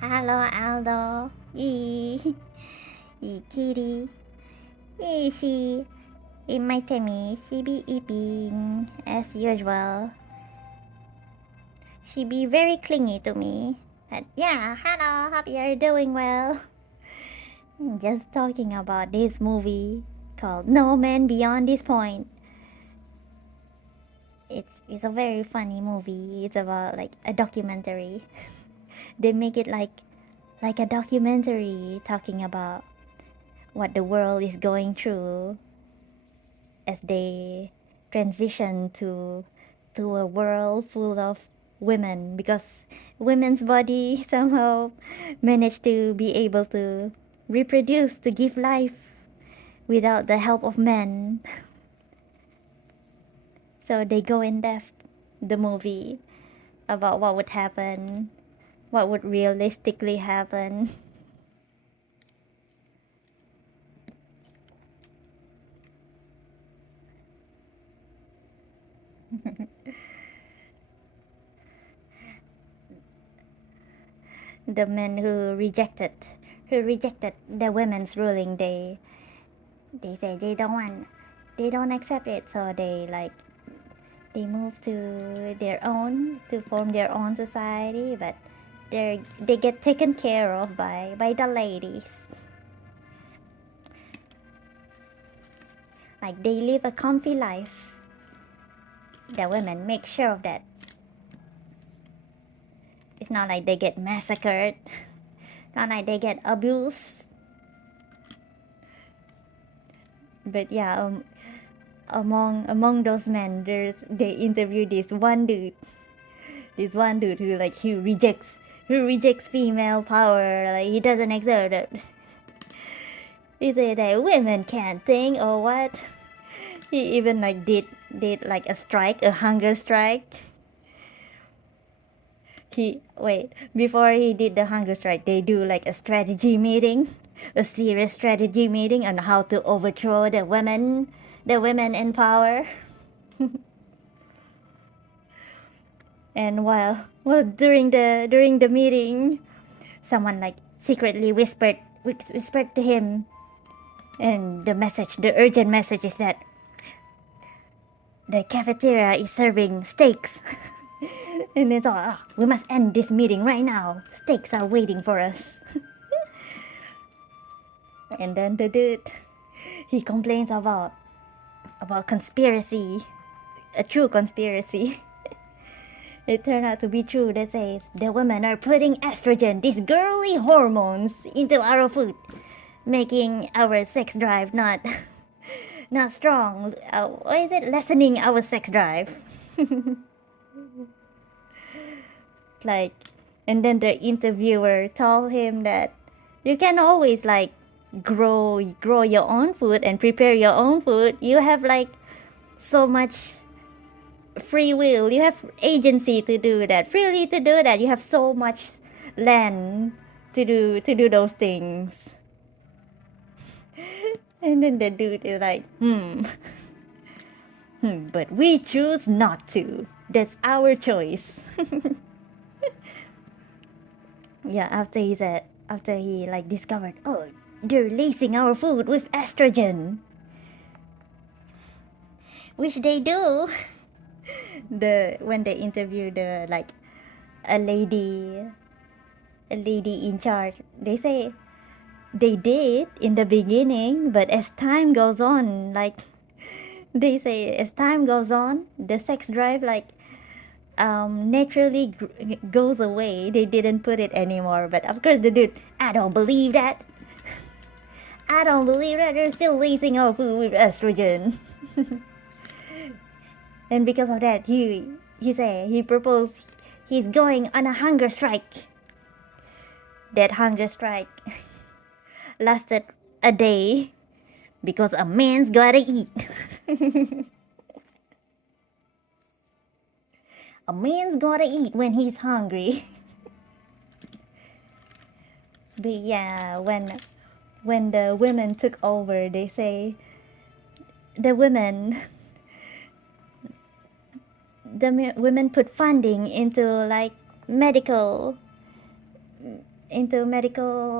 Hello, Aldo. Yee. Yee, kitty. Yee, she. In my tummy, she be eating as usual. She be very clingy to me. But yeah, hello, hope you're doing well. Just talking about this movie called No Man Beyond This Point. It's a very funny movie. It's about like a documentary. They make it like a documentary talking about what the world is going through as they transition to a world full of women, because women's body somehow managed to be able to reproduce, to give life without the help of men. So they go in depth the movie about what would happen, what would realistically happen. The men who rejected the women's ruling, they say they don't accept it, so they move to form their own society, but they get taken care of by the ladies. Like they live a comfy life. The women make sure of that. It's not like they get massacred, not like they get abused. But yeah, among those men, they interview this one dude who like he rejects female power. Like he doesn't accept it. He said that women can't think or what. He even like did like a hunger strike. Before he did the hunger strike, they do like a serious strategy meeting on how to overthrow the women in power. And while during the meeting, someone like secretly whispered to him, and the urgent message is that the cafeteria is serving steaks. And they thought, we must end this meeting right now. Steaks are waiting for us. And then the dude, he complains about conspiracy, a true conspiracy. It turned out to be true. That says the women are putting estrogen, these girly hormones, into our food, making our sex drive not strong. What is it? Lessening our sex drive. Like, and then the interviewer told him that you can always like grow your own food and prepare your own food. You have like so much free will, you have agency to do that, freely to do that. You have so much land to do those things. And then the dude is like, but we choose not to. That's our choice. Yeah, after he like discovered, they're lacing our food with estrogen, which they do. When they interview the like a lady in charge, they say they did in the beginning, but as time goes on, like they say, as time goes on, the sex drive naturally goes away. They didn't put it anymore, but of course the dude, I don't believe that. I don't believe that they're still lacing our food with estrogen. And because of that, he proposed he's going on a hunger strike. That hunger strike lasted a day because a man's gotta eat. A man's gotta eat when he's hungry. But yeah, when the women took over, they say the women put funding into medical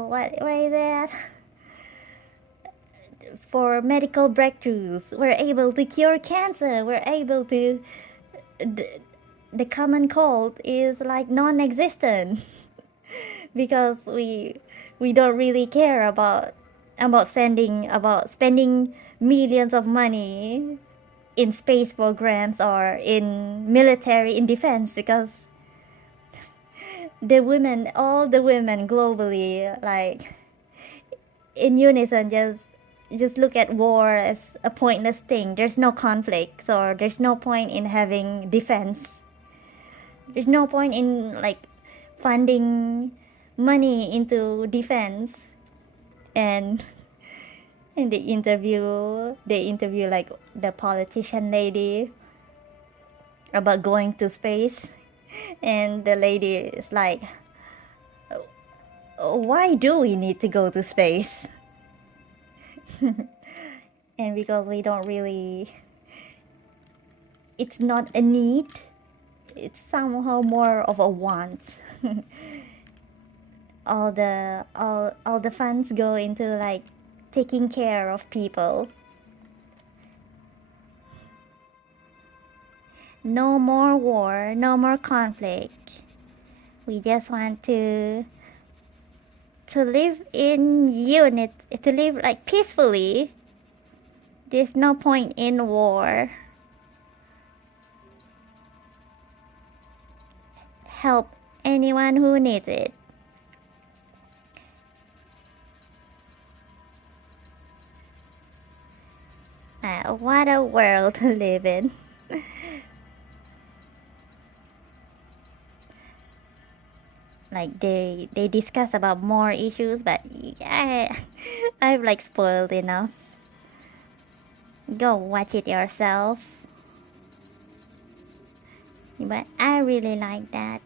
what is that, for medical breakthroughs. We're able to cure cancer. We're able to the common cold is like non-existent because we don't really care about spending millions of money in space programs or in military in defense, because all the women globally, like in unison, just look at war as a pointless thing. There's no conflict, so there's no point in having defense. There's no point in like funding money into defense. And they interview like the politician lady about going to space, and the lady is like, why do we need to go to space? And because we don't really, it's not a need, it's somehow more of a want. all the funds go into like taking care of people. No more war, no more conflict. We just want to live in unity, to live like peacefully. There's no point in war. Help anyone who needs it. What a world to live in. Like they discuss about more issues, but I've like spoiled enough. Go watch it yourself. But I really like that.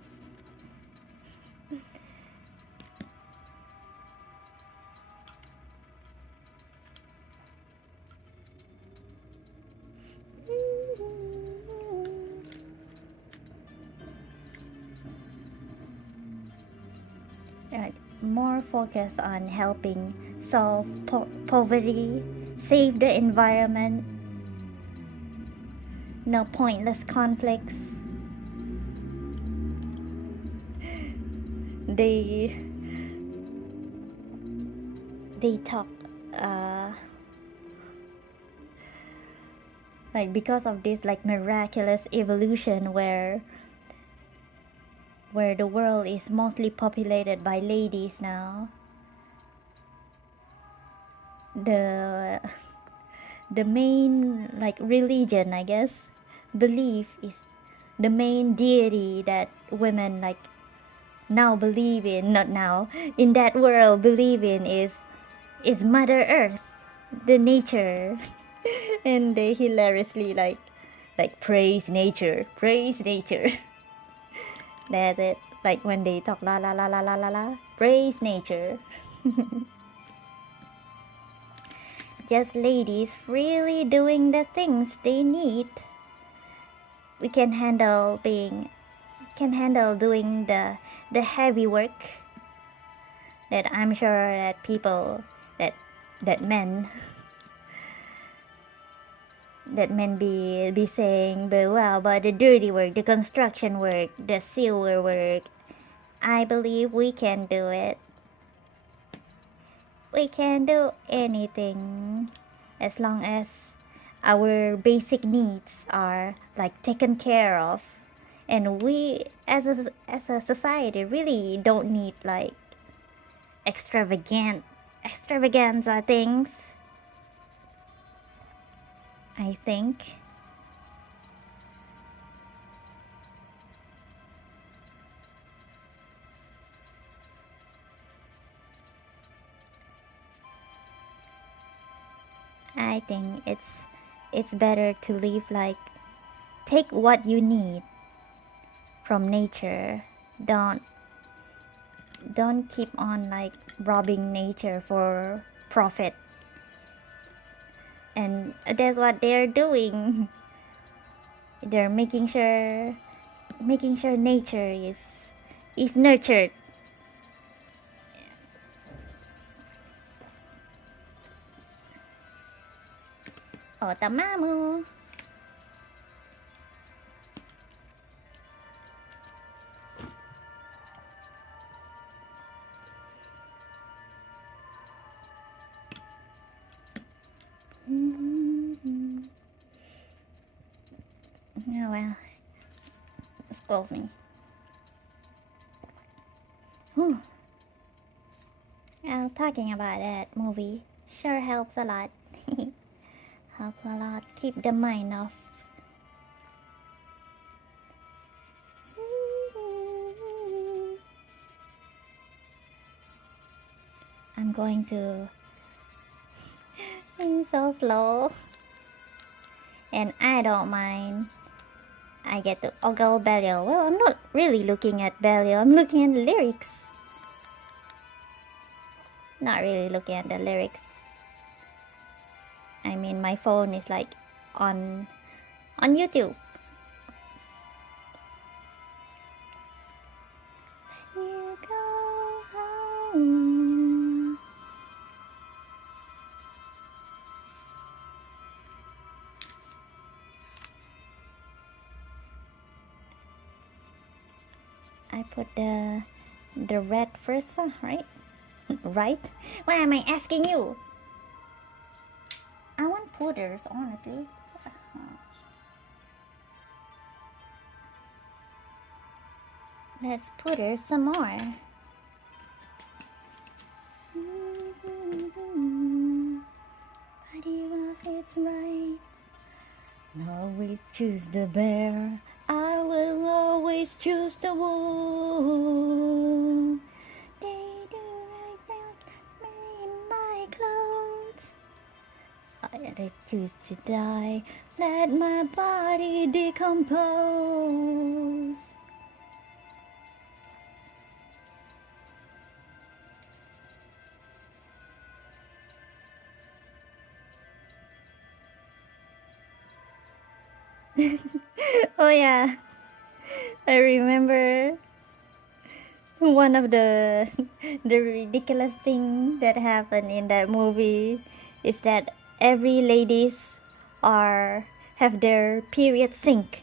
More focus on helping solve poverty, save the environment, no pointless conflicts. They talk like because of this like miraculous evolution where the world is mostly populated by ladies now. The main like religion, I guess, belief is the main deity that women like now believe in, not now, in that world believe in is Mother Earth, the nature. And they hilariously like praise nature. That's it. Like when they talk la la la la la la la, praise nature. Just ladies really doing the things they need. We can handle doing the heavy work that I'm sure that people that men be saying, but the dirty work, the construction work, the sewer work, I believe we can do it. we can do anything as long as our basic needs are like taken care of, and we as a society really don't need like extravaganza things, I think. I think it's better to live like take what you need from nature. Don't keep on like robbing nature for profit. And that's what they're doing. They're making sure nature is nurtured. Oh, tamamu. Oh well, spoils me. Whew. Well, talking about that movie sure helps a lot. Helps a lot. Keep the mind off. I'm going to. I'm so slow. And I don't mind. I get to ogle Belial. Well, I'm not really looking at Belial. I'm looking at the lyrics. Not really looking at the lyrics. I mean, my phone is like on YouTube. You go home. I put the red first, right? Right? Why am I asking you? I want pudders, honestly. Let's putter some more. But even if it's right, always choose the bear. I will always choose the wolf. They do right me in my clothes. I choose to die. Let my body decompose. Oh yeah, I remember one of the the ridiculous thing that happened in that movie is that every ladies are have their period sync,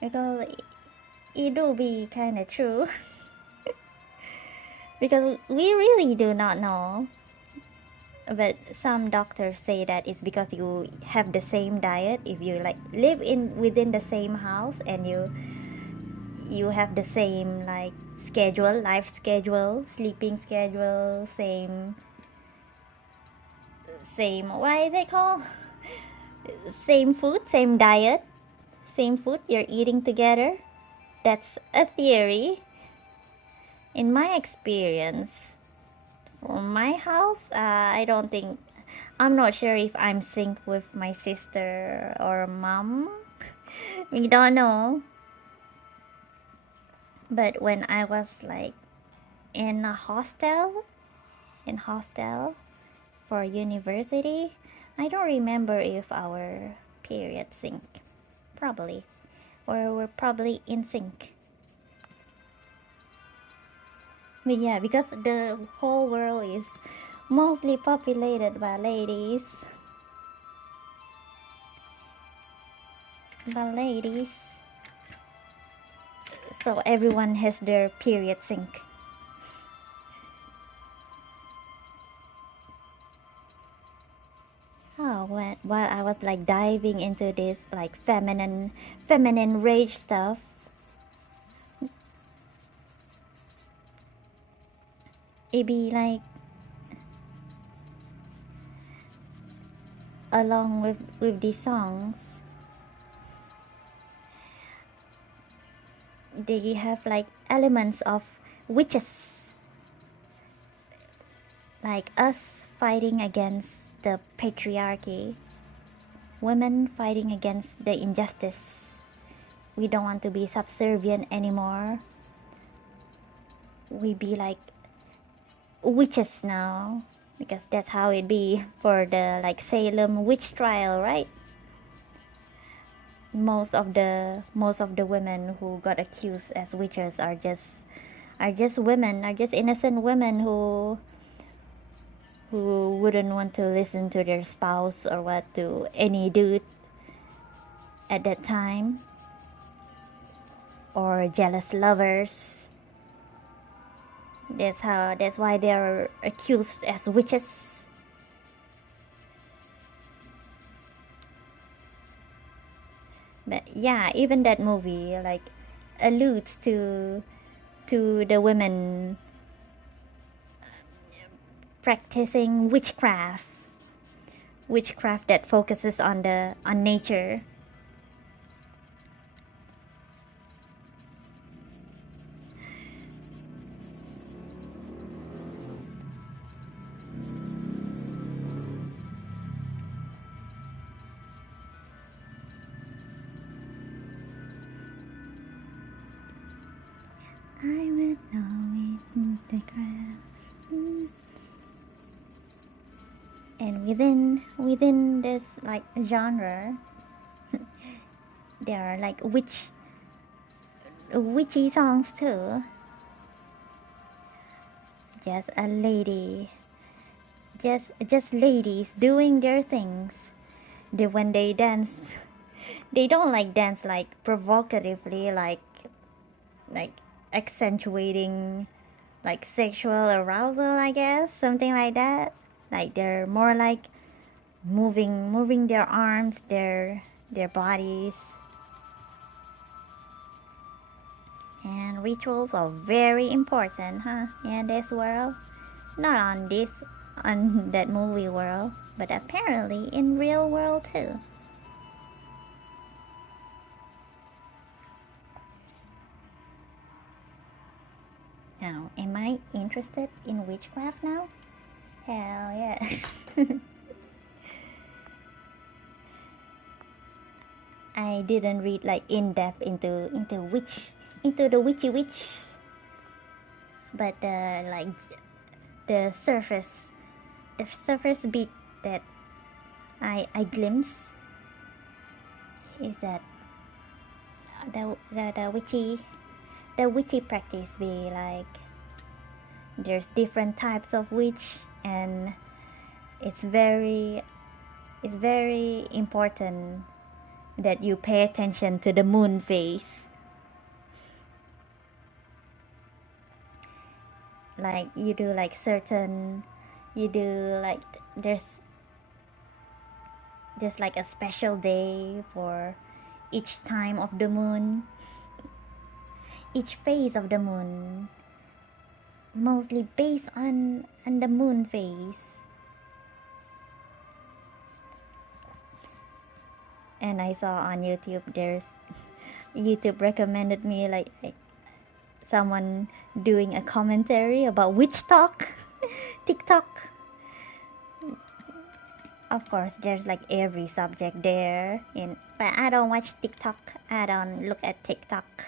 because it do be kind of true. Because we really do not know, but some doctors say that it's because you have the same diet. If you like live in within the same house and you have the same like schedule, life schedule, sleeping schedule, same what is it called, same food, same diet, same food you're eating together. That's a theory. In my experience, for my house, I don't think, I'm not sure if I'm synced with my sister or mom. We don't know. But when I was like in a hostel, for university, I don't remember if our period sync. Probably. Or we're probably in sync. But yeah, because the whole world is mostly populated by ladies. So everyone has their period sync. was like diving into this like feminine rage stuff, it be like along with these songs, they have like elements of witches, like us fighting against the patriarchy, women fighting against the injustice. We don't want to be subservient anymore. We be like witches now, because that's how it be for the like Salem witch trial, right? Most of the women who got accused as witches are just women, are just innocent women who wouldn't want to listen to their spouse or what, to any dude at that time, or jealous lovers. That's why they're accused as witches. But yeah, even that movie like alludes to the women practicing witchcraft that focuses on nature. I would know it in the ground. And within this like genre, there are like witchy songs too. Just a lady, just ladies doing their things. When they dance, they don't like dance like provocatively, like accentuating like sexual arousal, I guess, something like that. Like they're more like moving their arms, their bodies. And rituals are very important, huh, in this world. Not on that movie world, but apparently in real world too. Now, am I interested in witchcraft now? Hell yeah. I didn't read like in depth into the witch, but like the surface bit that I glimpse is that the witchy practice be like there's different types of witch, and it's very important that you pay attention to the moon phase. Like you do like there's like a special day for each time of the moon, each phase of the moon, mostly based on the moon phase. And I saw on YouTube, YouTube recommended me like someone doing a commentary about witch talk, TikTok. Of course, there's like every subject there, but I don't watch TikTok. I don't look at TikTok.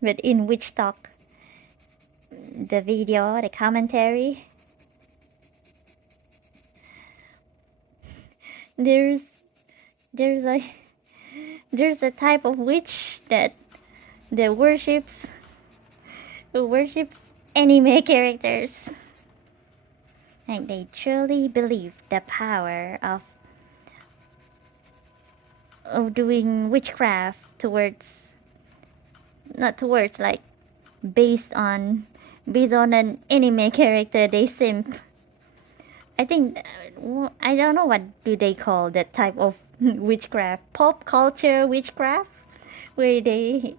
But in witch talk, the video, the commentary, there's a type of witch that worships anime characters. Like they truly believe the power of doing witchcraft like based on an anime character they simp I think I don't know what do they call that type of witchcraft, pop culture witchcraft, where they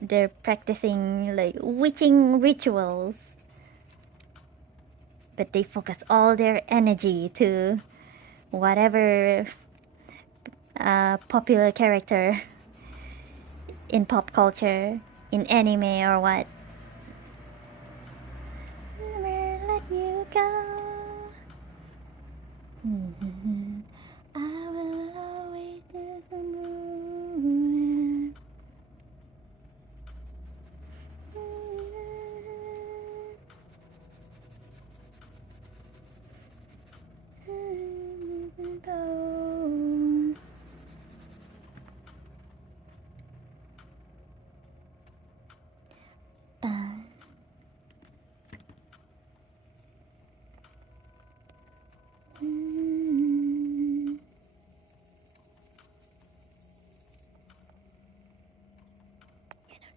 they're practicing like witching rituals, but they focus all their energy to whatever popular character in pop culture, in anime or what. Never let you go. I will always do the moon. Bones. Bum.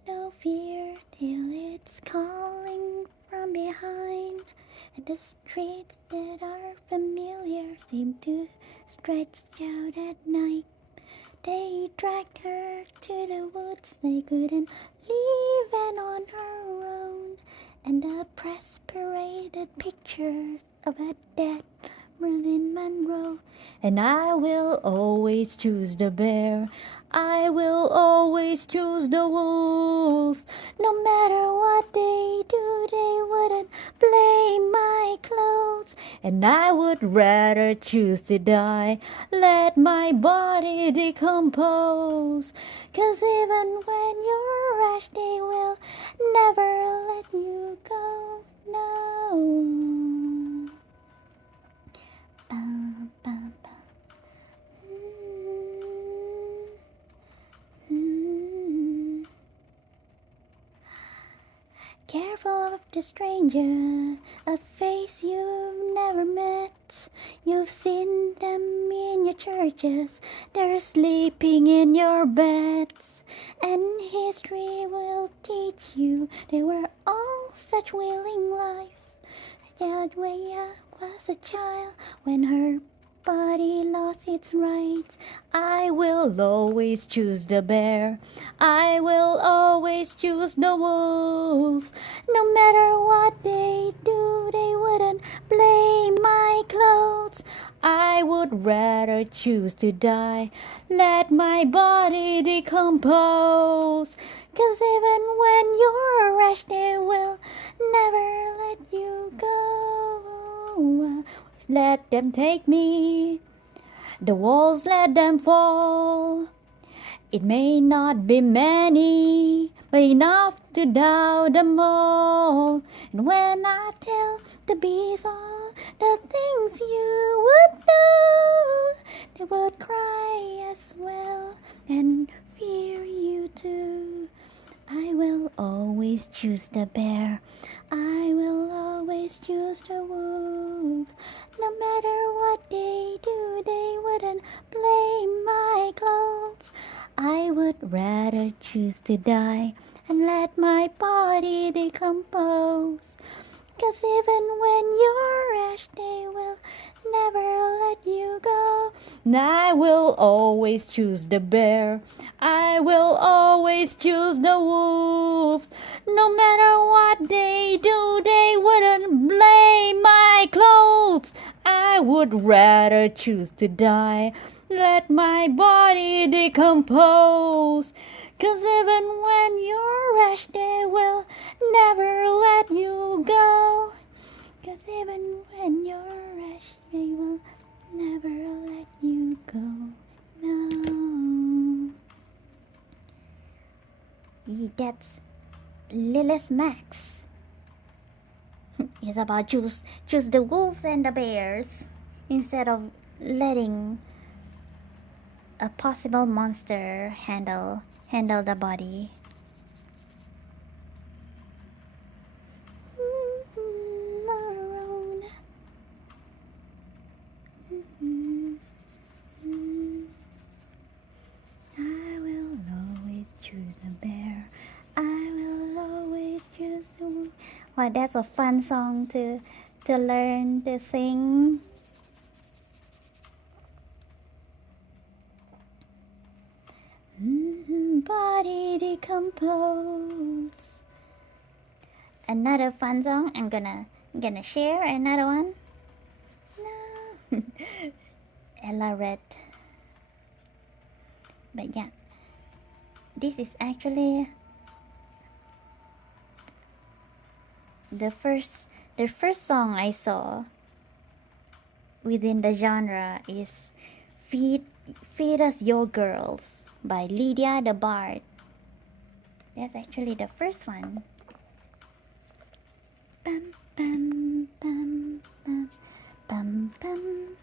No fear till it's calling from behind, and the streets that are familiar seem to stretch out at night. They dragged her to the woods, they couldn't leave and on her own, and the press paraded pictures of a dead Marilyn Monroe. And I will always choose the bear, I will always choose the wolves. No matter what they do, they wouldn't blame my clothes. And I would rather choose to die, let my body decompose. 'Cause even when you're rash, they will never let you go. No. Bum, bum, bum. Careful of the stranger, a face you've never met. You've seen them in your churches, they're sleeping in your beds. And history will teach you they were all such willing lives. Yadwaya was a child when her body lost its rights. I will always choose the bear, I will always choose the wolves. No matter what they do, they wouldn't blame my clothes. I would rather choose to die, let my body decompose. 'Cause even when you're rash, they will never let you go. Let them take me, the walls let them fall. It may not be many, but enough to down them all. And when I tell the bees all the things you would know, they would cry as well and fear you too. I will always choose the bear, I will always choose the wolves. No matter what they do, they wouldn't blame my clothes. I would rather choose to die and let my body decompose. 'Cause even when you're rash, they will never let you go. And I will always choose the bear, I will always choose the wolves. No matter what they do, they wouldn't blame my clothes. I would rather choose to die, let my body decompose. 'Cause even when you're rash, they will never let you go. 'Cause even when you're rash, they will never let you go. No. That's Lilith Max. It's about choose the wolves and the bears instead of letting a possible monster handle the body. I will always choose a but that's a fun song to learn to sing. Body decompose. Another fun song. I'm gonna share another one. No. Ella Red. But yeah, this is actually the first song I saw within the genre is Feed Us Your Girls by Lydia the Bard. That's actually the first one. Bum, bum, bum, bum, bum, bum.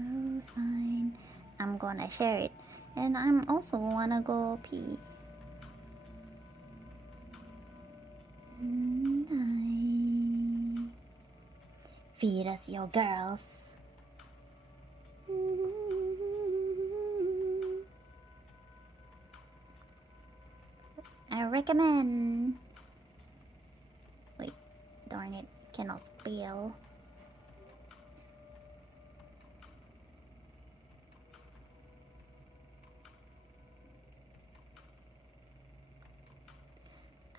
Oh, fine. I'm gonna share it, and I'm also wanna go pee. Feed us your girls. I recommend. Wait, darn it, cannot spell.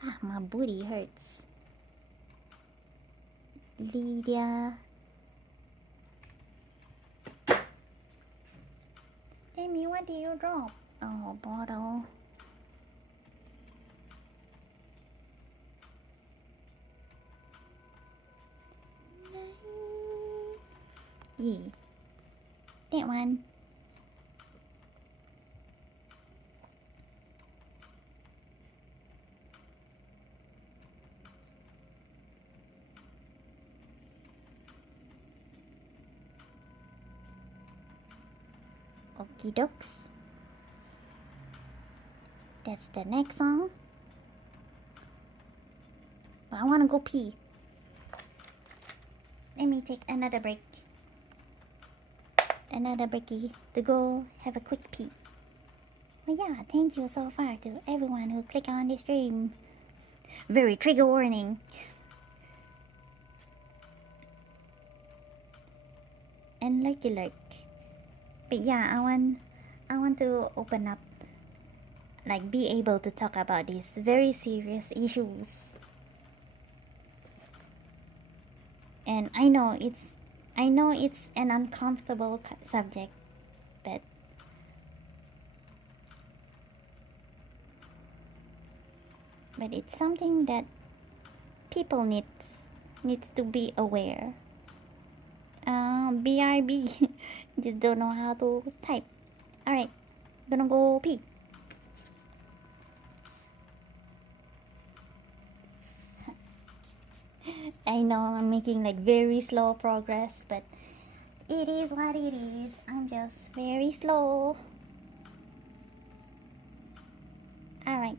Ah, my booty hurts. Lydia. Tammy, what did you drop? Oh, bottle. Yeah, that one. Okie dokes. That's the next song. But I wanna go pee. Let me take another break. Another breaky to go have a quick pee. Well, yeah, thank you so far to everyone who clicked on this stream. Very trigger warning. And lurky lurk. But yeah, I want to open up, like be able to talk about these very serious issues. And I know it's an uncomfortable subject, but it's something that people needs to be aware. BRB. Just don't know how to type. Alright, gonna go pee. I know I'm making like very slow progress, but it is what it is. I'm just very slow. Alright.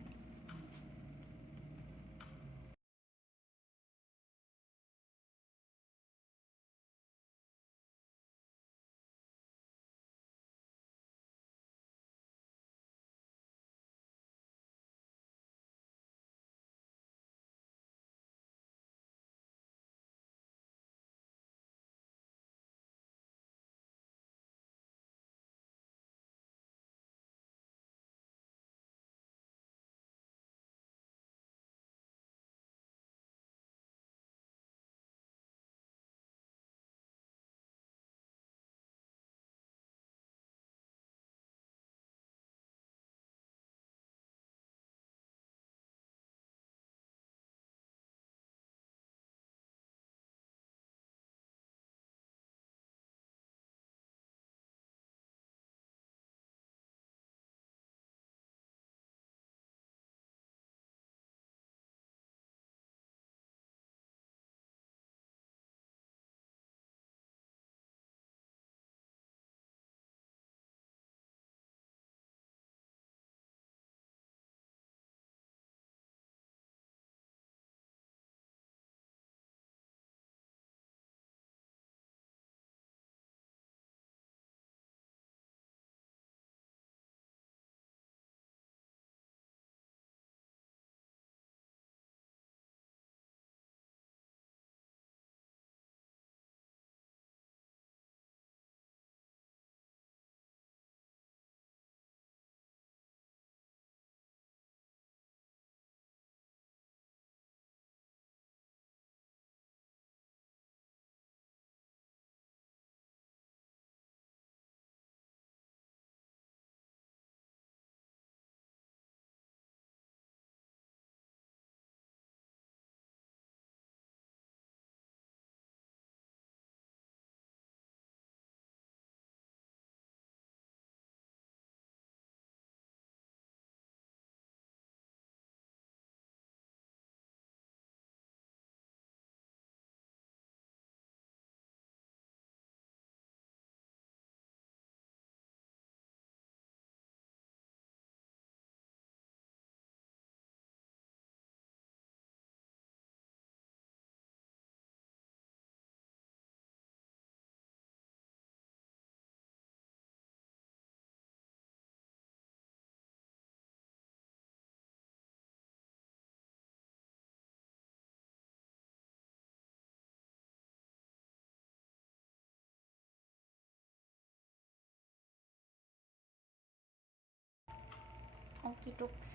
Okie dokes.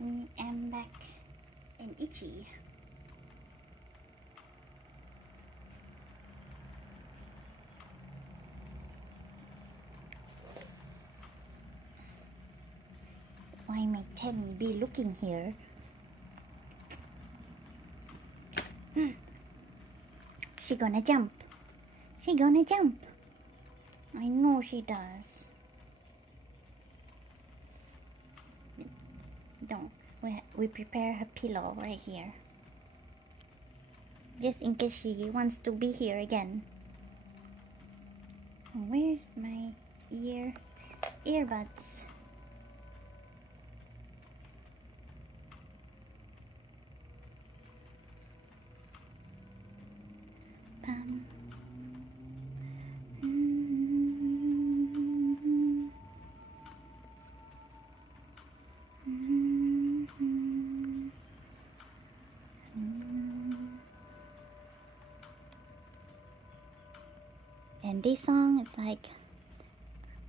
Me am back and itchy. Why may Tenny be looking here? She gonna jump. She gonna jump. I know she does. Don't. We prepare her pillow right here. Just in case she wants to be here again. Where's my earbuds? Bum. And this song is like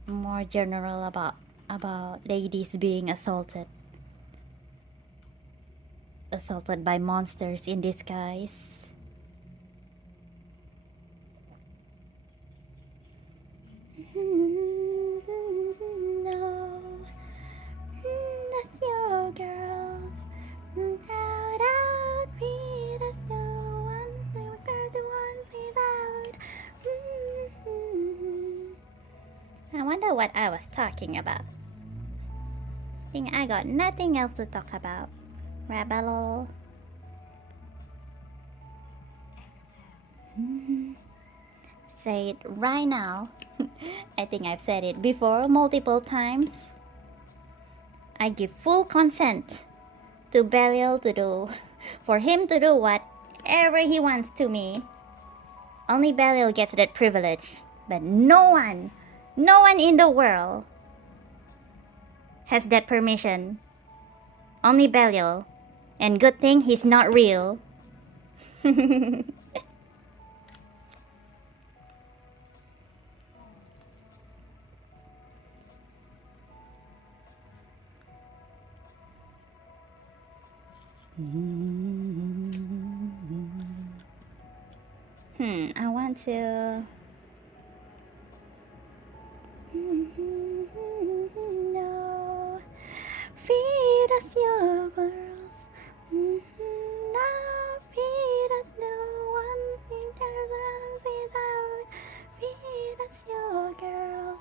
more general about ladies being assaulted by monsters in disguise. No, that's your girls. Out, be that's your ones. They were the ones without. I wonder what I was talking about. I think I got nothing else to talk about. Rabello. Say it right now. I think I've said it before multiple times. I give full consent to Belial for him to do whatever he wants to me. Only Belial gets that privilege, but no one in the world has that permission. Only Belial, and good thing he's not real. I want to. No, feed us your girls. No, feed us no one interns without. Feed us your girls.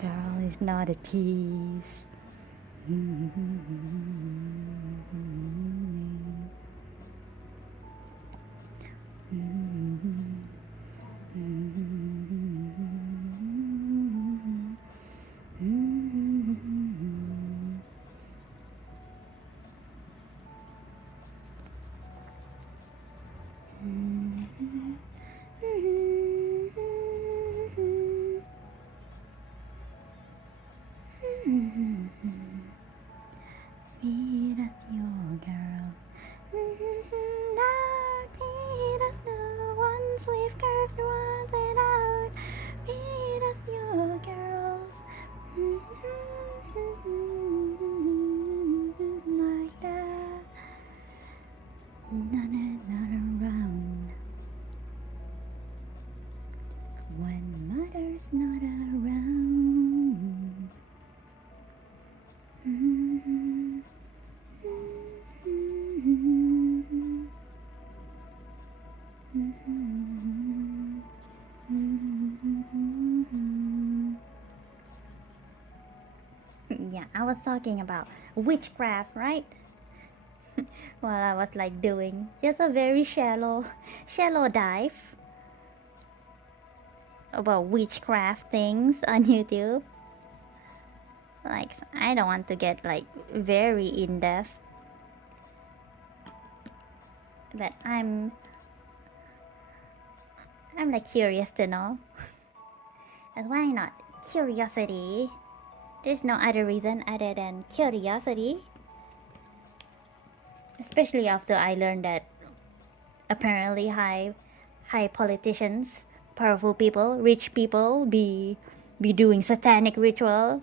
Girl is not a tease. Feed us your girl. Not feed us the ones we've curved ones without. Feed us your girls. Like that. None is not around. When mother's not around. Yeah, I was talking about witchcraft, right? Well, I was like doing just a very shallow dive about witchcraft things on YouTube. Like, I don't want to get like very in depth, but I'm like curious to know. And why not? Curiosity There's no other reason other than curiosity. Especially after I learned that apparently high politicians, powerful people, rich people be doing satanic ritual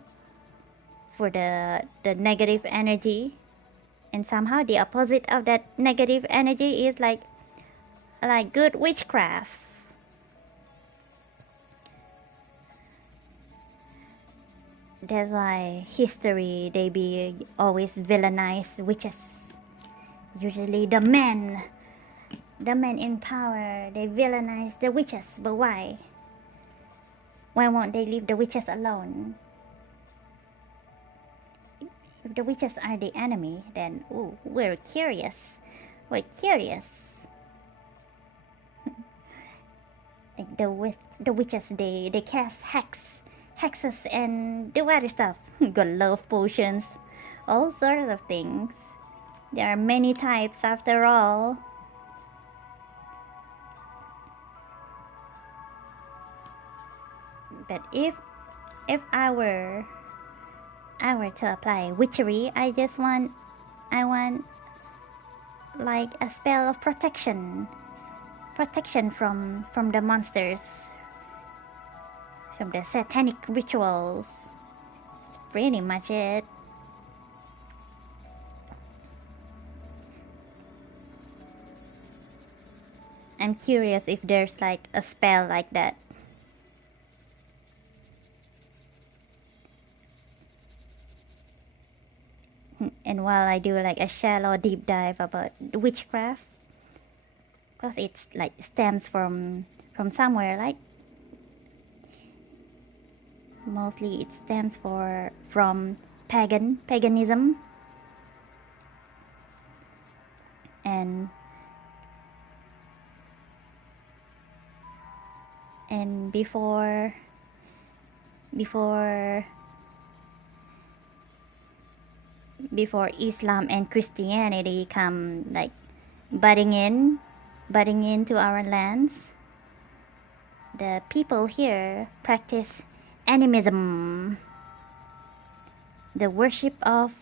for the negative energy, and somehow the opposite of that negative energy is like good witchcraft. That's why history they be always villainize witches. Usually the men in power, they villainize the witches. But why? Why won't they leave the witches alone? If the witches are the enemy, then ooh, we're curious. We're curious. Like the witches, they cast hexes and do other stuff. Got love potions, all sorts of things. There are many types after all. But if I were to apply witchery, I want like a spell of protection from the monsters, from the satanic rituals. It's pretty much it. I'm curious if there's like a spell like that. And while I do like a shallow deep dive about witchcraft, because it's like stems from somewhere, like mostly it stems from paganism, and before Islam and Christianity come like butting into our lands, the people here practice animism, the worship of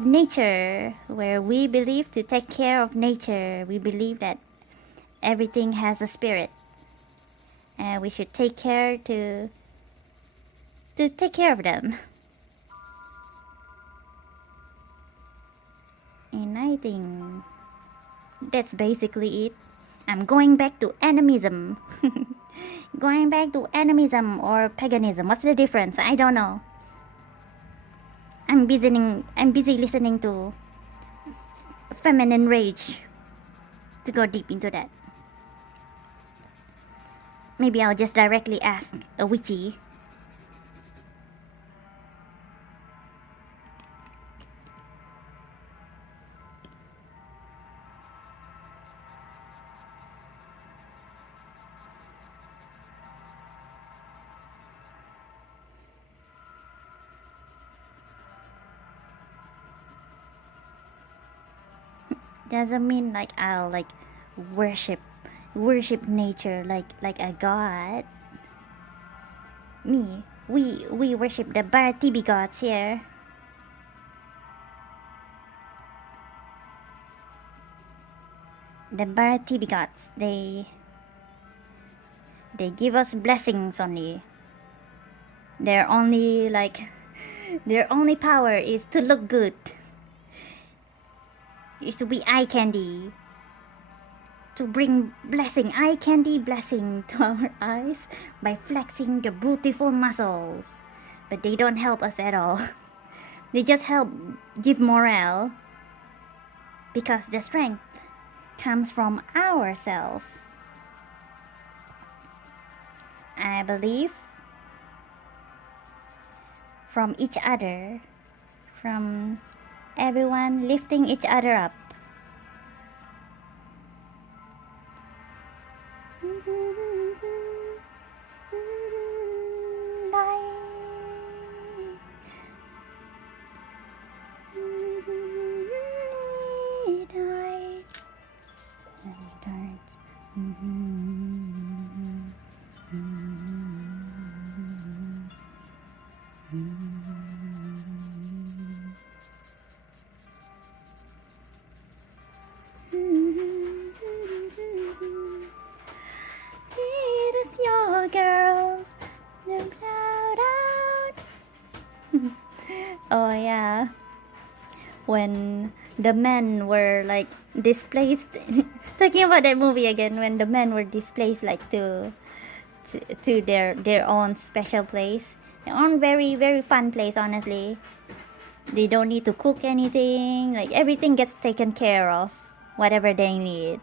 nature, where we believe to take care of nature. We believe that everything has a spirit, and we should take care to take care of them. And I think that's basically it. I'm going back to animism. Going back to animism or paganism. What's the difference? I don't know. I'm busy listening to Feminine Rage to go deep into that. Maybe I'll just directly ask a witchy. Doesn't mean like I'll like worship nature like a god. We worship the Baratibi gods here. The Baratibi gods, they give us blessings only. Their only power is to look good. Is to be eye candy. To bring eye candy blessing to our eyes by flexing the beautiful muscles. But they don't help us at all. They just help give morale. Because the strength comes from ourselves. I believe from each other, from everyone lifting each other up. Oh yeah, when the men were like displaced. Talking about that movie again, when the men were displaced like to their own special place, their own very fun place. Honestly, they don't need to cook anything. Like everything gets taken care of, whatever they need.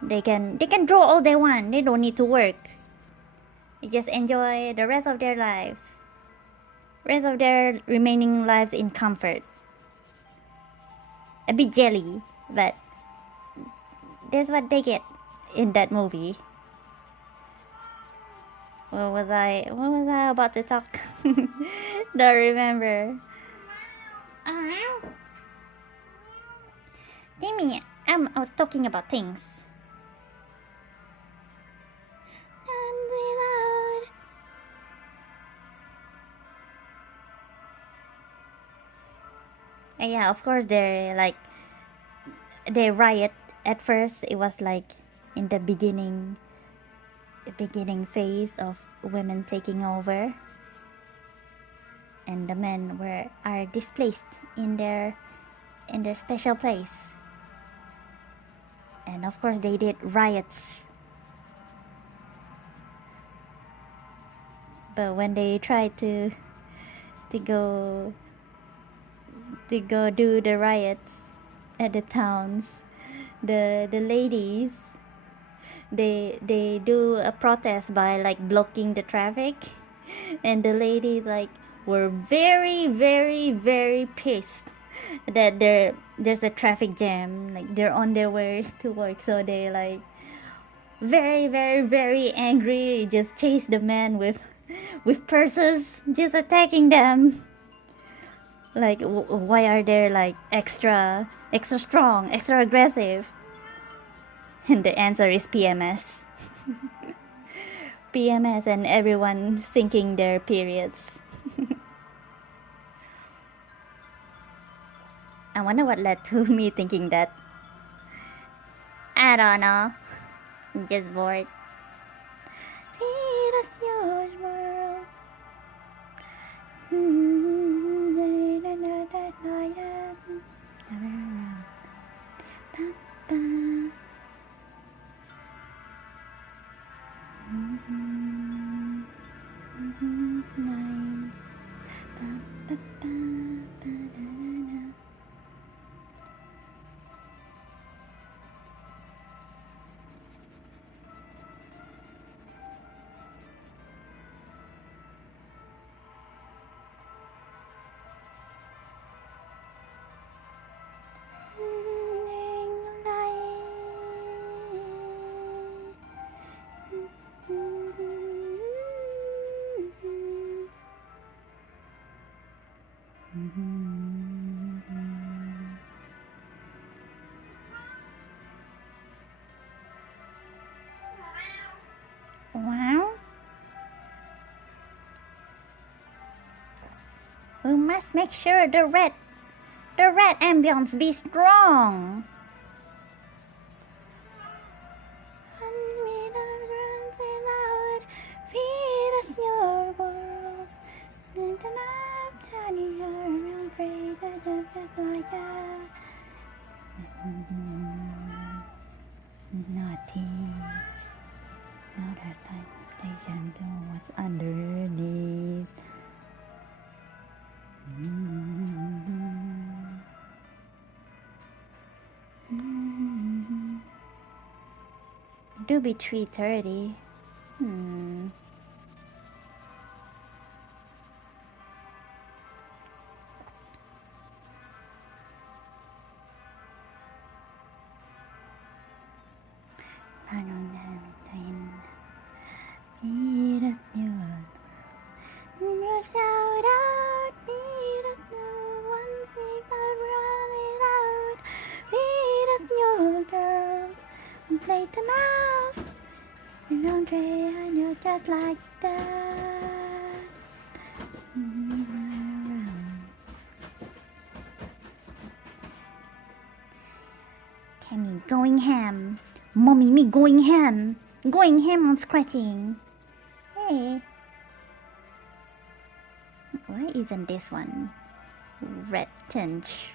They can draw all they want. They don't need to work. They just enjoy the rest of their remaining lives in comfort. A bit jelly, but that's what they get in that movie. What was I about to talk? Don't remember. Timmy, I was talking about things. And yeah, of course they riot. At first it was like in the beginning phase of women taking over, and the men are displaced in their special place. And of course they did riots. But when they tried to go do the riots at the towns, the ladies, they do a protest by like blocking the traffic, and the ladies like were very pissed that there's a traffic jam, like they're on their way to work, so they like very angry, just chase the men with purses, just attacking them. Like why are they like extra strong, extra aggressive? And the answer is PMS. PMS and everyone sinking their periods. I wonder what led to me thinking that. I don't know. I'm just bored. Feed us your world. Wow. We must make sure the red ambience be strong. Feed us your world. Naughties. Now that they can know what's underneath. Do be 3:30. Play them out. Andre, I know just like that. Cammy going ham. Mommy, me going ham. Going ham on scratching. Hey. Why isn't this one? red tinge.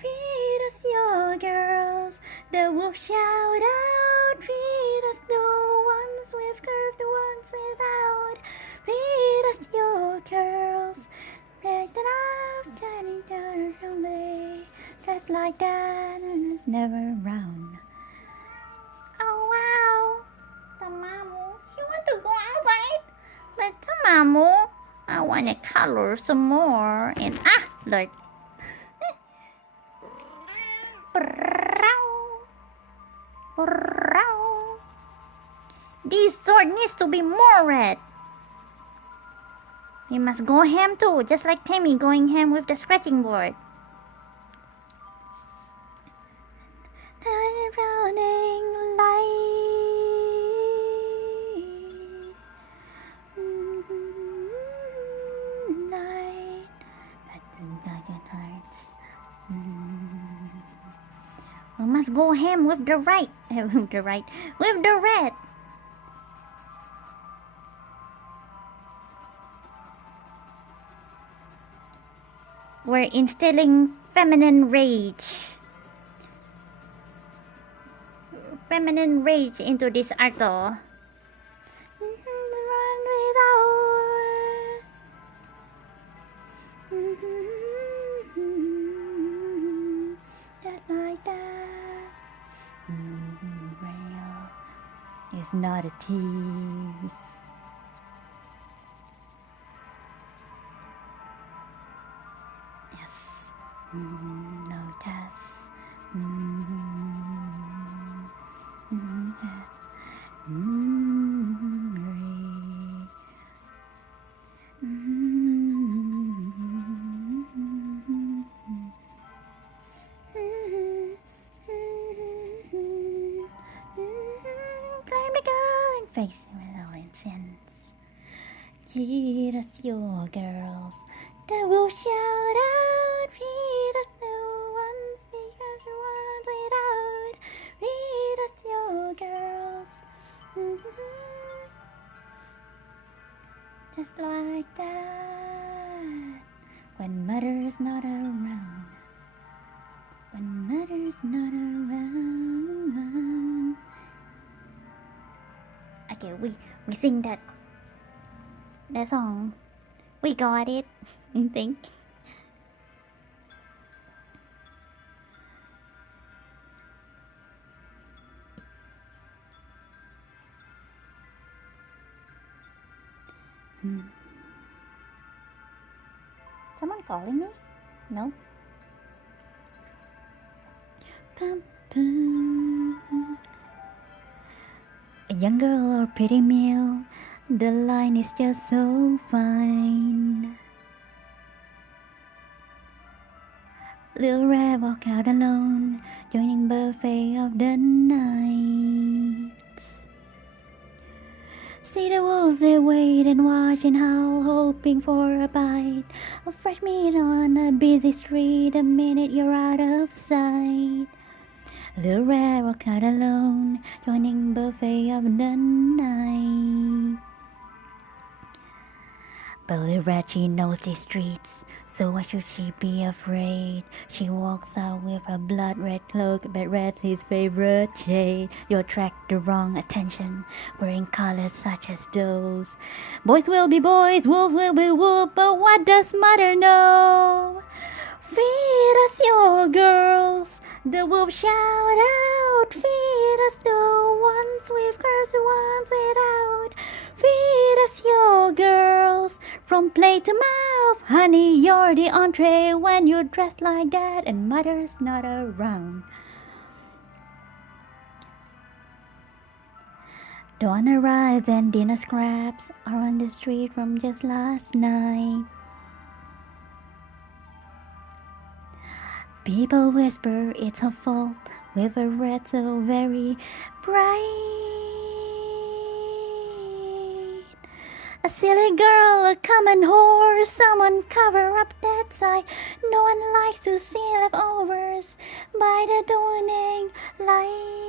Feed us your girls, the wolf shout out. Feed us the ones with curve, the ones without. Feed us your girls, raise it up, turning down someday. Just like that, and it's never round. Oh wow, Tamamu, you want to go outside? But Tamamu, I want to color some more. And Lord. This sword needs to be more red. We must go ham too, just like Tammy going ham with the scratching board. Running light, we must go ham with the right, with the red. We're instilling feminine rage into this Arto. Run without. Just like that. Real is not a tease. Yes. No test. Flame the girl and face it with all incense. Feed us your girls, the wolf shout out. Feed us the ones because the ones without. Feed us your girls. Just like that. When mother's not around. When mother's not around. Okay, we sing that song. We got it, I think. Someone calling me? No? A young girl or pretty meal, the line is just so fine. Little red walk out alone, joining buffet of the night. See the wolves, they wait and watch and howl, hoping for a bite of fresh meat on a busy street the minute you're out of sight. Little red walk out alone, joining buffet of the night. But little red, she knows these streets, so why should she be afraid? She walks out with a blood red cloak, but red's his favorite shade. You attract the wrong attention, wearing colors such as those. Boys will be boys, wolves will be wolves, but what does mother know? Feed us your girls, The wolf shout out, feed us the ones we've cursed, the ones without. Feed us your girls from plate to mouth. Honey, you're the entree when you're dressed like that and mother's not around. Dawn arrives and dinner scraps are on the street from just last night. People whisper it's her fault with a red so very bright. A silly girl, a common whore, someone cover up that sight. No one likes to see leftovers by the dawning light.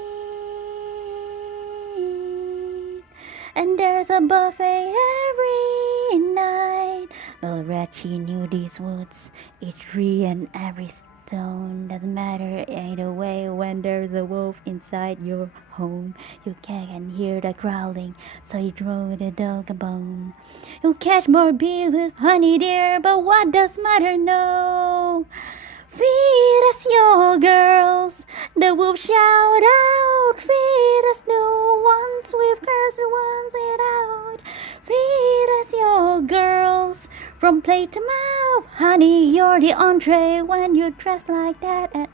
And there's a buffet every night. Well, Red, she knew these woods, each tree and every stone. Doesn't matter either way when there's a wolf inside your home. You can hear the growling, so you throw the dog a bone. You'll catch more bees with honey dear, but what does mother know? Feed us your girls, the wolf shout out. Feed us the ones we've cursed, the ones without. Feed us your girls from plate to mouth. Honey, you're the entree when you dress like that. And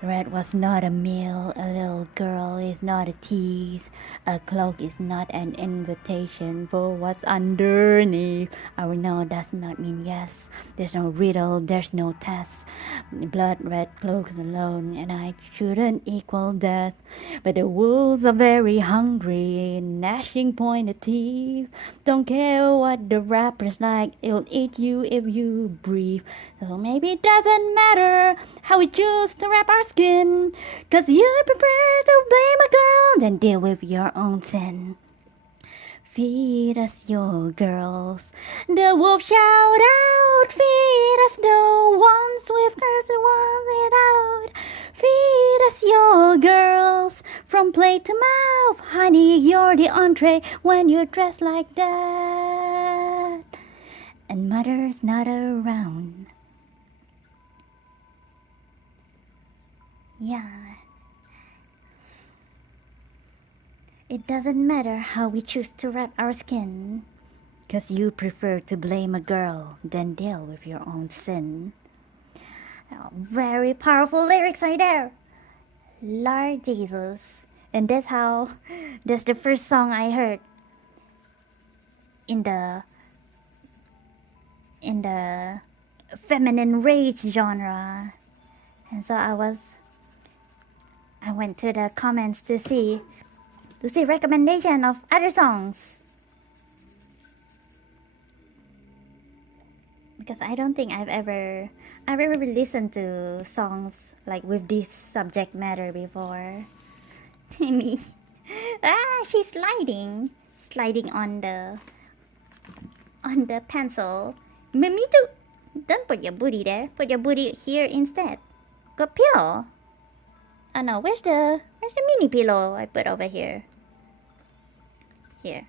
Red was not a meal, a little girl is not a tease, a cloak is not an invitation for what's underneath. Our no does not mean yes, there's no riddle, there's no test. Blood red cloaks alone, and I shouldn't equal death. But the wolves are very hungry, gnashing pointed teeth. Don't care what the rapper's like, it'll eat you if you breathe. So maybe it doesn't matter how we choose to wrap our skin, 'cause you prefer to blame a girl than deal with your own sin. Feed us your girls, the wolf shout out. Feed us the ones we've cursed, the ones without. Feed us your girls from plate to mouth. Honey, you're the entree when you're dressed like that and mother's not around. Yeah. It doesn't matter how we choose to wrap our skin, 'cause you prefer to blame a girl than deal with your own sin. Oh, very powerful lyrics right there. Lord Jesus. And that's the first song I heard in the feminine rage genre. And so I went to the comments to see recommendation of other songs, because I don't think I've ever listened to songs like with this subject matter before. Timmy, she's sliding on the pencil. Me too. Don't put your booty there. Put your booty here instead. Got pillow. Oh no, where's the mini pillow I put over here? Here.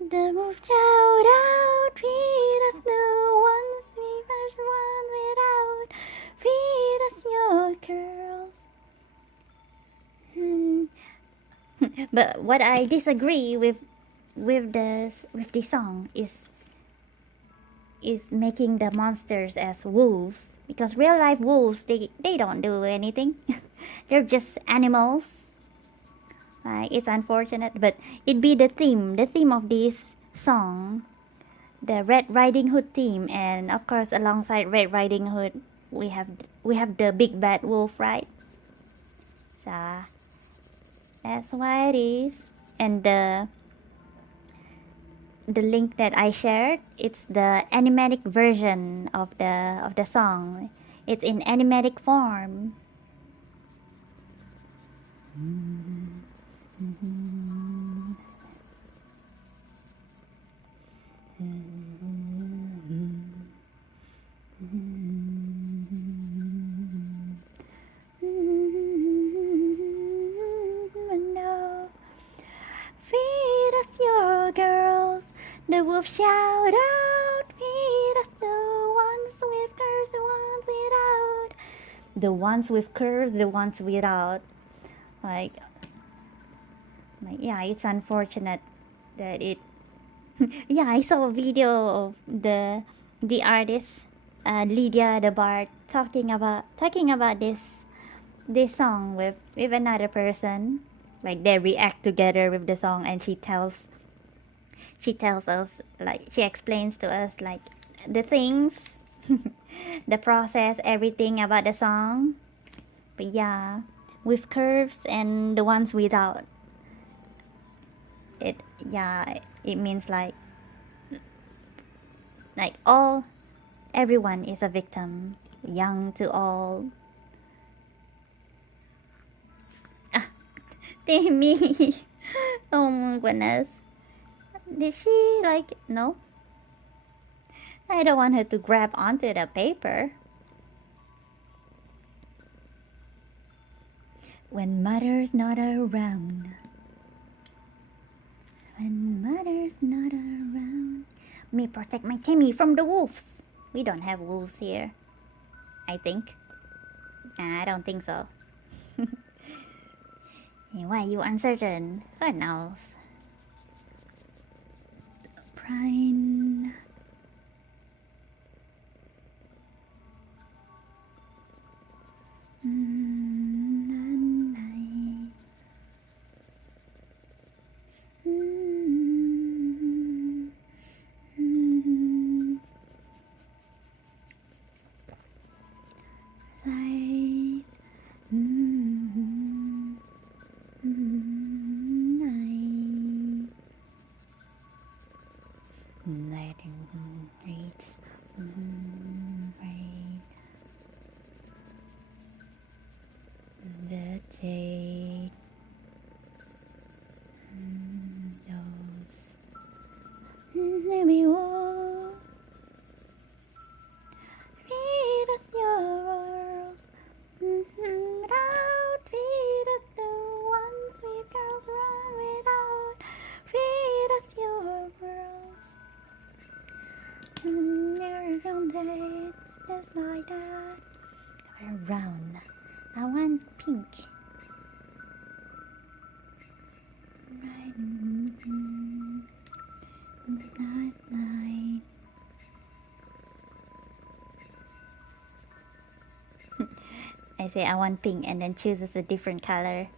The wolf shout out, feed us the ones we first one without. Feed us your girls. But what I disagree with this song is making the monsters as wolves, because real life wolves they don't do anything. They're just animals. It's unfortunate, but it be the theme of this song, the Red Riding Hood theme, and of course alongside Red Riding Hood we have the big bad wolf, right? So that's why it is. And the link that I shared, it's the animatic version of the song. It's in animatic form. No. Feed us your girls, the wolf shout out. Feed us the ones with curves, the ones without. the ones with curves, the ones without. Like yeah, it's unfortunate that it. Yeah, I saw a video of the artist Lydia the Bard talking about this song with another person. Like they react together with the song, and she tells us, like she explains to us like the things, the process, everything about the song. But yeah, with curves and the ones without it, yeah, it means like everyone is a victim, young to old. Ah, Timmy. Oh my goodness. Did she like no? I don't want her to grab onto the paper. When mother's not around. When mother's not around. Me protect my Timmy from the wolves. We don't have wolves here. I think. I don't think so. Why are you uncertain? God knows. Prime. The day knows maybe won't feed us yours without feed us the ones we girls run without feed us your girls. There's no day just like that. Around. I want pink. Right. Midnight night. I say I want pink and then chooses a different color.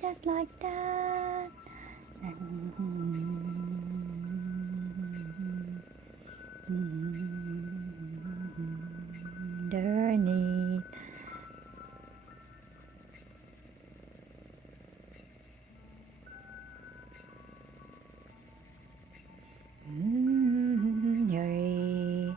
Just like that. Underneath. Yuri.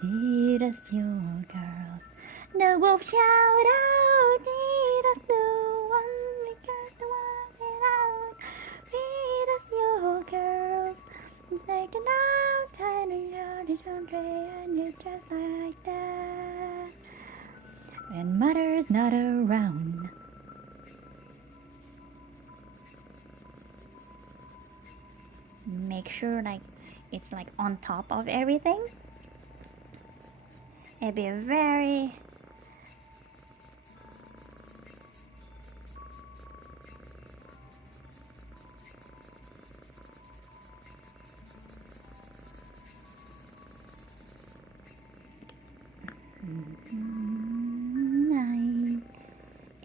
Feed us your girls. The wolf shout out. Feed us the one because the one without. Feed us your girls. Take it out, tiny out, it's and you're just like that. When mother's not around. Make sure like it's like on top of everything. It'd be very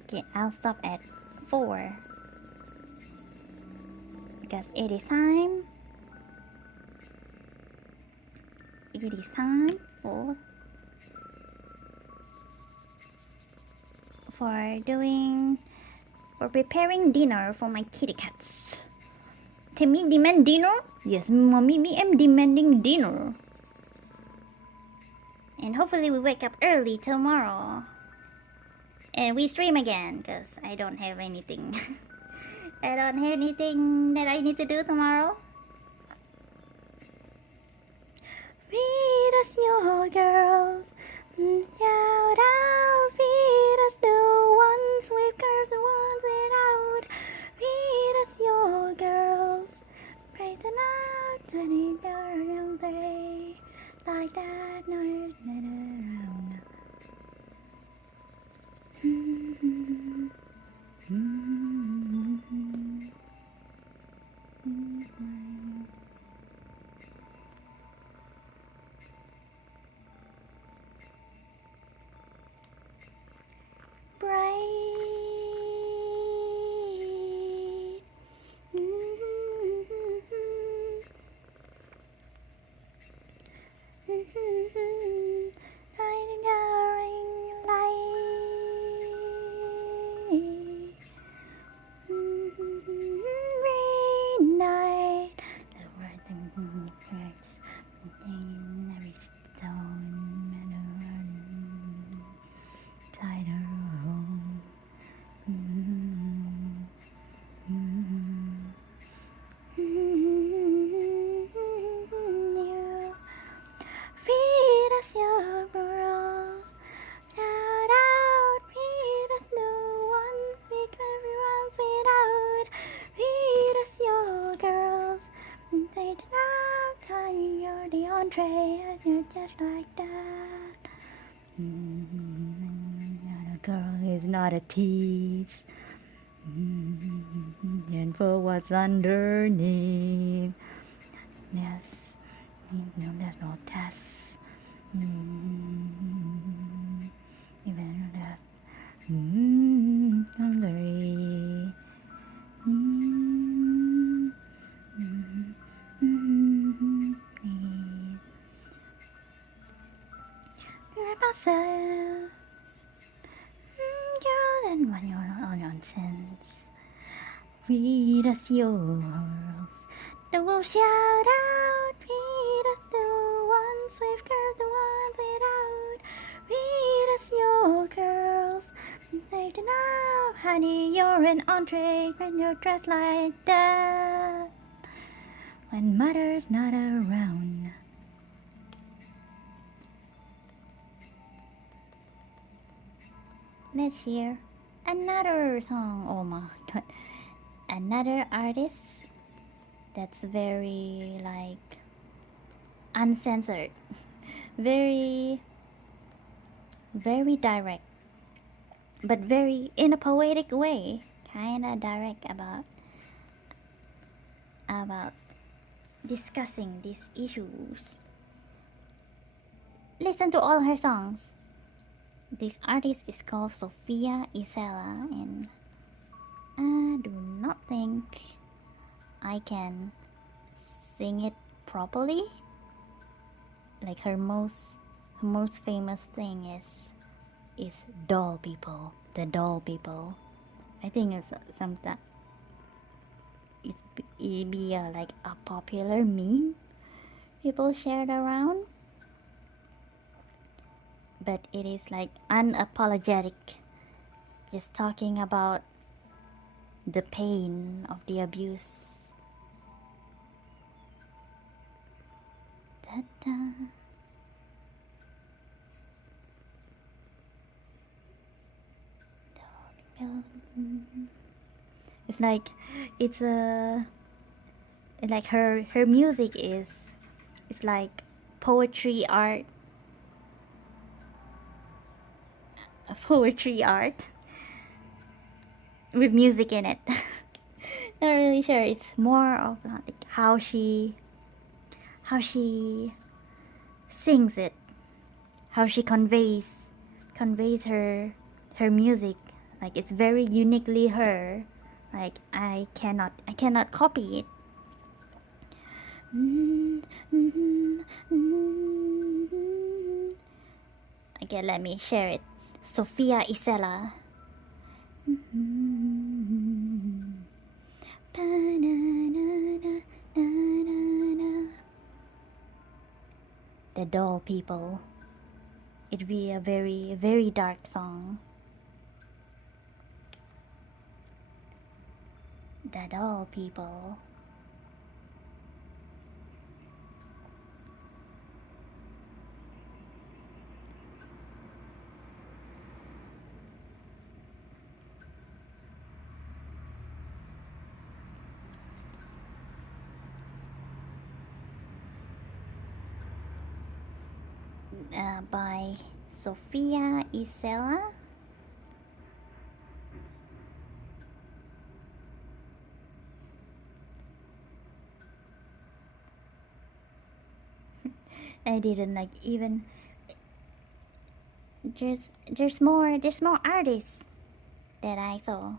Okay, I'll stop at 4 because it is time. It is time for preparing dinner for my kitty cats. Timmy demand dinner? Yes, mommy, me am demanding dinner. And hopefully we wake up early tomorrow. And we stream again, because I don't have anything. I don't have anything that I need to do tomorrow. Feed us your girls. Shout out, feed us the ones with curves, the ones without. Feed us your girls. Pray the night, turning down pray. Like that, no, around. Bright. Night. The writing cracks. Every stone. Tighter home. Feed us your world. Shout out, feed us new ones, feed everyone's without. Feed us your girls. They do not tell you you're the entree, and you're just like that. Not a girl is not a tease. And for what's underneath. Yes, no, there's no test. Even that. Hungry. Myself. Girl, and when you're on nonsense. Feed us yours. Then we'll shout out. Feed us the ones with curves, the ones without. Feed us your girls. They do now, honey, you're an entree when you're dressed like that. When mother's not around. Let's hear another song. Oh my god. Another artist that's very like uncensored. Very direct. But very in a poetic way. Kinda direct about discussing these issues. Listen to all her songs. This artist is called Sofia Isela, and I do not think I can sing it properly. Like her most famous thing is doll people, the doll people. I think it's some that it be like a popular meme people shared around, but it is like unapologetic, just talking about the pain of the abuse. Da-da. It's like like her music is it's like poetry art, a poetry art with music in it. Not really sure. It's more of like how she sings it, how she conveys her music Like it's very uniquely her. Like I cannot copy it. Okay, let me share it. Sophia Isela. The Doll People. It'd be a very, very dark song. The Doll People. By Sophia Isela. I didn't like even. There's more artists that I saw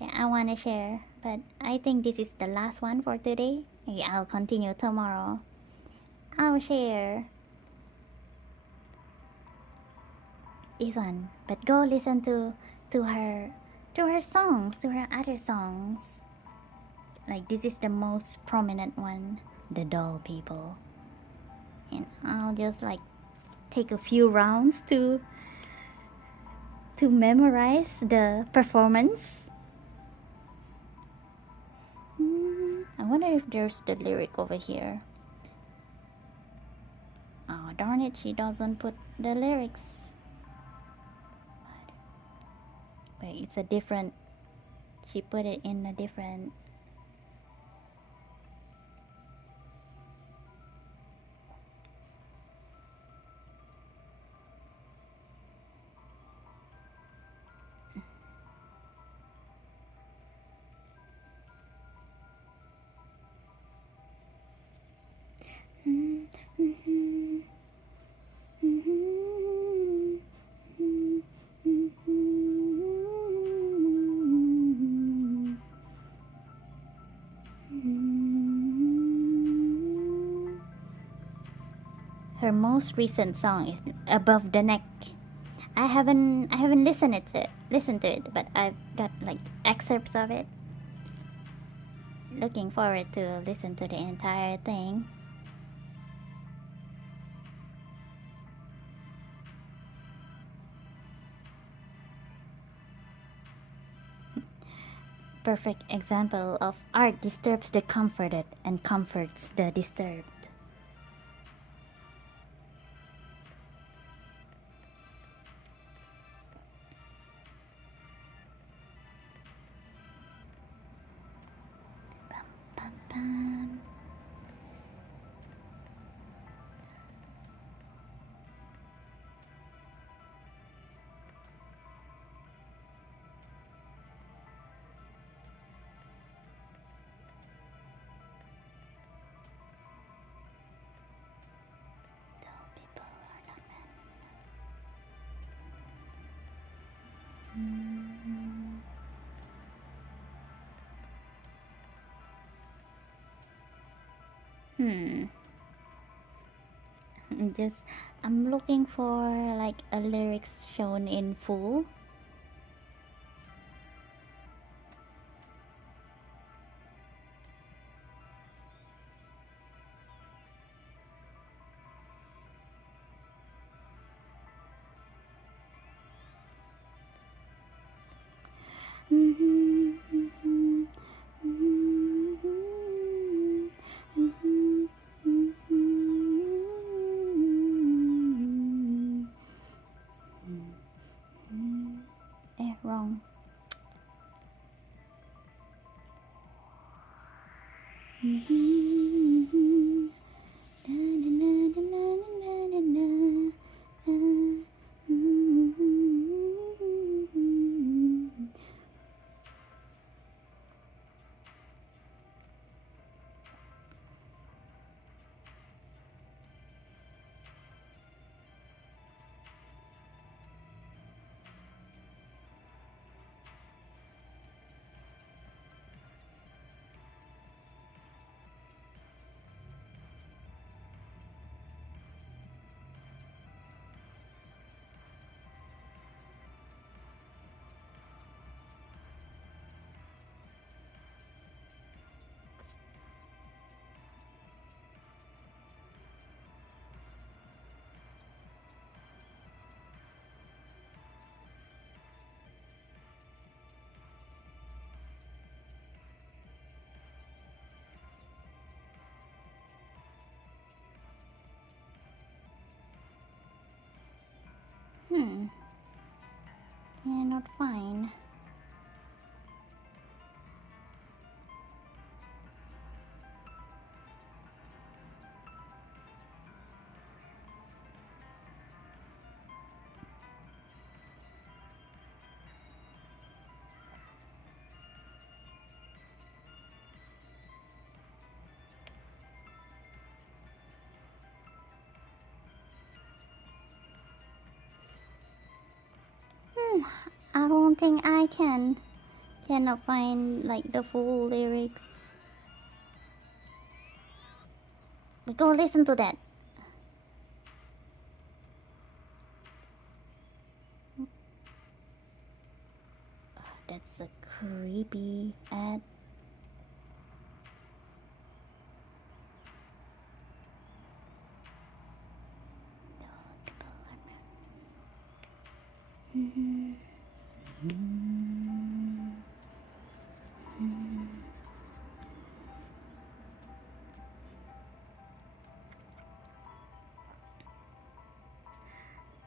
that I wanna share, but I think this is the last one for today. Maybe I'll continue tomorrow. I'll share this one, but go listen to her songs, to her other songs. Like this is the most prominent one, The Doll People. And I'll just like take a few rounds to memorize the performance. I wonder if there's the lyric over here. Oh darn it, she doesn't put the lyrics. Wait, it's a different. She put it in a different. Her most recent song is Above the Neck. I haven't listened to it, but I've got like excerpts of it. Looking forward to listen to the entire thing. Perfect example of art disturbs the comforted and comforts the disturbed. Bum, bum. Dull people are not men. I'm looking for like a lyrics shown in full. Wrong. Yeah, not fine. I don't think I cannot find like the full lyrics. We go listen to that. That's a creepy ad.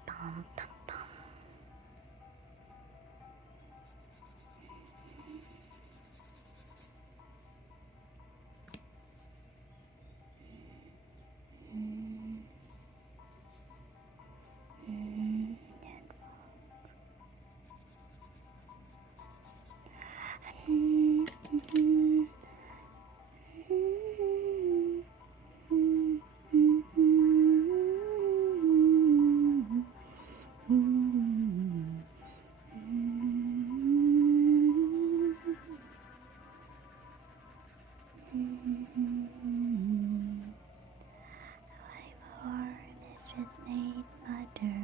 Dum, dum, dum. Our mistress made mother.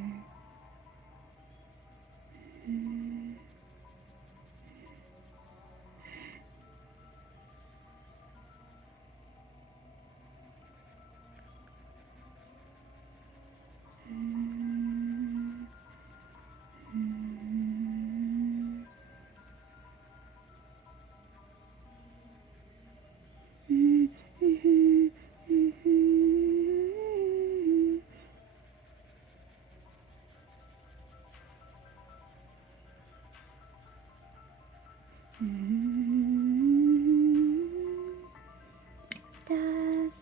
Does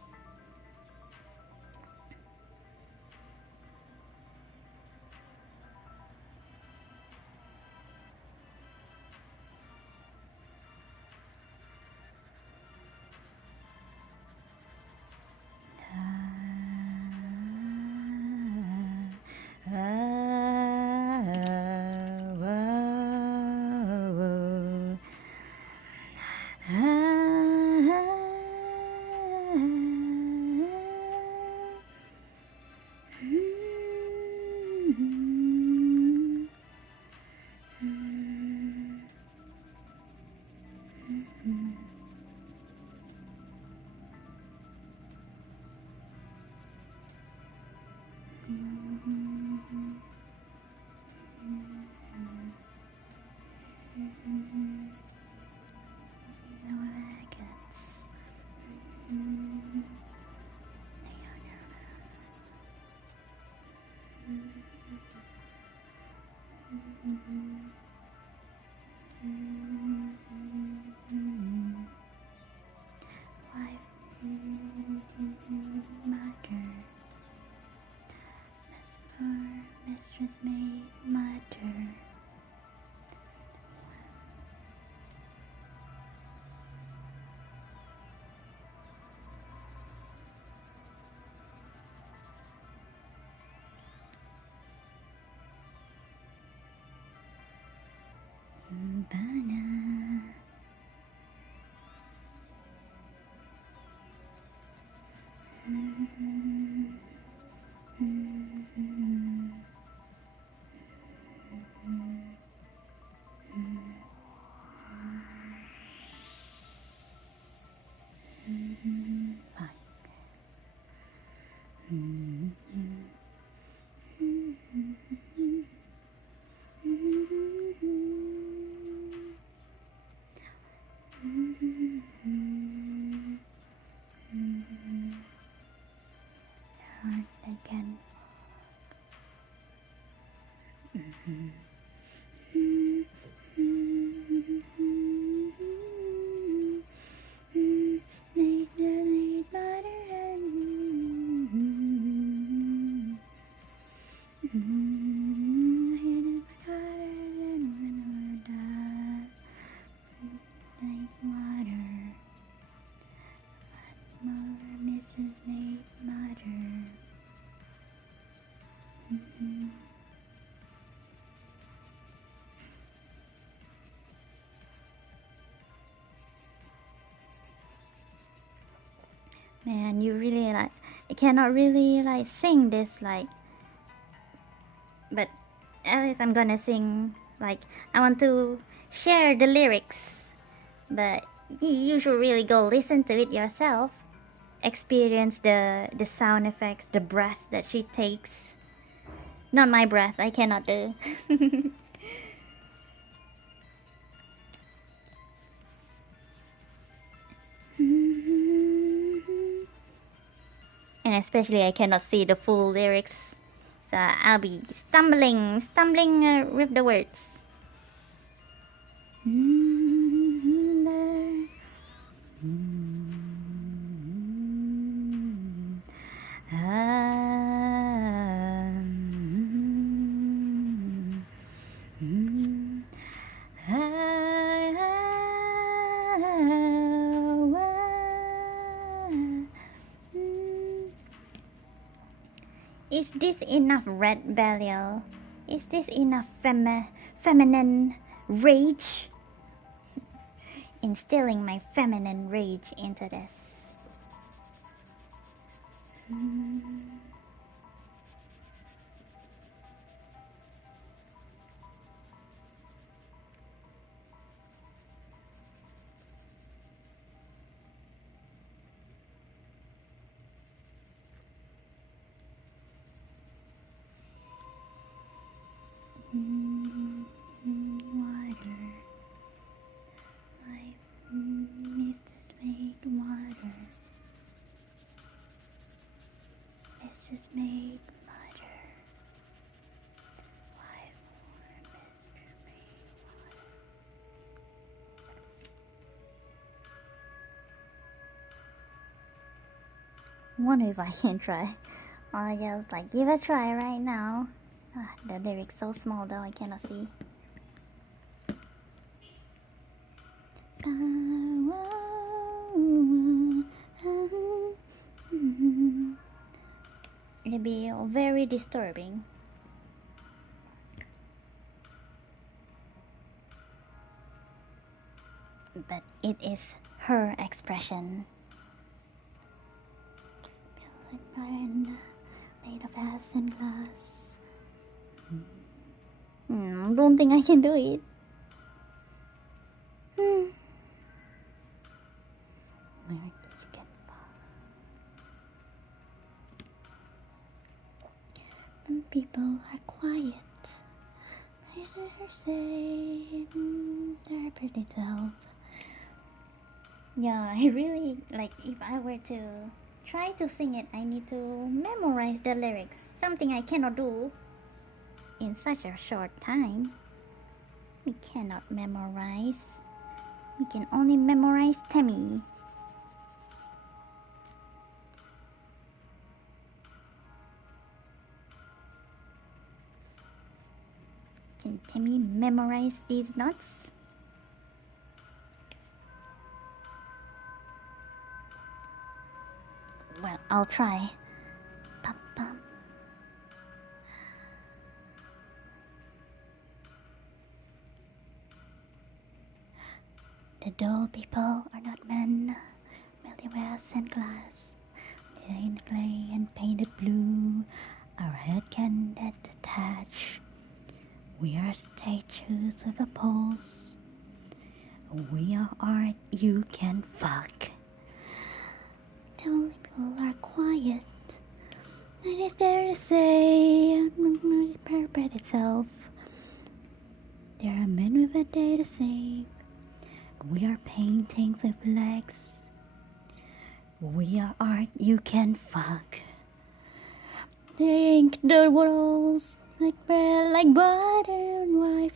wagons. Wife, mother, mistress made mother. Banana. Man, you really like, I cannot really like sing this like, but at least I'm gonna sing like, I want to share the lyrics, but you should really go listen to it yourself, experience the sound effects, the breath that she takes. Not my breath, I cannot do. And especially I cannot see the full lyrics, so I'll be stumbling with the words. Is this enough, Red Belial? Is this enough feminine rage? Instilling my feminine rage into this. Water. My mist is made water. Mist is made water. Why more mist is made water? Wonder if I can try. I'll just like give a try right now. The lyrics so small though I cannot see. It'll be very disturbing. But it is her expression. Like iron, made of ice and glass. Don't think I can do it. Where you can fall. When people are quiet, I dare say they're pretty tough. Yeah, I really like. If I were to try to sing it, I need to memorize the lyrics. Something I cannot do in such a short time. We cannot memorize. We can only memorize Tammy. Can Tammy memorize these notes? Well, I'll try. Pum, pum. The dull people are not men, merely wares and glass. In clay and painted blue, our head can detach. We are statues with a pulse. We are art you can fuck. Dull people are quiet. It is there to say, perpetuate itself. There are men with a day to save. We are paintings with legs. We are art you can fuck. They ink the walls like bread, like butter and wife,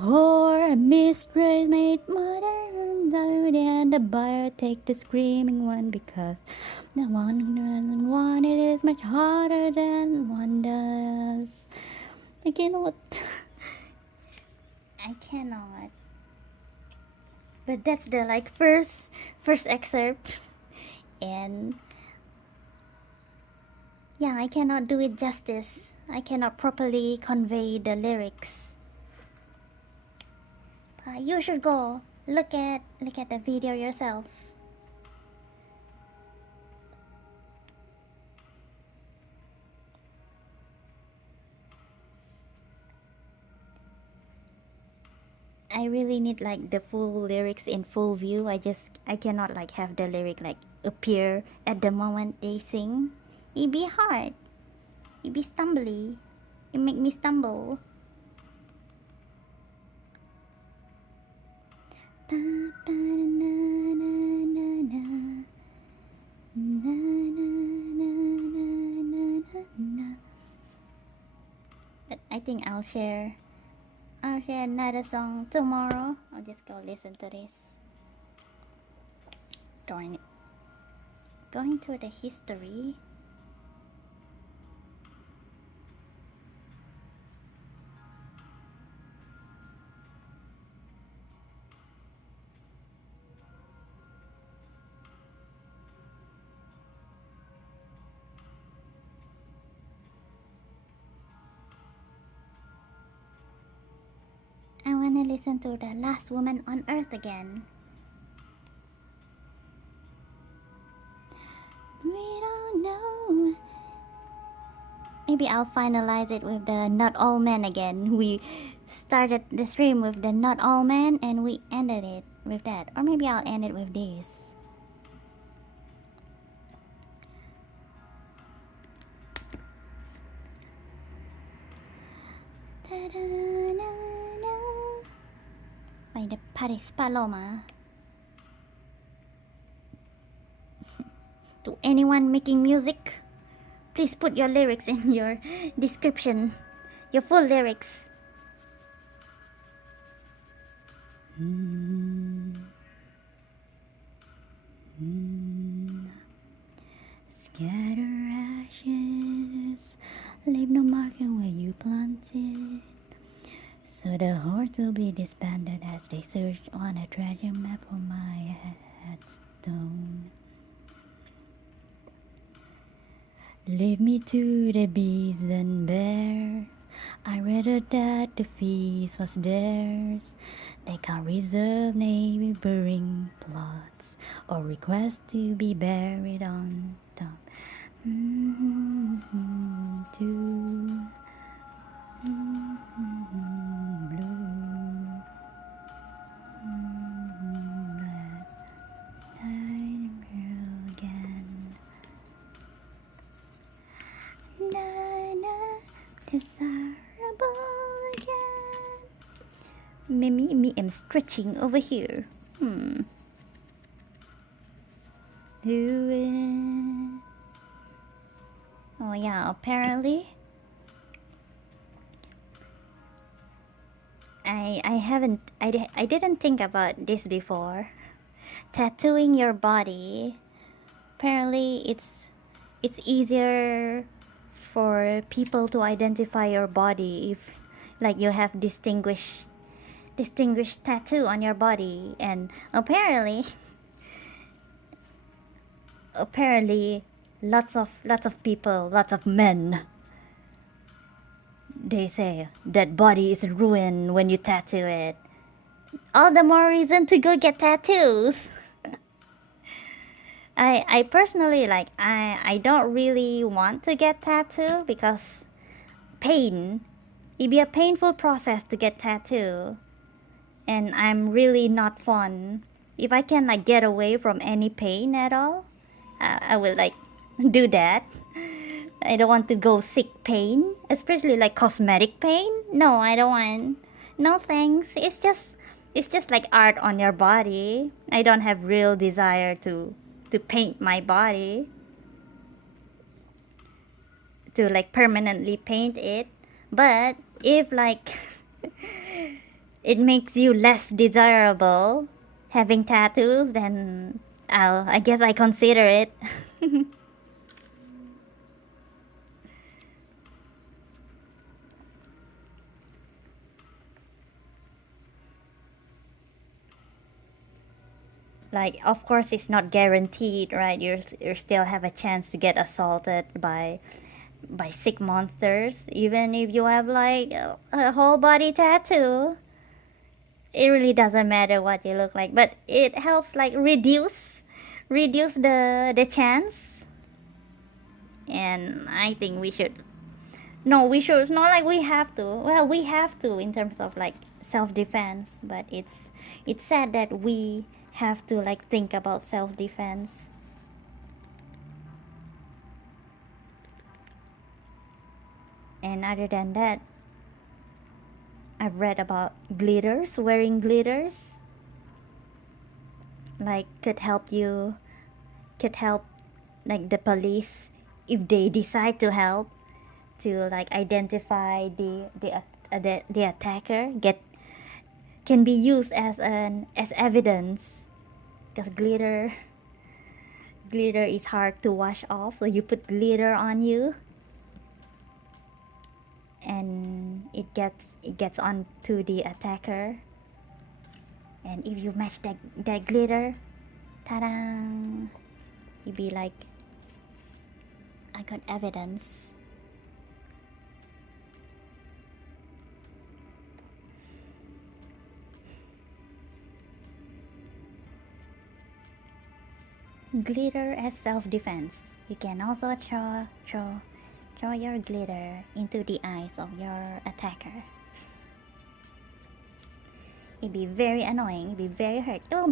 or a mistress made mother and the buyer take the screaming one because the one who doesn't want it is much harder than one does. I cannot. I cannot. But that's the like first excerpt, and yeah, I cannot do it justice. I cannot properly convey the lyrics. You should go look at the video yourself. I really need like the full lyrics in full view. I cannot like have the lyric like appear at the moment they sing. It be hard. It be stumbly. It make me stumble. But I think I'll share another song tomorrow. I'll just go listen to this. Darn it. Going through the history. I wanna listen to The Last Woman on Earth again. We don't know. Maybe I'll finalize it with the Not All Men again. We started the stream with the Not All Men and we ended it with that. Or maybe I'll end it with this. By the Paris Paloma. To anyone making music, please put your lyrics in your description. Your full lyrics. Scatter ashes, leave no marking where you planted. So the hordes will be disbanded as they search on a treasure map for my headstone. Leave me to the beasts and bears. I read that the feast was theirs. They can't reserve neighboring plots or request to be buried on top. Blue. Desirable again. Me am stretching over here. Oh yeah, apparently I didn't think about this before. Tattooing your body, apparently it's easier for people to identify your body if like you have distinguished tattoo on your body. And apparently lots of people, lots of men, they say that body is ruined when you tattoo it. All the more reason to go get tattoos. I personally like I don't really want to get tattoo because it'd be a painful process to get tattoo, and I'm really not fun. If I can like get away from any pain at all, I will like do that. I don't want to go sick pain, especially like cosmetic pain. No, I don't want. No thanks. It's just like art on your body. I don't have real desire to paint my body, to like permanently paint it. But if like it makes you less desirable having tattoos, then I guess I consider it. Like, of course it's not guaranteed, right? You still have a chance to get assaulted by sick monsters even if you have like a whole body tattoo. It really doesn't matter what you look like, but it helps like reduce the chance. And I think we should, no, we should, it's not like we have to, well, we have to in terms of like self-defense, but it's sad that we have to like think about self-defense. And other than that, I've read about glitters, wearing glitters, like could help like the police, if they decide to help, to like identify the attacker, can be used as evidence, because glitter is hard to wash off, so you put glitter on you and it gets onto the attacker, and if you match that glitter, ta-da, you'd be like, I got evidence. Glitter as self-defense. You can also throw your glitter into the eyes of your attacker. It'd be very annoying, it'd be very hurt. It will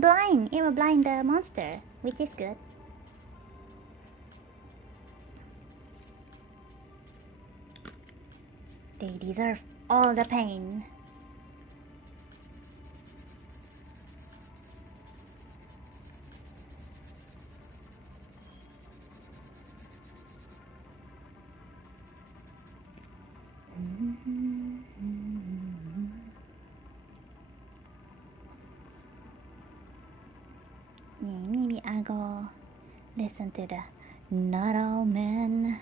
blind the monster, which is good. They deserve all the pain. Yeah, maybe I'll go listen to the Not All Men.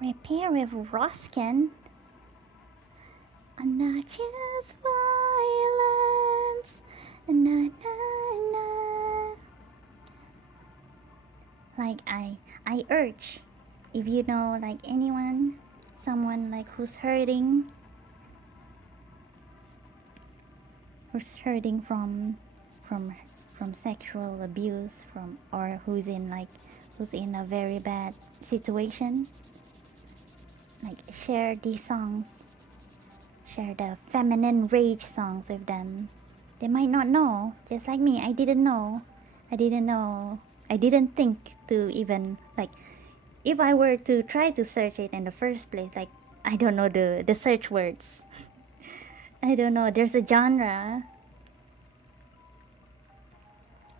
Repair with Roskin. Not just violence. Na, na, na. Like I urge, if you know like someone like who's hurting from sexual abuse, or who's in a very bad situation, like share these songs, share the feminine rage songs with them. They might not know, just like me. I didn't know. I didn't think to even, like, if I were to try to search it in the first place, like, I don't know the search words. I don't know, there's a genre.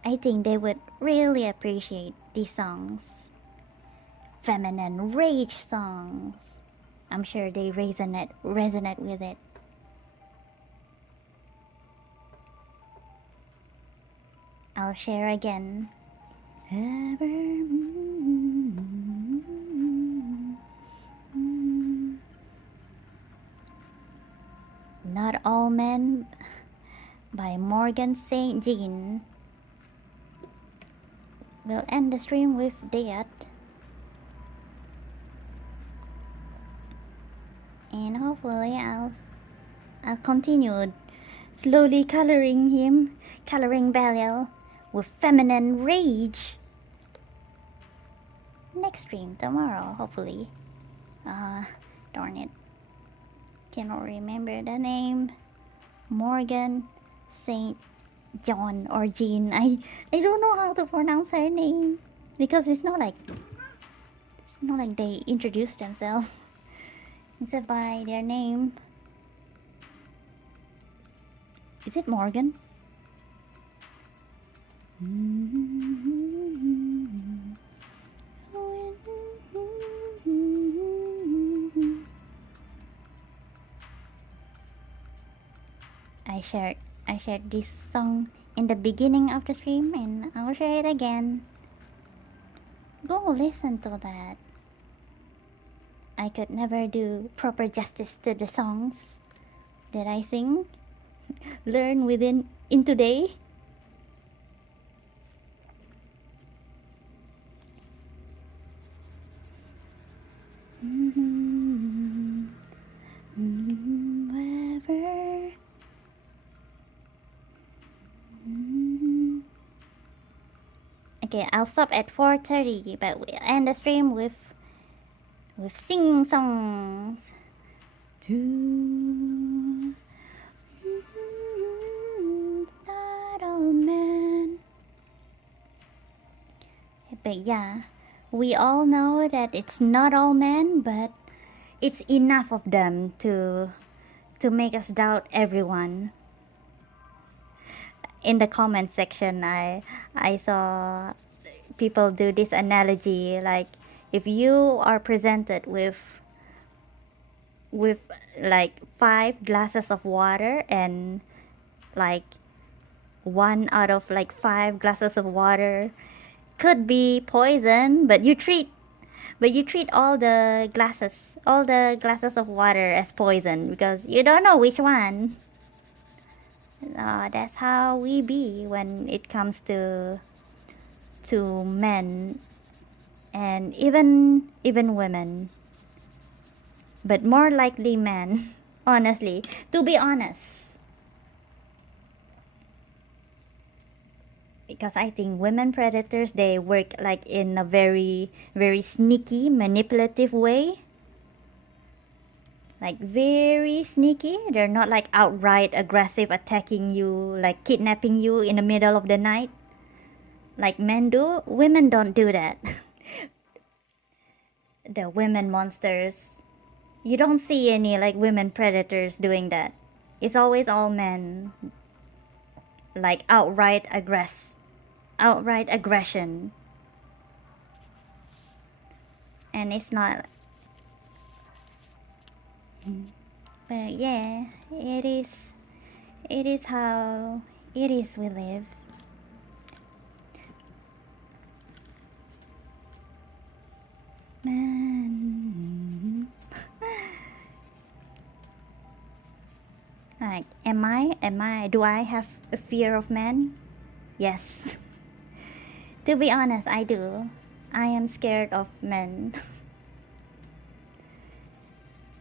I think they would really appreciate these songs. Feminine rage songs. I'm sure they resonate with it. I'll share again. Not All Men by Morgan St. Jean. We'll end the stream with that. And hopefully I'll continue slowly coloring Belial with feminine rage. Next stream tomorrow, hopefully. Darn it. Cannot remember the name. Morgan St. John or Jean. I don't know how to pronounce her name, because it's not like they introduce themselves except by their name. Is it Morgan? I shared this song in the beginning of the stream, and I'll share it again. Go listen to that. I could never do proper justice to the songs that I sing. Learn in today. Wherever. Okay, I'll stop at 4:30, but we'll end the stream with singing songs. Not all men. But yeah, we all know that it's not all men, but it's enough of them to make us doubt everyone. In the comment section, I saw people do this analogy, like if you are presented with like 5 glasses of water, and like 1 out of like 5 glasses of water could be poison, but you treat all the glasses of water as poison because you don't know which one. That's how we be when it comes to men, and even women, but more likely men. Honestly, to be honest, because I think women predators, they work like in a very sneaky, manipulative way. Like very sneaky. They're not like outright aggressive, attacking you, like kidnapping you in the middle of the night like men do. Women don't do that. The women monsters, you don't see any like women predators doing that. It's always all men, like outright aggression. And it's not. But yeah, it is how it is we live. Man. Like, am I, do I have a fear of men? Yes. To be honest, I do. I am scared of men.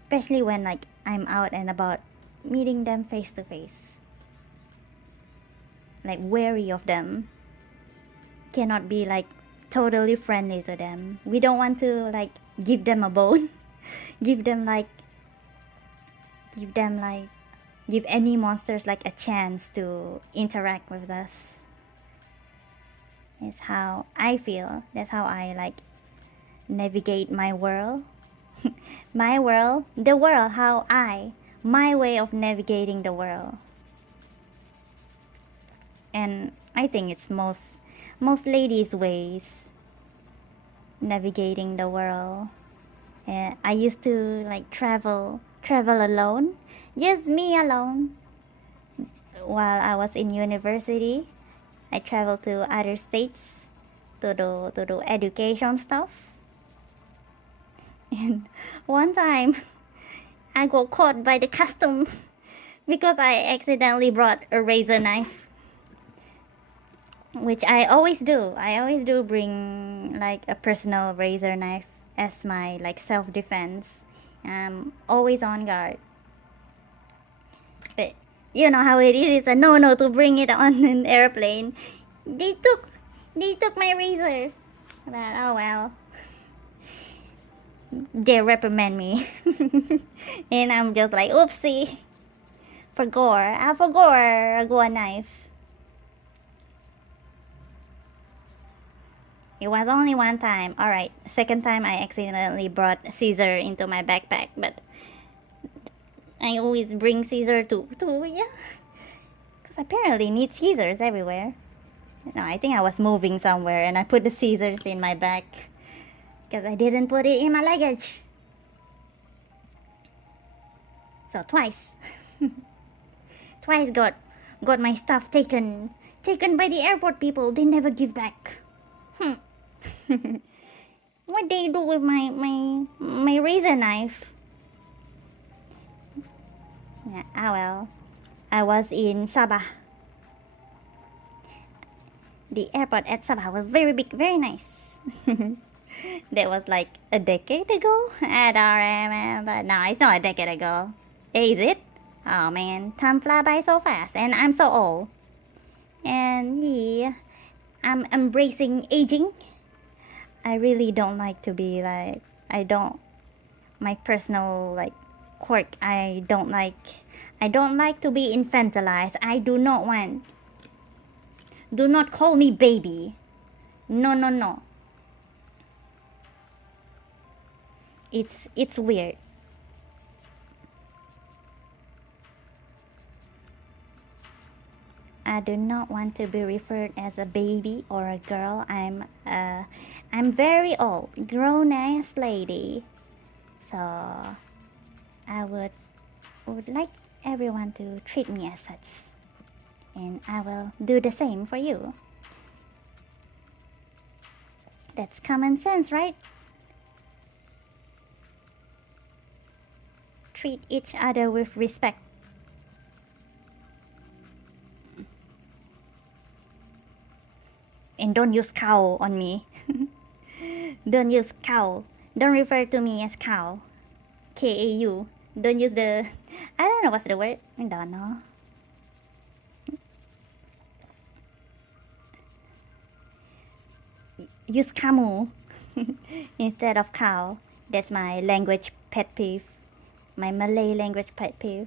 Especially when like I'm out and about, meeting them face to face. Like wary of them. Cannot be like totally friendly to them. We don't want to like give them a bone. give any monsters like a chance to interact with us. It's how I feel. That's how I like navigate my world. My world, the world, my way of navigating the world. And I think it's most ladies' ways navigating the world. I used to like travel alone, just me alone. While I was in university, I traveled to other states to do education stuff. And one time, I got caught by the custom because I accidentally brought a razor knife, which I always do. I always do bring like a personal razor knife as my like self-defense. I'm always on guard. But you know how it is. It's a no-no to bring it on an airplane. They took my razor. But oh well. They reprimand me. And I'm just like, oopsie. I forgot a knife. It was only one time. Alright, second time I accidentally brought scissor into my backpack, but I always bring scissor too, yeah. Because apparently need scissors everywhere. No, I think I was moving somewhere and I put the scissors in my bag. Because I didn't put it in my luggage. So twice. Twice got my stuff taken by the airport people. They never give back. What they do with my razor knife? Yeah, well. I was in Sabah. The airport at Sabah was very big, very nice. That was like a decade ago. I don't remember. No, it's not a decade ago. Is it? Oh man, time fly by so fast, and I'm so old. And yeah, I'm embracing aging. I really don't like to be like, my personal like quirk, I don't like to be infantilized. I do not want. Do not call me baby. No, no, no. It's weird. I do not want to be referred as a baby or a girl. I'm very old, grown ass lady. So I would like everyone to treat me as such. And I will do the same for you. That's common sense, right? Treat each other with respect. And don't use cow on me. Don't use cow. Don't refer to me as cow. K-A-U. Don't use the... I don't know what's the word. I don't know. Use kamu instead of cow. That's my language pet peeve. My Malay language pet peeve.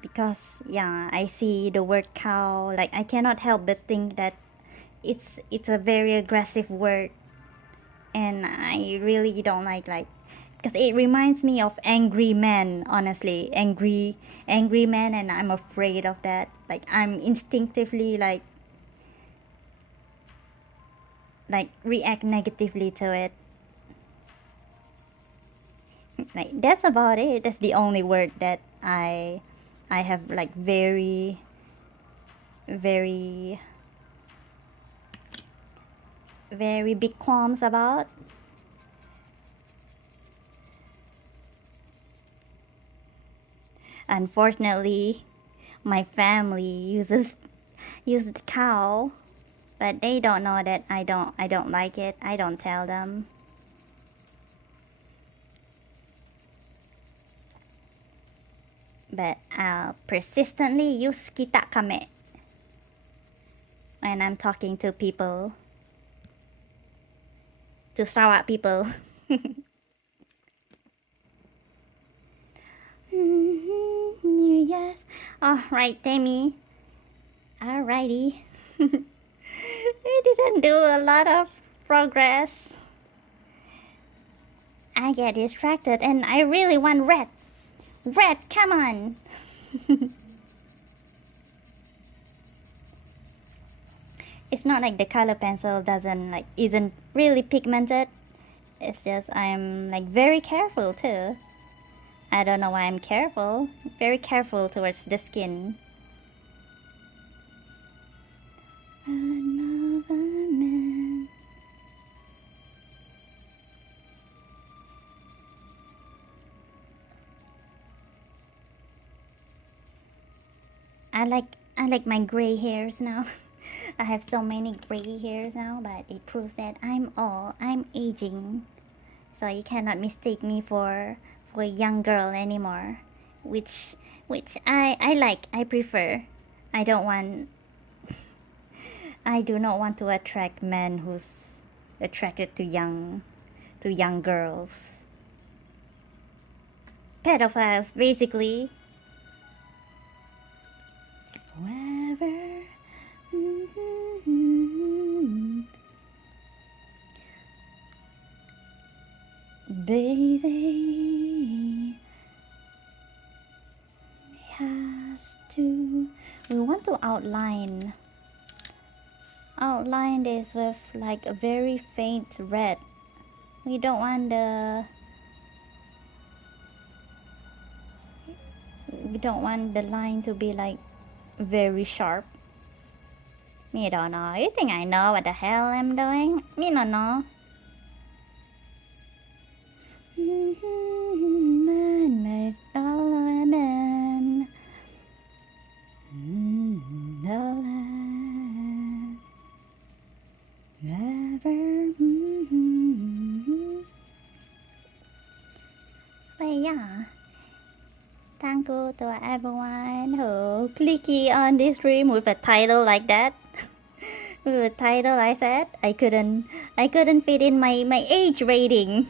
Because yeah, I see the word cow, like I cannot help but think that it's a very aggressive word, and I really don't like because it reminds me of angry man. Honestly, angry man, and I'm afraid of that. Like I'm instinctively like react negatively to it. Like that's about it. That's the only word that I have like very very big qualms about. Unfortunately, my family uses cow, but they don't know that I don't like it. I don't tell them. But I'll persistently use kita kame when I'm talking to people, to Sarawak people. Yes. All right, Tammy. Alrighty. We didn't do a lot of progress. I get distracted and I really want red. Red, come on. It's not like the color pencil isn't really pigmented. It's just I'm like very careful too. I don't know why I'm careful. Very careful towards the skin. Another man. I like my gray hairs now. I have so many gray hairs now, but it proves that I'm aging. So you cannot mistake me for a young girl anymore. Which I like, I prefer. I don't want I do not want to attract men who's attracted to young girls. Pedophiles, basically. Wherever. Baby has to. We want to outline this with like a very faint red. We don't want the line to be like very sharp. Me don't know. You think I know what the hell I'm doing? Me no know. Man makes all a man. Never. yeah, thank you to everyone who clicky on this stream with a title like that. With a title like that, I couldn't fit in my age rating.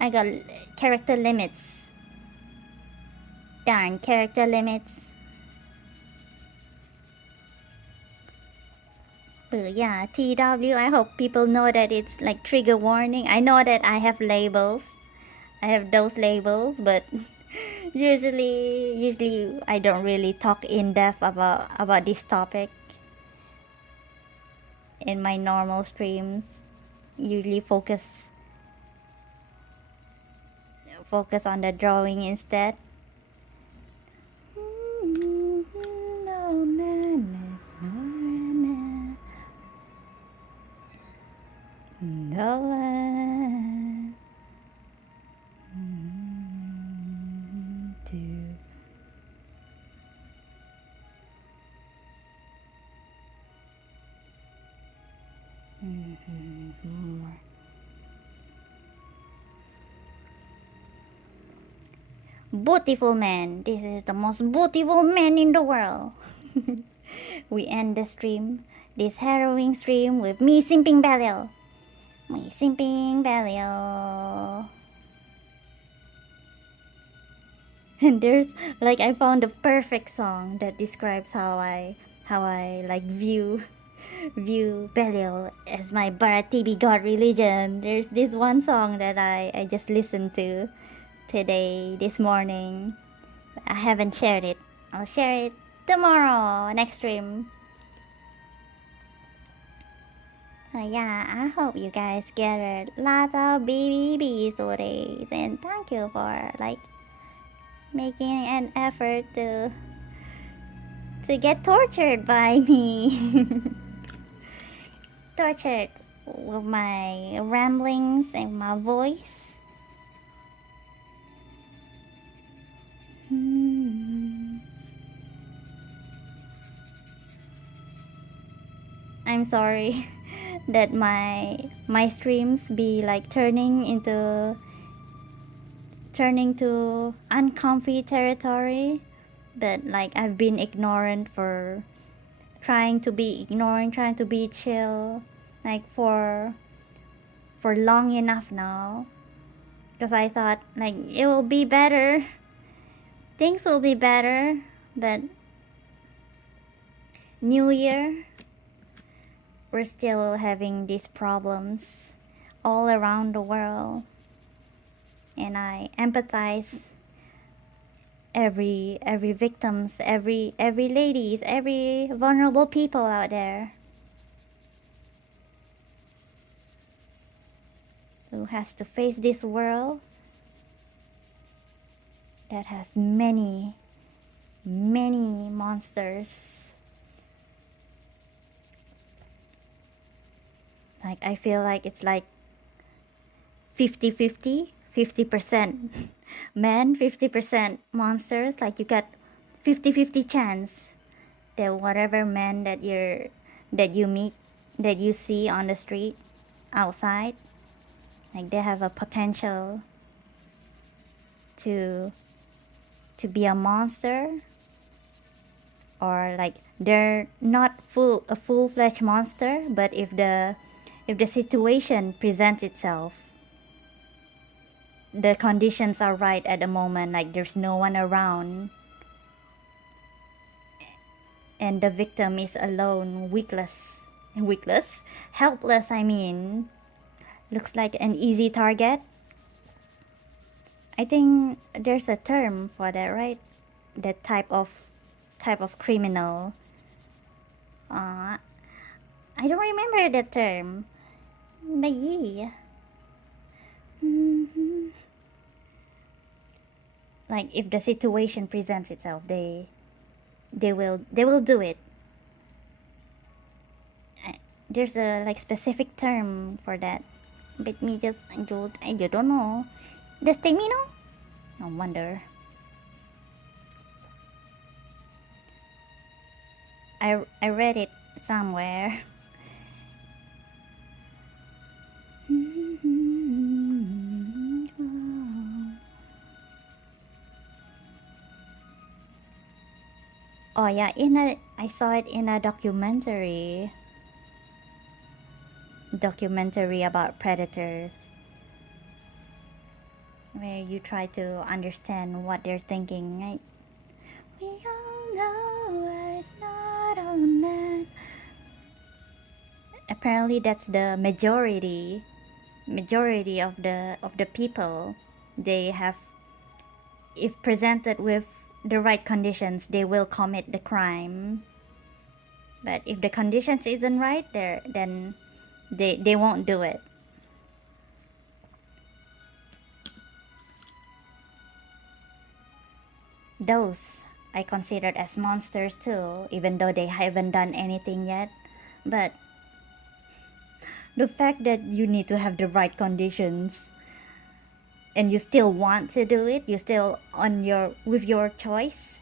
I got character limits. Darn character limits. But yeah, TW, I hope people know that it's like trigger warning. I know that I have labels. I have those labels, but usually I don't really talk in depth about this topic in my normal streams. Usually focus on the drawing instead. No madness, no one to beautiful man. This is the most beautiful man in the world. We end the stream, this harrowing stream, with me simping Belial. Me simping Belial. And there's like I found the perfect song that describes how I like view Belial as my Baratibi god religion. There's this one song that I just listened to today, this morning. I haven't shared it. I'll share it tomorrow, next stream. Yeah, I hope you guys gathered lots of BBB stories, and thank you for like making an effort to get tortured by me. Tortured with my ramblings and my voice. I'm sorry that my streams be like turning to uncomfy territory, but like I've been ignorant for trying to be chill, like for long enough now, because I thought like it will be better, things will be better, but New Year, we're still having these problems all around the world, and I empathize every victims, every ladies, every vulnerable people out there who has to face this world that has many monsters. Like I feel like it's like 50-50, 50% men, 50% monsters. Like you got 50-50 chance that whatever man that you meet, that you see on the street outside, like they have a potential to be a monster, or like they're not a full-fledged monster, but if the situation presents itself, the conditions are right at the moment, like there's no one around and the victim is alone, helpless, I mean, looks like an easy target. I think there's a term for that, right? That type of criminal. I don't remember the term, but yeah. Like if the situation presents itself, they will do it. There's a like specific term for that, but me just I don't know. Does Timmy know? No wonder. I read it somewhere. Oh yeah, I saw it in a documentary about predators, where you try to understand what they're thinking. Right? We all know it's not all men. Apparently, that's the majority of the people. They have, if presented with the right conditions, they will commit the crime. But if the conditions isn't right there, then they won't do it. Those I considered as monsters too, even though they haven't done anything yet. But the fact that you need to have the right conditions and you still want to do it, you still with your choice,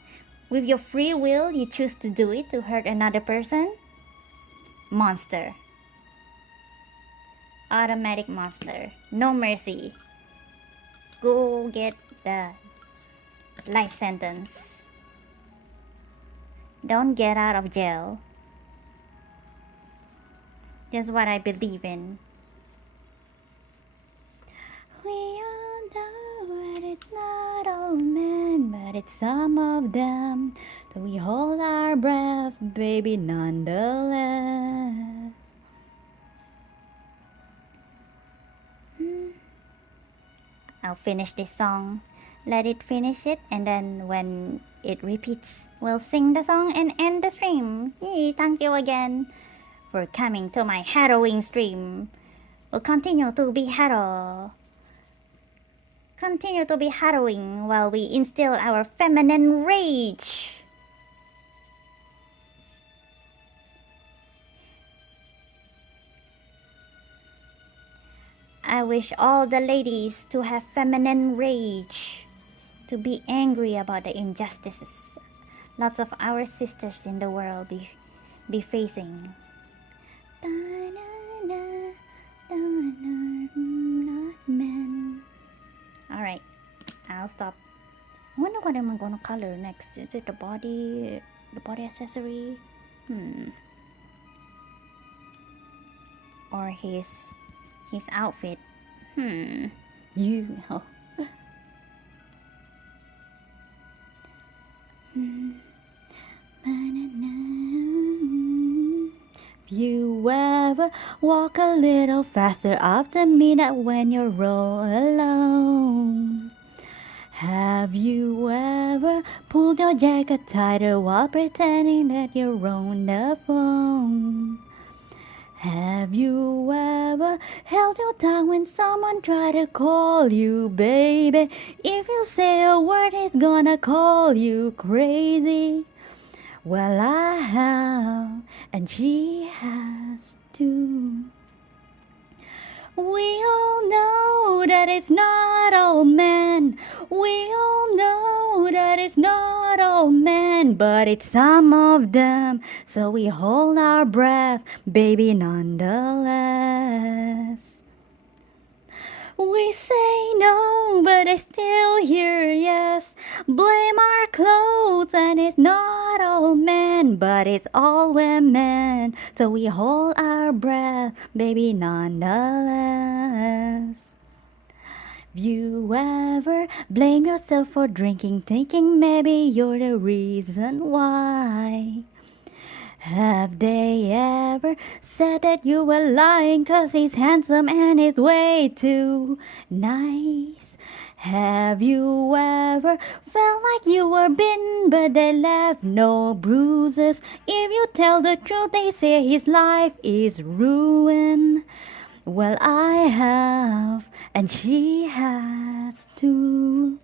with your free will, you choose to do it to hurt another person. Monster. Automatic monster. No mercy. Go get the life sentence. Don't get out of jail. That's what I believe in. We all know that it's not all men, but it's some of them. So we hold our breath, baby, nonetheless. I'll finish this song, let it finish it, and then when it repeats, we'll sing the song and end the stream. Yee, thank you again for coming to my harrowing stream. We'll continue to be harrowing while we instill our feminine rage. I wish all the ladies to have feminine rage, to be angry about the injustices lots of our sisters in the world be facing. Alright, I'll stop. I wonder what am I gonna color next. Is it the body accessory? Or his outfit? You know. If you ever walk a little faster after midnight when you're all alone. Have you ever pulled your jacket tighter while pretending that you're on the phone? Have you ever held your tongue when someone tried to call you baby? If you say a word, he's gonna call you crazy. Well, I have, and she has too. We all know that it's not all men. We all know that it's not all men, but it's some of them. So we hold our breath, baby, nonetheless. We say no, but I still hear yes. Blame our clothes, and it's not all men, but it's all women. So we hold our breath, baby, nonetheless. You ever blame yourself for drinking, thinking maybe you're the reason why? Have they ever said that you were lying 'cause he's handsome and he's way too nice? Have you ever felt like you were bitten but they left no bruises? If you tell the truth, they say his life is ruined. Well, I have, and she has too.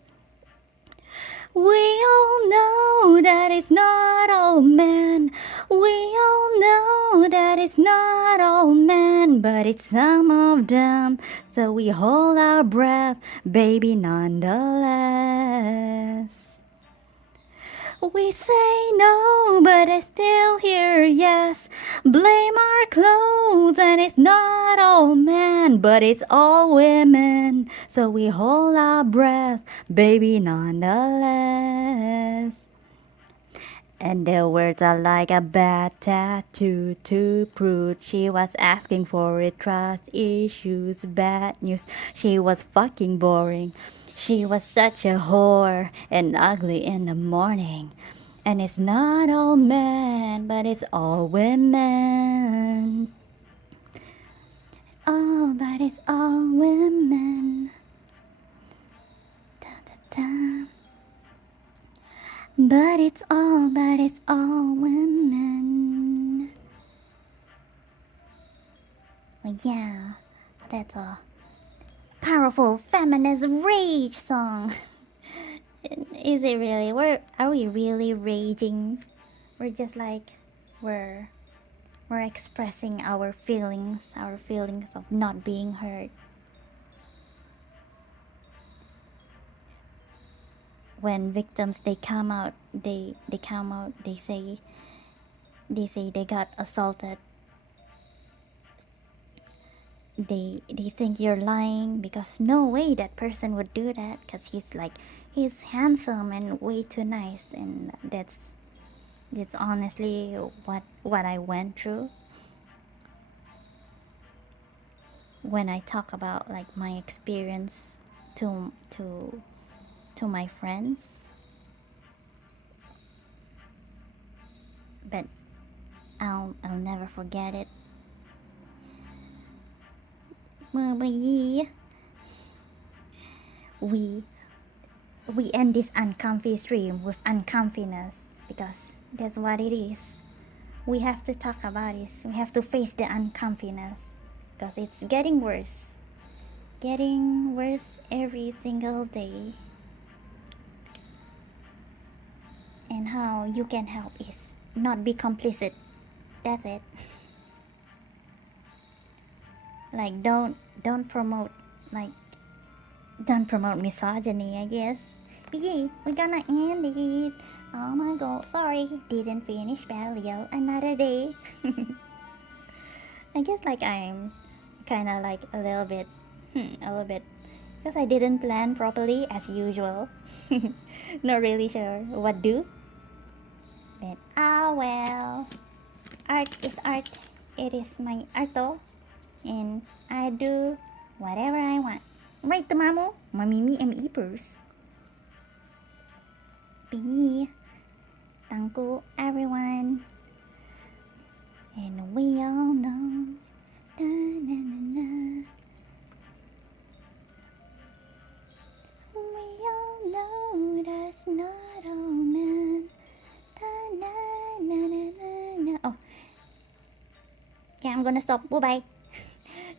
We all know that it's not all men. We all know that it's not all men, but it's some of them. So we hold our breath, baby, nonetheless. We say no, but I still hear yes. Blame our clothes, and it's not all men, but it's all women. So we hold our breath, baby, nonetheless. And the words are like a bad tattoo to prove she was asking for it. Trust issues, bad news. She was fucking boring. She was such a whore and ugly in the morning. And it's not all men, but it's all women. Oh, but it's all women. Da, da, da. But it's all women. Well, yeah, that's a powerful feminist rage song. Is it really? Are we really raging? We're just like, we're expressing our feelings of not being heard. When victims they come out, they say they got assaulted. They think you're lying because no way that person would do that, because he's handsome and way too nice, and that's honestly what I went through. When I talk about like my experience to my friends, but I'll never forget it. We end this uncomfy stream with uncomfiness, because that's what it is. We have to talk about it. We have to face the uncomfiness, because it's getting worse every single day. And how you can help is not be complicit. That's it. Like don't promote misogyny, I guess. But yeah, we're gonna end it. Oh my god, sorry, didn't finish value. Another day. I guess like I'm kinda like a little bit, because I didn't plan properly as usual. Not really sure what do. But well, art is art. It is my arto, and I do whatever I want. Right, Mamo? Mamimi and eepers. Be. Thank you, everyone. And we all know. Na, na, na, na. We all know that's not all men. Na, na, na, na, na, na. Oh. Yeah, I'm gonna stop. Bye-bye.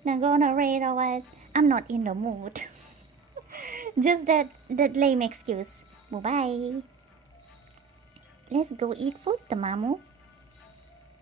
Not gonna read or what. I'm not in the mood. Just that lame excuse. Bye-bye. Let's go eat food, Tamamu.